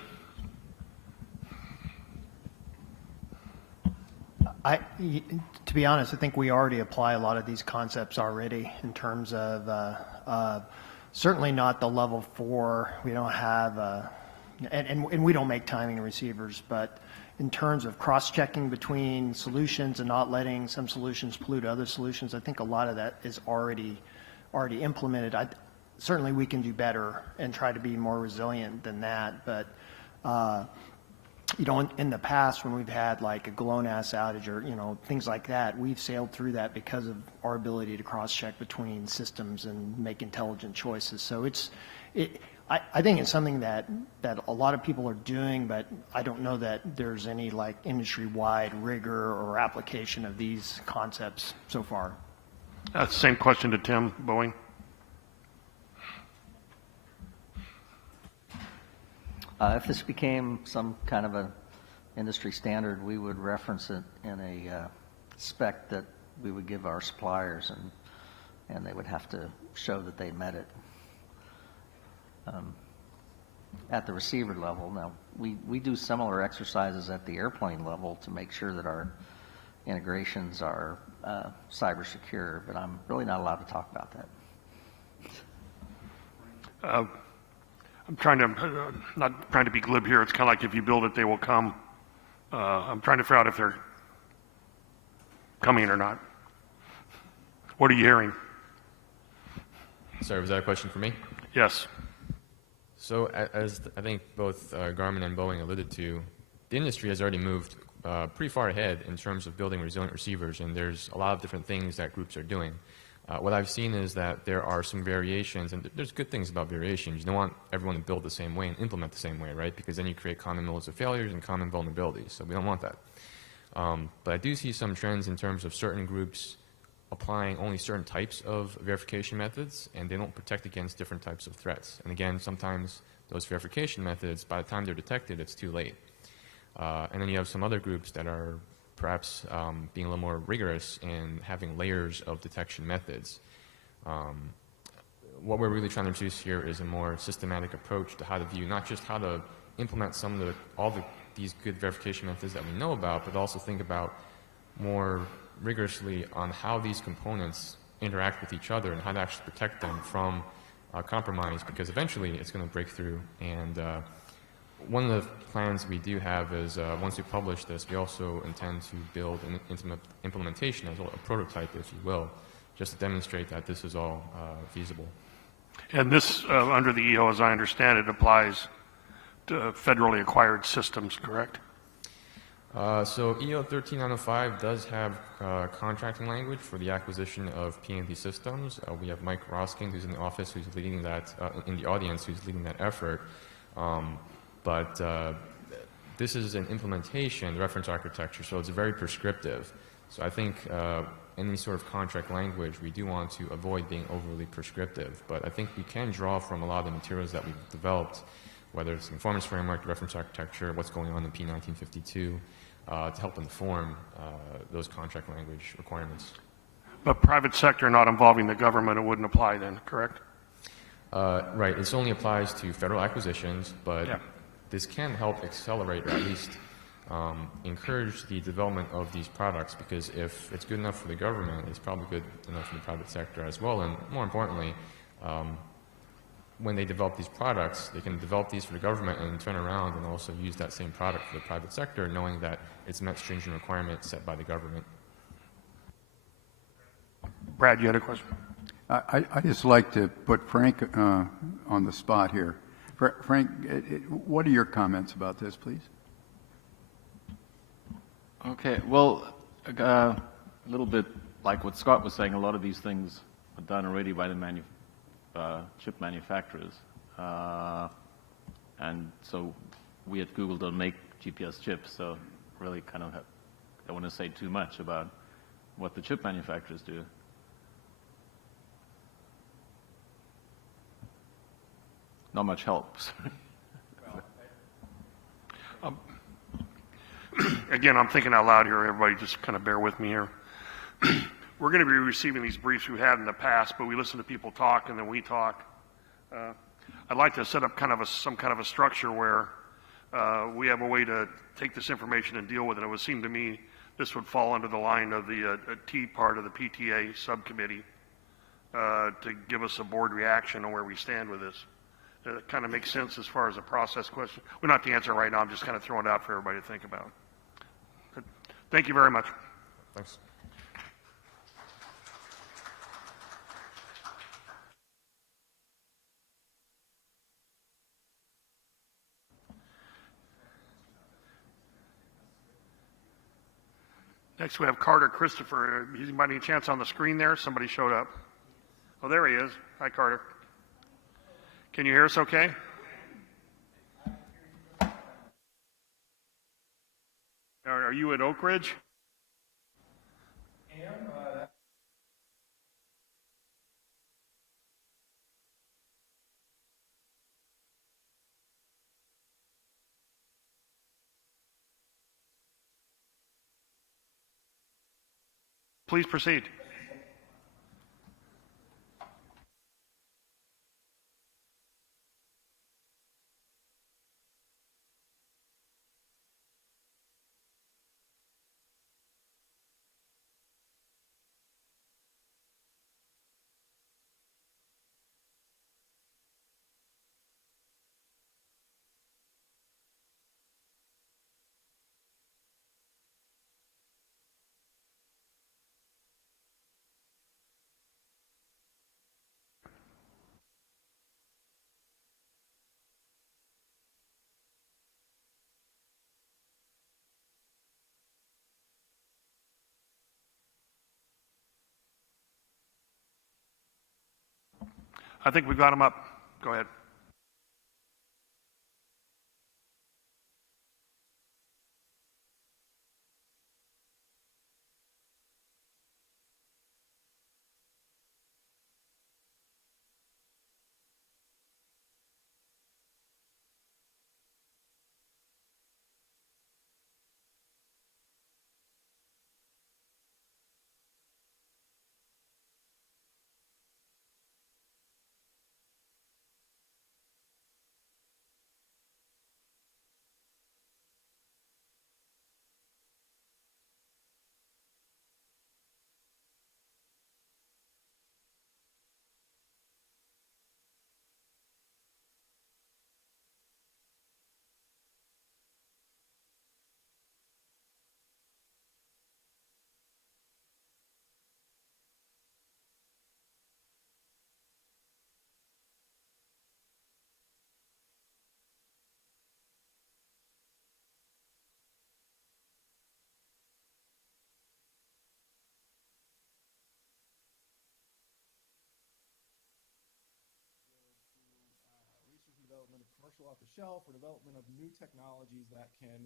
To be honest, I think we already apply a lot of these concepts already in terms of certainly not the level 4. We don't have, and we don't make timing receivers, but in terms of cross-checking between solutions and not letting some solutions pollute other solutions, I think a lot of that is already implemented. Certainly we can do better and try to be more resilient than that, but you know, in the past when we've had like a GLONASS outage or, you know, things like that, we've sailed through that because of our ability to cross-check between systems and make intelligent choices. So I think it's something that a lot of people are doing, but I don't know that there's any like industry-wide rigor or application of these concepts so far. Same question to Tim, Boeing. If this became some kind of a industry standard, we would reference it in a spec that we would give our suppliers, and they would have to show that they met it. At the receiver level, now we do similar exercises at the airplane level to make sure that our integrations are cyber secure, but I'm really not allowed to talk about that. I'm trying to, not trying to be glib here. It's kind of like if you build it, they will come. I'm trying to figure out if they're coming or not. What are you hearing? Sorry, was that a question for me? Yes. So as I think both Garmin and Boeing alluded to, the industry has already moved pretty far ahead in terms of building resilient receivers, and there's a lot of different things that groups are doing. What I've seen is that there are some variations, and there's good things about variations. You don't want everyone to build the same way and implement the same way, right? Because then you create common modes of failures and common vulnerabilities, so we don't want that. But I do see some trends in terms of certain groups applying only certain types of verification methods, and they don't protect against different types of threats. And again, sometimes those verification methods, by the time they're detected, it's too late. And then you have some other groups that are perhaps being a little more rigorous in having layers of detection methods. What we're really trying to introduce here is a more systematic approach to how to view not just how to implement these good verification methods that we know about, but also think about more rigorously on how these components interact with each other and how to actually protect them from compromise, because eventually it's going to break through. And one of the plans we do have is once we publish this, we also intend to build an implementation as well, a prototype, if you will, just to demonstrate that this is all feasible. And this, under the EO, as I understand it, applies to federally acquired systems, correct? So EO 13905 does have contracting language for the acquisition of PNT systems. We have Mike Roskin, who's in the office, who's leading that, in the audience, who's leading that effort. But this is an implementation, reference architecture, so it's very prescriptive. So I think any sort of contract language, we do want to avoid being overly prescriptive. But I think we can draw from a lot of the materials that we've developed, whether it's the performance framework, the reference architecture, what's going on in P1952, to help inform those contract language requirements. But private sector not involving the government, it wouldn't apply then, correct? Right. This only applies to federal acquisitions, but yeah. This can help accelerate or at least encourage the development of these products, because if it's good enough for the government, it's probably good enough for the private sector as well. And more importantly, when they develop these products, they can develop these for the government and turn around and also use that same product for the private sector, knowing that it's met stringent requirements set by the government. Brad, you had a question? I just like to put Frank on the spot here. Frank, what are your comments about this, please? Okay, well, a little bit like what Scott was saying, a lot of these things are done already by the chip manufacturers. And so we at Google don't make GPS chips, so really kind of don't want to say too much about what the chip manufacturers do. Not much helps. Again, I'm thinking out loud here. Everybody just kind of bear with me here. We're going to be receiving these briefs we've had in the past, but we listen to people talk and then we talk. I'd like to set up kind of some kind of a structure where we have a way to take this information and deal with it. It would seem to me this would fall under the line of the T part of the PTA subcommittee to give us a board reaction on where we stand with this. It kind of makes sense as far as a process question. We're not to answer right now. I'm just kind of throwing it out for everybody to think about. But thank you very much. Thanks. Next we have Carter Christopher. He's by any chance on the screen there? Somebody showed up. Oh, there he is. Hi, Carter. Can you hear us okay? Are you at Oak Ridge? Please proceed. I think we've got him up. Go ahead. commercial off the shelf or development of new technologies that can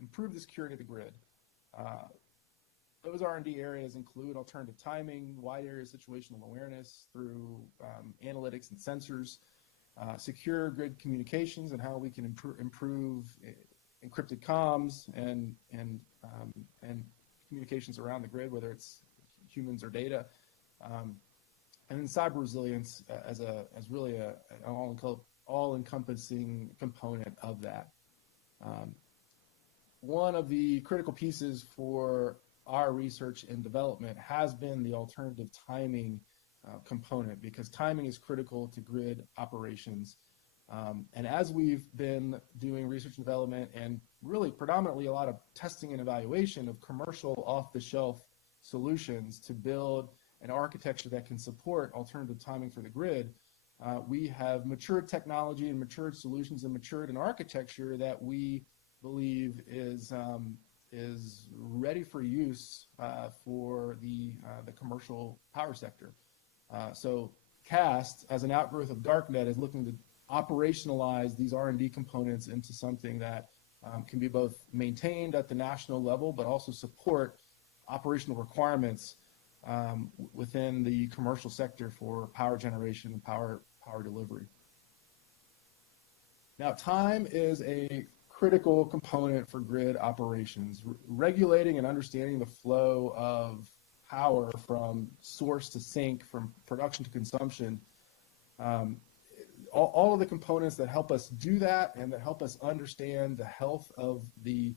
improve the security of the grid. Those R&D areas include alternative timing, wide area situational awareness through analytics and sensors, secure grid communications and how we can improve encrypted comms and communications around the grid, whether it's humans or data, and then cyber resilience as really an all-encompassing component of that. One of the critical pieces for our research and development has been the alternative timing component, because timing is critical to grid operations. And as we've been doing research and development and really predominantly a lot of testing and evaluation of commercial off-the-shelf solutions to build an architecture that can support alternative timing for the grid, we have matured technology and matured solutions and matured an architecture that we believe is ready for use for the commercial power sector. So CAST, as an outgrowth of DarkNet, is looking to operationalize these R&D components into something that can be both maintained at the national level, but also support operational requirements within the commercial sector for power generation and power delivery. Now, time is a critical component for grid operations. Regulating and understanding the flow of power from source to sink, from production to consumption, all of the components that help us do that and that help us understand the health of the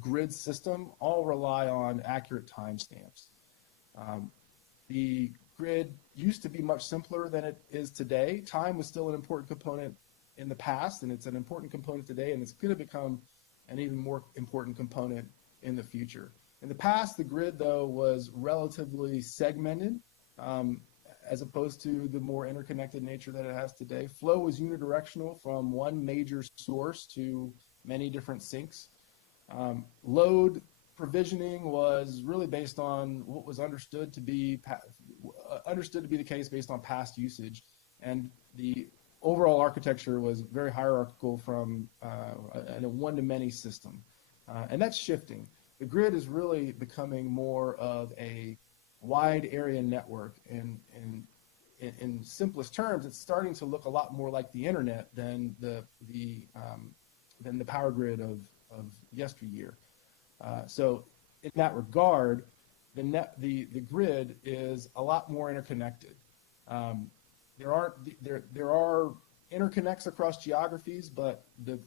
grid system all rely on accurate timestamps. The grid used to be much simpler than it is today. Time was still an important component in the past, and it's an important component today, and it's going to become an even more important component in the future. In the past, the grid, though, was relatively segmented, as opposed to the more interconnected nature that it has today. Flow was unidirectional from one major source to many different sinks. Load provisioning was really based on what was understood to be the case based on past usage, and the overall architecture was very hierarchical from a one-to-many system, and that's shifting. The grid is really becoming more of a wide area network, and in simplest terms, it's starting to look a lot more like the internet than the power grid of yesteryear. So in that regard, the grid is a lot more interconnected. There are interconnects across geographies, but the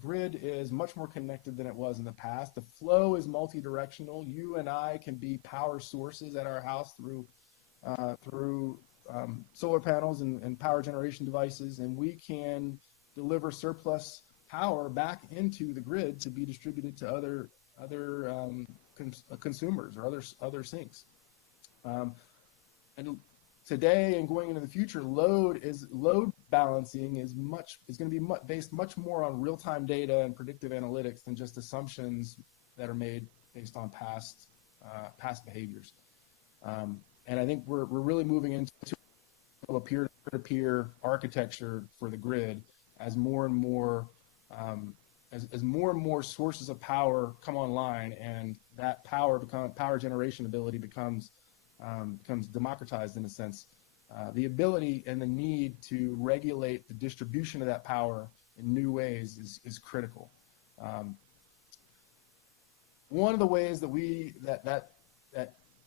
grid is much more connected than it was in the past. The flow is multi-directional. You and I can be power sources at our house through solar panels and power generation devices, and we can deliver surplus power back into the grid to be distributed to other consumers or other sinks. And today and going into the future, load balancing is going to be based much more on real-time data and predictive analytics than just assumptions that are made based on past behaviors. And I think we're really moving into a peer-to-peer architecture for the grid as more and more sources of power come online, and that power generation ability becomes democratized in a sense. The ability and the need to regulate the distribution of that power in new ways is critical. One of the ways that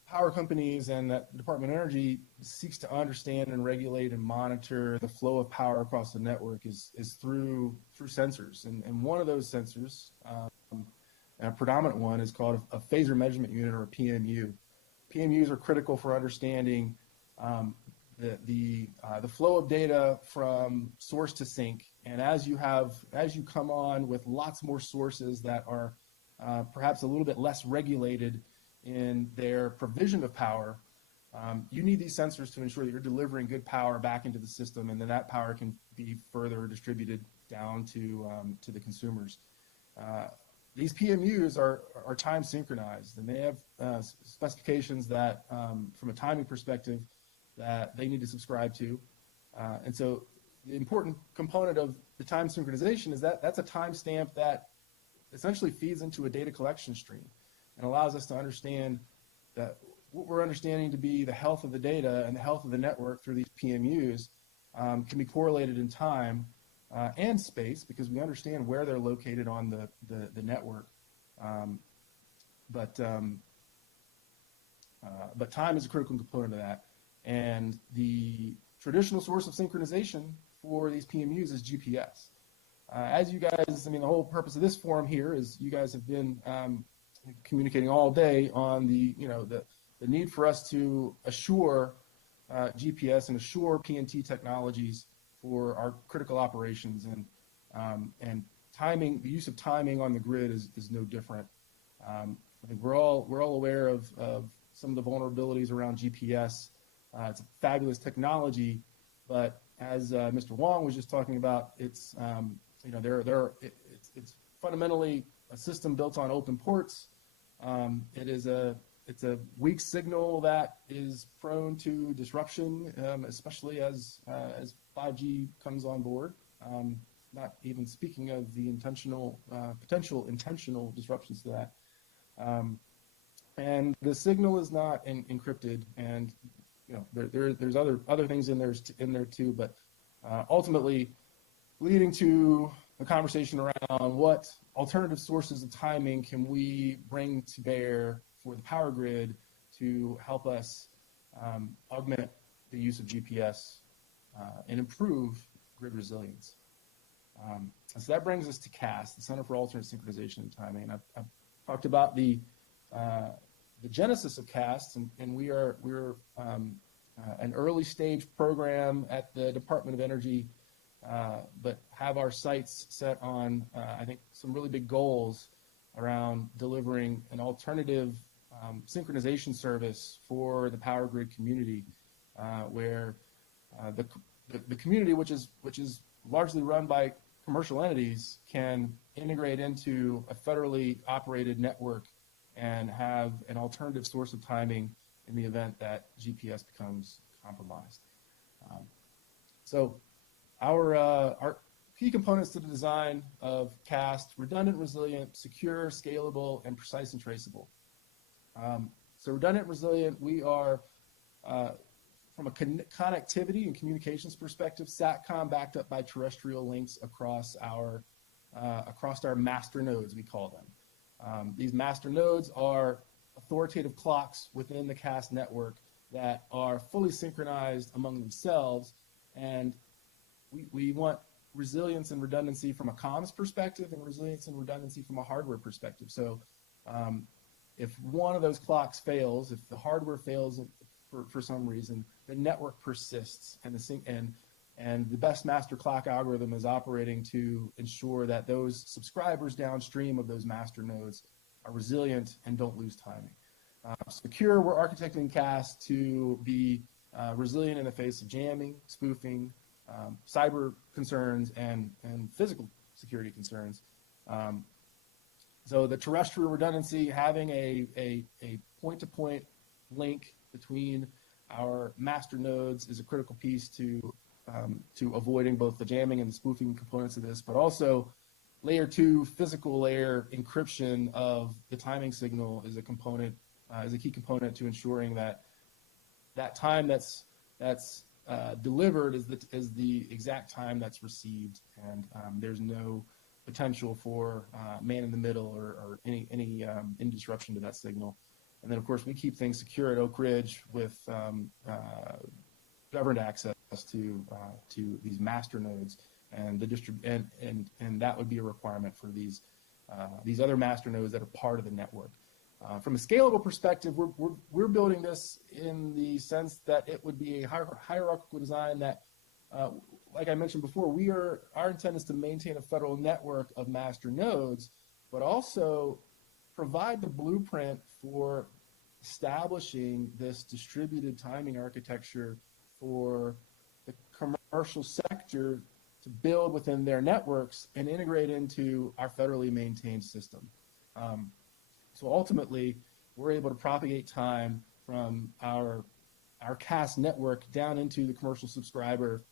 power companies and that the Department of Energy seeks to understand and regulate and monitor the flow of power across the network is through sensors. And one of those sensors, a predominant one, is called a phaser measurement unit, or a PMU. PMUs are critical for understanding the flow of data from source to sink. And as you come on with lots more sources that are perhaps a little bit less regulated in their provision of power, you need these sensors to ensure that you're delivering good power back into the system, and then that power can be further distributed down to the consumers. These PMUs are time synchronized, and they have specifications that, from a timing perspective, that they need to subscribe to. And so the important component of the time synchronization is that that's a timestamp that essentially feeds into a data collection stream and allows us to understand that what we're understanding to be the health of the data and the health of the network through these PMUs can be correlated in time and space, because we understand where they're located on the network. But time is a critical component of that. And the traditional source of synchronization for these PMUs is GPS. As you guys, I mean, the whole purpose of this forum here is you guys have been communicating all day on the need for us to assure GPS and assure PNT technologies for our critical operations, and timing, the use of timing on the grid is no different. I think we're all aware of some of the vulnerabilities around GPS. It's a fabulous technology, but as Mr. Wong was just talking about, it's it's fundamentally a system built on open ports. It's a weak signal that is prone to disruption, especially as 5G comes on board. Not even speaking of the potential intentional disruptions to that. And the signal is not encrypted, and there's other things in there too, but ultimately leading to a conversation around what alternative sources of timing can we bring to bear for the power grid to help us augment the use of GPS and improve grid resilience. So that brings us to CAST, the Center for Alternate Synchronization and Timing. And I've talked about the genesis of CAST, and we're an early stage program at the Department of Energy, but have our sights set on, I think, some really big goals around delivering an alternative synchronization service for the power grid community, where the community, which is largely run by commercial entities, can integrate into a federally operated network and have an alternative source of timing in the event that GPS becomes compromised. So our key components to the design of CAST: redundant, resilient, secure, scalable, and precise and traceable. So redundant, resilient, we are, from a connectivity and communications perspective, SATCOM backed up by terrestrial links across our master nodes, we call them. These master nodes are authoritative clocks within the CAST network that are fully synchronized among themselves, and we want resilience and redundancy from a comms perspective and resilience and redundancy from a hardware perspective. So if one of those clocks fails, if the hardware fails for some reason, the network persists, and the best master clock algorithm is operating to ensure that those subscribers downstream of those master nodes are resilient and don't lose timing. Secure, we're architecting CAST to be resilient in the face of jamming, spoofing, cyber concerns, and physical security concerns. So the terrestrial redundancy, having a point-to-point link between our master nodes, is a critical piece to avoiding both the jamming and the spoofing components of this, but also layer 2 physical layer encryption of the timing signal is a component, is a key component to ensuring that time that's delivered is the exact time that's received, and there's no potential for man in the middle or any disruption to that signal. And then, of course, we keep things secure at Oak Ridge with governed access to these master nodes, and and that would be a requirement for these other master nodes that are part of the network. From a scalable perspective, we're building this in the sense that it would be a hierarchical design that, like I mentioned before, our intent is to maintain a federal network of master nodes, but also provide the blueprint for establishing this distributed timing architecture for the commercial sector to build within their networks and integrate into our federally maintained system. So ultimately, we're able to propagate time from our CAST network down into the commercial subscriber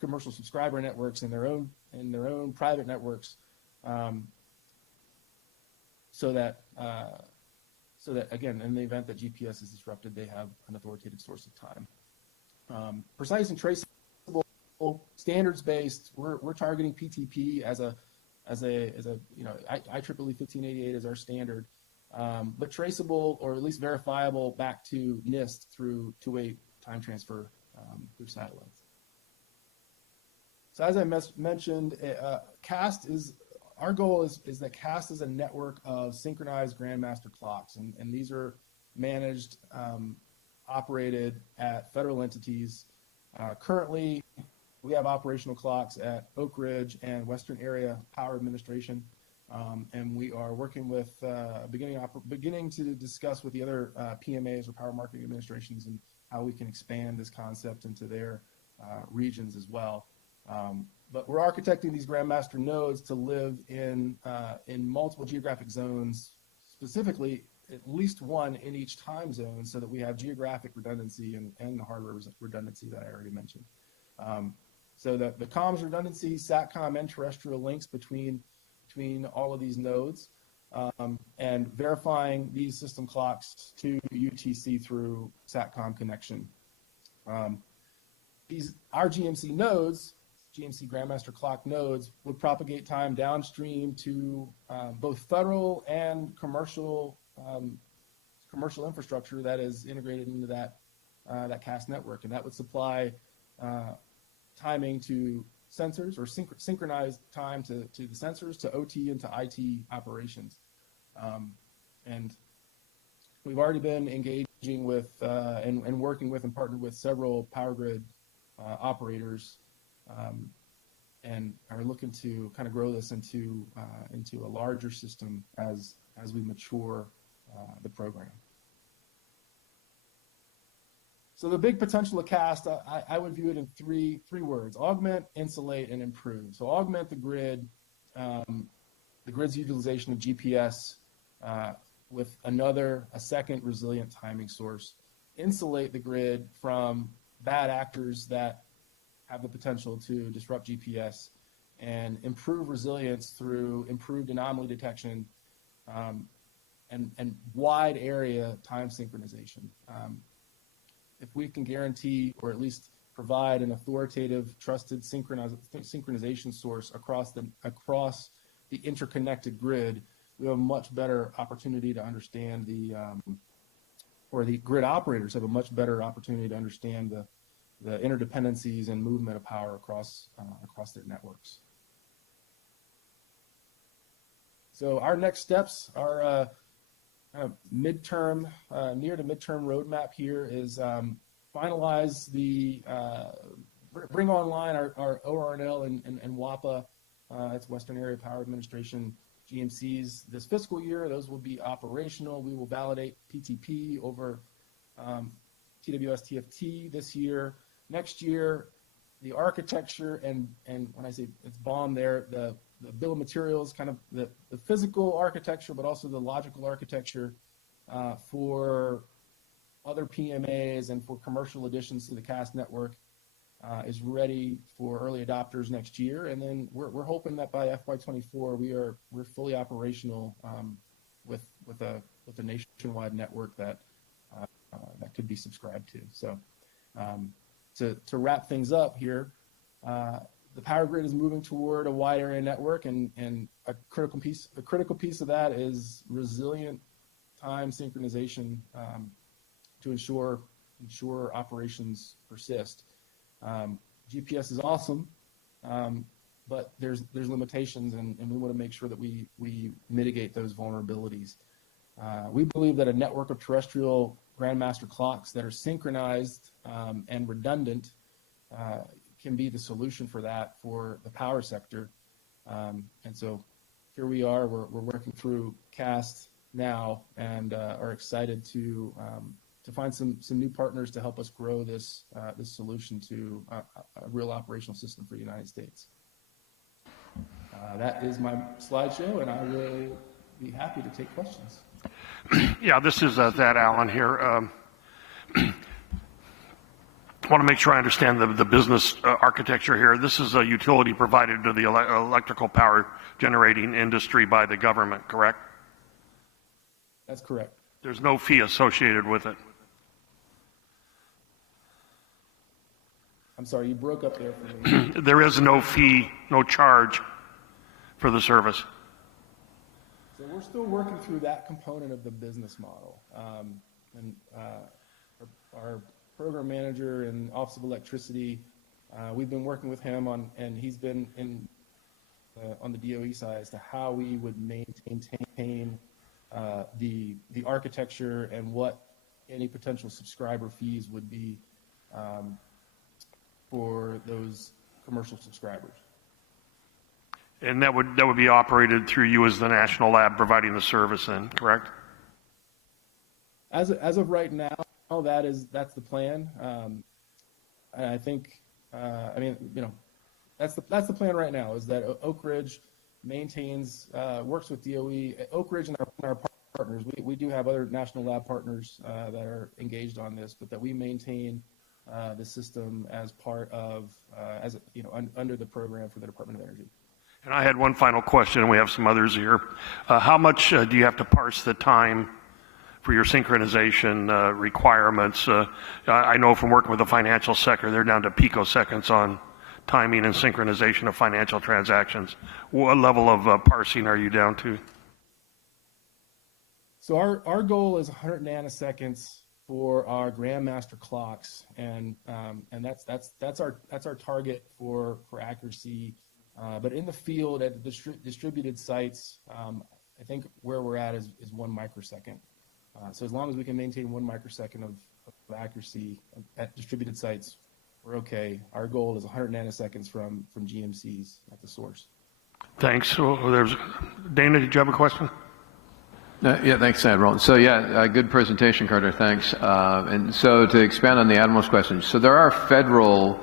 commercial subscriber networks and their own private networks, so that again, in the event that GPS is disrupted, they have an authoritative source of time. Precise and traceable, standards-based. We're targeting PTP as a IEEE 1588 is our standard, but traceable or at least verifiable back to NIST through two-way time transfer through satellites. So as I mentioned, our goal is that CAST is a network of synchronized grandmaster clocks, and these are managed, operated at federal entities. Currently, we have operational clocks at Oak Ridge and Western Area Power Administration, and we are working with beginning to discuss with the other PMAs or Power Marketing Administrations and how we can expand this concept into their regions as well. But we're architecting these grandmaster nodes to live in multiple geographic zones, specifically at least one in each time zone, so that we have geographic redundancy and the hardware redundancy that I already mentioned. So that the comms redundancy, SATCOM, and terrestrial links between all of these nodes, and verifying these system clocks to UTC through SATCOM connection. Our GMC nodes, GMC Grandmaster Clock nodes, would propagate time downstream to both federal and commercial infrastructure that is integrated into that CAST network, and that would supply timing to sensors, or synchronized time to the sensors, to OT, and to IT operations. And we've already been engaging with and working with and partnered with several power grid operators, and are looking to kind of grow this into a larger system as we mature the program. So the big potential of CAST, I would view it in three words: augment, insulate, and improve. So augment the grid, the grid's utilization of GPS with a second resilient timing source. Insulate the grid from bad actors that have the potential to disrupt GPS, and improve resilience through improved anomaly detection and wide area time synchronization. If we can guarantee, or at least provide, an authoritative, trusted synchronization source across the interconnected grid, we have a much better opportunity to understand or the grid operators have a much better opportunity to understand the interdependencies and movement of power across their networks. So our next steps are near to midterm roadmap here is finalize bring online our ORNL and WAPA, that's Western Area Power Administration GMCs this fiscal year. Those will be operational. We will validate PTP over TWS TFT this year. Next year, the architecture and when I say it's BOM there, the bill of materials, kind of the physical architecture, but also the logical architecture for other PMAs and for commercial additions to the CAST network is ready for early adopters next year. And then we're hoping that by FY24 we're fully operational with a nationwide network that could be subscribed to. So to wrap things up here, the power grid is moving toward a wide area network, and a critical piece of that is resilient time synchronization to ensure operations persist. GPS is awesome, but there's limitations, and we want to make sure that we mitigate those vulnerabilities. We believe that a network of terrestrial grandmaster clocks that are synchronized and redundant can be the solution for that for the power sector. And so here we are, we're working through CAST now, and are excited to find some new partners to help us grow this solution to a real operational system for the United States. That is my slideshow, and I will be happy to take questions. Yeah, this is Thad Allen here. I want to make sure I understand the business architecture here. This is a utility provided to the electrical power generating industry by the government, correct? That's correct. There's no fee associated with it. I'm sorry, you broke up there for me. There is no fee, no charge for the service. So we're still working through that component of the business model. Our program manager and Office of Electricity, we've been working with him on, and he's been on the DOE side as to how we would maintain the architecture and what any potential subscriber fees would be for those commercial subscribers. And that would be operated through you as the national lab providing the service then, correct? As of right now, that's the plan. And I think, that's the plan right now, is that Oak Ridge maintains, works with DOE. Oak Ridge and our partners, we do have other national lab partners that are engaged on this, but that we maintain the system as part of, under the program for the Department of Energy. And I had one final question, and we have some others here. How much do you have to parse the time for your synchronization requirements? I know from working with the financial sector, they're down to picoseconds on timing and synchronization of financial transactions. What level of parsing are you down to? So our goal is 100 nanoseconds for our Grandmaster clocks, and that's our target for accuracy. But in the field at the distributed sites, I think where we're at is 1 microsecond. So as long as we can maintain 1 microsecond of accuracy at distributed sites, we're okay. Our goal is 100 nanoseconds from GMCs at the source. Thanks. So Dana, did you have a question? Yeah, thanks, Admiral. So good presentation, Carter. Thanks. And so to expand on the Admiral's question, so there are federal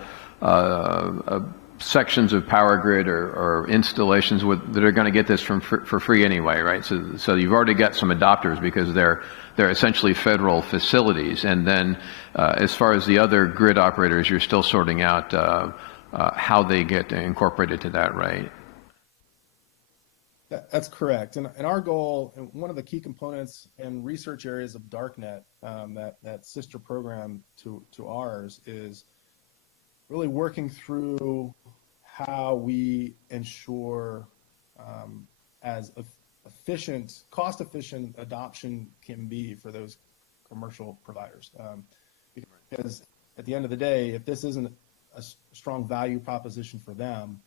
sections of power grid or installations that are going to get this for free anyway, right? So you've already got some adopters because they're essentially federal facilities. And then as far as the other grid operators, you're still sorting out how they get incorporated to that, right? That's correct. And our goal, and one of the key components and research areas of DARKNet, that sister program to ours, is really working through how we ensure as efficient, cost-efficient adoption can be for those commercial providers. Because at the end of the day, if this isn't a strong value proposition for them,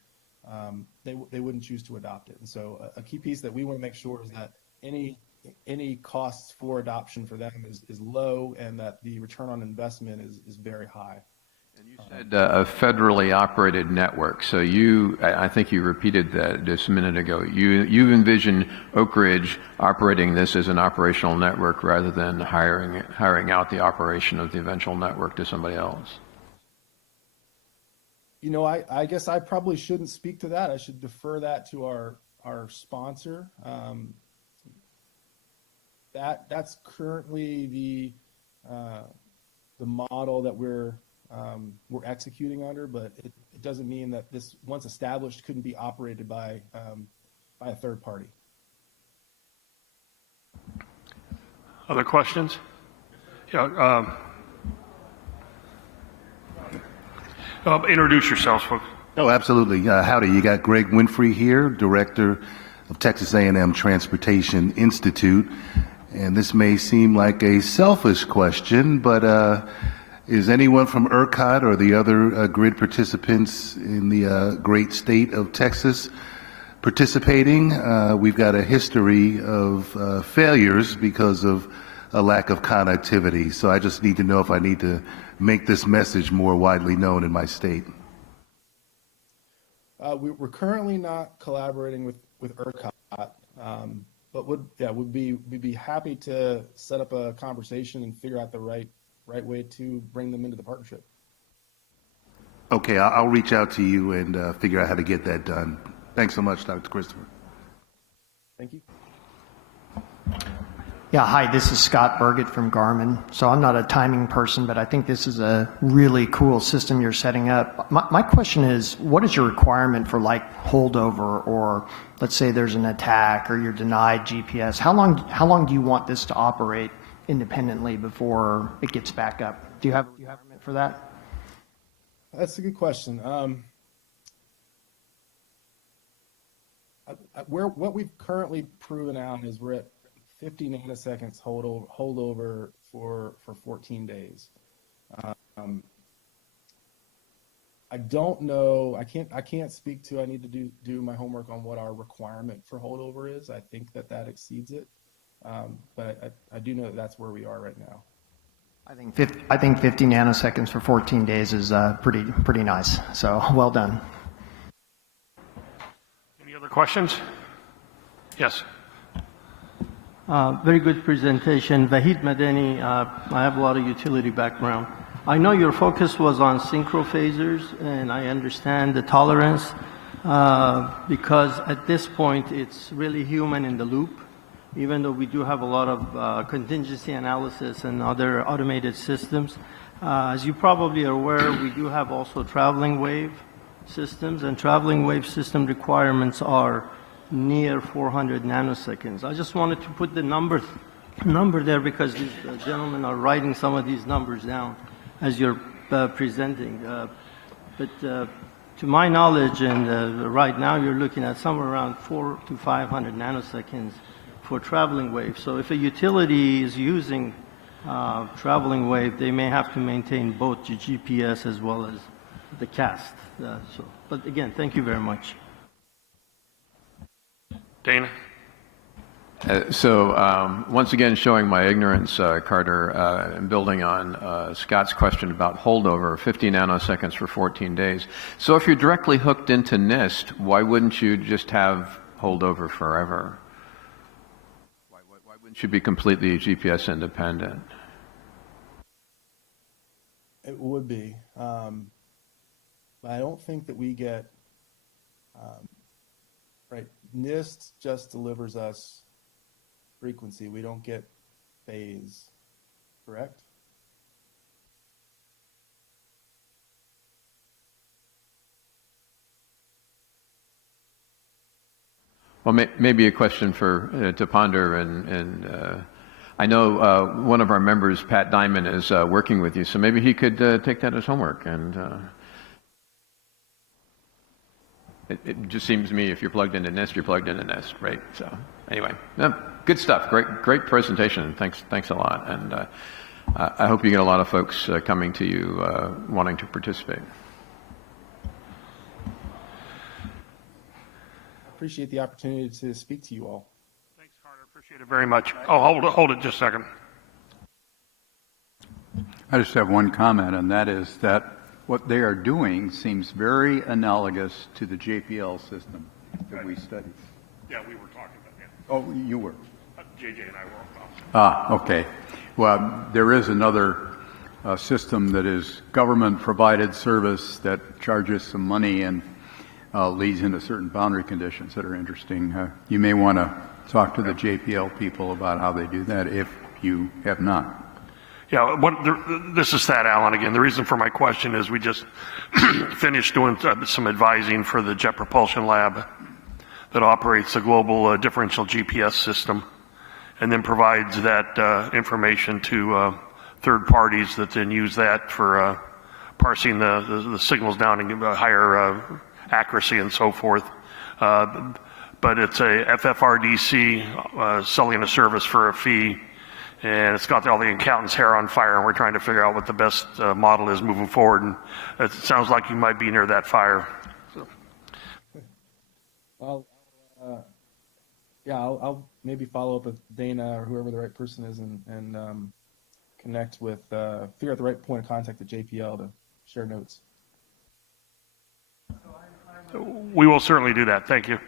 they wouldn't choose to adopt it. And so a key piece that we want to make sure is that any costs for adoption for them is low, and that the return on investment is very high. And you said a federally operated network. So I think you repeated that just a minute ago. You envision Oak Ridge operating this as an operational network rather than hiring out the operation of the eventual network to somebody else. I guess I probably shouldn't speak to that. I should defer that to our sponsor. That's currently the model that we're executing under, but it doesn't mean that this, once established, couldn't be operated by a third party. Other questions? Yeah. Introduce yourselves, folks. Oh, absolutely. Howdy. You got Greg Winfrey here, Director of Texas A&M Transportation Institute. And this may seem like a selfish question, but is anyone from ERCOT or the other grid participants in the great state of Texas participating? We've got a history of failures because of a lack of connectivity. So I just need to know if I need to make this message more widely known in my state. We're currently not collaborating with ERCOT, but we'd be happy to set up a conversation and figure out the right way to bring them into the partnership. Okay, I'll reach out to you and figure out how to get that done. Thanks so much, Dr. Christopher. Thank you. Yeah, hi, this is Scott Burgett from Garmin. So I'm not a timing person, but I think this is a really cool system you're setting up. My question is, what is your requirement for like holdover, or let's say there's an attack or you're denied GPS? How long do you want this to operate independently before it gets back up? Do you have a requirement for that? That's a good question. What we've currently proven out is we're at 50 nanoseconds holdover for 14 days. I don't know. I can't speak to. I need to do my homework on what our requirement for holdover is. I think that exceeds it, but I do know that that's where we are right now. I think 50 nanoseconds for 14 days is pretty nice. So well done. Any other questions? Yes. Very good presentation. Vahid Madani, I have a lot of utility background. I know your focus was on synchrophasers, and I understand the tolerance because at this point it's really human in the loop, even though we do have a lot of contingency analysis and other automated systems. As you probably are aware, we do have also traveling wave systems, and traveling wave system requirements are near 400 nanoseconds. I just wanted to put the number there because these gentlemen are writing some of these numbers down as you're presenting. But to my knowledge, and right now you're looking at somewhere around 400 to 500 nanoseconds for traveling wave. So if a utility is using traveling wave, they may have to maintain both the GPS as well as the cast. But again, thank you very much. Dana? Once again, showing my ignorance, Carter, and building on Scott's question about holdover, 50 nanoseconds for 14 days. So if you're directly hooked into NIST, why wouldn't you just have holdover forever? Why wouldn't you be completely GPS independent? It would be. But I don't think that we get, right, NIST just delivers us frequency. We don't get phase, correct? Well, maybe a question for to ponder, and I know one of our members, Pat Diamond, is working with you, so maybe he could take that as homework. And it just seems to me if you're plugged into NIST, you're plugged into NIST, right? So anyway, good stuff. Great presentation. Thanks a lot. And I hope you get a lot of folks coming to you wanting to participate. I appreciate the opportunity to speak to you all. Thanks, Carter. Appreciate it very much. Oh, hold it just a second. I just have one comment, and that is that what they are doing seems very analogous to the JPL system that we studied. Yeah, we were talking about that. Oh, you were? JJ and I were all about. Okay. Well, there is another system that is government-provided service that charges some money and leads into certain boundary conditions that are interesting. You may want to talk to the JPL people about how they do that if you have not. Yeah, this is Thad Allen again. The reason for my question is we just finished doing some advising for the Jet Propulsion Lab that operates a global differential GPS system and then provides that information to third parties that then use that for parsing the signals down and give a higher accuracy and so forth. But it's a FFRDC selling a service for a fee. And it's got all the accountant's hair on fire, and we're trying to figure out what the best model is moving forward. And it sounds like you might be near that fire. So. I'll maybe follow up with Dana or whoever the right person is and connect with, figure out the right point of contact at JPL to share notes. We will certainly do that. Thank you.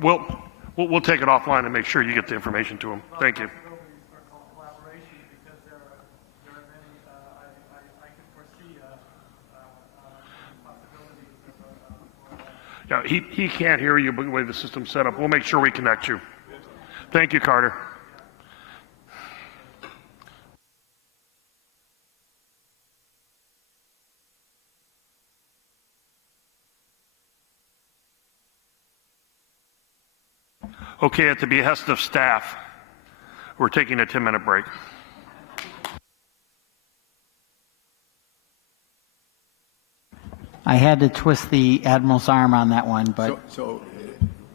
We'll take it offline and make sure you get the information to them. Thank you. Yeah, he can't hear you the way the system's set up. We'll make sure we connect you. Thank you, Carter. Okay, at the behest of staff, we're taking a 10-minute break. I had to twist the Admiral's arm on that one, but... So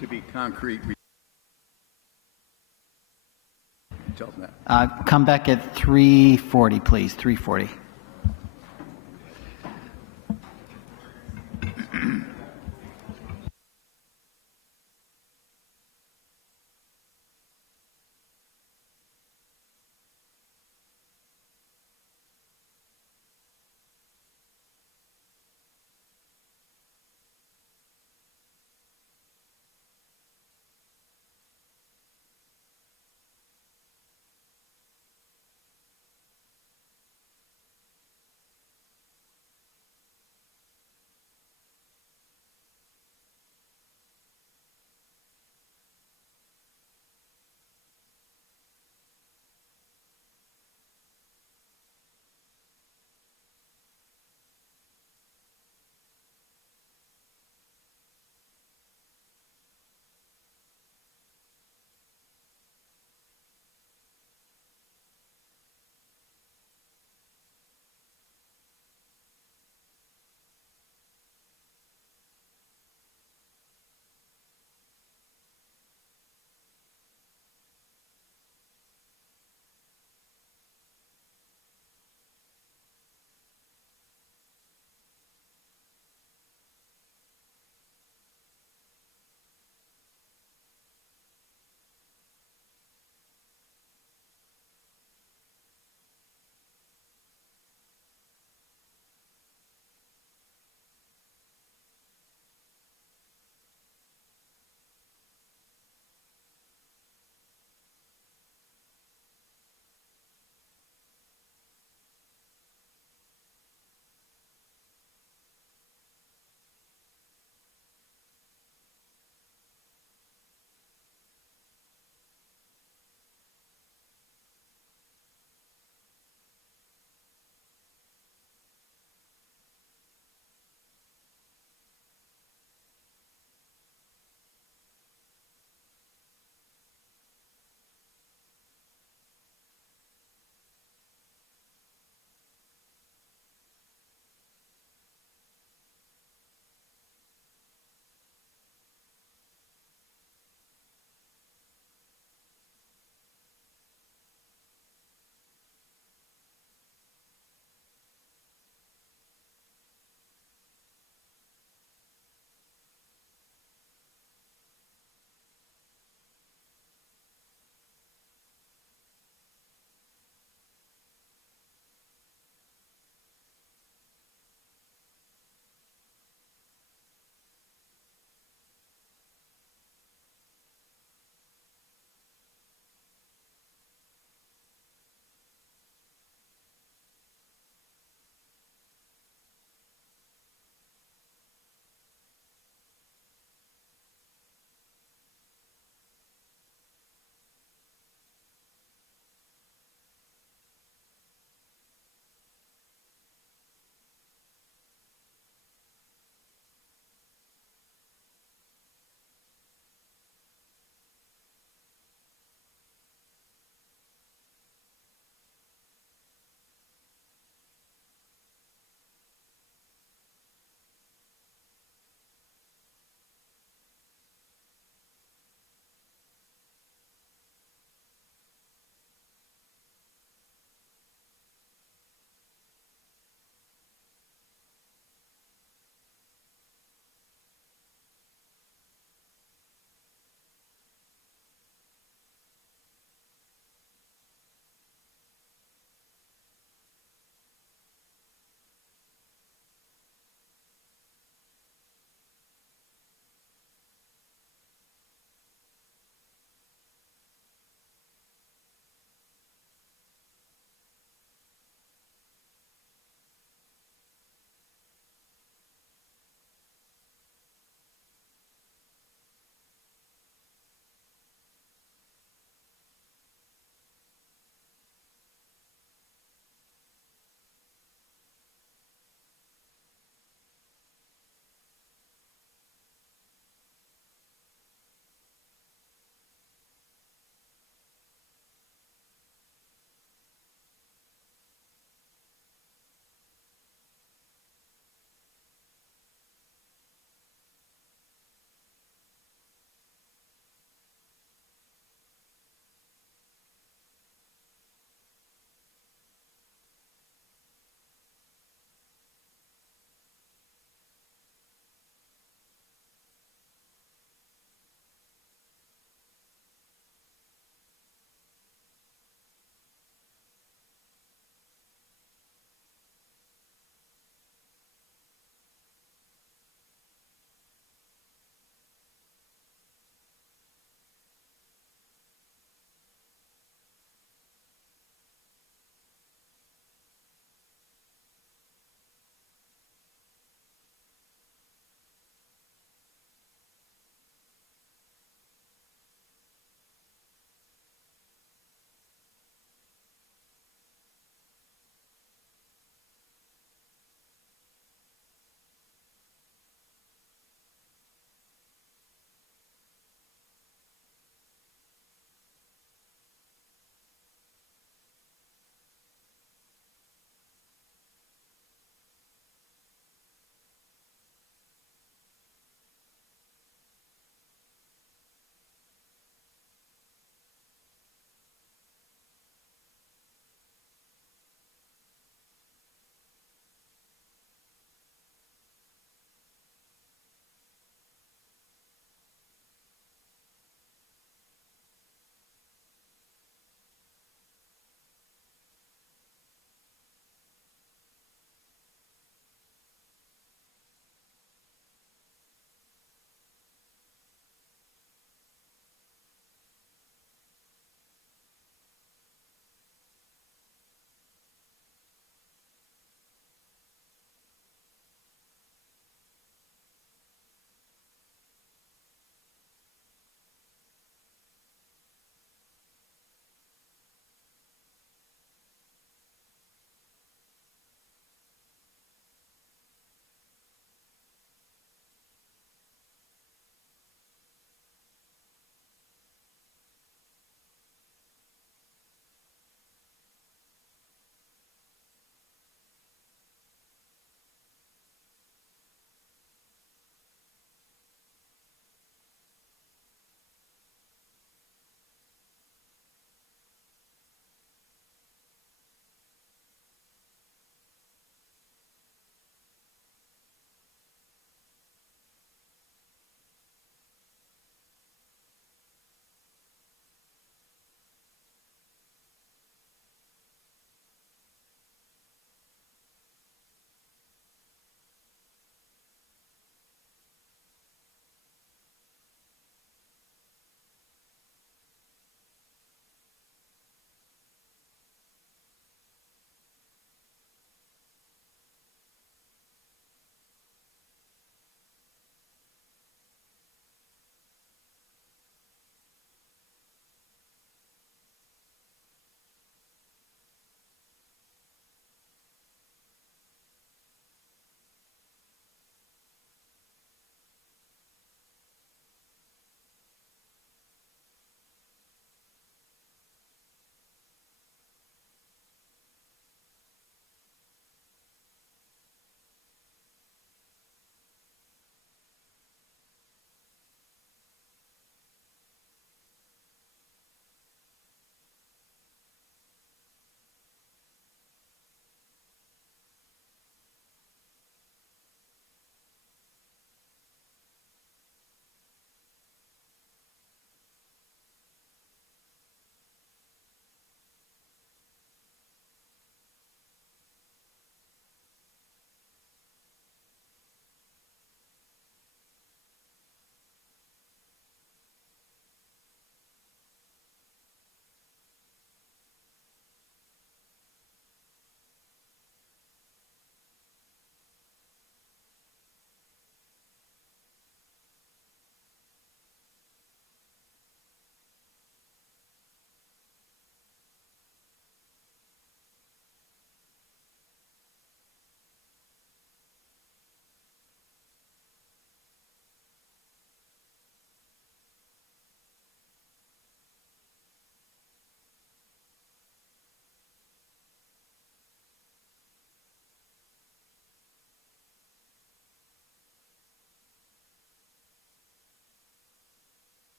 to be concrete, tell them that. Come back at 3:40, please, 3:40.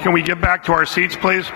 can we get back to our seats, please?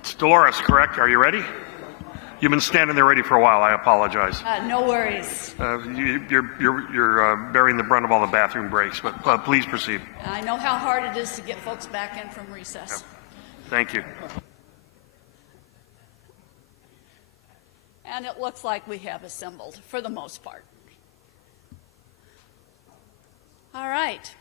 It's Dolores, correct? Are you ready? You've been standing there ready for a while. I apologize. No worries. You're bearing the brunt of all the bathroom breaks, but please proceed. I know how hard it is to get folks back in from recess. Thank you. And it looks like we have assembled for the most part. All right.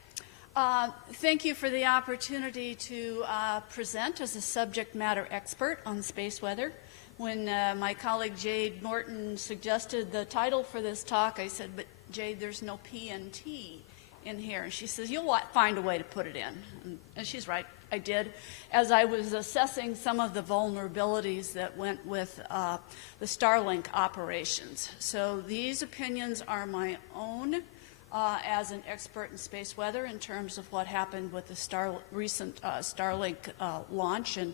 Thank you for the opportunity to present as a subject matter expert on space weather. When my colleague Jade Norton suggested the title for this talk, I said, but Jade, there's no PNT in here. And she says, you'll find a way to put it in. And she's right, I did. As I was assessing some of the vulnerabilities that went with the Starlink operations. So these opinions are my own as an expert in space weather in terms of what happened with the recent Starlink launch and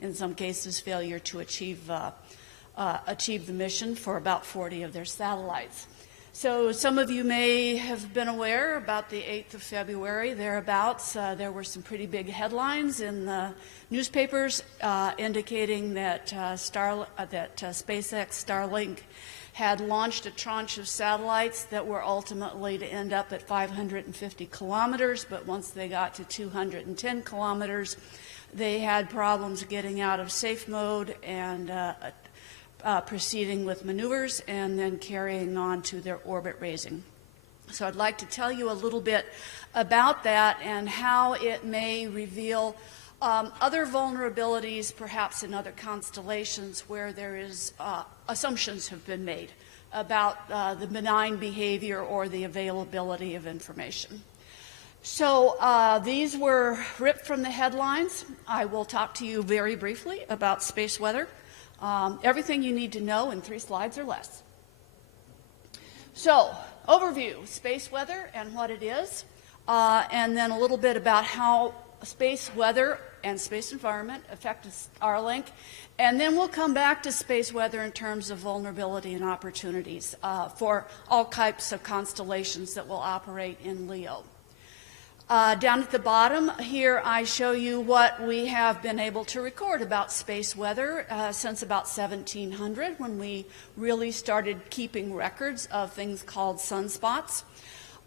in some cases failure to achieve the mission for about 40 of their satellites. So some of you may have been aware about the 8th of February, thereabouts, there were some pretty big headlines in the newspapers indicating that SpaceX Starlink had launched a tranche of satellites that were ultimately to end up at 550 kilometers, but once they got to 210 kilometers, they had problems getting out of safe mode and proceeding with maneuvers and then carrying on to their orbit raising. So I'd like to tell you a little bit about that and how it may reveal other vulnerabilities, perhaps in other constellations where there is assumptions have been made about the benign behavior or the availability of information. So these were ripped from the headlines. I will talk to you very briefly about space weather. Everything you need to know in 3 slides or less. So, overview, space weather and what it is, and then a little bit about how space weather and space environment affect Starlink, and then we'll come back to space weather in terms of vulnerability and opportunities for all types of constellations that will operate in LEO. Down at the bottom here, I show you what we have been able to record about space weather since about 1700, when we really started keeping records of things called sunspots.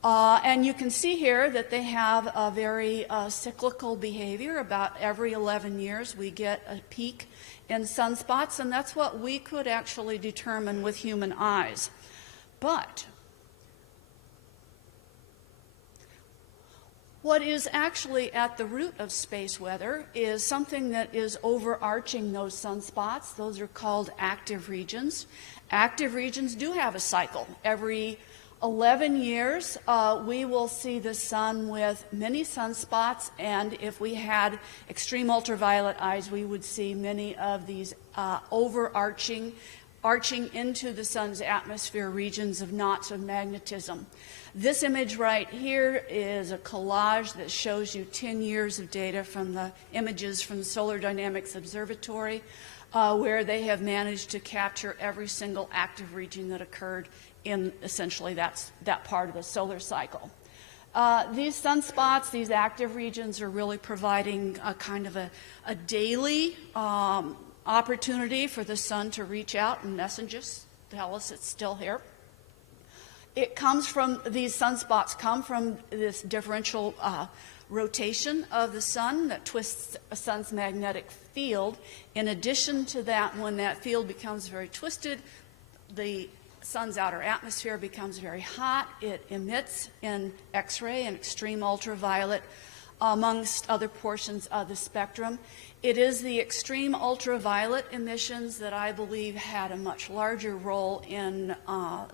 And you can see here that they have a very cyclical behavior. About every 11 years, we get a peak in sunspots, and that's what we could actually determine with human eyes. But what is actually at the root of space weather is something that is overarching those sunspots. Those are called active regions. Active regions do have a cycle. Every 11 years, we will see the sun with many sunspots, and if we had extreme ultraviolet eyes, we would see many of these arching into the sun's atmosphere regions of knots of magnetism. This image right here is a collage that shows you 10 years of data from the images from the Solar Dynamics Observatory, where they have managed to capture every single active region that occurred in essentially that part of the solar cycle. These sunspots, these active regions, are really providing a kind of a daily opportunity for the sun to reach out and message us, tell us it's still here. It comes from, these sunspots come from this differential rotation of the sun that twists a sun's magnetic field. In addition to that, when that field becomes very twisted, the sun's outer atmosphere becomes very hot. It emits in X-ray and extreme ultraviolet, amongst other portions of the spectrum. It is the extreme ultraviolet emissions that I believe had a much larger role in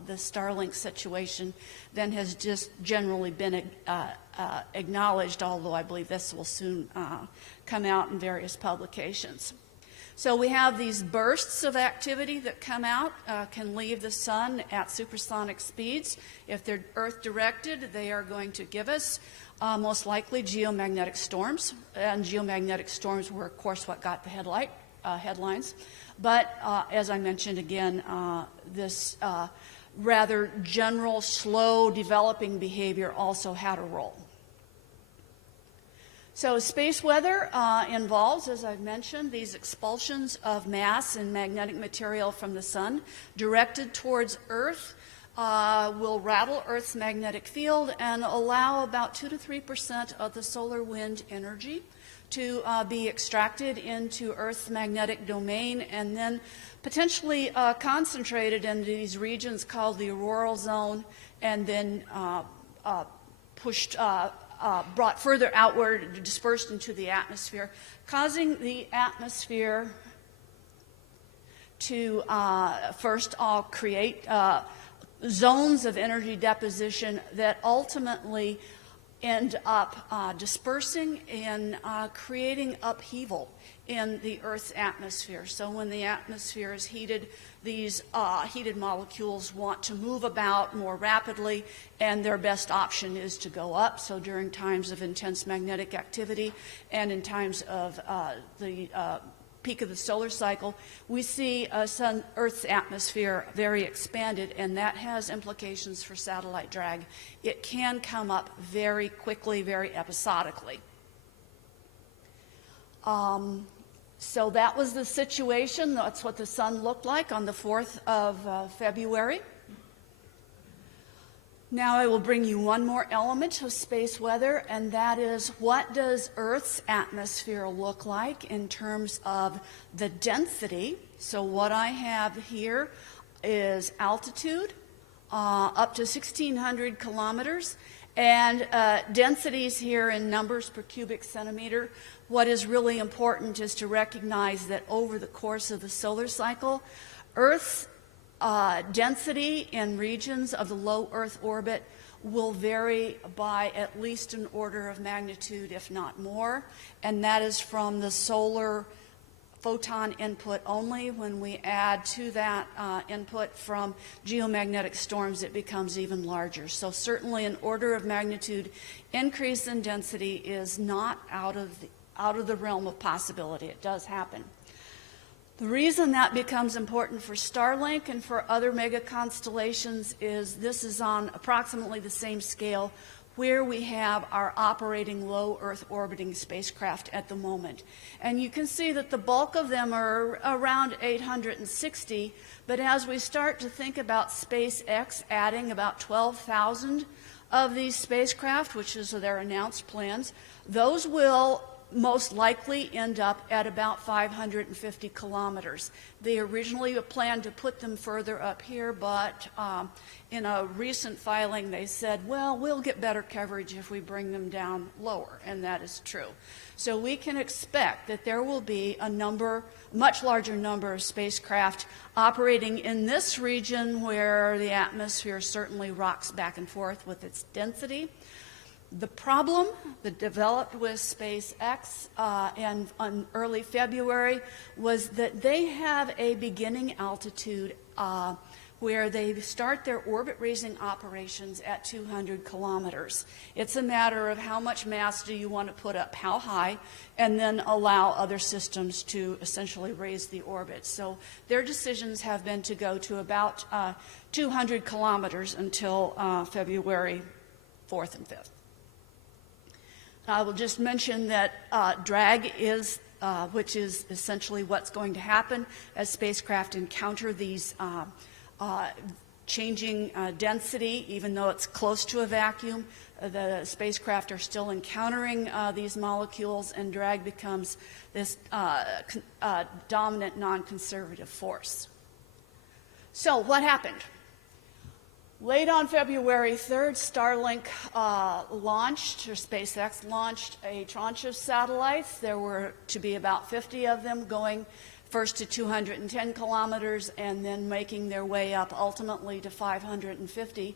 the Starlink situation than has just generally been acknowledged, although I believe this will soon come out in various publications. So we have these bursts of activity that come out, can leave the sun at supersonic speeds. If they're Earth-directed, they are going to give us most likely geomagnetic storms. And geomagnetic storms were, of course, what got the headlines. But as I mentioned again, this rather general, slow developing behavior also had a role. So space weather involves, as I've mentioned, these expulsions of mass and magnetic material from the sun directed towards Earth will rattle Earth's magnetic field and allow about 2 to 3% of the solar wind energy to be extracted into Earth's magnetic domain and then potentially concentrated in these regions called the auroral zone and then brought further outward, dispersed into the atmosphere, causing the atmosphere to first create zones of energy deposition that ultimately end up dispersing and creating upheaval in the Earth's atmosphere. So when the atmosphere is heated, these heated molecules want to move about more rapidly, and their best option is to go up. So during times of intense magnetic activity and in times of the peak of the solar cycle, we see Earth's atmosphere very expanded, and that has implications for satellite drag. It can come up very quickly, very episodically. So that was the situation. That's what the sun looked like on the 4th of February. Now I will bring you one more element of space weather, and that is, what does Earth's atmosphere look like in terms of the density? So what I have here is altitude up to 1,600 kilometers, and densities here in numbers per cubic centimeter. What is really important is to recognize that over the course of the solar cycle, Earth's density in regions of the low Earth orbit will vary by at least an order of magnitude, if not more, and that is from the solar photon input only. When we add to that input from geomagnetic storms, it becomes even larger. So certainly an order of magnitude increase in density is not out of the realm of possibility. It does happen. The reason that becomes important for Starlink and for other mega constellations is this is on approximately the same scale where we have our operating low Earth orbiting spacecraft at the moment. And you can see that the bulk of them are around 860, but as we start to think about SpaceX adding about 12,000 of these spacecraft, which is their announced plans, those will most likely end up at about 550 kilometers. They originally planned to put them further up here, but in a recent filing they said, well, we'll get better coverage if we bring them down lower, and that is true. So we can expect that there will be a much larger number of spacecraft operating in this region where the atmosphere certainly rocks back and forth with its density. The problem that developed with SpaceX in early February was that they have a beginning altitude where they start their orbit-raising operations at 200 kilometers. It's a matter of how much mass do you want to put up, how high, and then allow other systems to essentially raise the orbit. So their decisions have been to go to about 200 kilometers until February 4th and 5th. I will just mention that drag is, which is essentially what's going to happen as spacecraft encounter these changing density. Even though it's close to a vacuum, the spacecraft are still encountering these molecules, and drag becomes this dominant non-conservative force. So what happened? Late on February 3rd, Starlink launched, or SpaceX launched, a tranche of satellites. There were to be about 50 of them going first to 210 kilometers and then making their way up ultimately to 550.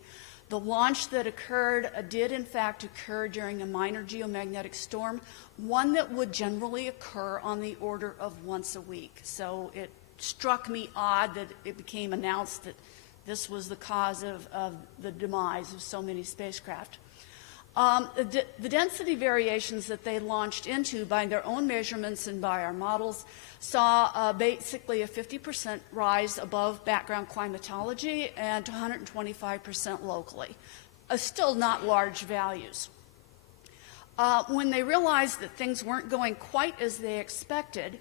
The launch that occurred did in fact occur during a minor geomagnetic storm, one that would generally occur on the order of once a week. So it struck me odd that it became announced that this was the cause of the demise of so many spacecraft. The density variations that they launched into by their own measurements and by our models saw basically a 50% rise above background climatology and 125% locally. Still not large values. When they realized that things weren't going quite as they expected,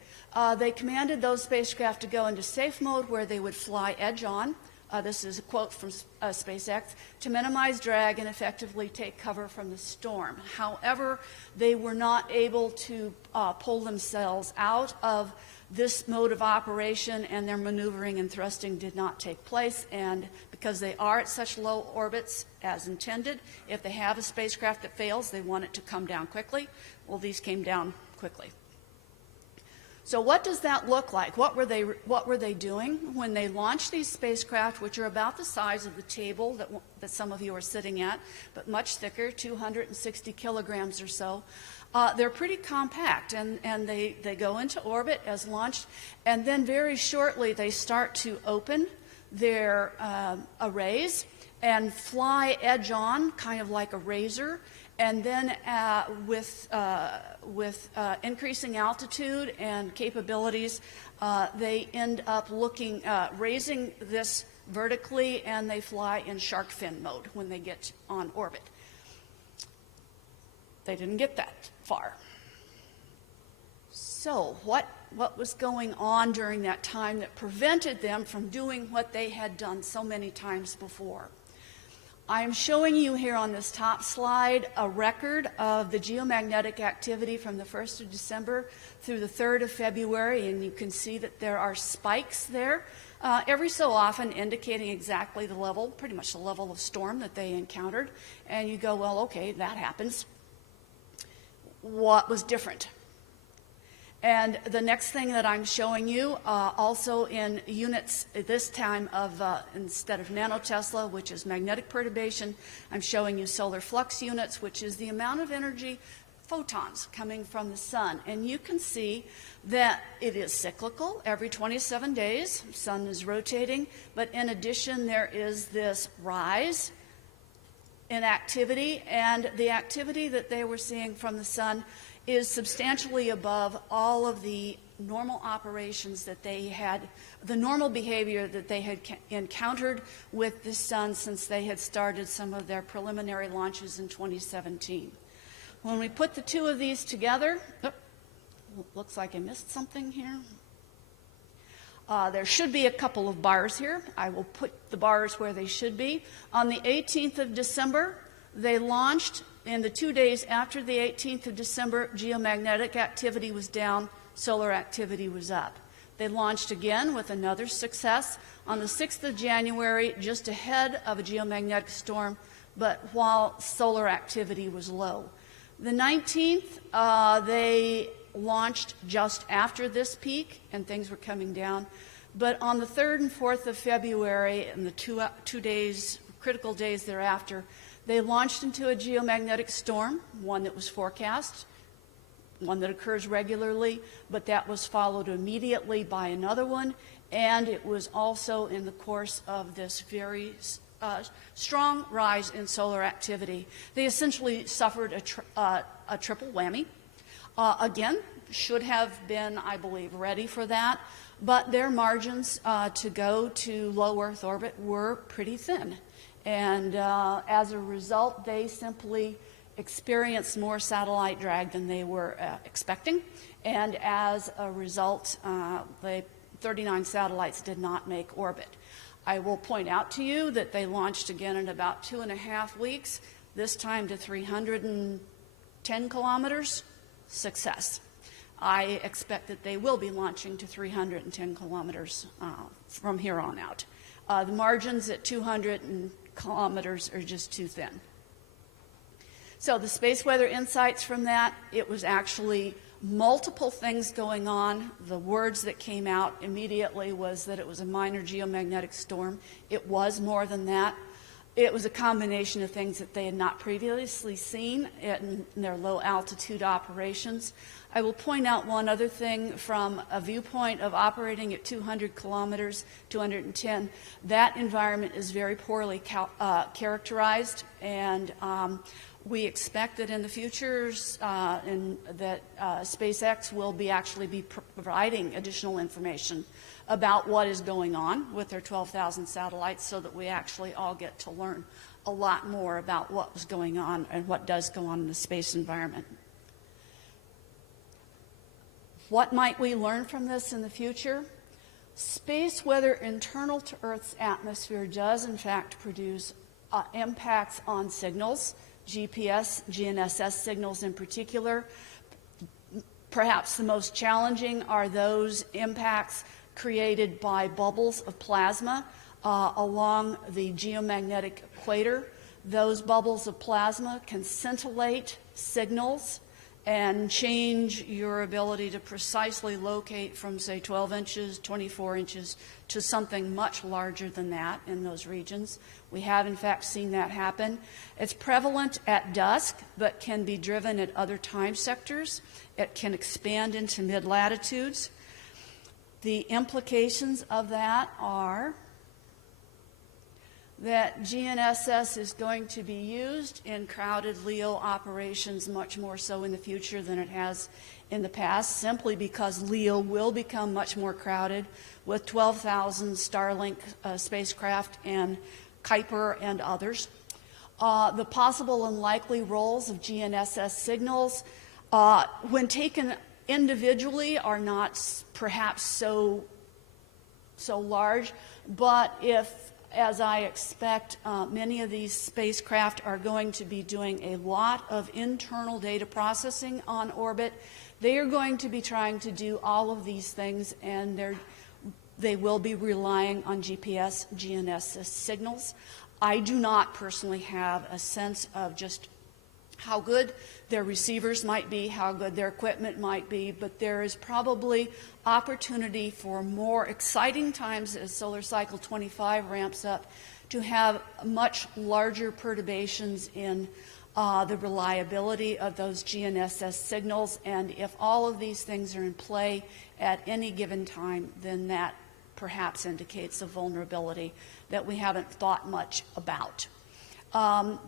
they commanded those spacecraft to go into safe mode where they would fly edge-on. This is a quote from SpaceX, to minimize drag and effectively take cover from the storm. However, they were not able to pull themselves out of this mode of operation, and their maneuvering and thrusting did not take place. And because they are at such low orbits as intended, if they have a spacecraft that fails, they want it to come down quickly. Well, these came down quickly. So what does that look like? What were they doing when they launched these spacecraft, which are about the size of the table that some of you are sitting at, but much thicker, 260 kilograms or so? They're pretty compact, and they go into orbit as launched, and then very shortly they start to open their arrays and fly edge-on, kind of like a razor. And then with increasing altitude and capabilities, they end up raising this vertically, and they fly in shark fin mode when they get on orbit. They didn't get that far. So what was going on during that time that prevented them from doing what they had done so many times before? I'm showing you here on this top slide a record of the geomagnetic activity from the 1st of December through the 3rd of February, and you can see that there are spikes there every so often indicating exactly the level, pretty much the level of storm that they encountered. And you go, well, okay, that happens. What was different? And the next thing that I'm showing you, also in units this time of, instead of nanotesla, which is magnetic perturbation, I'm showing you solar flux units, which is the amount of energy, photons, coming from the sun. And you can see that it is cyclical. Every 27 days, the sun is rotating. But in addition, there is this rise in activity, and the activity that they were seeing from the sun is substantially above all of the normal operations that they had, the normal behavior that they had encountered with the sun since they had started some of their preliminary launches in 2017. When we put the two of these together, looks like I missed something here. There should be a couple of bars here. I will put the bars where they should be. On the 18th of December, they launched. In the 2 days after the 18th of December, geomagnetic activity was down, solar activity was up. They launched again with another success on the 6th of January, just ahead of a geomagnetic storm, but while solar activity was low. The 19th, they launched just after this peak, and things were coming down. But on the 3rd and 4th of February, and the two days, critical days thereafter, they launched into a geomagnetic storm, one that was forecast, one that occurs regularly, but that was followed immediately by another one, and it was also in the course of this very strong rise in solar activity. They essentially suffered a triple whammy. Again, should have been, I believe, ready for that, but their margins to go to low Earth orbit were pretty thin. And as a result, they simply experienced more satellite drag than they were expecting. And as a result, the 39 satellites did not make orbit. I will point out to you that they launched again in about 2.5 weeks, this time to 310 kilometers. Success. I expect that they will be launching to 310 kilometers from here on out. The margins at 200 kilometers are just too thin. So the space weather insights from that, it was actually multiple things going on. The words that came out immediately was that it was a minor geomagnetic storm. It was more than that. It was a combination of things that they had not previously seen in their low altitude operations. I will point out one other thing from a viewpoint of operating at 200 kilometers, 210. That environment is very poorly characterized, and we expect that in the future that SpaceX will actually be providing additional information about what is going on with their 12,000 satellites, so that we actually all get to learn a lot more about what was going on and what does go on in the space environment. What might we learn from this in the future? Space weather internal to Earth's atmosphere does in fact produce impacts on signals, GPS, GNSS signals in particular. Perhaps the most challenging are those impacts created by bubbles of plasma along the geomagnetic equator. Those bubbles of plasma can scintillate signals and change your ability to precisely locate from, say, 12 inches, 24 inches, to something much larger than that in those regions. We have, in fact, seen that happen. It's prevalent at dusk, but can be driven at other time sectors. It can expand into mid-latitudes. The implications of that are that GNSS is going to be used in crowded LEO operations much more so in the future than it has in the past, simply because LEO will become much more crowded with 12,000 Starlink spacecraft and Kuiper and others. The possible and likely roles of GNSS signals, when taken individually are not perhaps so large, but if, as I expect, many of these spacecraft are going to be doing a lot of internal data processing on orbit, they are going to be trying to do all of these things, and they will be relying on GPS, GNSS signals. I do not personally have a sense of just how good their receivers might be, how good their equipment might be, but there is probably opportunity for more exciting times as solar cycle 25 ramps up to have much larger perturbations in the reliability of those GNSS signals. And if all of these things are in play at any given time, then that perhaps indicates a vulnerability that we haven't thought much about.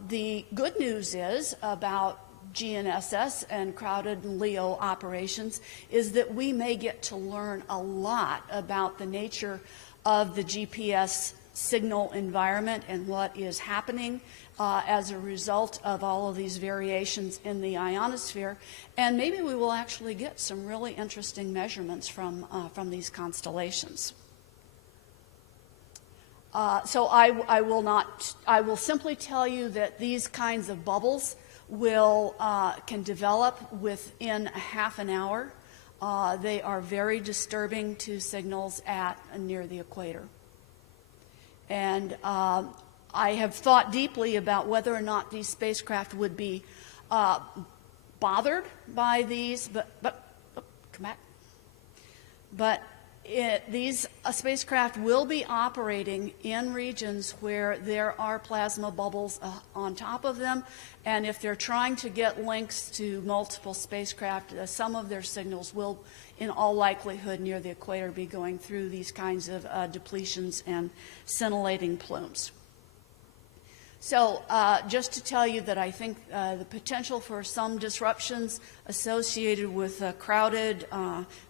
The good news is about GNSS and crowded and LEO operations is that we may get to learn a lot about the nature of the GPS signal environment and what is happening as a result of all of these variations in the ionosphere. And maybe we will actually get some really interesting measurements from these constellations. So I will simply tell you that these kinds of bubbles can develop within a half an hour. They are very disturbing to signals at near the equator. And I have thought deeply about whether or not these spacecraft would be bothered by these, come back. But these spacecraft will be operating in regions where there are plasma bubbles on top of them, and if they're trying to get links to multiple spacecraft, some of their signals will, in all likelihood, near the equator be going through these kinds of depletions and scintillating plumes. So just to tell you that I think the potential for some disruptions associated with a crowded,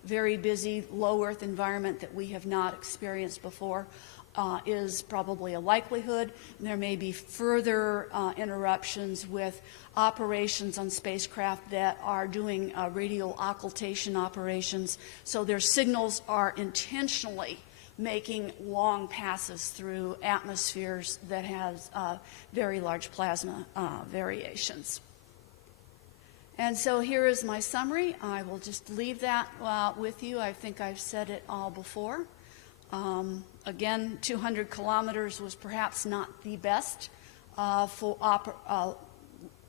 very busy, low Earth environment that we have not experienced before is probably a likelihood. There may be further interruptions with operations on spacecraft that are doing radio occultation operations, so their signals are intentionally making long passes through atmospheres that has very large plasma variations. And so here is my summary. I will just leave that with you. I think I've said it all before. Again, 200 kilometers was perhaps not the best for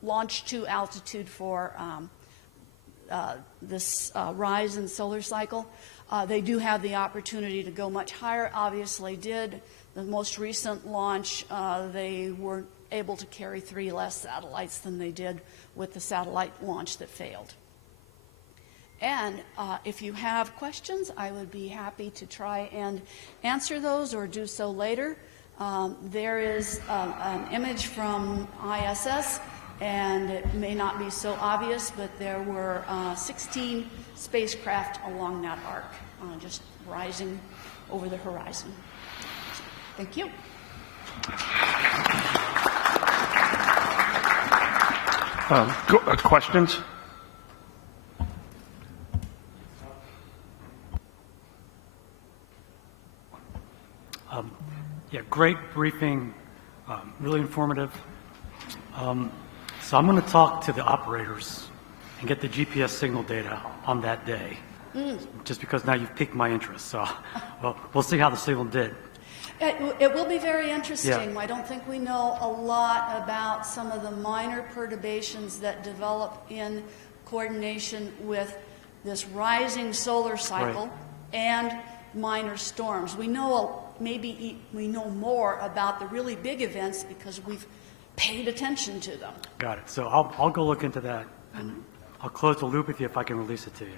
launch to altitude for this rise in solar cycle. They do have the opportunity to go much higher, obviously did. The most recent launch, they were able to carry 3 less satellites than they did with the satellite launch that failed. And if you have questions, I would be happy to try and answer those or do so later. There is an image from ISS, and it may not be so obvious, but there were 16 spacecraft along that arc, just rising over the horizon. Thank you. Questions? Yeah, great briefing, really informative. So I'm going to talk to the operators and get the GPS signal data on that day, just because now you've piqued my interest. So we'll see how the signal did. It will be very interesting. Yeah. I don't think we know a lot about some of the minor perturbations that develop in coordination with this rising solar cycle and minor storms. We know we know more about the really big events because we've paid attention to them. Got it. So I'll go look into that, and I'll close the loop with you if I can release it to you.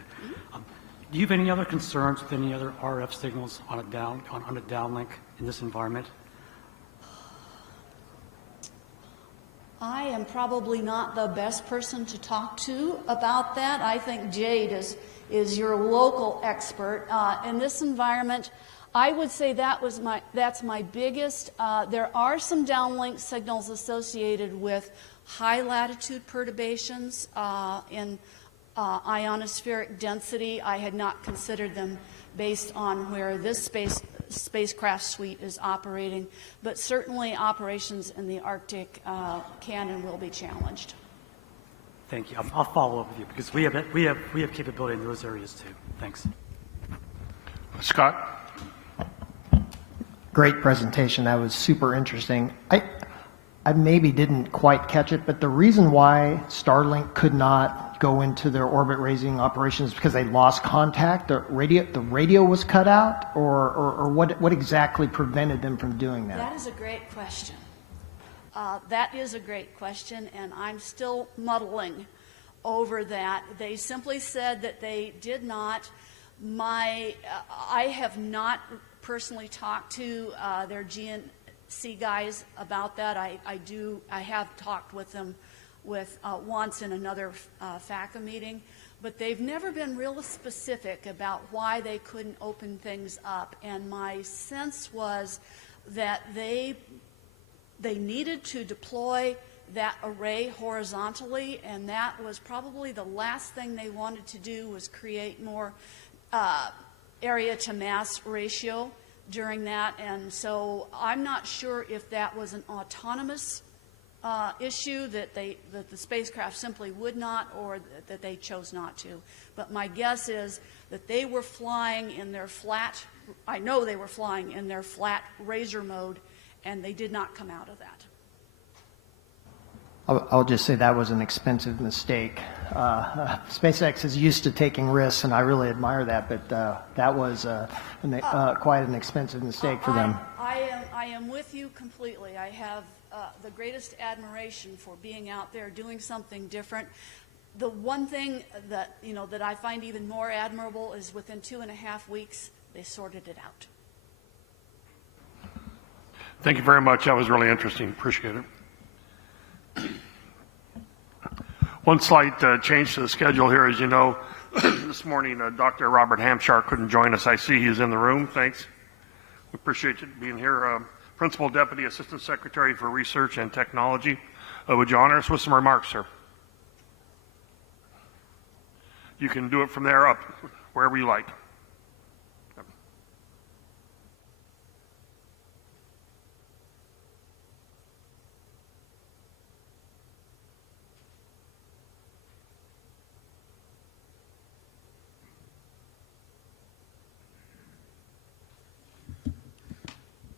Do you have any other concerns with any other RF signals on a downlink in this environment? I am probably not the best person to talk to about that. I think Jade is your local expert. In this environment, I would say that's my biggest. There are some downlink signals associated with high latitude perturbations in ionospheric density. I had not considered them based on where this spacecraft suite is operating, but certainly operations in the Arctic can and will be challenged. Thank you. I'll follow up with you because we have capability in those areas too. Thanks. Scott? Great presentation. That was super interesting. I maybe didn't quite catch it, but the reason why Starlink could not go into their orbit raising operations is because they lost contact. The radio was cut out, or what exactly prevented them from doing that? That is a great question. That is a great question, and I'm still muddling over that. They simply said that they did not. I have not personally talked to their GNC guys about that. I have talked with them once in another FACA meeting, but they've never been real specific about why they couldn't open things up. And my sense was that they needed to deploy that array horizontally, and that was probably the last thing they wanted to do, was create more area to mass ratio during that. And so I'm not sure if that was an autonomous issue that the spacecraft simply would not, or that they chose not to. But my guess is that they were flying in their flat, I know they were flying in their flat razor mode, and they did not come out of that. I'll just say that was an expensive mistake. SpaceX is used to taking risks, and I really admire that, but that was quite an expensive mistake for them. I am with you completely. I have the greatest admiration for being out there doing something different. The one thing that I find even more admirable is within 2.5 weeks they sorted it out. Thank you very much. That was really interesting. Appreciate it. One slight change to the schedule here. As you know, this morning Dr. Robert Hampshire couldn't join us. I see he's in the room. Thanks. We appreciate you being here. Principal Deputy Assistant Secretary for Research and Technology. Would you honor us with some remarks, sir? You can do it from there up, wherever you like.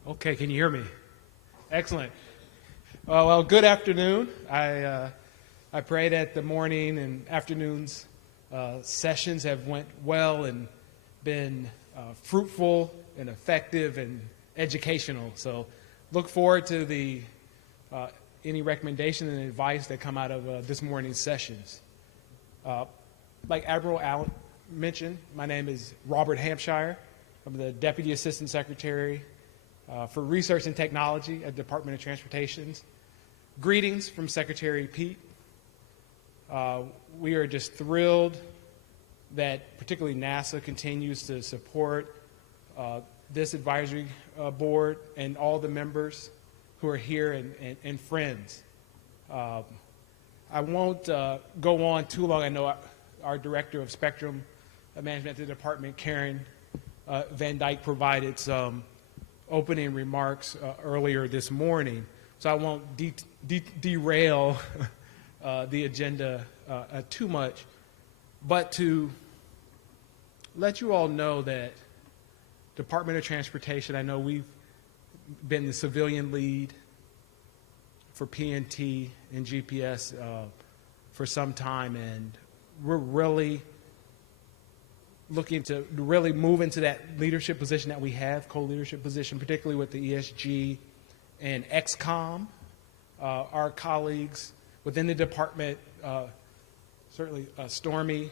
Okay, can you hear me? Excellent. Well, good afternoon. I pray that the morning and afternoon's sessions have went well and been fruitful and effective and educational. So look forward to any recommendation and advice that come out of this morning's sessions. Like Admiral Allen mentioned, my name is Robert Hampshire. I'm the Deputy Assistant Secretary for Research and Technology at the Department of Transportation. Greetings from Secretary Pete. We are just thrilled that particularly NASA continues to support this advisory board and all the members who are here and friends. I won't go on too long. I know our Director of Spectrum Management at the Department, Karen Van Dyke, provided some opening remarks earlier this morning, so I won't derail the agenda too much, but to let you all know that Department of Transportation, I know we've been the civilian lead for PNT and GPS for some time, and we're really looking to really move into that leadership position that we have, co-leadership position, particularly with the ESG and XCOM. Our colleagues within the department, certainly Stormy,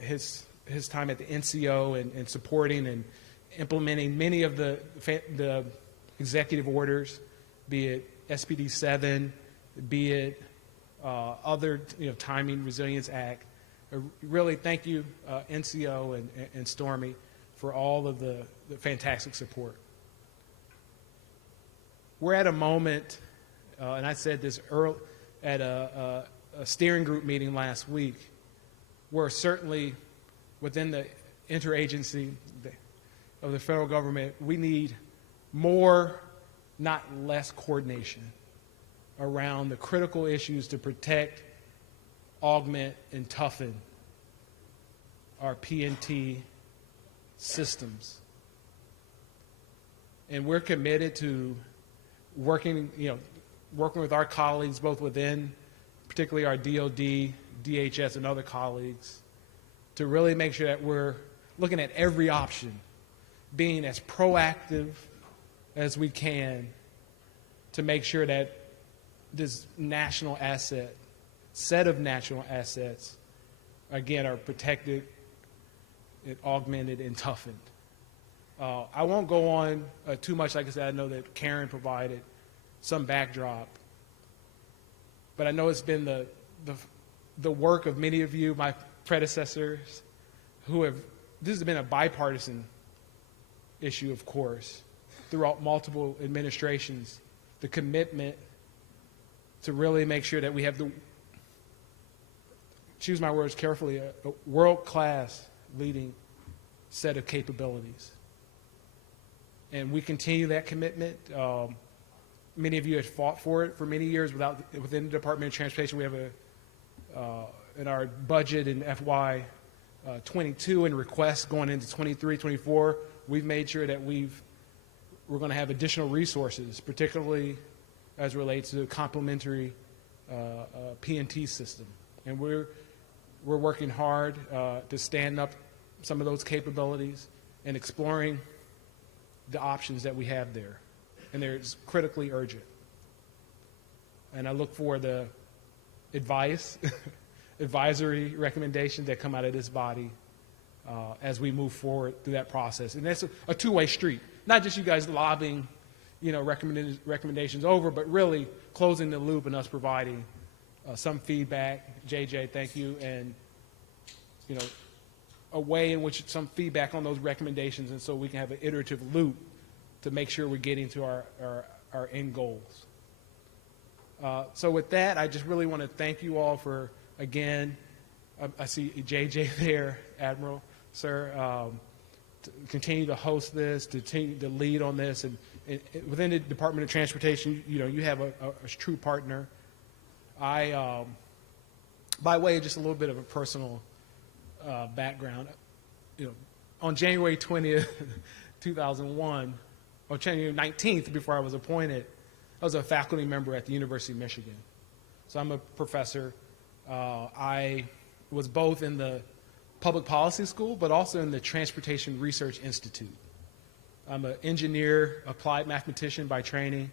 his time at the NCO and supporting and implementing many of the executive orders, be it SPD 7, be it other Timing Resilience Act. Really thank you, NCO and Stormy, for all of the fantastic support. We're at a moment, and I said this early at a steering group meeting last week, we're certainly within the interagency of the federal government, we need more, not less, coordination around the critical issues to protect, augment, and toughen our PNT systems. And we're committed to working with our colleagues, both within, particularly our DOD, DHS, and other colleagues, to really make sure that we're looking at every option, being as proactive as we can to make sure that this national set of national assets, again, are protected, and augmented, and toughened. I won't go on too much. Like I said, I know that Karen provided some backdrop, but I know it's been the work of many of you, my predecessors, this has been a bipartisan issue, of course, throughout multiple administrations, the commitment to really make sure that we have choose my words carefully, a world-class leading set of capabilities. And we continue that commitment. Many of you have fought for it for many years within the Department of Transportation. We have in our budget in FY 22 and requests going into 23, 24, we've made sure that we're going to have additional resources, particularly as it relates to the complementary PNT system. And we're working hard to stand up some of those capabilities and exploring the options that we have there. And it's critically urgent. And I look for the advisory recommendations that come out of this body as we move forward through that process. And that's a two-way street. Not just you guys lobbying, recommendations over, but really closing the loop and us providing some feedback. JJ, thank you. And, a way in which some feedback on those recommendations, and so we can have an iterative loop to make sure we're getting to our end goals. So with that, I just really want to thank you all for, again, I see JJ there, Admiral, sir, to continue to host this, to continue to lead on this. And within the Department of Transportation, you have a true partner. By way of just a little bit of a personal background, on January 20th, 2001, on January 19th, before I was appointed, I was a faculty member at the University of Michigan. So I'm a professor. I was both in the public policy school, but also in the Transportation Research Institute. I'm an engineer, applied mathematician by training.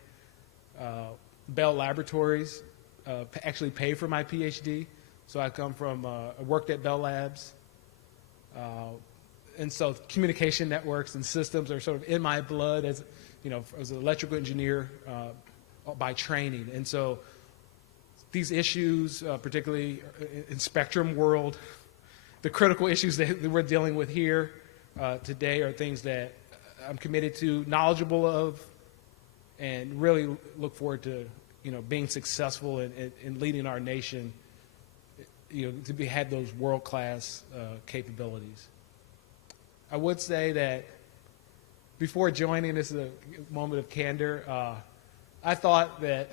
Bell Laboratories actually paid for my PhD. So I come from, I worked at Bell Labs. And so communication networks and systems are sort of in my blood as an electrical engineer by training. And so these issues, particularly in spectrum world, the critical issues that we're dealing with here today are things that I'm committed to, knowledgeable of, and really look forward to, being successful in leading our nation, to have those world-class capabilities. I would say that before joining, this is a moment of candor, I thought that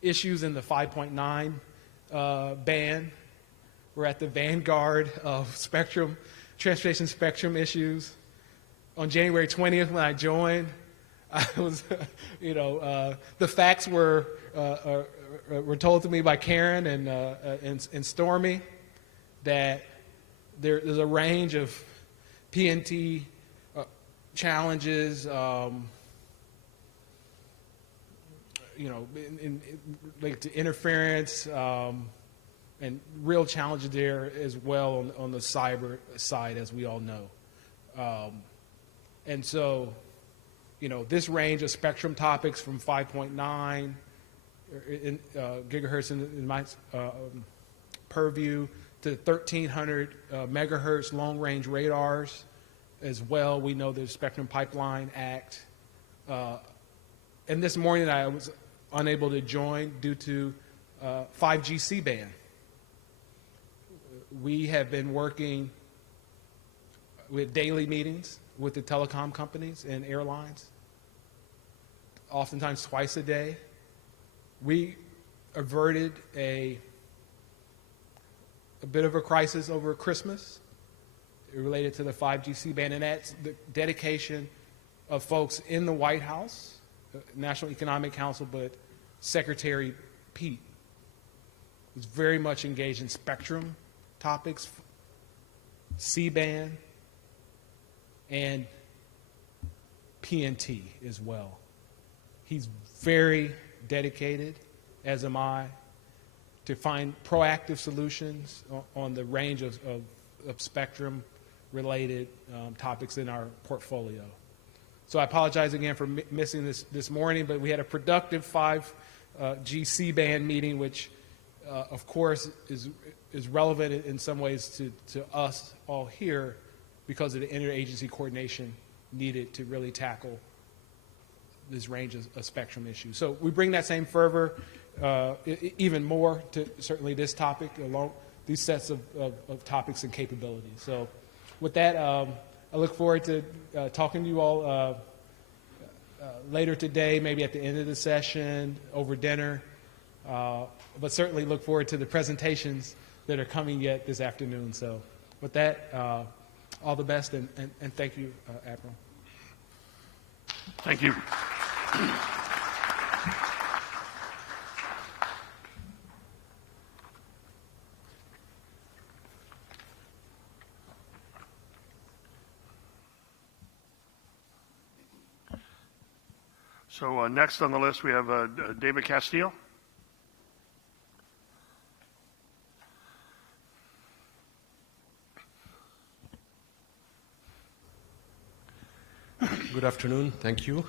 issues in the 5.9 band were at the vanguard of transportation spectrum issues. On January 20th, when I joined, I was, the facts were told to me by Karen and Stormy that there's a range of PNT challenges, related to interference, and real challenges there as well on the cyber side, as we all know. And so, this range of spectrum topics from 5.9 gigahertz in my purview to 1,300 megahertz long-range radars as well. We know the Spectrum Pipeline Act. And this morning I was unable to join due to 5G C-band. we have been working with daily meetings with the telecom companies and airlines, oftentimes twice a day. We averted a bit of a crisis over Christmas related to the 5G C-band, and that's the dedication of folks in the White House, National Economic Council, but Secretary Pete was very much engaged in spectrum topics, C-band, and PNT as well. He's very dedicated, as am I, to find proactive solutions on the range of spectrum-related topics in our portfolio. So I apologize again for missing this morning, but we had a productive 5G C-band meeting, which, of course, is relevant in some ways to us all here because of the interagency coordination needed to really tackle this range of spectrum issues. So we bring that same fervor, even more to certainly this topic, along these sets of topics and capabilities. So with that, I look forward to talking to you all later today, maybe at the end of the session, over dinner, but certainly look forward to the presentations that are coming yet this afternoon. So with that, all the best, and thank you, Admiral. Thank you. So next on the list, we have David Castillo. Good afternoon. Thank you.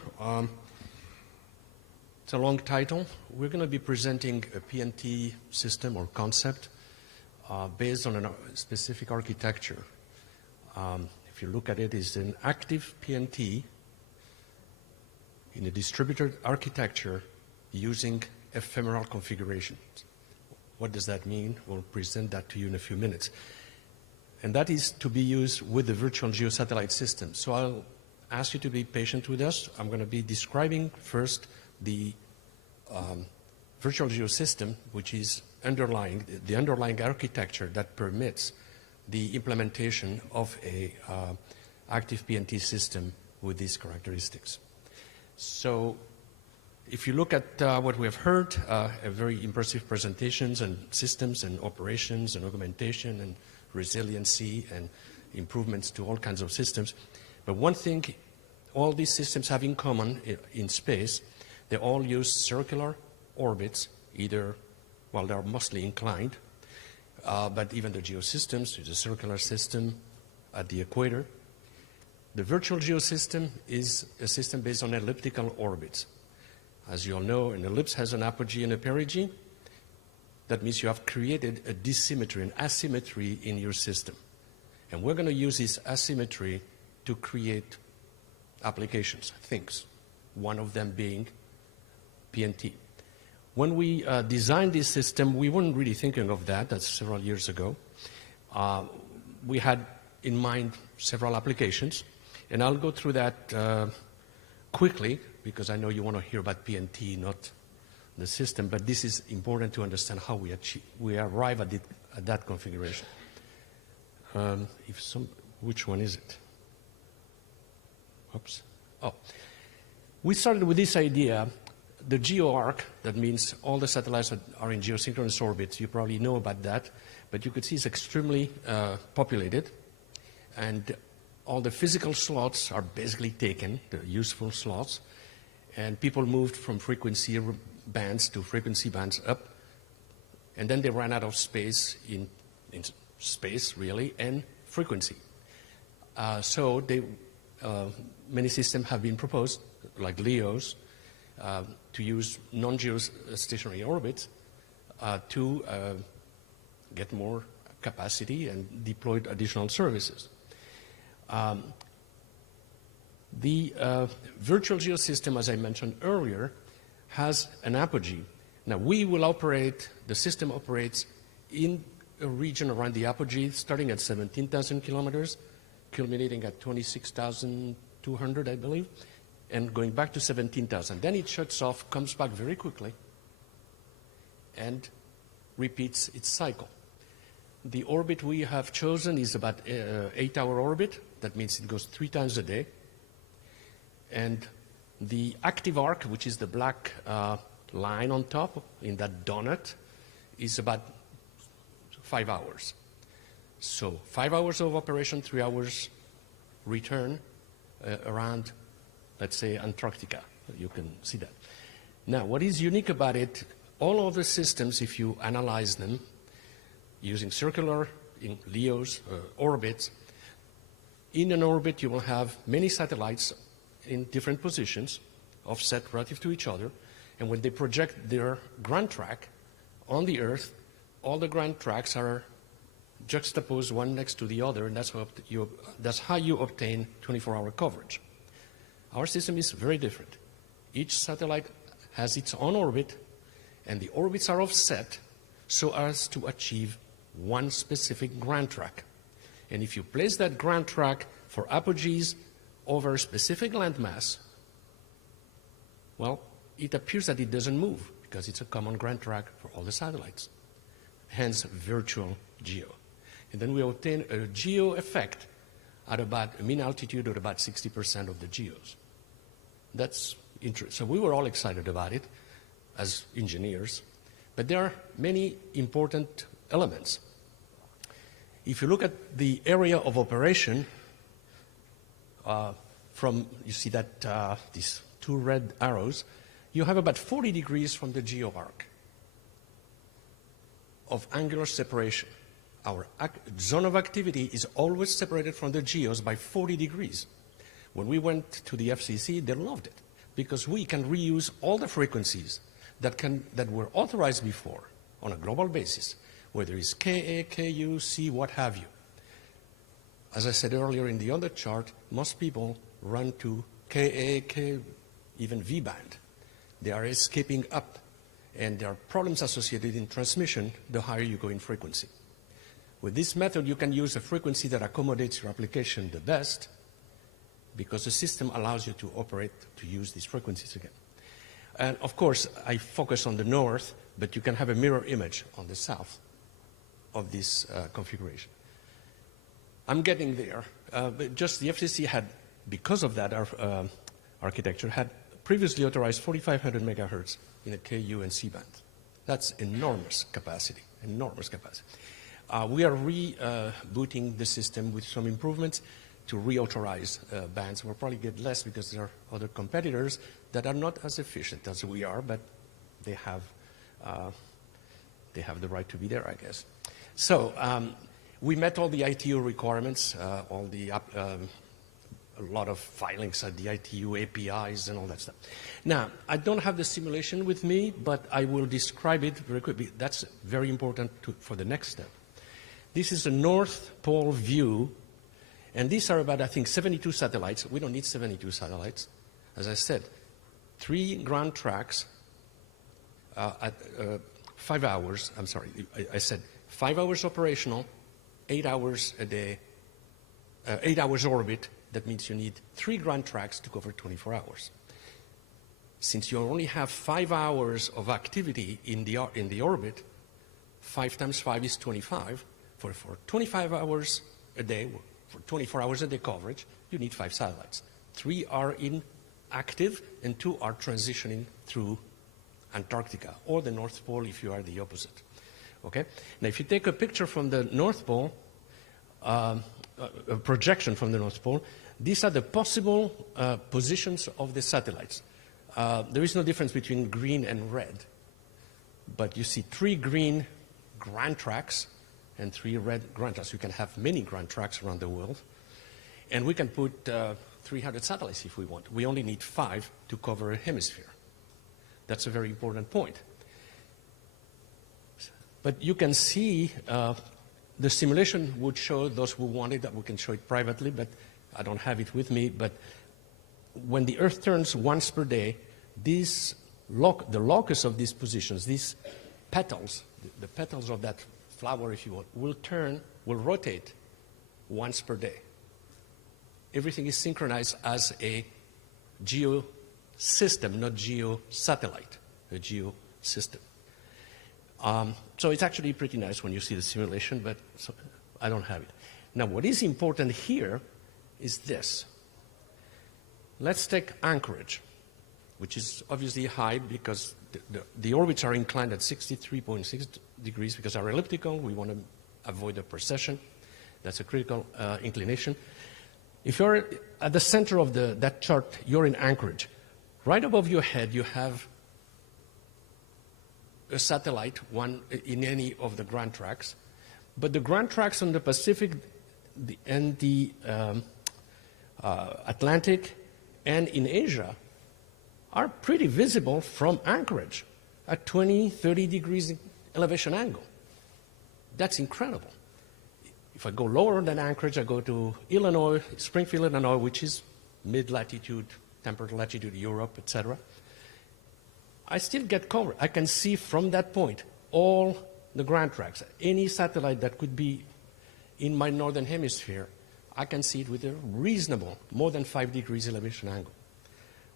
It's a long title. We're going to be presenting a PNT system or concept based on a specific architecture. If you look at it, it's an active PNT in a distributed architecture using ephemeral configurations. What does that mean? We'll present that to you in a few minutes. And that is to be used with the virtual geosatellite system. So I'll ask you to be patient with us. I'm going to be describing first the virtual geosystem, which is the underlying architecture that permits the implementation of a active PNT system with these characteristics. So if you look at what we have heard, a very impressive presentations and systems and operations and augmentation and resiliency and improvements to all kinds of systems. But one thing all these systems have in common in space, they all use circular orbits, either, well, they're mostly inclined, but even the geosystems, there's a circular system at the equator. The virtual geosystem is a system based on elliptical orbits. As you all know, an ellipse has an apogee and a perigee. That means you have created a dissymmetry, an asymmetry in your system. And we're going to use this asymmetry to create applications, things, one of them being PNT. When we designed this system, we weren't really thinking of that. That's several years ago. We had in mind several applications, and I'll go through that quickly because I know you want to hear about PNT, not the system, but this is important to understand how we arrive at that configuration. Which one is it? Oops. Oh. We started with this idea, the GeoArc, that means all the satellites that are in geosynchronous orbits. You probably know about that, but you could see it's extremely populated, and all the physical slots are basically taken, the useful slots, and people moved from frequency bands to frequency bands up, and then they ran out of space in space, really, and frequency. So many systems have been proposed, like LEOs, to use non-geostationary orbits to get more capacity and deploy additional services. The virtual geosystem, as I mentioned earlier, has an apogee. Now, we will operate, the system operates in a region around the apogee starting at 17,000 kilometers, culminating at 26,200, I believe, and going back to 17,000. Then it shuts off, comes back very quickly, and repeats its cycle. The orbit we have chosen is about an 8-hour orbit. That means it goes 3 times a day. And the active arc, which is the black line on top in that donut, is about 5 hours. So 5 hours of operation, 3 hours return around, let's say, Antarctica. You can see that. Now, what is unique about it, all of the systems, if you analyze them using circular in LEO's orbits, in an orbit you will have many satellites in different positions, offset relative to each other, and when they project their ground track on the Earth, all the ground tracks are juxtaposed one next to the other, and that's how you obtain 24-hour coverage. Our system is very different. Each satellite has its own orbit, and the orbits are offset so as to achieve one specific ground track. And if you place that ground track for apogees over a specific landmass, well, it appears that it doesn't move because it's a common ground track for all the satellites, hence virtual geo. And then we obtain a geo effect at about a mean altitude of about 60% of the geos. That's interesting. So we were all excited about it as engineers, but there are many important elements. If you look at the area of operation, you see that these 2 red arrows, you have about 40 degrees from the geo arc of angular separation. Our zone of activity is always separated from the geos by 40 degrees. When we went to the FCC, they loved it because we can reuse all the frequencies that were authorized before on a global basis, whether it's Ka, Ku, C, what have you. As I said earlier in the other chart, most people run to Ka, K, even V-band. They are escaping up, and there are problems associated in transmission the higher you go in frequency. With this method, you can use a frequency that accommodates your application the best because the system allows you to operate, to use these frequencies again. And of course, I focus on the north, but you can have a mirror image on the south of this configuration. I'm getting there. But just the FCC had, because of that, our architecture had previously authorized 4,500 megahertz in a Ku and C band. That's enormous capacity, enormous capacity. We are rebooting the system with some improvements to reauthorize bands. We'll probably get less because there are other competitors that are not as efficient as we are, but they have the right to be there, I guess. So we met all the ITU requirements, a lot of filings at the ITU APIs and all that stuff. Now, I don't have the simulation with me, but I will describe it very quickly. That's very important for the next step. This is a North Pole view, and these are about, I think, 72 satellites. We don't need 72 satellites. As I said, 3 ground tracks at 5 hours. I'm sorry, I said 5 hours operational, 8 hours a day, 8 hours orbit. That means you need 3 ground tracks to cover 24 hours. Since you only have 5 hours of activity in the orbit, 5 times 5 is 25. For 25 hours a day, for 24 hours a day coverage, you need 5 satellites. 3 are inactive and 2 are transitioning through Antarctica or the North Pole if you are the opposite. Okay? Now, if you take a picture from the North Pole, a projection from the North Pole, these are the possible positions of the satellites. There is no difference between green and red, but you see 3 green ground tracks and 3 red ground tracks. You can have many ground tracks around the world, and we can put 300 satellites if we want. We only need 5 to cover a hemisphere. That's a very important point. But you can see the simulation would show those who wanted that. We can show it privately, but I don't have it with me. But when the Earth turns once per day, the locus of these positions, these petals, the petals of that flower if you want, will rotate once per day. Everything is synchronized as a geo system, not geo satellite, a geo system. So it's actually pretty nice when you see the simulation, but I don't have it. Now, what is important here is this. Let's take Anchorage, which is obviously high because the orbits are inclined at 63.6 degrees because they're elliptical. We want to avoid a precession. That's a critical inclination. If you're at the center of that chart, you're in Anchorage. Right above your head, you have a satellite, one in any of the Grand Tracks. But the Grand Tracks on the Pacific and the Atlantic and in Asia are pretty visible from Anchorage at 20, 30 degrees elevation angle. That's incredible. If I go lower than Anchorage, I go to Illinois, Springfield, Illinois, which is mid-latitude, temperate latitude Europe, etc. I still get covered. I can see from that point all the Grand Tracks. Any satellite that could be in my northern hemisphere, I can see it with a reasonable, more than 5 degrees elevation angle.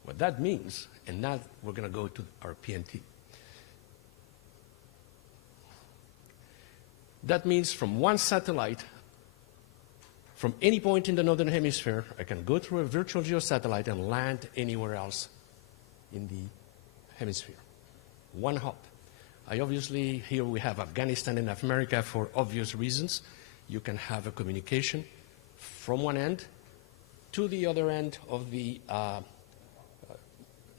What that means, and now we're going to go to our PNT. That means from one satellite, from any point in the northern hemisphere, I can go through a virtual geosatellite and land anywhere else in the hemisphere. One hop. Obviously, here we have Afghanistan and America for obvious reasons. You can have a communication from one end to the other end of the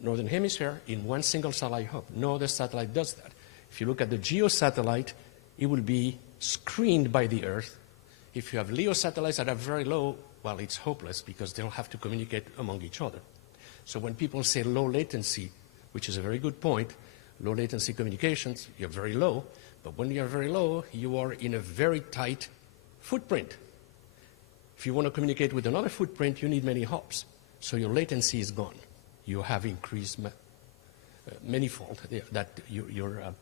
northern hemisphere in one single satellite hub. No other satellite does that. If you look at the GEO satellite, it will be screened by the Earth. If you have LEO satellites that are very low, well, it's hopeless because they'll have to communicate among each other. So when people say low latency, which is a very good point, low latency communications, you're very low, but when you're very low, you are in a very tight footprint. If you want to communicate with another footprint, you need many hops. So your latency is gone. You have increased manifold that your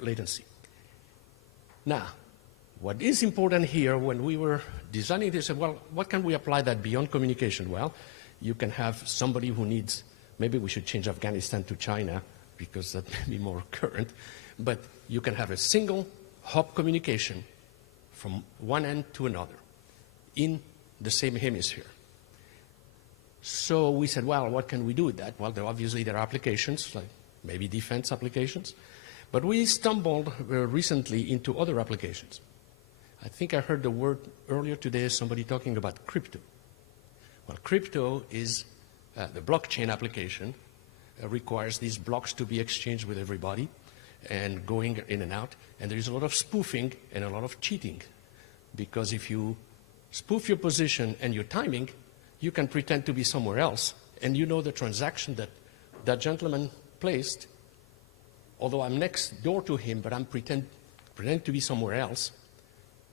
latency. Now, what is important here, when we were designing this, well, what can we apply that beyond communication? Well, you can have somebody who needs, maybe we should change Afghanistan to China because that may be more current, but you can have a single hop communication from one end to another in the same hemisphere. So we said, well, what can we do with that? Well, obviously there are applications, like maybe defense applications, but we stumbled recently into other applications. I think I heard the word earlier today, somebody talking about crypto. Well, crypto is the blockchain application, requires these blocks to be exchanged with everybody and going in and out, and there is a lot of spoofing and a lot of cheating, because if you spoof your position and your timing, you can pretend to be somewhere else, and you know the transaction that that gentleman placed, although I'm next door to him, but I'm pretending to be somewhere else,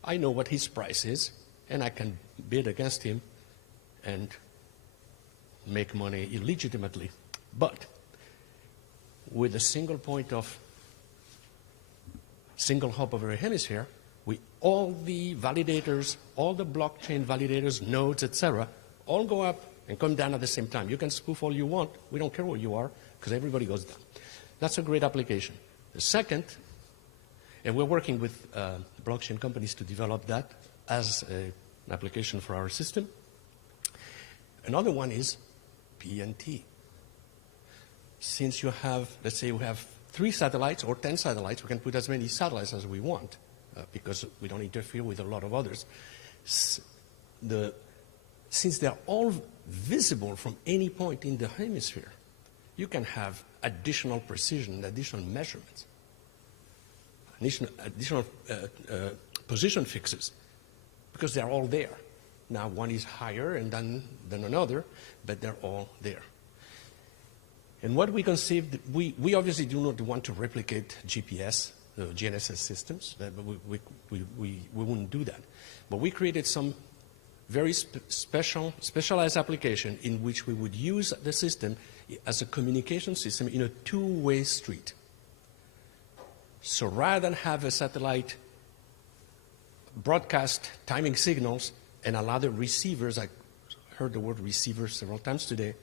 I know what his price is, and I can bid against him and make money illegitimately. But with a single point of single hub over a hemisphere, all the validators, all the blockchain validators, nodes, etc., all go up and come down at the same time. You can spoof all you want. We don't care where you are because everybody goes down. That's a great application. The second, and we're working with blockchain companies to develop that as an application for our system. Another one is PNT. Since you have, let's say we have 3 satellites or 10 satellites, we can put as many satellites as we want because we don't interfere with a lot of others. Since they're all visible from any point in the hemisphere, you can have additional precision, additional measurements, additional position fixes, because they're all there. Now, one is higher and than another, but they're all there. And what we conceived, we obviously do not want to replicate GPS, the GNSS systems, but we wouldn't do that. But we created some very specialized application in which we would use the system as a communication system in a two-way street. So rather than have a satellite broadcast timing signals and allow the receivers, I heard the word receivers several times today,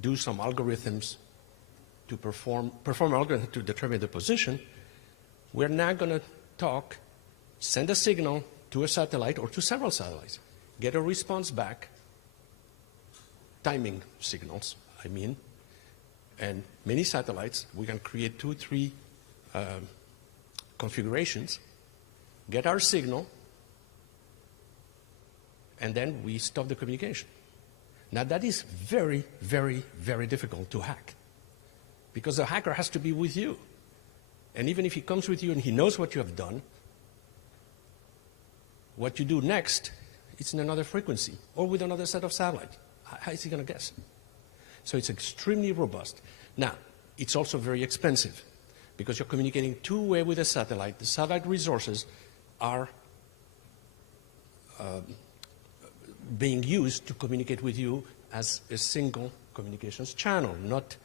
do some algorithms to perform algorithms to determine the position, we're now going to send a signal to a satellite or to several satellites, get a response back, timing signals, I mean, and many satellites, we can create 2, 3 configurations, get our signal, and then we stop the communication. Now that is very, very, very difficult to hack because the hacker has to be with you. And even if he comes with you and he knows what you have done, what you do next, it's in another frequency or with another set of satellites. How is he going to guess? So it's extremely robust. Now, it's also very expensive because you're communicating two-way with a satellite. The satellite resources are being used to communicate with you as a single communications channel, not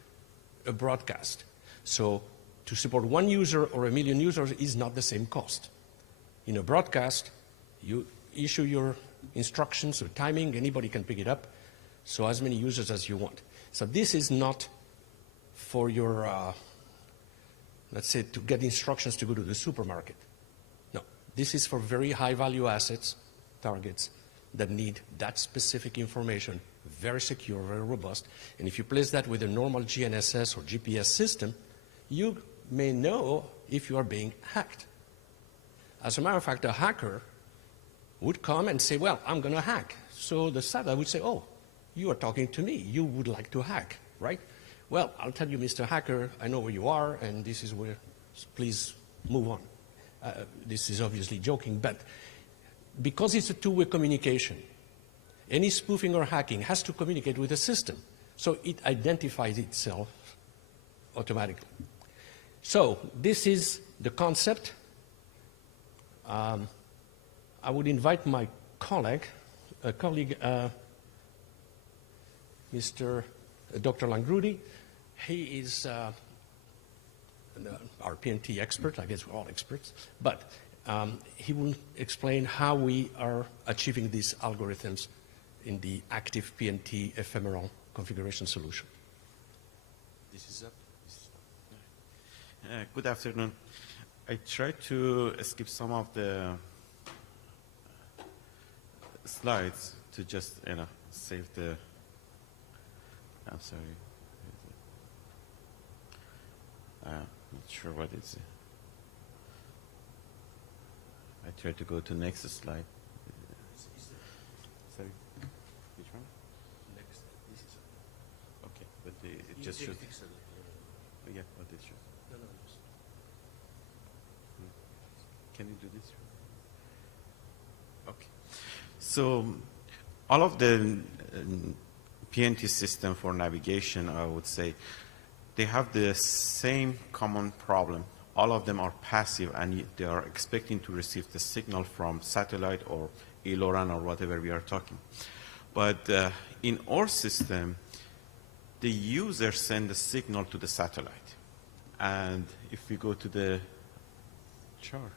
a broadcast. So to support one user or 1 million users is not the same cost. In a broadcast, you issue your instructions or timing, anybody can pick it up, so as many users as you want. So this is not for your, let's say, to get instructions to go to the supermarket. No, this is for very high value assets, targets, that need that specific information, very secure, very robust. And if you place that with a normal GNSS or GPS system, you may know if you are being hacked. As a matter of fact, a hacker would come and say, well, I'm going to hack. So the satellite would say, oh, you are talking to me. You would like to hack, right? Well, I'll tell you, Mr. Hacker, I know where you are, and this is where, please move on. This is obviously joking, but because it's a two-way communication, any spoofing or hacking has to communicate with the system. So it identifies itself automatically. So this is the concept. I would invite my colleague, Mr. Dr. Langrudi. He is our PNT expert. I guess we're all experts. But he will explain how we are achieving these algorithms in the active PNT ephemeral configuration solution. This is up. Good afternoon. I tried to skip some of the slides to just, save the. I'm sorry. I'm not sure what it's. I tried to go to next slide. Sorry. Which one? Next. This is okay, but it just shows. Oh, yeah, what it shows. No. Can you do this? Okay. So all of the PNT system for navigation, I would say, they have the same common problem. All of them are passive, and they are expecting to receive the signal from satellite or LoRaN or whatever we are talking. But in our system, the user sends the signal to the satellite. And if we go to the chart,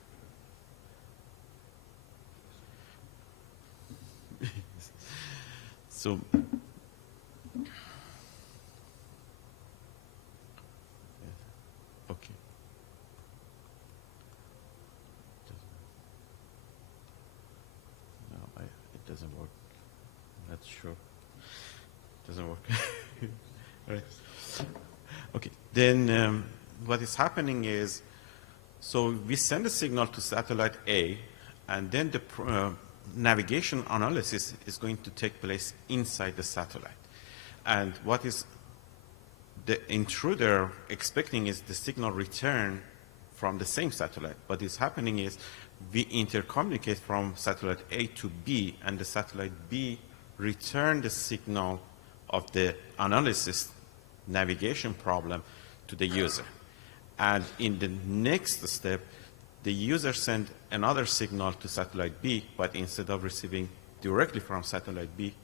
so okay. No, it doesn't work. Not sure. It doesn't work. Right. Okay. Then what is happening is, so we send a signal to satellite A, and then the navigation analysis is going to take place inside the satellite. And what is the intruder expecting is the signal return from the same satellite. What is happening is we intercommunicate from satellite A to B, and the satellite B return the signal of the analysis navigation problem to the user. And in the next step, the user sends another signal to satellite B, but instead of receiving directly from satellite B,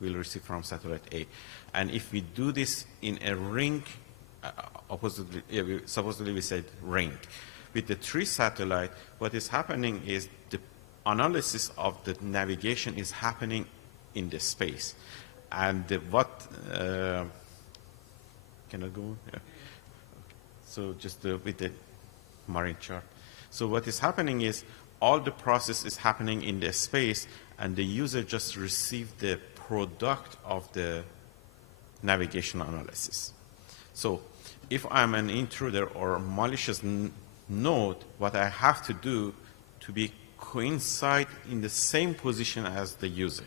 we'll receive from satellite A. And if we do this in a ring, supposedly we said ring, with the 3 satellite, what is happening is the analysis of the navigation is happening in the space. And can I go? Yeah. So just with the marine chart. So what is happening is all the process is happening in the space, and the user just received the product of the navigation analysis. So if I'm an intruder or a malicious node, what I have to do to be coincide in the same position as the user,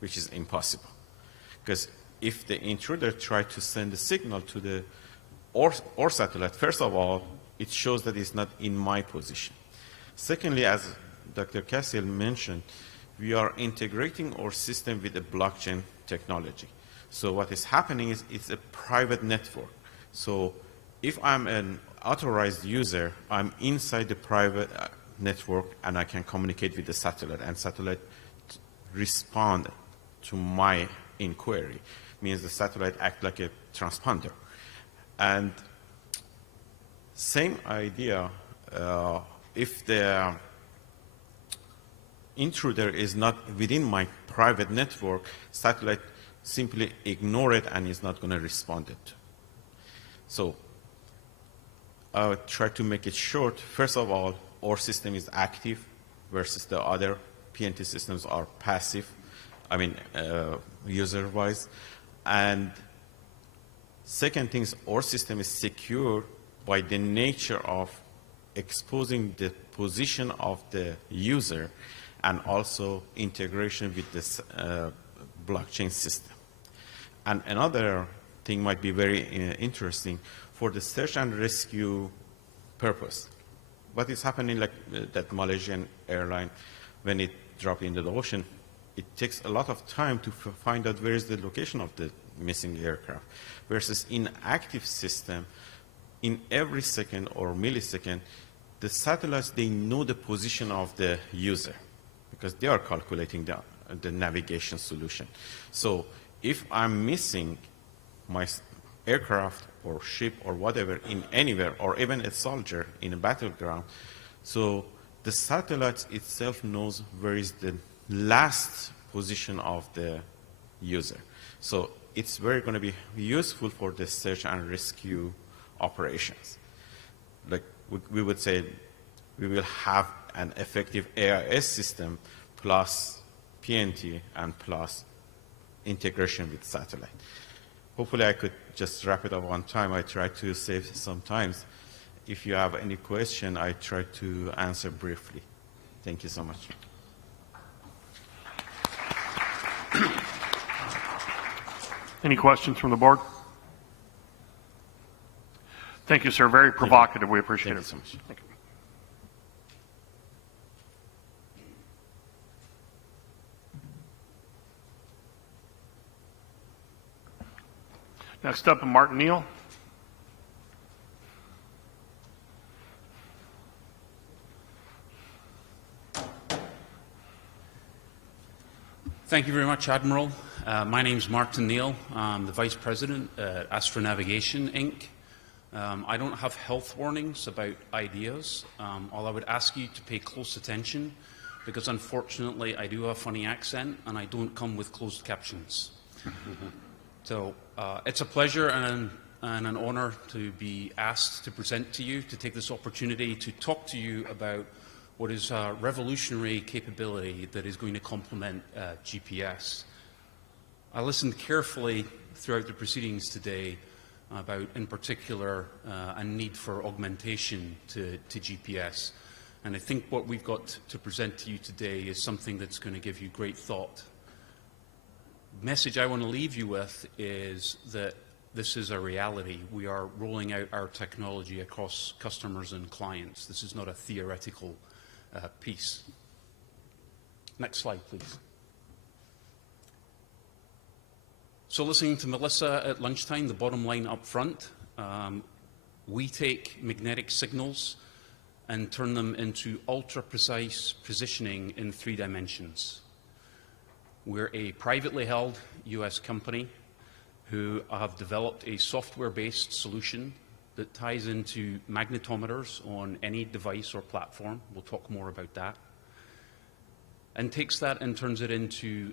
which is impossible. Because if the intruder tried to send a signal to the or satellite, first of all, it shows that it's not in my position. Secondly, as Dr. Cassiel mentioned, we are integrating our system with the blockchain technology. So what is happening is it's a private network. So if I'm an authorized user, I'm inside the private network and I can communicate with the satellite, and satellite respond to my inquiry. Means the satellite act like a transponder. And same idea, if the intruder is not within my private network, satellite simply ignore it and is not going to respond it. So I would try to make it short. First of all, our system is active versus the other PNT systems are passive, user-wise. And second thing is our system is secure by the nature of exposing the position of the user and also integration with this blockchain system. And another thing might be very interesting for the search and rescue purpose. What is happening, like that Malaysian airline, when it dropped into the ocean, it takes a lot of time to find out where is the location of the missing aircraft. Versus in active system, in every second or millisecond, the satellites, they know the position of the user because they are calculating the navigation solution. So if I'm missing my aircraft or ship or whatever in anywhere, or even a soldier in a battleground, so the satellite itself knows where is the last position of the user. So it's very going to be useful for the search and rescue operations. Like we would say, we will have an effective AIS system plus PNT and plus integration with satellite. Hopefully I could just wrap it up on time. I try to save some time. If you have any question, I try to answer briefly. Thank you so much. Any questions from the board? Thank you, sir. Very provocative. We appreciate it. Thank you so much. Thank you. Next up, Martin Neal. Thank you very much, Admiral. My name is Martin Neal. I'm the Vice President at Astronavigation, Inc. I don't have health warnings about ideas. All I would ask you to pay close attention, because unfortunately I do have a funny accent and I don't come with closed captions. So it's a pleasure and an honor to be asked to present to you, to take this opportunity to talk to you about what is a revolutionary capability that is going to complement GPS. I listened carefully throughout the proceedings today about, in particular, a need for augmentation to GPS. And I think what we've got to present to you today is something that's going to give you great thought. The message I want to leave you with is that this is a reality. We are rolling out our technology across customers and clients. This is not a theoretical piece. Next slide, please. So listening to Melissa at lunchtime, the bottom line up front, we take magnetic signals and turn them into ultra-precise positioning in 3 dimensions. We're a privately held US company who have developed a software-based solution that ties into magnetometers on any device or platform. We'll talk more about that. And takes that and turns it into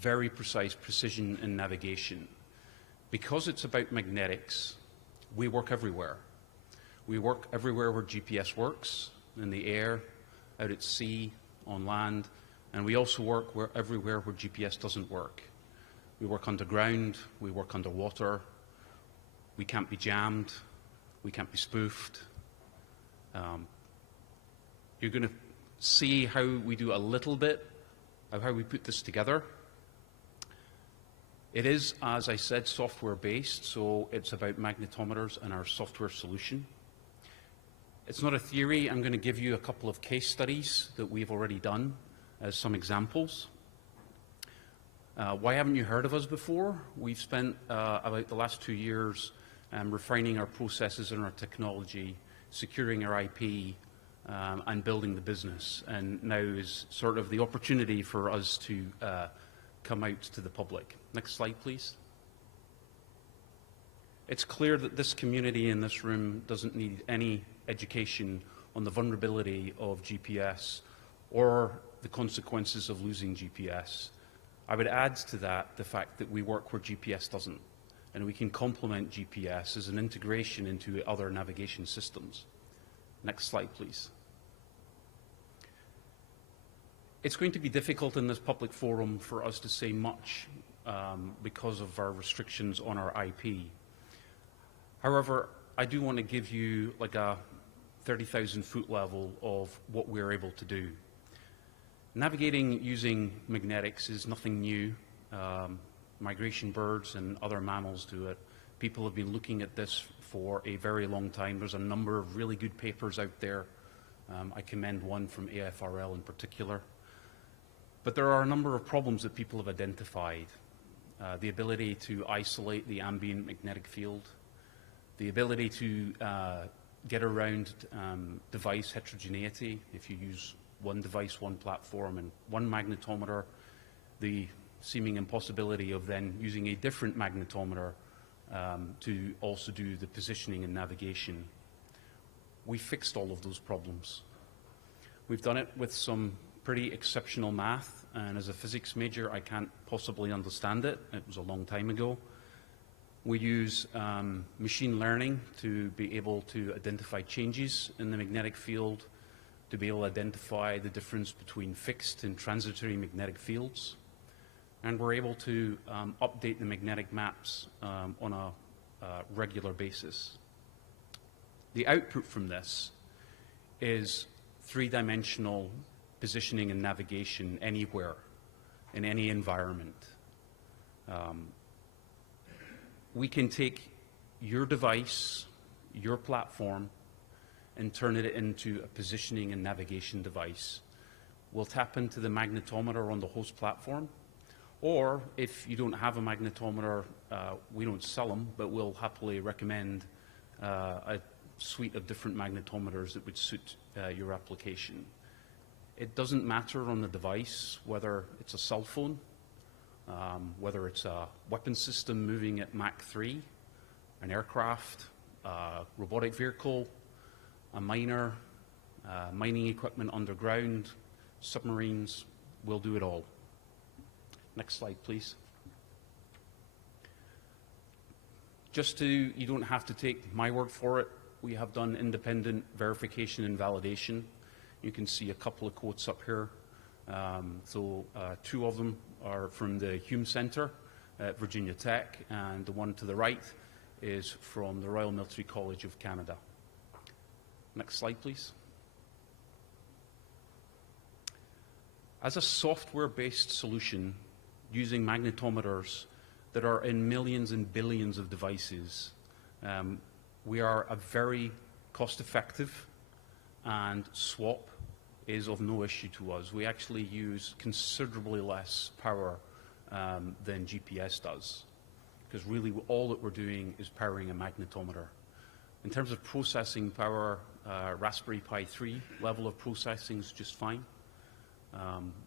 very precise precision in navigation. Because it's about magnetics, we work everywhere. We work everywhere where GPS works, in the air, out at sea, on land, and we also work everywhere where GPS doesn't work. We work underground, we work underwater, we can't be jammed, we can't be spoofed. You're going to see how we do a little bit of how we put this together. It is, as I said, software-based, so it's about magnetometers and our software solution. It's not a theory. I'm going to give you a couple of case studies that we've already done as some examples. Why haven't you heard of us before? We've spent about the last 2 years refining our processes and our technology, securing our IP, and building the business. And now is sort of the opportunity for us to come out to the public. Next slide, please. It's clear that this community in this room doesn't need any education on the vulnerability of GPS or the consequences of losing GPS. I would add to that the fact that we work where GPS doesn't, and we can complement GPS as an integration into other navigation systems. Next slide, please. It's going to be difficult in this public forum for us to say much because of our restrictions on our IP. However, I do want to give you like a 30,000-foot level of what we're able to do. Navigating using magnetics is nothing new. Migration birds and other mammals do it. People have been looking at this for a very long time. There's a number of really good papers out there. I commend one from AFRL in particular. But there are a number of problems that people have identified. The ability to isolate the ambient magnetic field, the ability to get around device heterogeneity. If you use one device, one platform, and one magnetometer, the seeming impossibility of then using a different magnetometer to also do the positioning and navigation. We fixed all of those problems. We've done it with some pretty exceptional math, and as a physics major, I can't possibly understand it. It was a long time ago. We use machine learning to be able to identify changes in the magnetic field, to be able to identify the difference between fixed and transitory magnetic fields. And we're able to update the magnetic maps on a regular basis. The output from this is three-dimensional positioning and navigation anywhere, in any environment. We can take your device, your platform, and turn it into a positioning and navigation device. We'll tap into the magnetometer on the host platform, or if you don't have a magnetometer, we don't sell them, but we'll happily recommend a suite of different magnetometers that would suit your application. It doesn't matter on the device whether it's a cell phone, whether it's a weapon system moving at Mach 3, an aircraft, a robotic vehicle, a miner, mining equipment underground, submarines, we'll do it all. Next slide, please. You don't have to take my word for it. We have done independent verification and validation. You can see a couple of quotes up here. Two of them are from the Hume Center at Virginia Tech, and the one to the right is from the Royal Military College of Canada. Next slide, please. As a software-based solution using magnetometers that are in millions and billions of devices, we are a very cost-effective, and swap is of no issue to us. We actually use considerably less power than GPS does, because really all that we're doing is powering a magnetometer. In terms of processing power, Raspberry Pi 3 level of processing is just fine.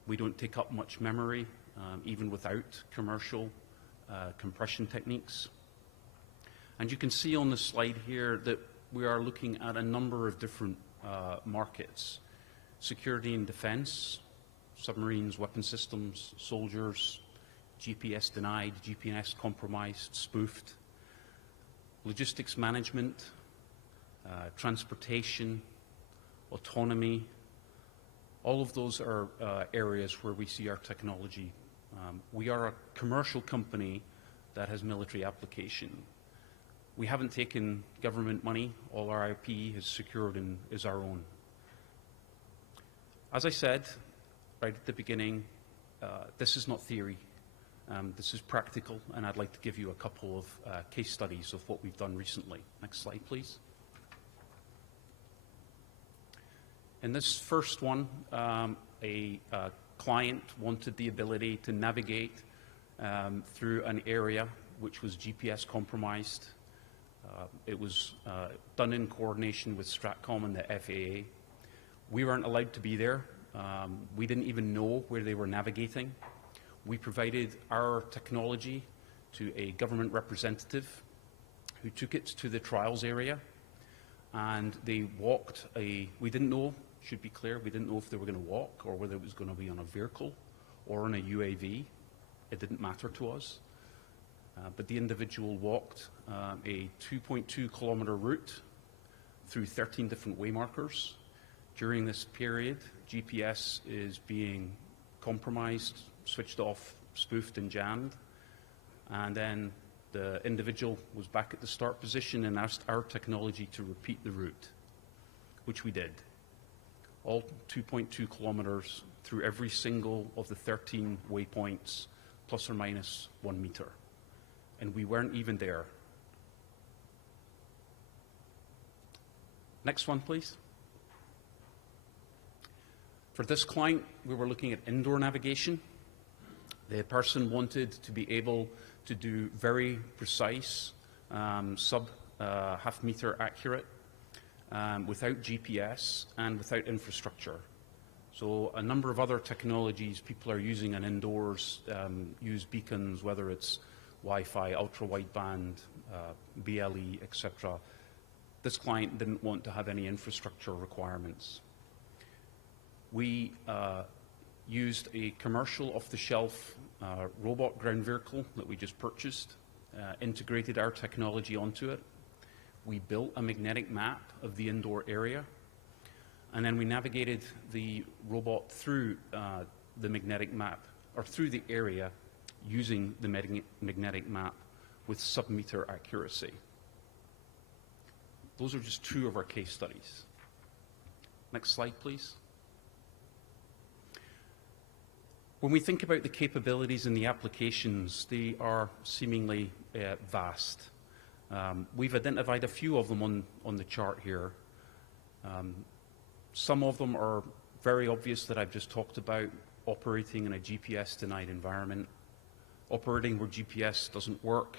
We don't take up much memory, even without commercial compression techniques. And you can see on the slide here that we are looking at a number of different markets. Security and defense, submarines, weapon systems, soldiers, GPS denied, GPS compromised, spoofed, logistics management, transportation, autonomy. All of those are areas where we see our technology. We are a commercial company that has military application. We haven't taken government money. All our IP is secured and is our own. As I said right at the beginning, this is not theory. This is practical, and I'd like to give you a couple of case studies of what we've done recently. Next slide, please. In this first one, a client wanted the ability to navigate through an area which was GPS compromised. It was done in coordination with Stratcom and the FAA. We weren't allowed to be there. We didn't even know where they were navigating. We provided our technology to a government representative who took it to the trials area, and they walked we didn't know, should be clear, we didn't know if they were going to walk or whether it was going to be on a vehicle or on a UAV. It didn't matter to us. But the individual walked a 2.2 kilometer route through 13 different waymarkers. During this period, GPS is being compromised, switched off, spoofed and jammed. And then the individual was back at the start position and asked our technology to repeat the route, which we did. All 2.2 kilometers through every single of the 13 waypoints, plus or minus 1 meter. And we weren't even there. Next one, please. For this client, we were looking at indoor navigation. The person wanted to be able to do very precise, half meter accurate, without GPS and without infrastructure. So a number of other technologies people are using in indoors use beacons, whether it's Wi-Fi, ultra-wideband, BLE, etc. This client didn't want to have any infrastructure requirements. We used a commercial off-the-shelf robot ground vehicle that we just purchased, integrated our technology onto it. We built a magnetic map of the indoor area, and then we navigated the robot through the magnetic map, or through the area, using the magnetic map with sub-meter accuracy. Those are just two of our case studies. Next slide, please. When we think about the capabilities and the applications, they are seemingly vast. We've identified a few of them on the chart here. Some of them are very obvious that I've just talked about, operating in a GPS-denied environment, operating where GPS doesn't work,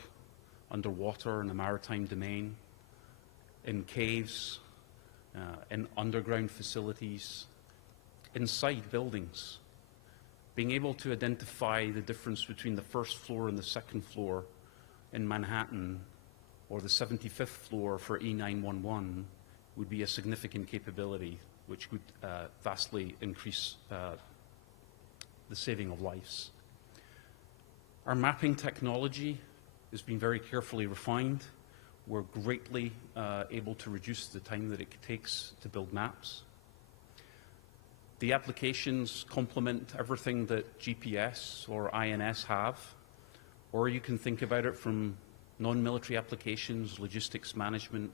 underwater in the maritime domain, in caves, in underground facilities, inside buildings. Being able to identify the difference between the first floor and the second floor in Manhattan or the 75th floor for E911 would be a significant capability which would vastly increase the saving of lives. Our mapping technology has been very carefully refined. We're greatly able to reduce the time that it takes to build maps. The applications complement everything that GPS or INS have, or you can think about it from non-military applications, logistics management,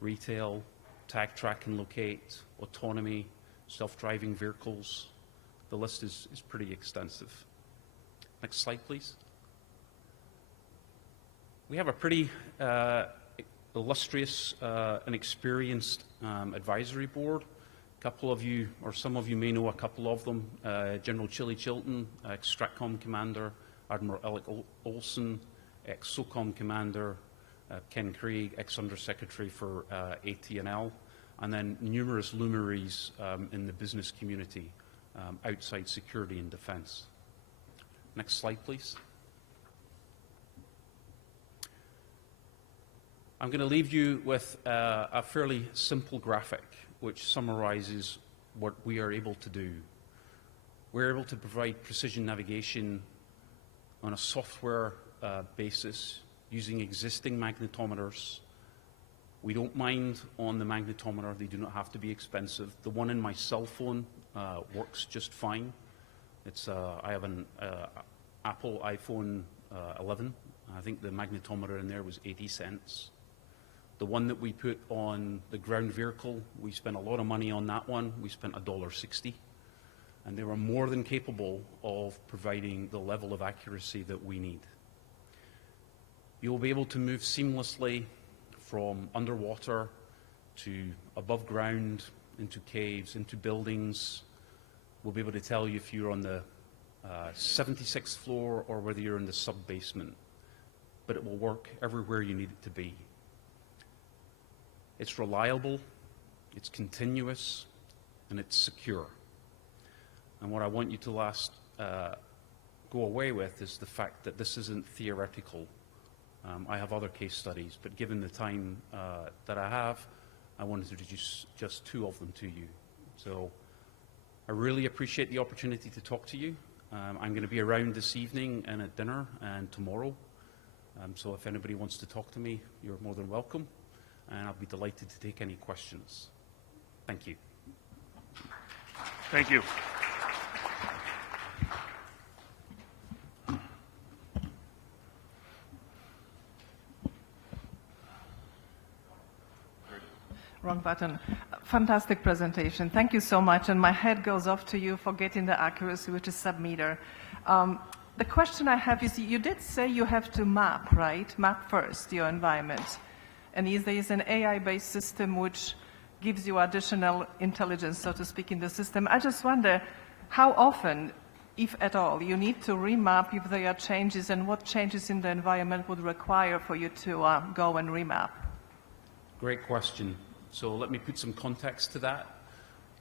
retail, tag, track and locate, autonomy, self-driving vehicles. The list is pretty extensive. Next slide, please. We have a pretty illustrious and experienced advisory board. A couple of you, or some of you may know a couple of them. General Chili Chilton, ex-Stratcom commander, Admiral Alec Olson, ex-SOCOM commander, Ken Craig, ex-undersecretary for AT&L, and then numerous luminaries in the business community outside security and defense. Next slide, please. I'm going to leave you with a fairly simple graphic which summarizes what we are able to do. We're able to provide precision navigation on a software basis using existing magnetometers. We don't mind on the magnetometer. They do not have to be expensive. The one in my cell phone works just fine. I have an Apple iPhone 11. I think the magnetometer in there was 80 cents. The one that we put on the ground vehicle, we spent a lot of money on that one. We spent $1.60. And they were more than capable of providing the level of accuracy that we need. You'll be able to move seamlessly from underwater to above ground, into caves, into buildings. We'll be able to tell you if you're on the 76th floor or whether you're in the sub-basement. But it will work everywhere you need it to be. It's reliable, it's continuous, and it's secure. And what I want you to go away with is the fact that this isn't theoretical. I have other case studies, but given the time that I have, I wanted to introduce just 2 of them to you. So I really appreciate the opportunity to talk to you. I'm going to be around this evening and at dinner and tomorrow. So if anybody wants to talk to me, you're more than welcome. And I'll be delighted to take any questions. Thank you. Thank you. Wrong button. Fantastic presentation. Thank you so much. And my head goes off to you for getting the accuracy, which is sub-meter. The question I have is, you did say you have to map, right? Map first your environment. And there is an AI-based system which gives you additional intelligence, so to speak, in the system. I just wonder how often, if at all, you need to remap if there are changes, and what changes in the environment would require for you to go and remap? Great question. So let me put some context to that.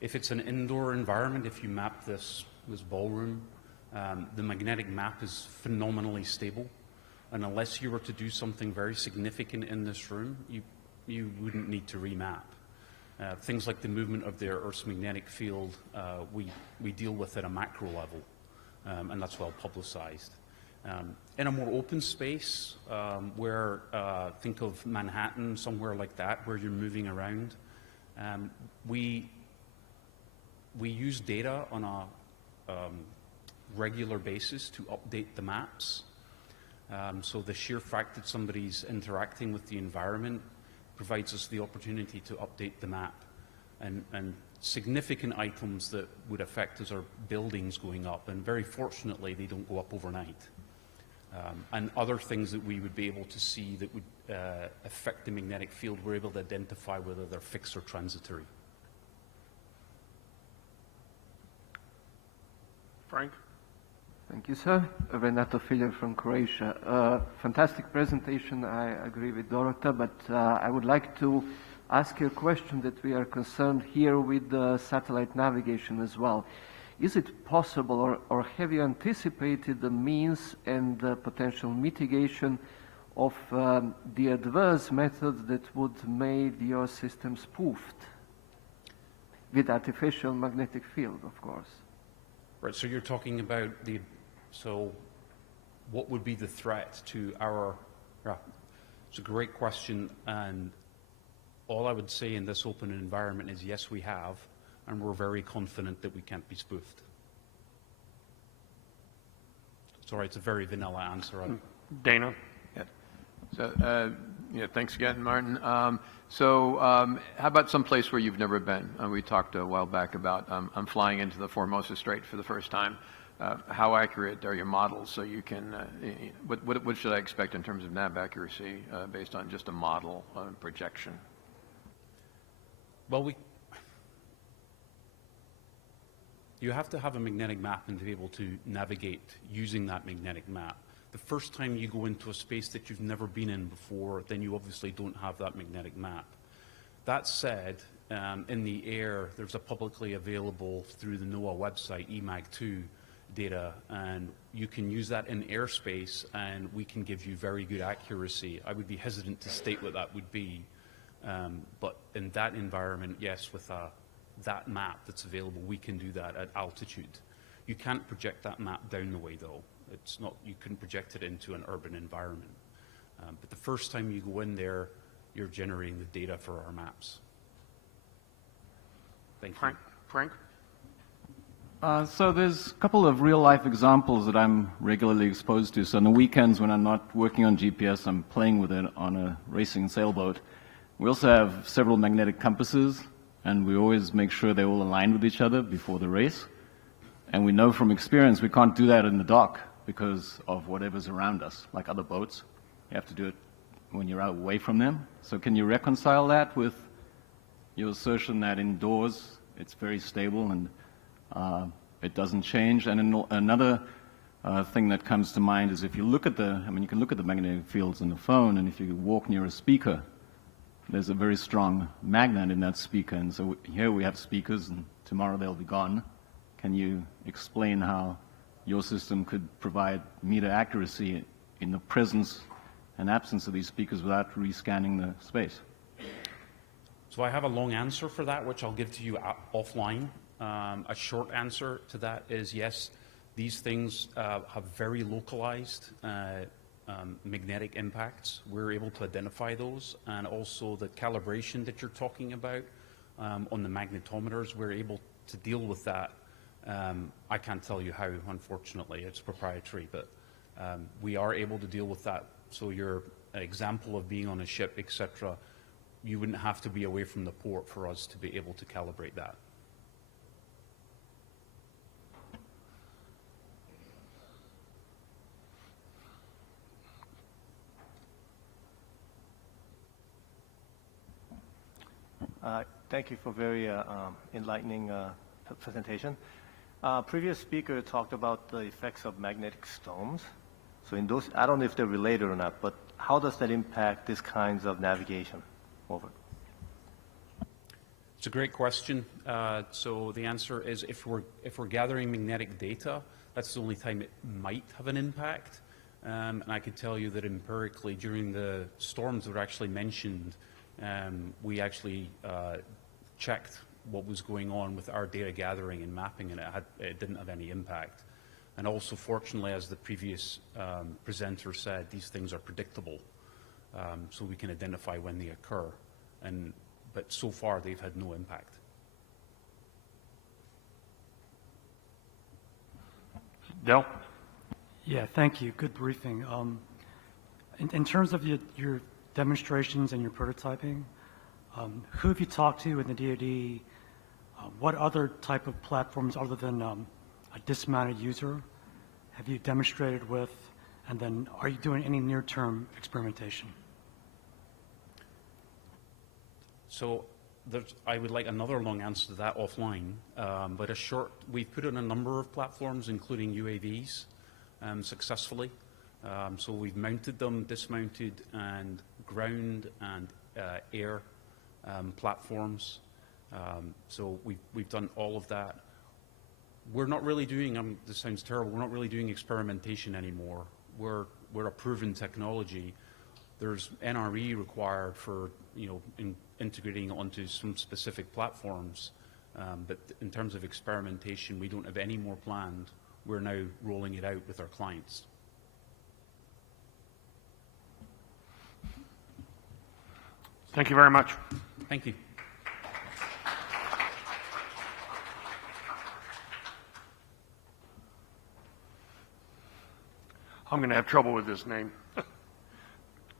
If it's an indoor environment, if you map this ballroom, the magnetic map is phenomenally stable. And unless you were to do something very significant in this room, you wouldn't need to remap. Things like the movement of the Earth's magnetic field, we deal with at a macro level, and that's well publicized. In a more open space, where think of Manhattan, somewhere like that, where you're moving around, we use data on a regular basis to update the maps. So the sheer fact that somebody's interacting with the environment provides us the opportunity to update the map. And significant items that would affect us are buildings going up, and very fortunately they don't go up overnight. And other things that we would be able to see that would affect the magnetic field, we're able to identify whether they're fixed or transitory. Frank? Thank you, sir. Renato Filjer from Croatia. Fantastic presentation. I agree with Dorota, but I would like to ask you a question that we are concerned here with satellite navigation as well. Is it possible, or have you anticipated the means and the potential mitigation of the adverse methods that would make your system spoofed with artificial magnetic field, of course? Right, so you're talking about so what would be the threat to our, it's a great question, and all I would say in this open environment is yes, we have, and we're very confident that we can't be spoofed. Sorry, it's a very vanilla answer. Dana? Yeah. So, thanks again, Martin. How about some place where you've never been? We talked a while back about I'm flying into the Formosa Strait for the first time. How accurate are your models? So you can, what should I expect in terms of nav accuracy based on just a model projection? Well, you have to have a magnetic map and to be able to navigate using that magnetic map. The first time you go into a space that you've never been in before, then you obviously don't have that magnetic map. That said, in the air, there's a publicly available, through the NOAA website, EMAG2, data, and you can use that in airspace, and we can give you very good accuracy. I would be hesitant to state what that would be, but in that environment, yes, with that map that's available, we can do that at altitude. You can't project that map down the way, though. It's not, you couldn't project it into an urban environment. But the first time you go in there, you're generating the data for our maps. Thank you. Frank? So there's a couple of real-life examples that I'm regularly exposed to. So on the weekends when I'm not working on GPS, I'm playing with it on a racing sailboat. We also have several magnetic compasses, and we always make sure they're all aligned with each other before the race. And we know from experience we can't do that in the dock because of whatever's around us, like other boats. You have to do it when you're out away from them. So can you reconcile that with your assertion that indoors it's very stable and it doesn't change? And another thing that comes to mind is if you look at you can look at the magnetic fields in the phone, and if you walk near a speaker, there's a very strong magnet in that speaker. And so here we have speakers, and tomorrow they'll be gone. Can you explain how your system could provide meter accuracy in the presence and absence of these speakers without rescanning the space? So I have a long answer for that, which I'll give to you offline. A short answer to that is yes, these things have very localized magnetic impacts. We're able to identify those, and also the calibration that you're talking about on the magnetometers, we're able to deal with that. I can't tell you how, unfortunately, it's proprietary, but we are able to deal with that. So your example of being on a ship, etc., you wouldn't have to be away from the port for us to be able to calibrate that. Thank you for very enlightening presentation. Previous speaker talked about the effects of magnetic storms. So in those, I don't know if they're related or not, but how does that impact these kinds of navigation? Over. It's a great question. So the answer is if we're gathering magnetic data, that's the only time it might have an impact. And I could tell you that empirically during the storms that were actually mentioned, we actually checked what was going on with our data gathering and mapping, and it didn't have any impact. And also, fortunately, as the previous presenter said, these things are predictable, so we can identify when they occur. But so far, they've had no impact. Del? Yeah, thank you. Good briefing. In terms of your demonstrations and your prototyping, who have you talked to in the DoD? What other type of platforms other than a dismounted user have you demonstrated with? And then are you doing any near-term experimentation? So I would like another long answer to that offline, but a short, we've put in a number of platforms, including UAVs, successfully. So we've mounted them, dismounted, and ground and air platforms. So we've done all of that. We're not really doing, this sounds terrible, we're not really doing experimentation anymore. We're a proven technology. There's NRE required for, integrating onto some specific platforms. But in terms of experimentation, we don't have any more planned. We're now rolling it out with our clients. Thank you very much. Thank you. I'm going to have trouble with this name.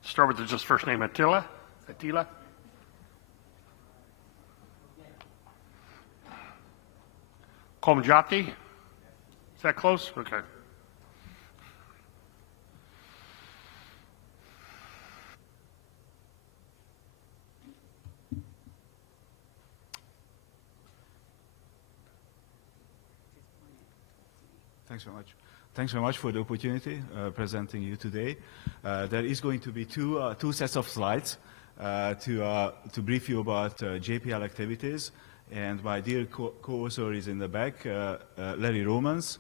Start with just first name, Attila? Komjati? Is that close? Okay. Thanks very much. Thanks very much for the opportunity presenting you today. There is going to be two sets of slides to brief you about JPL activities. And my dear co-author is in the back, Larry Romans.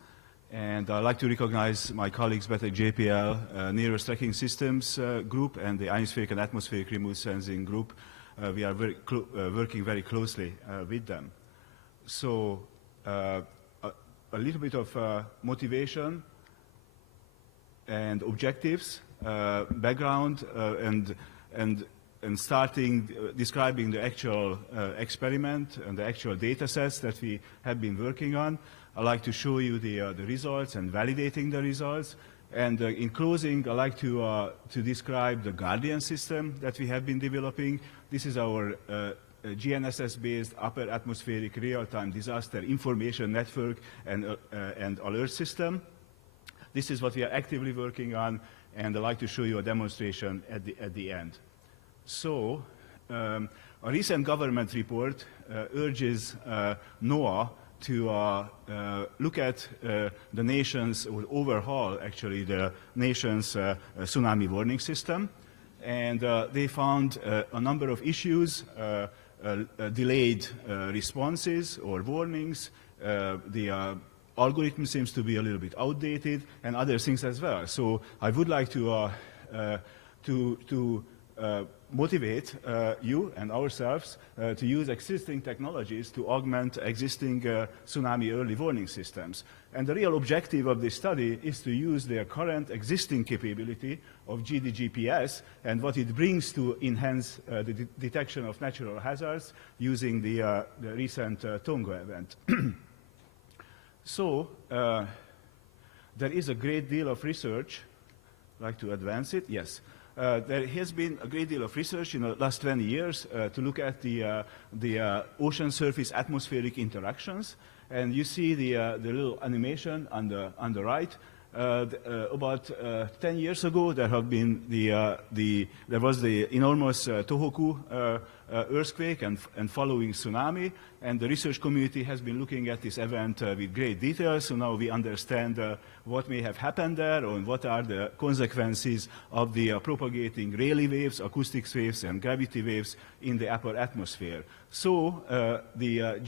And I'd like to recognize my colleagues back at JPL, Nearest Tracking Systems group, and the Ionospheric and Atmospheric Remote Sensing group. We are working very closely with them. So a little bit of motivation and objectives, background, and starting describing the actual experiment and the actual data sets that we have been working on. I'd like to show you the results and validating the results. And in closing, I'd like to describe the Guardian system that we have been developing. This is our GNSS-based upper atmospheric real-time disaster information network and alert system. This is what we are actively working on, and I'd like to show you a demonstration at the end. So, a recent government report urges NOAA to look at the nation's, or overhaul actually the nation's tsunami warning system. And they found a number of issues, delayed responses or warnings. The algorithm seems to be a little bit outdated, and other things as well. So I would like to motivate you and ourselves to use existing technologies to augment existing tsunami early warning systems. And the real objective of this study is to use their current existing capability of GDGPS and what it brings to enhance the detection of natural hazards using the recent Tonga event. So there is a great deal of research. I'd like to advance it. Yes. There has been a great deal of research in the last 20 years to look at the ocean surface atmospheric interactions. And you see the little animation on the right. About 10 years ago, there have been there was the enormous Tohoku earthquake and following tsunami, and the research community has been looking at this event with great detail. So now we understand what may have happened there, and what are the consequences of the propagating Rayleigh waves, acoustic waves, and gravity waves in the upper atmosphere. So the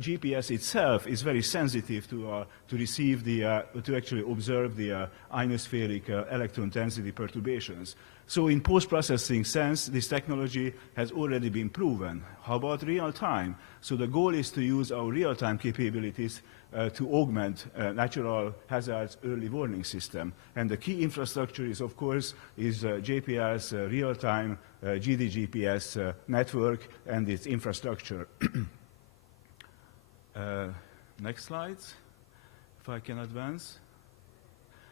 GPS itself is very sensitive to receive to actually observe the ionospheric electron density perturbations. So in post-processing sense, this technology has already been proven. How about real-time? So the goal is to use our real-time capabilities to augment natural hazards early warning system. And the key infrastructure is, of course, JPL's real-time GDGPS network and its infrastructure. Next slides, if I can advance.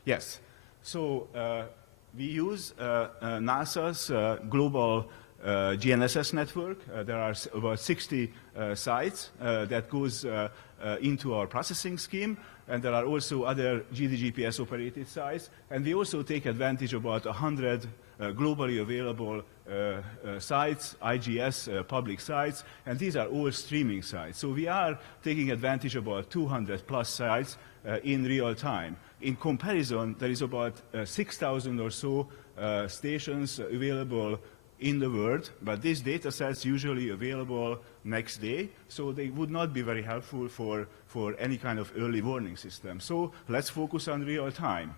Yes. So we use NASA's global GNSS network. There are about 60 sites that goes into our processing scheme, and there are also other GDGPS operated sites. And we also take advantage of about 100 globally available sites, IGS public sites, and these are all streaming sites. So we are taking advantage of about 200 plus sites in real time. In comparison, there is about 6,000 or so stations available in the world, but these data sets usually available next day, so they would not be very helpful for any kind of early warning system. So let's focus on real time.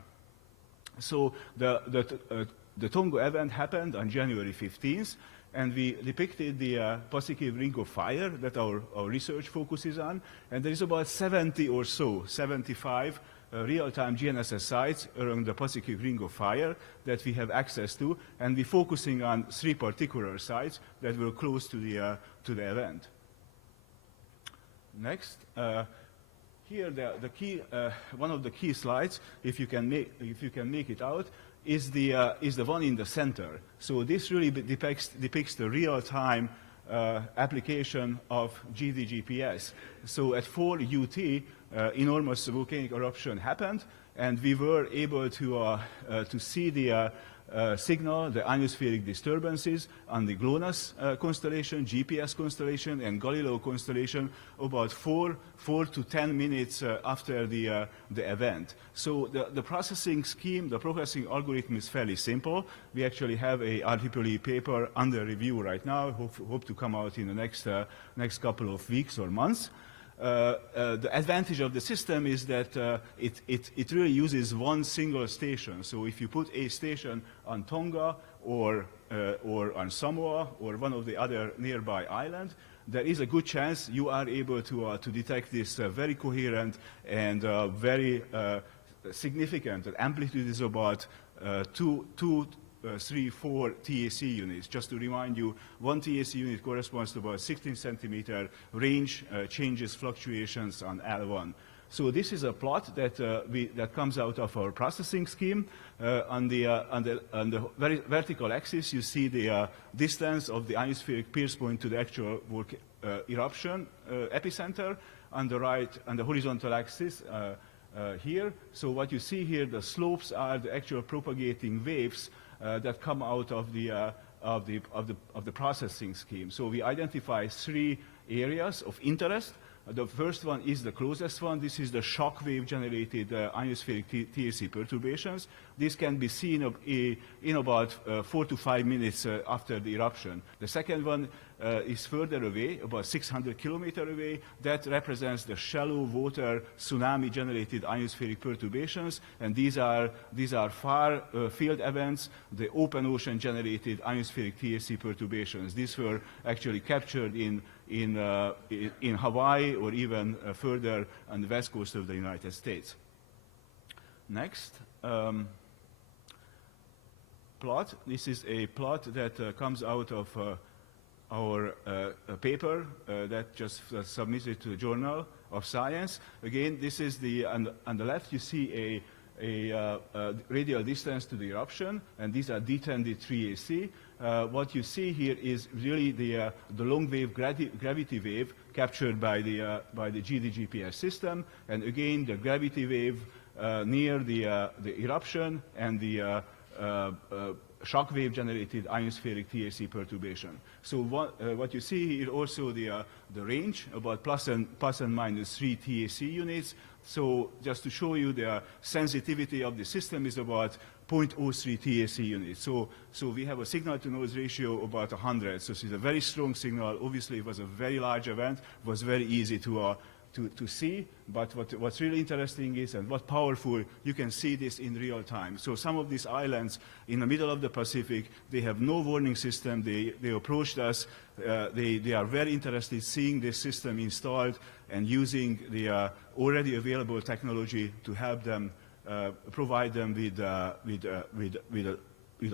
So the Tonga event happened on January 15th, and we depicted the Pacific Ring of Fire that our research focuses on, and there is about 70 or so, 75 real-time GNSS sites around the Pacific Ring of Fire that we have access to, and we're focusing on 3 particular sites that were close to the event. Next, here the key, one of the key slides, if you can make it out, is the one in the center. So this really depicts the real-time application of GDGPS. So at 4 UT, enormous volcanic eruption happened, and we were able to see the signal, the ionospheric disturbances on the GLONASS constellation, GPS constellation, and Galileo constellation about 4 to 10 minutes after the event. So the processing scheme, the processing algorithm is fairly simple. We actually have a IEEE paper under review right now, hope to come out in the next couple of weeks or months. the advantage of the system is that it really uses one single station. So if you put a station on Tonga or on Samoa or one of the other nearby islands, there is a good chance you are able to detect this very coherent and very significant. The amplitude is about 4 TAC units. Just to remind you, one TAC unit corresponds to about 16 centimeter range changes fluctuations on L1. So this is a plot that comes out of our processing scheme. On the very vertical axis, you see the distance of the ionospheric pierce point to the actual eruption epicenter. On the right, on the horizontal axis here. So what you see here, the slopes are the actual propagating waves that come out of the processing scheme. So we identify 3 areas of interest. The first one is the closest one. This is the shock wave generated ionospheric TAC perturbations. This can be seen in about 4 to 5 minutes after the eruption. The second one is further away, about 600 kilometers away. That represents the shallow water tsunami generated ionospheric perturbations, and these are far field events, the open ocean generated ionospheric TAC perturbations. These were actually captured in Hawaii or even further on the west coast of the United States. Next plot. This is a plot that comes out of our paper that just submitted to the Journal of Science. Again, this is on the left you see a radial distance to the eruption, and these are detended 3AC. What you see here is really the long wave gravity wave captured by the GDGPS system, and again the gravity wave near the eruption and the shock wave generated ionospheric TAC perturbation. So what you see here also the range, about plus and minus 3 TAC units. So just to show you, the sensitivity of the system is about 0.03 TAC units. So we have a signal-to-noise ratio about 100. So this is a very strong signal. Obviously, it was a very large event. It was very easy to see. But what's really interesting is, and what powerful, you can see this in real time. So some of these islands in the middle of the Pacific, they have no warning system. They approached us. They are very interested in seeing this system installed and using the already available technology to help them provide them with a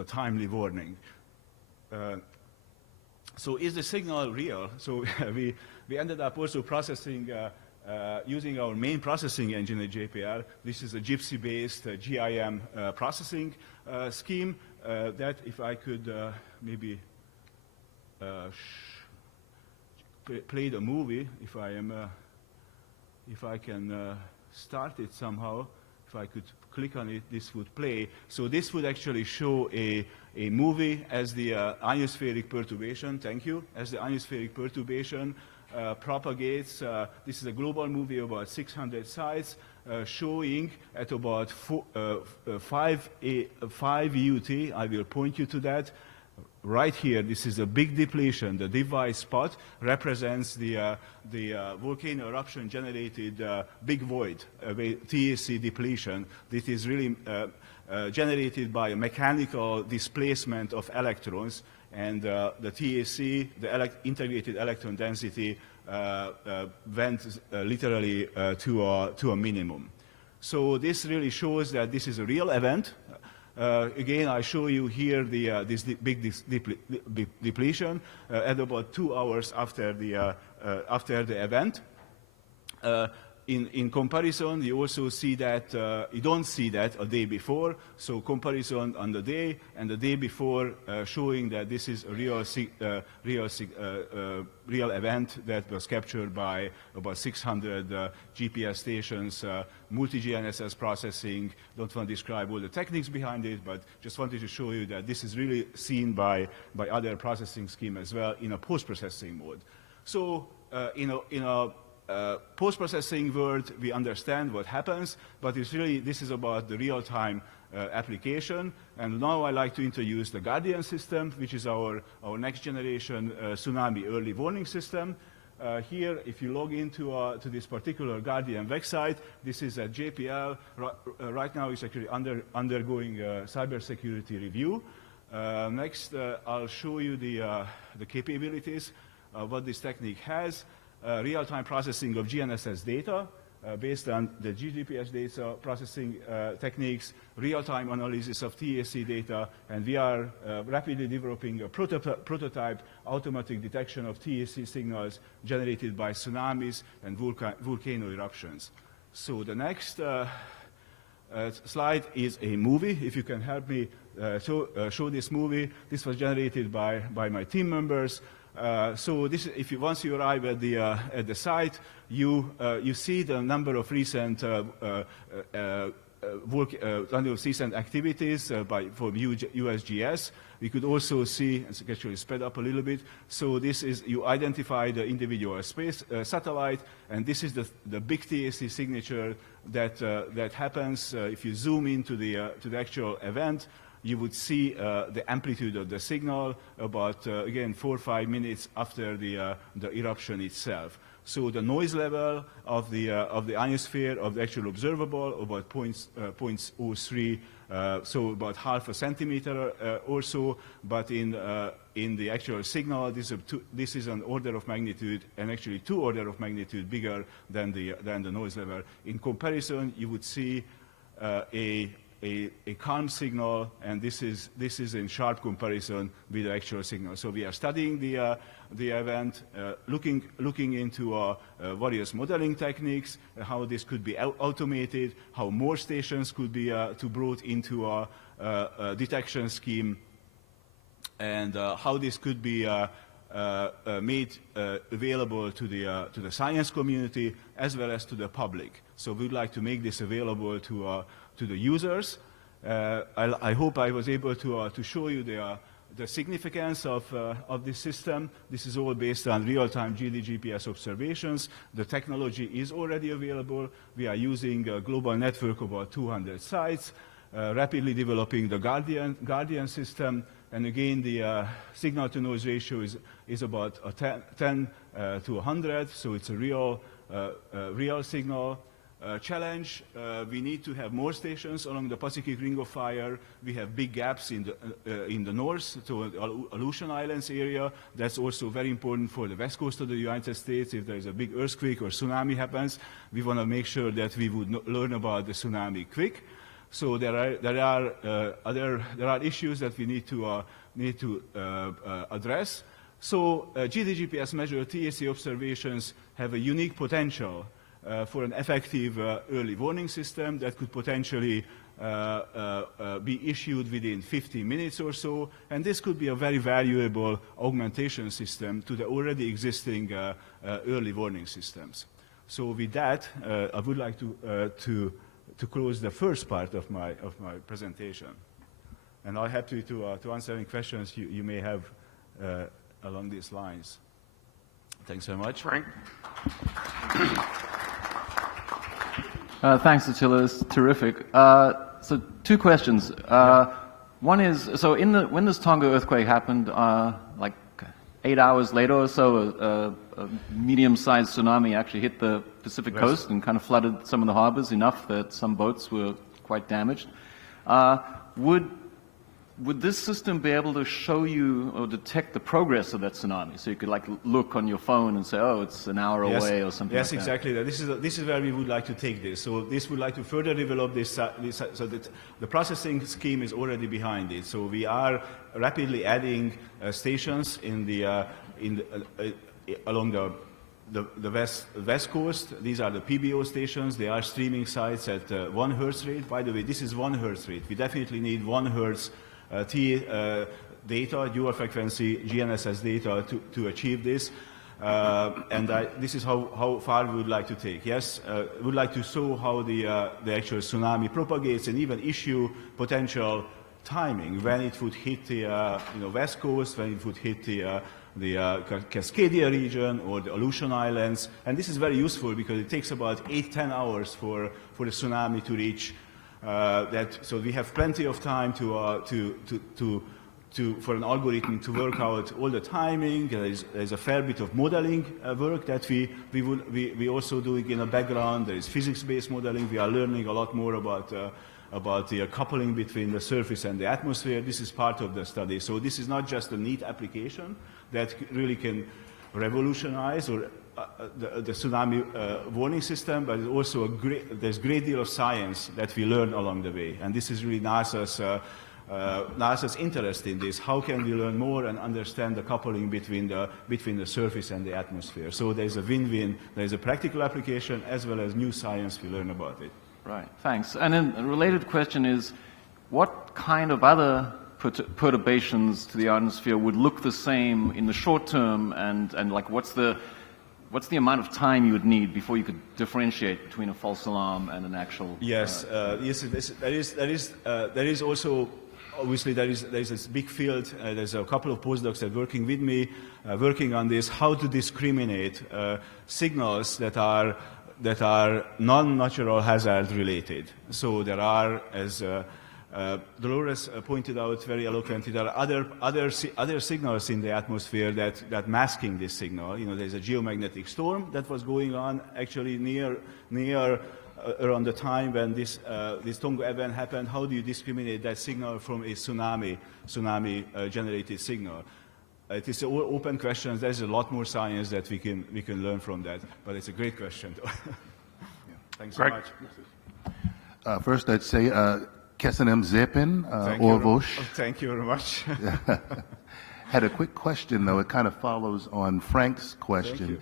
timely warning. So is the signal real? So we ended up also processing using our main processing engine at JPL. This is a Gypsy-based GIM processing scheme that, if I could maybe play the movie, if I can start it somehow. If I could click on it, this would play. So this would actually show a movie as the ionospheric perturbation, thank you, as the ionospheric perturbation propagates. This is a global movie about 600 sites showing at about 5 UT. I will point you to that. Right here, this is a big depletion. The device spot represents the volcano eruption generated big void, TAC depletion. This is really generated by a mechanical displacement of electrons, and the TAC, the integrated electron density, went literally to a minimum. So this really shows that this is a real event. Again, I show you here this big depletion at about 2 hours after the event. In comparison, you also see that you don't see that a day before. So comparison on the day and the day before, showing that this is a real event that was captured by about 600 GPS stations, multi-GNSS processing. Don't want to describe all the techniques behind it, but just wanted to show you that this is really seen by other processing schemes as well in a post-processing mode. So in a post-processing world, we understand what happens, but it's really, this is about the real-time application. And now I'd like to introduce the Guardian system, which is our next generation tsunami early warning system. Here, if you log into to this particular Guardian website, this is at JPL. Right now, it's actually undergoing cybersecurity review. Next, I'll show you the capabilities of what this technique has. Real-time processing of GNSS data based on the GGPS data processing techniques, real-time analysis of TAC data, and we are rapidly developing a prototype automatic detection of TAC signals generated by tsunamis and volcano eruptions. So the next slide is a movie. If you can help me show this movie. This was generated by my team members. So this, once you arrive at the site, you see the number of recent recent activities for USGS. We could also see, it's actually sped up a little bit. So this is, you identify the individual space satellite, and this is the big TAC signature that happens if you zoom into the actual event. You would see the amplitude of the signal about, again, 4 or 5 minutes after the eruption itself. So the noise level of the ionosphere of the actual observable about 0.03, so about half a centimeter or so. But in the actual signal, this is an order of magnitude, and actually 2 orders of magnitude bigger than the noise level. In comparison, you would see a calm signal, and this is in sharp comparison with the actual signal. So we are studying the event, looking into various modeling techniques, how this could be automated, how more stations could be brought into a detection scheme, and how this could be made available to the science community as well as to the public. So we'd like to make this available to the users. I hope I was able to show you the significance of this system. This is all based on real-time GDGPS observations. The technology is already available. We are using a global network of about 200 sites, rapidly developing the Guardian system. And again, the signal-to-noise ratio is about 10 to 100, so it's a real signal. Challenge, we need to have more stations along the Pacific Ring of Fire. We have big gaps in the north, so Aleutian Islands area. That's also very important for the west coast of the United States. If there's a big earthquake or tsunami happens, we want to make sure that we would learn about the tsunami quick. So there are issues that we need to address. So GDGPS measured TAC observations have a unique potential for an effective early warning system that could potentially be issued within 15 minutes or so, and this could be a very valuable augmentation system to the already existing early warning systems. So with that, I would like to close the first part of my presentation, and I'm happy to answer any questions you may have along these lines. Thanks very much. Frank. Thanks, Attila. It's terrific. So 2 questions. One is, so when this Tonga earthquake happened, like 8 hours later or so, a medium-sized tsunami actually hit the Pacific coast and kind of flooded some of the harbors enough that some boats were quite damaged. Would this system be able to show you or detect the progress of that tsunami? So you could like look on your phone and say, oh, it's an hour away or something like that. Yes, exactly. This is where we would like to take this. So this would like to further develop this so that the processing scheme is already behind it. So we are rapidly adding stations along the west coast. These are the PBO stations. They are streaming sites at 1 Hertz rate. By the way, this is 1 Hertz rate. We definitely need 1 Hertz data, dual frequency GNSS data to achieve this. And this is how far we would like to take. Yes, we would like to show how the actual tsunami propagates and even issue potential timing when it would hit the west coast, when it would hit the Cascadia region or the Aleutian Islands. And this is very useful because it takes about 8-10 hours for the tsunami to reach so we have plenty of time to for an algorithm to work out all the timing. There's a fair bit of modeling work that we also doing in the background. There is physics-based modeling. We are learning a lot more about the coupling between the surface and the atmosphere. This is part of the study. So this is not just a neat application that really can revolutionize or the tsunami warning system, but it's also there's a great deal of science that we learn along the way. And this is really NASA's interest in this. How can we learn more and understand the coupling between the surface and the atmosphere? So there's a win-win. There's a practical application as well as new science we learn about it. Right, thanks. And then a related question is, what kind of other perturbations to the atmosphere would look the same in the short term, and like what's the amount of time you would need before you could differentiate between a false alarm and an actual? Yes, there is also, obviously there is this big field. There's a couple of postdocs that are working with me, working on this, how to discriminate signals that are non-natural hazard related. So there are, as Dolores pointed out very eloquently, there are other signals in the atmosphere that masking this signal. You know, there's a geomagnetic storm that was going on actually near around the time when this Tonga event happened. How do you discriminate that signal from a tsunami generated signal? It is an open question. There's a lot more science that we can learn from that, but it's a great question. Thanks so much. First, I'd say Kesanem Zepin, Orvosh. Thank you very much. Had a quick question, though. It kind of follows on Frank's question.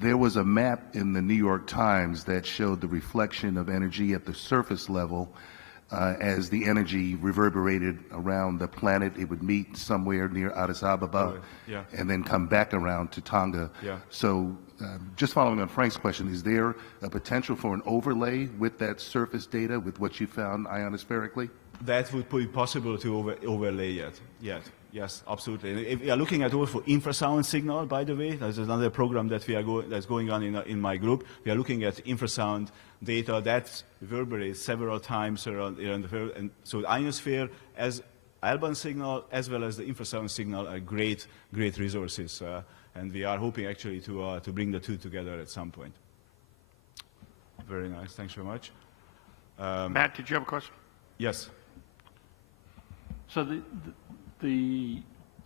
There was a map in the New York Times that showed the reflection of energy at the surface level. As the energy reverberated around the planet, it would meet somewhere near Addis Ababa and then come back around to Tonga. So just following on Frank's question, is there a potential for an overlay with that surface data with what you found ionospherically? That would be possible to overlay yet. Yes, absolutely. If we are looking at also infrasound signal, by the way, there's another program that that's going on in my group. We are looking at infrasound data that reverberates several times around the world. And so the ionosphere as L-band signal as well as the infrasound signal are great resources. And we are hoping actually to bring the two together at some point. Very nice. Thanks very much. Matt, did you have a question? Yes. So the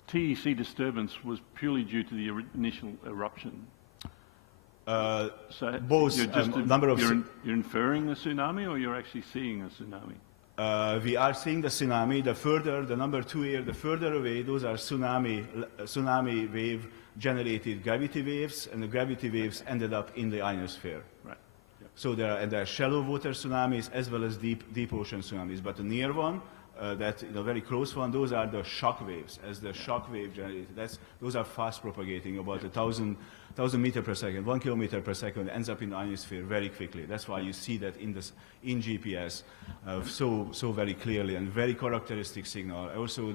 TEC disturbance was purely due to the initial eruption. So both. You're inferring a tsunami, or you're actually seeing a tsunami? We are seeing the tsunami. The number 2 here, the further away, those are tsunami wave generated gravity waves, and the gravity waves ended up in the ionosphere. Right. Yep. So there are shallow water tsunamis as well as deep ocean tsunamis. But the near one, the very close one, those are the shock waves. As the shock wave generated, those are fast propagating, about 1,000 meters per second, 1 kilometer per second, ends up in the ionosphere very quickly. That's why you see that in GPS so very clearly, and very characteristic signal. Also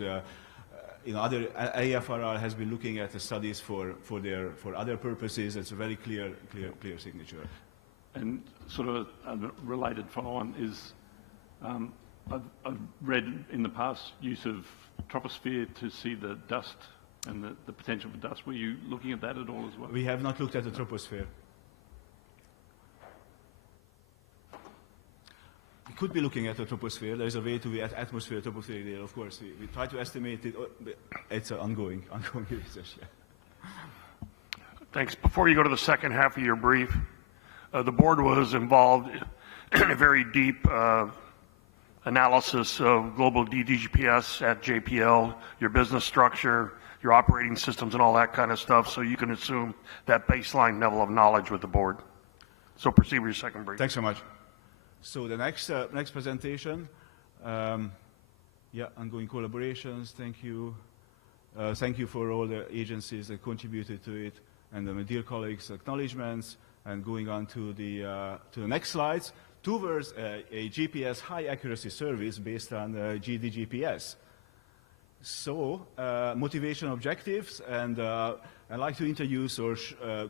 other AFRR has been looking at the studies for other purposes. It's a very clear signature. And sort of a related follow-on is, I've read in the past use of troposphere to see the dust and the potential for dust. Were you looking at that at all as well? We have not looked at the troposphere. We could be looking at the troposphere. There's a way to atmosphere, troposphere data, of course. We try to estimate it. It's an ongoing research. Yeah. Thanks. Before you go to the second half of your brief, the board was involved in a very deep analysis of global DGPS at JPL, your business structure, your operating systems, and all that kind of stuff, so you can assume that baseline level of knowledge with the board. So proceed with your second brief. Thanks so much. So the next presentation, ongoing collaborations. Thank you. Thank you for all the agencies that contributed to it, and my dear colleagues, acknowledgements. And going on to the next slides, towards a GPS high accuracy service based on GDGPS. So motivation objectives, and I'd like to introduce or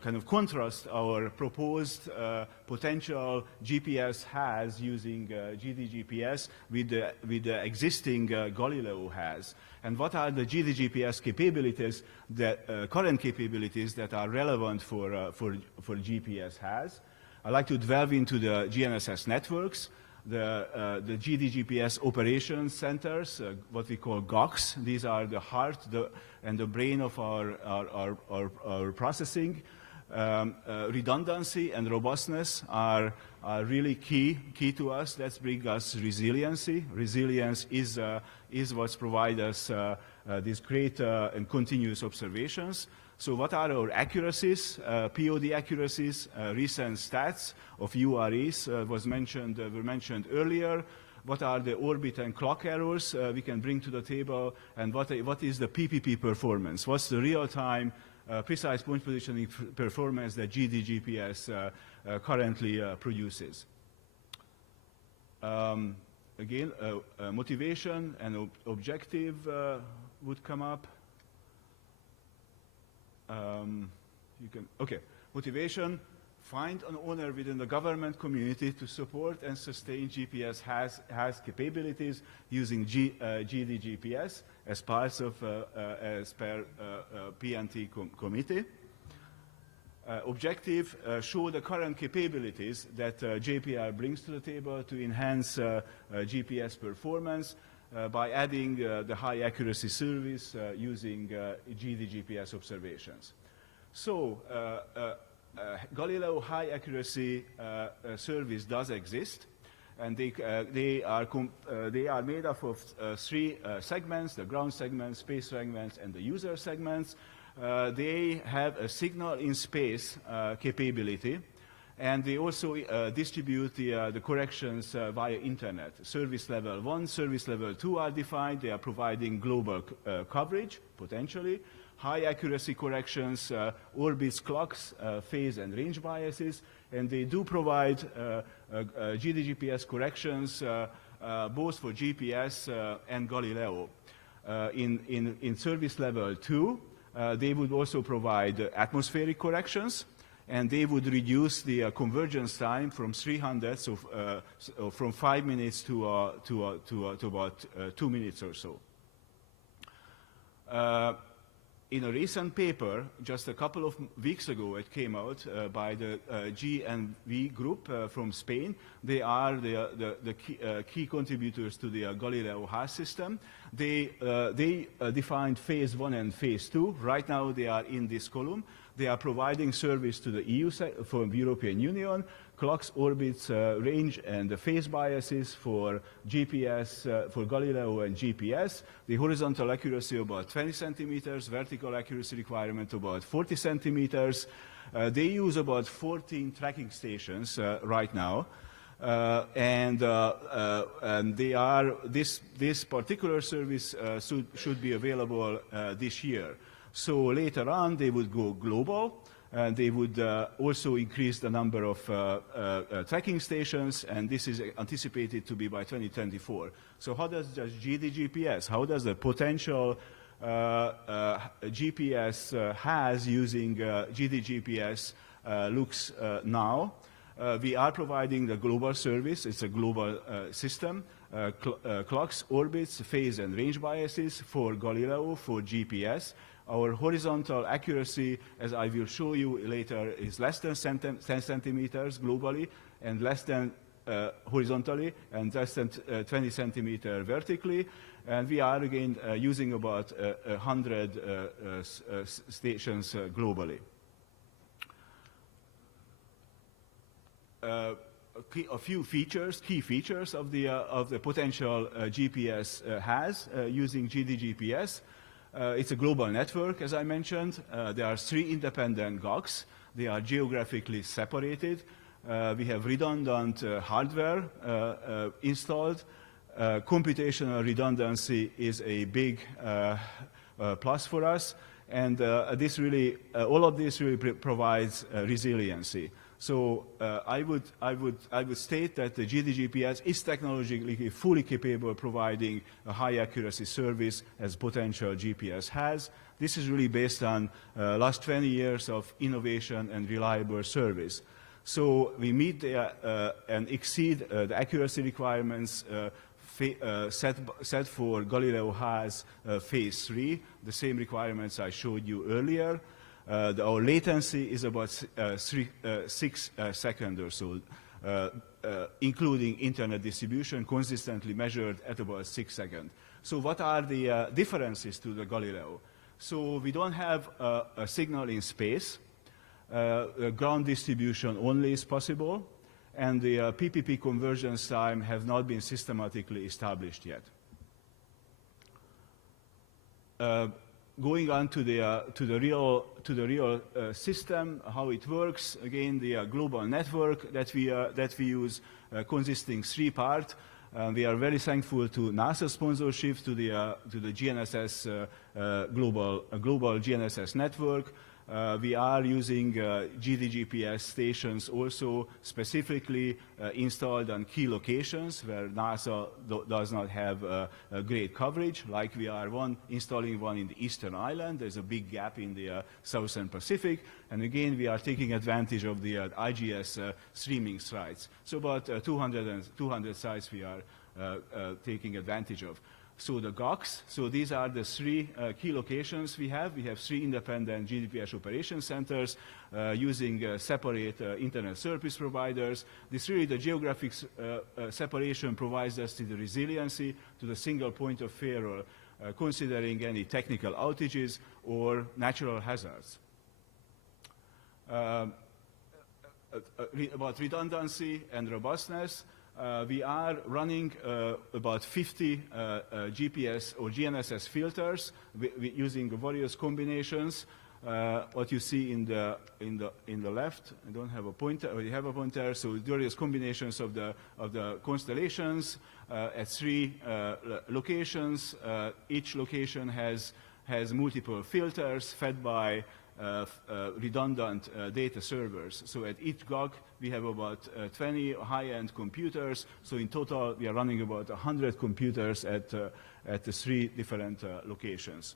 kind of contrast our proposed potential GPS has using GDGPS with the existing Galileo has. And what are the GDGPS capabilities, current capabilities that are relevant for GPS has? I'd like to delve into the GNSS networks, the GDGPS operations centers, what we call GOCs. These are the heart and the brain of our processing. Redundancy and robustness are really key to us. That's bring us resiliency. Resilience is what provides us these great and continuous observations. So what are our accuracies, POD accuracies? Recent stats of UREs were mentioned earlier. What are the orbit and clock errors we can bring to the table? And what is the PPP performance? What's the real-time precise point positioning performance that GDGPS currently produces? Again, motivation and objective would come up. Motivation, find an owner within the government community to support and sustain GPS has capabilities using GDGPS as part of PNT committee. Objective, show the current capabilities that JPL brings to the table to enhance GPS performance by adding the high accuracy service using GDGPS observations. So Galileo high accuracy service does exist, and they are made up of three segments: the ground segment, space segments, and the user segments. They have a signal in space capability, and they also distribute the corrections via internet. Service level 1, service level 2 are defined. They are providing global coverage, potentially. High accuracy corrections, orbits, clocks, phase and range biases, and they do provide GDGPS corrections both for GPS and Galileo. In service level 2, they would also provide atmospheric corrections, and they would reduce the convergence time from 300, so from 5 minutes to about 2 minutes or so. In a recent paper, just a couple of weeks ago, it came out by the GNV group from Spain. They are the key contributors to the Galileo HAS system. They defined phase 1 and phase 2. Right now, they are in this column. They are providing service to the EU from the European Union, clocks, orbits, range, and the phase biases for GPS, for Galileo and GPS. The horizontal accuracy about 20 centimeters, vertical accuracy requirement about 40 centimeters. They use about 14 tracking stations right now. And they are, this particular service should be available this year. So later on, they would go global, and they would also increase the number of tracking stations, and this is anticipated to be by 2024. So how does GDGPS, how does the potential GPS has using GDGPS looks now? We are providing the global service. It's a global system. Clocks, orbits, phase and range biases for Galileo, for GPS. Our horizontal accuracy, as I will show you later, is less than 10 centimeters globally, and less than horizontally, and less than 20 centimeters vertically. And we are, again, using about 100 stations globally. A few features, key features of the potential GPS has using GDGPS. It's a global network, as I mentioned. There are 3 independent GOCs. They are geographically separated. We have redundant hardware installed. Computational redundancy is a big plus for us, and this really, all of this really provides resiliency. So I would state that the GDGPS is technologically fully capable of providing a high accuracy service as potential GPS has. This is really based on last 20 years of innovation and reliable service. So we meet and exceed the accuracy requirements set for Galileo has phase 3, the same requirements I showed you earlier. Our latency is about 6 seconds or so, including internet distribution, consistently measured at about 6 seconds. So what are the differences to the Galileo? So we don't have a signal in space. Ground distribution only is possible, and the PPP convergence time have not been systematically established yet. Going on to the real system, how it works. Again, the global network that we use, consisting 3 parts. We are very thankful to NASA sponsorship to the GNSS global GNSS network. We are using GDGPS stations also specifically installed on key locations where NASA does not have great coverage, like we are installing one in the Eastern Island. There's a big gap in the Southern Pacific. And again, we are taking advantage of the IGS streaming sites. So about 200 sites we are taking advantage of. So the GOCs, so these are the 3 key locations we have. We have 3 independent GDPS operation centers using separate internet service providers. This really, the geographic separation provides us to the resiliency to the single point of failure, considering any technical outages or natural hazards. About redundancy and robustness. We are running about 50 GPS or GNSS filters using various combinations. What you see in the left, I don't have a pointer. Or you have a pointer. So various combinations of the constellations at 3 locations. Each location has multiple filters fed by redundant data servers. So at each GOG, we have about 20 high-end computers. So in total, we are running about 100 computers at the 3 different locations.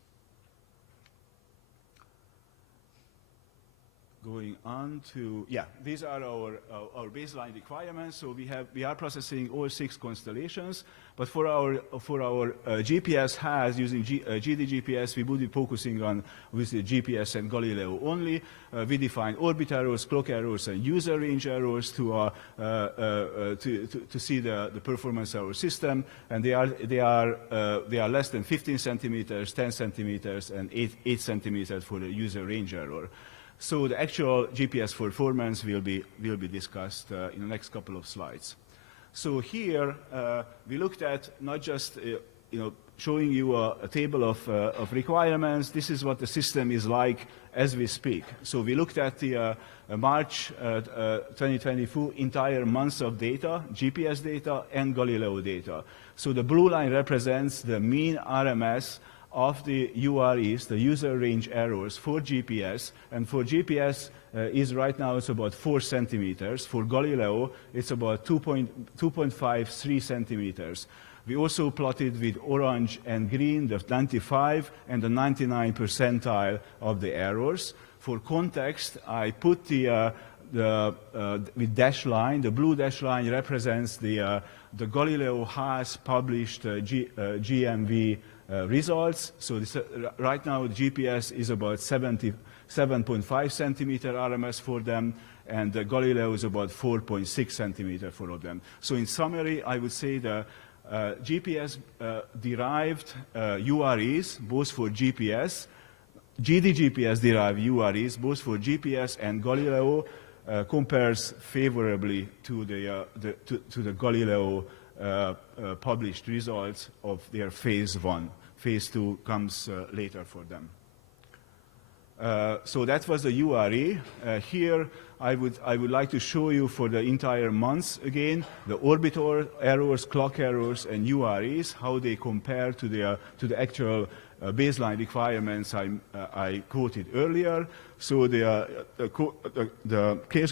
Going on to, these are our baseline requirements. So we are processing all 6 constellations, but for our GPS has using GDGPS, we would be focusing on obviously GPS and Galileo only. We define orbit errors, clock errors, and user range errors to see the performance of our system, and they are less than 15 centimeters, 10 centimeters, and 8 centimeters for the user range error. So the actual GPS performance will be discussed in the next couple of slides. So here we looked at not just showing you a table of requirements. This is what the system is like as we speak. So we looked at the March 2024 entire months of data, GPS data and Galileo data. So the blue line represents the mean RMS of the UREs, the user range errors for GPS, and for GPS is right now it's about 4 centimeters. For Galileo, it's about 2.53 centimeters. We also plotted with orange and green the 95 and the 99 percentile of the errors. For context, I put with dash line, the blue dash line represents the Galileo has published GMV results. So this, right now the GPS is about 7.5 centimeter RMS for them, and the Galileo is about 4.6 centimeter for all of them. So in summary, I would say the GPS derived UREs, both for GPS, GDGPS derived UREs, both for GPS and Galileo, compares favorably to the Galileo published results of their phase 1. Phase 2 comes later for them. So that was the URE. Here I would like to show you for the entire months again, the orbiter errors, clock errors, and UREs, how they compare to the actual baseline requirements I quoted earlier. So the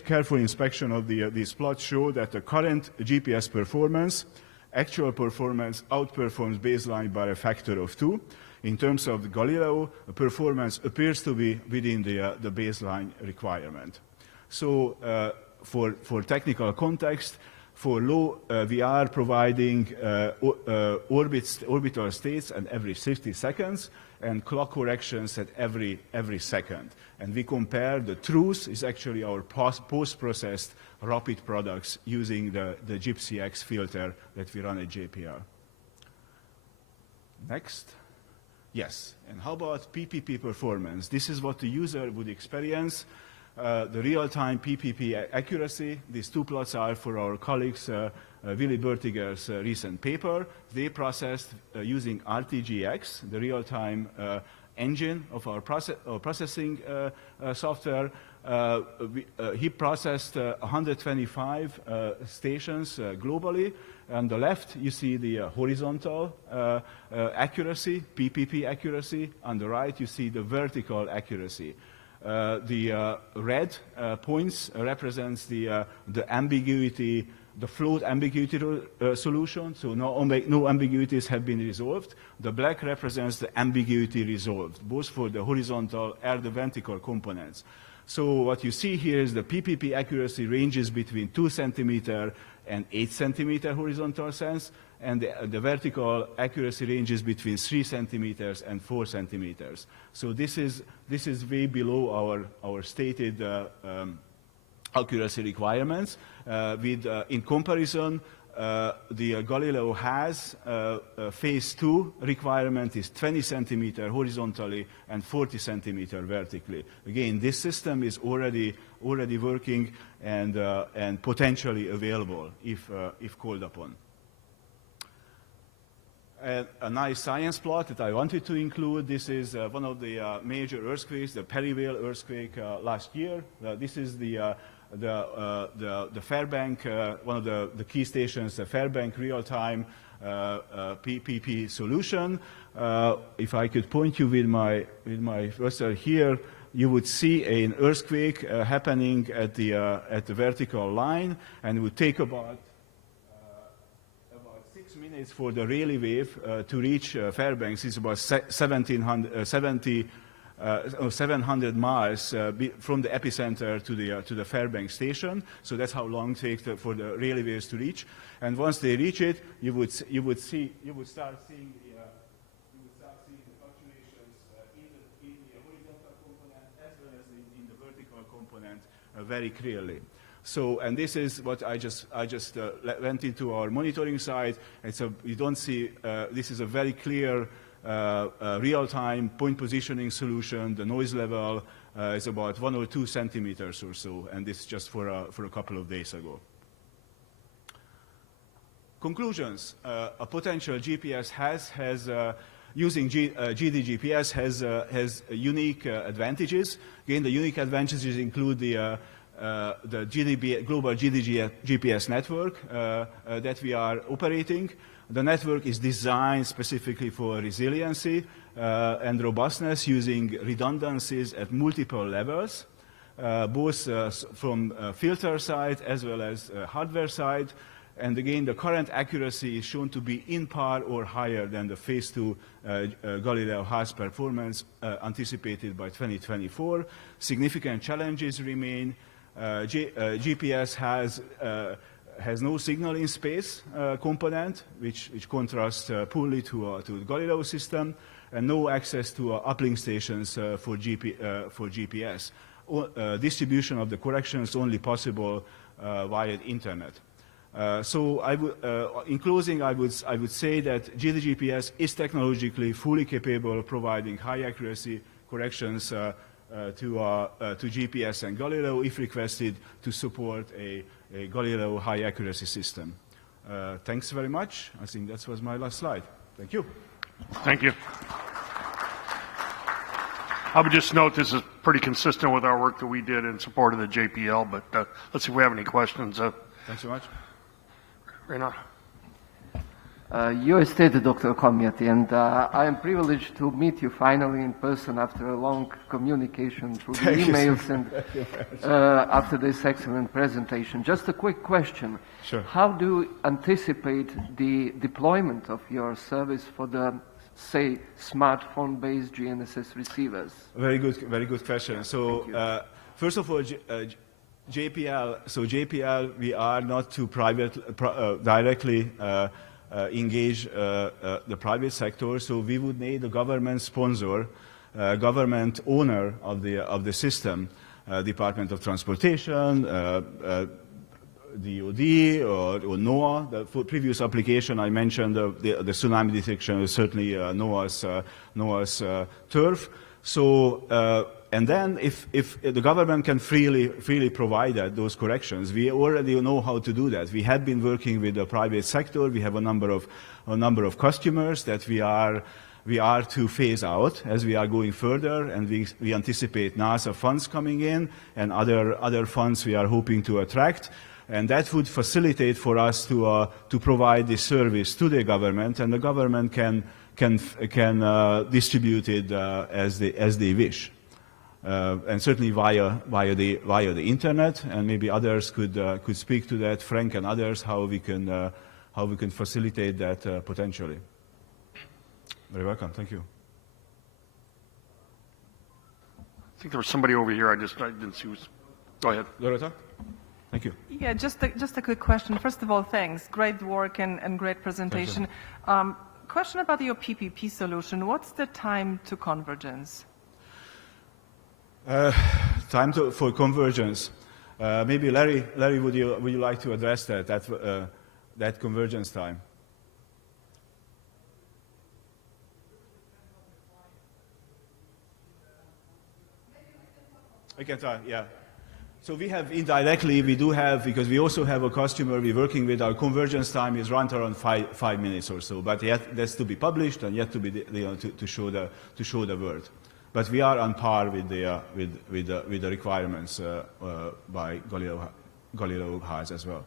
careful inspection of these plots show that the current GPS performance, actual performance, outperforms baseline by a factor of 2. In terms of the Galileo, performance appears to be within the baseline requirement. So for technical context, for low, we are providing orbital states at every 60 seconds and clock corrections at every second. And we compare the truth is actually our post-processed rapid products using the GPCX filter that we run at JPL. Next. Yes, and how about PPP performance? This is what the user would experience. The real-time PPP accuracy. These two plots are for our colleagues, Willy Bertiger's recent paper. They processed using RTGX, the real-time engine of our processing software. He processed 125 stations globally. On the left, you see the horizontal accuracy, PPP accuracy. On the right, you see the vertical accuracy. The red points represents the ambiguity, the float ambiguity solution, so no ambiguities have been resolved. The black represents the ambiguity resolved, both for the horizontal and the vertical components. So what you see here is the PPP accuracy ranges between 2 centimeter and 8 centimeter horizontal sense, and the vertical accuracy ranges between 3 centimeters and 4 centimeters. So this is way below our stated accuracy requirements. In comparison, the Galileo has phase 2 requirement is 20 centimeter horizontally and 40 centimeter vertically. Again, this system is already working and potentially available if called upon. A nice science plot that I wanted to include. This is one of the major earthquakes, the Perryville earthquake last year. This is the Fairbank, one of the key stations, the Fairbank real-time PPP solution. If I could point you with my cursor here, you would see an earthquake happening at the vertical line, and it would take about 6 minutes for the Rayleigh wave to reach Fairbanks. It's about 700 miles from the epicenter to the Fairbanks station. So that's how long it takes for the Rayleigh waves to reach. And once they reach it, you would start seeing the fluctuations in the horizontal component as well as in the vertical component very clearly. So, and this is what I just went into our monitoring site. You don't see, this is a very clear real-time point positioning solution. The noise level is about 1 or 2 centimeters or so, and this is just for a couple of days ago. Conclusions. A potential GPS has using GDGPS has unique advantages. Again, the unique advantages include the global GDGPS network that we are operating. The network is designed specifically for resiliency and robustness using redundancies at multiple levels, both from filter side as well as hardware side. And again, the current accuracy is shown to be in par or higher than the phase 2 Galileo has performance anticipated by 2024. Significant challenges remain. GPS has no signal in space component, which contrasts poorly to the Galileo system, and no access to uplink stations for GPS. Distribution of the correction is only possible via the internet. So in closing, I would say that GDGPS is technologically fully capable of providing high accuracy corrections to GPS and Galileo if requested to support a Galileo high accuracy system. Thanks very much. I think that was my last slide. Thank you. Thank you. I would just note this is pretty consistent with our work that we did in support of the JPL, but let's see if we have any questions. Thanks so much. Reina. You are stated, Dr. Committee, and I am privileged to meet you finally in person after a long communication through the emails and after this excellent presentation. Just a quick question. Sure. How do you anticipate the deployment of your service for the, say, smartphone-based GNSS receivers? Very good question. So, first of all, JPL, we are not to directly engage the private sector, so we would need a government sponsor, government owner of the system, Department of Transportation, DOD or NOAA. The previous application I mentioned, the tsunami detection is certainly NOAA's turf. So, and then if the government can freely provide those corrections, we already know how to do that. We have been working with the private sector. We have a number of customers that we are to phase out as we are going further, and we anticipate NASA funds coming in and other funds we are hoping to attract. And that would facilitate for us to provide this service to the government, and the government can distribute it as they wish, and certainly via the internet. And maybe others could speak to that, Frank and others, how we can facilitate that potentially. Very welcome. Thank you. I think there was somebody over here. I didn't see. Go ahead, Loretta. Thank you. Yeah, just a quick question. First of all, thanks. Great work and great presentation. Question about your PPP solution. What's the time to convergence? For convergence. Maybe Larry, would you like to address that convergence time? I can try, yeah. So we have indirectly, because we also have a customer we're working with, our convergence time is around 5 minutes or so, but yet that's to be published and yet to be to show the word. But we are on par with the requirements by Galileo has as well.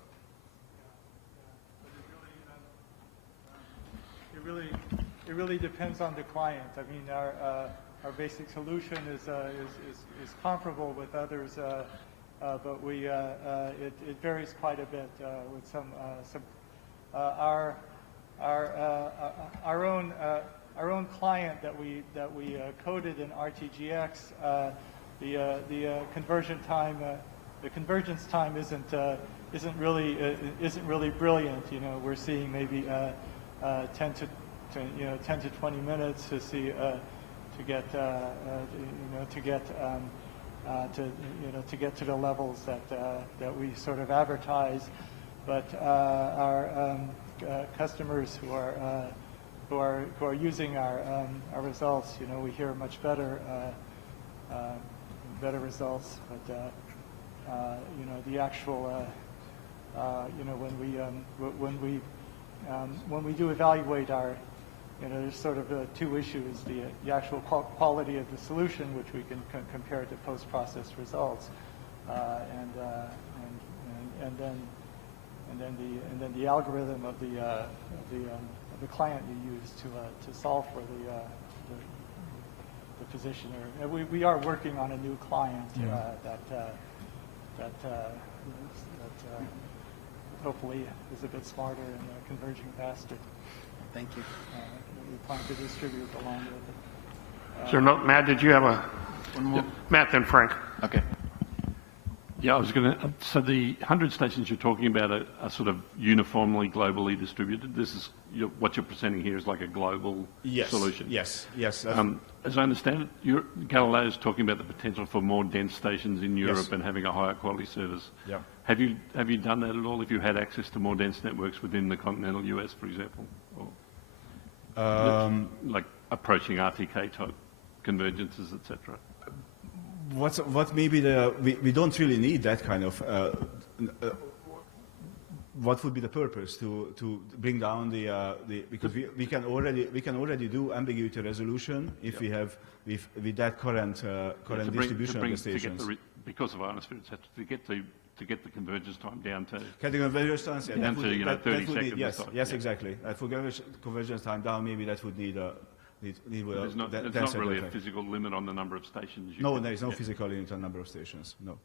It really depends on the client. I mean, our basic solution is comparable with others, but it varies quite a bit with some our own client that we coded in RTGX. The conversion time, the convergence time isn't really brilliant. You know, we're seeing maybe 10 to 20 minutes to see to get to the levels that we sort of advertise. But our customers who are using our results, you know, we hear much better results. But you know, the actual you know, when we do evaluate our, you know, there's sort of two issues: the actual quality of the solution, which we can compare to post-process results, and then the algorithm of the client you use to solve for the positioner. And we are working on a new client that hopefully is a bit smarter and converging faster. Thank you. We plan to distribute along with it. So, Matt, did you have one more? Matt, then Frank. Okay. Yeah, I was going to. So the 100 stations you're talking about are sort of uniformly, globally distributed. This is what you're presenting here is like a global solution. Yes. As I understand it, Galileo is talking about the potential for more dense stations in Europe and having a higher quality service. Yeah. Have you done that at all? If you had access to more dense networks within the continental US, for example, or like approaching RTK type convergences, etc. What maybe we don't really need that kind of. what would be the purpose to bring down the because we can already do ambiguity resolution if we have with that current distribution of the stations. Because of ionosphere, to get the convergence time down to... Get the convergence time down to 30 seconds. Yes, exactly. For convergence time down, maybe that would need there's not really a physical limit on the number of stations. No, there is no physical limit on the number of stations, no.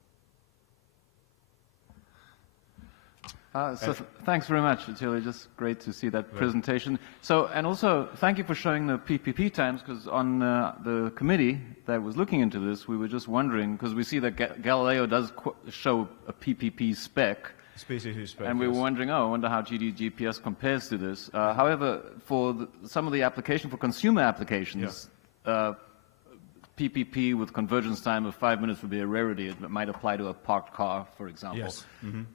Thanks very much. It's really just great to see that presentation. So, and also thank you for showing the PPP times, because on the committee that was looking into this, we were just wondering, because we see that Galileo does show a PPP spec. Specific spec. And we were wondering, I wonder how GPS compares to this. However, for some of the application, for consumer applications, PPP with convergence time of 5 minutes would be a rarity. It might apply to a parked car, for example. Yes.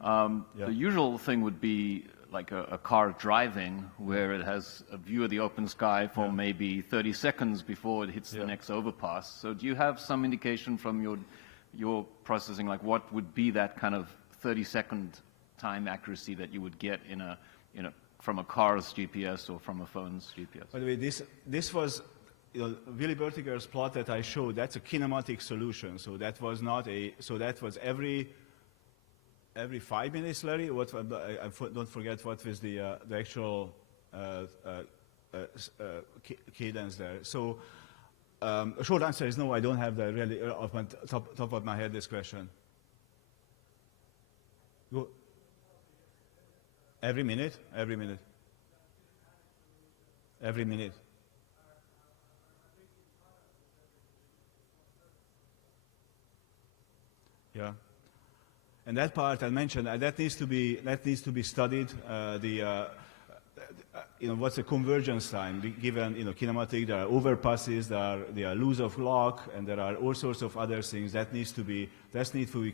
The usual thing would be like a car driving, where it has a view of the open sky for maybe 30 seconds before it hits the next overpass. So do you have some indication from your processing, like what would be that kind of 30-second time accuracy that you would get from a car's GPS or from a phone's GPS? By the way, this was... Willy Bertiger's plot that I showed, that's a kinematic solution. So that was not so that was every 5 minutes, Larry? Don't forget what was the actual cadence there. So a short answer is no, I don't have the really off my top of my head this question. Go. Every minute? Every minute. Every minute. Yeah, and that part I mentioned that needs to be studied. What's the convergence time? Given kinematic, there are overpasses, there are loss of lock, and there are all sorts of other things that needs to be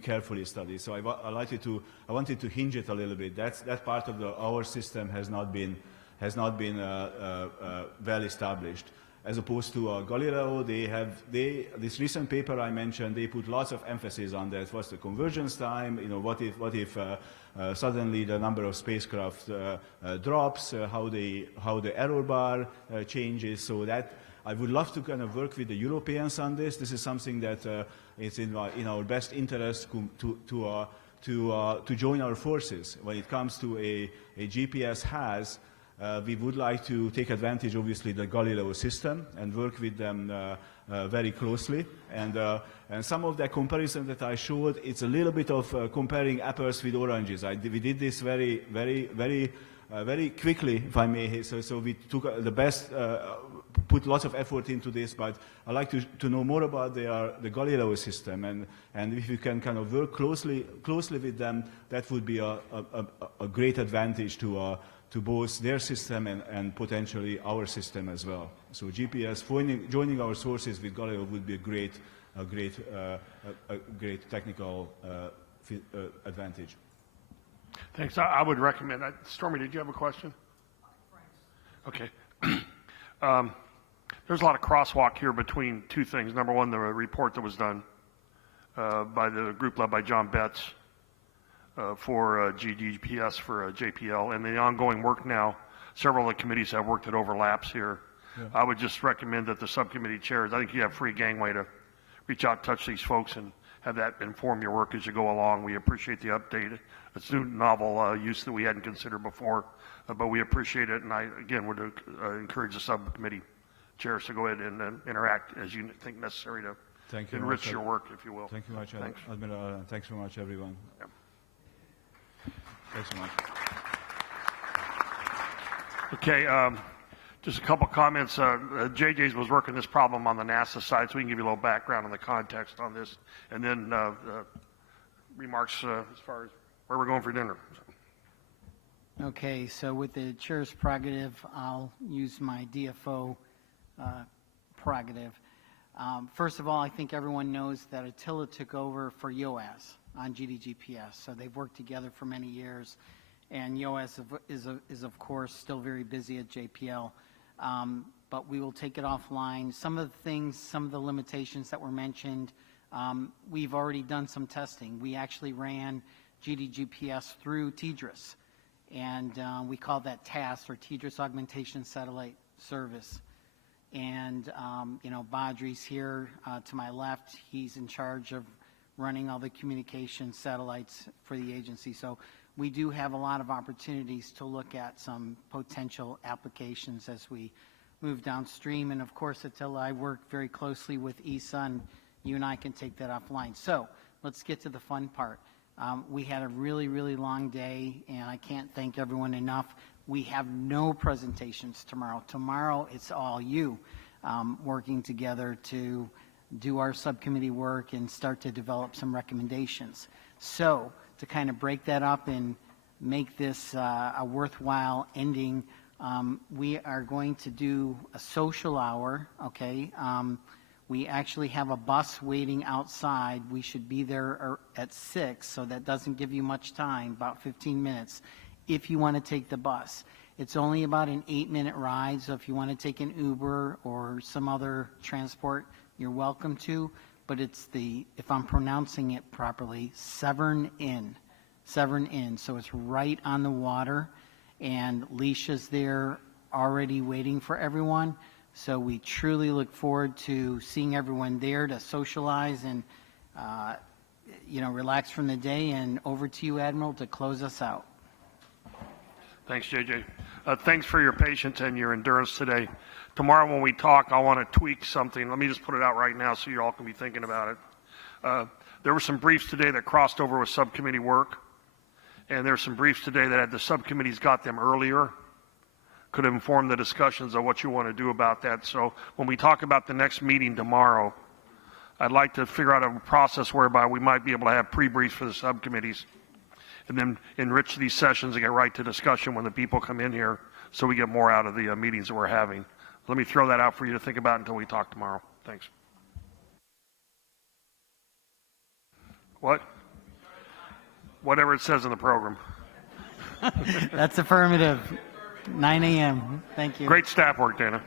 carefully studied. So I wanted to hinge it a little bit. That part of our system has not been well established. As opposed to Galileo, this recent paper I mentioned, they put lots of emphasis on that. What's the convergence time? What if suddenly the number of spacecraft drops? How the error bar changes? So that I would love to kind of work with the Europeans on this. This is something that it's in our best interest to join our forces when it comes to a GPS has. We would like to take advantage, obviously, of the Galileo system and work with them very closely. And some of the comparison that I showed, it's a little bit of comparing apples with oranges. We did this very quickly, if I may. So we took the best, put lots of effort into this. But I'd like to know more about the Galileo system, and if you can kind of work closely with them, that would be a great advantage to both their system and potentially our system as well. So GPS, joining our sources with Galileo would be a great technical advantage. Thanks. I would recommend. Stormy, did you have a question? Okay. There's a lot of crosswalk here between two things. Number one, the report that was done by the group led by John Betts for GPS for JPL, and the ongoing work now. Several of the committees have worked at overlaps here. Yeah. I would just recommend that the subcommittee chairs, I think you have free gangway to reach out, touch these folks, and have that inform your work as you go along. We appreciate the update. It's new, novel use that we hadn't considered before, but we appreciate it, and I, again, would encourage the subcommittee chairs to go ahead and interact as you think necessary to enrich your work, if you will. Thank you very much, Thanks. Admiral. Thanks very much, everyone. Yeah. Thanks so much. Okay, just a couple comments. JJ's was working this problem on the NASA side, so we can give you a little background on the context on this, and then remarks as far as where we're going for dinner. Okay, so with the chair's prerogative, I'll use my DFO prerogative. First of all, I think everyone knows that Attila took over for YOAS on GDGPS, so they've worked together for many years, and YOAS is of course still very busy at JPL, but we will take it offline. Some of the things, some of the limitations that were mentioned, we've already done some testing. We actually ran GDGPS through TDRS, and we call that TAS, or Tedros Augmentation Satellite Service. And, you know, Badri's here to my left. He's in charge of running all the communication satellites for the agency. So we do have a lot of opportunities to look at some potential applications as we move downstream. And of course, Attila, I work very closely with ESA, and you and I can take that offline. So let's get to the fun part. We had a really, really long day, and I can't thank everyone enough. We have no presentations tomorrow. Tomorrow, it's all you working together to do our subcommittee work and start to develop some recommendations. So to kind of break that up and make this a worthwhile ending, we are going to do a social hour, okay? We actually have a bus waiting outside. We should be there at 6, so that doesn't give you much time, about 15 minutes, if you want to take the bus. It's only about an 8-minute ride, so if you want to take an Uber or some other transport, you're welcome to, but it's the, if I'm pronouncing it properly, Severn Inn. Severn Inn, so it's right on the water, and Leisha's there already waiting for everyone. So we truly look forward to seeing everyone there to socialize and, you know, relax from the day. And over to you, Admiral, to close us out. Thanks, JJ. Thanks for your patience and your endurance today. Tomorrow when we talk, I want to tweak something. Let me just put it out right now so you all can be thinking about it. There were some briefs today that crossed over with subcommittee work, and there were some briefs today that had the subcommittees got them earlier, could inform the discussions of what you want to do about that. So when we talk about the next meeting tomorrow, I'd like to figure out a process whereby we might be able to have pre-briefs for the subcommittees and then enrich these sessions and get right to discussion when the people come in here so we get more out of the meetings that we're having. Let me throw that out for you to think about until we talk tomorrow. Thanks. What? Whatever it says in the program. That's affirmative. 9 a.m. Thank you. Great staff work, Dana.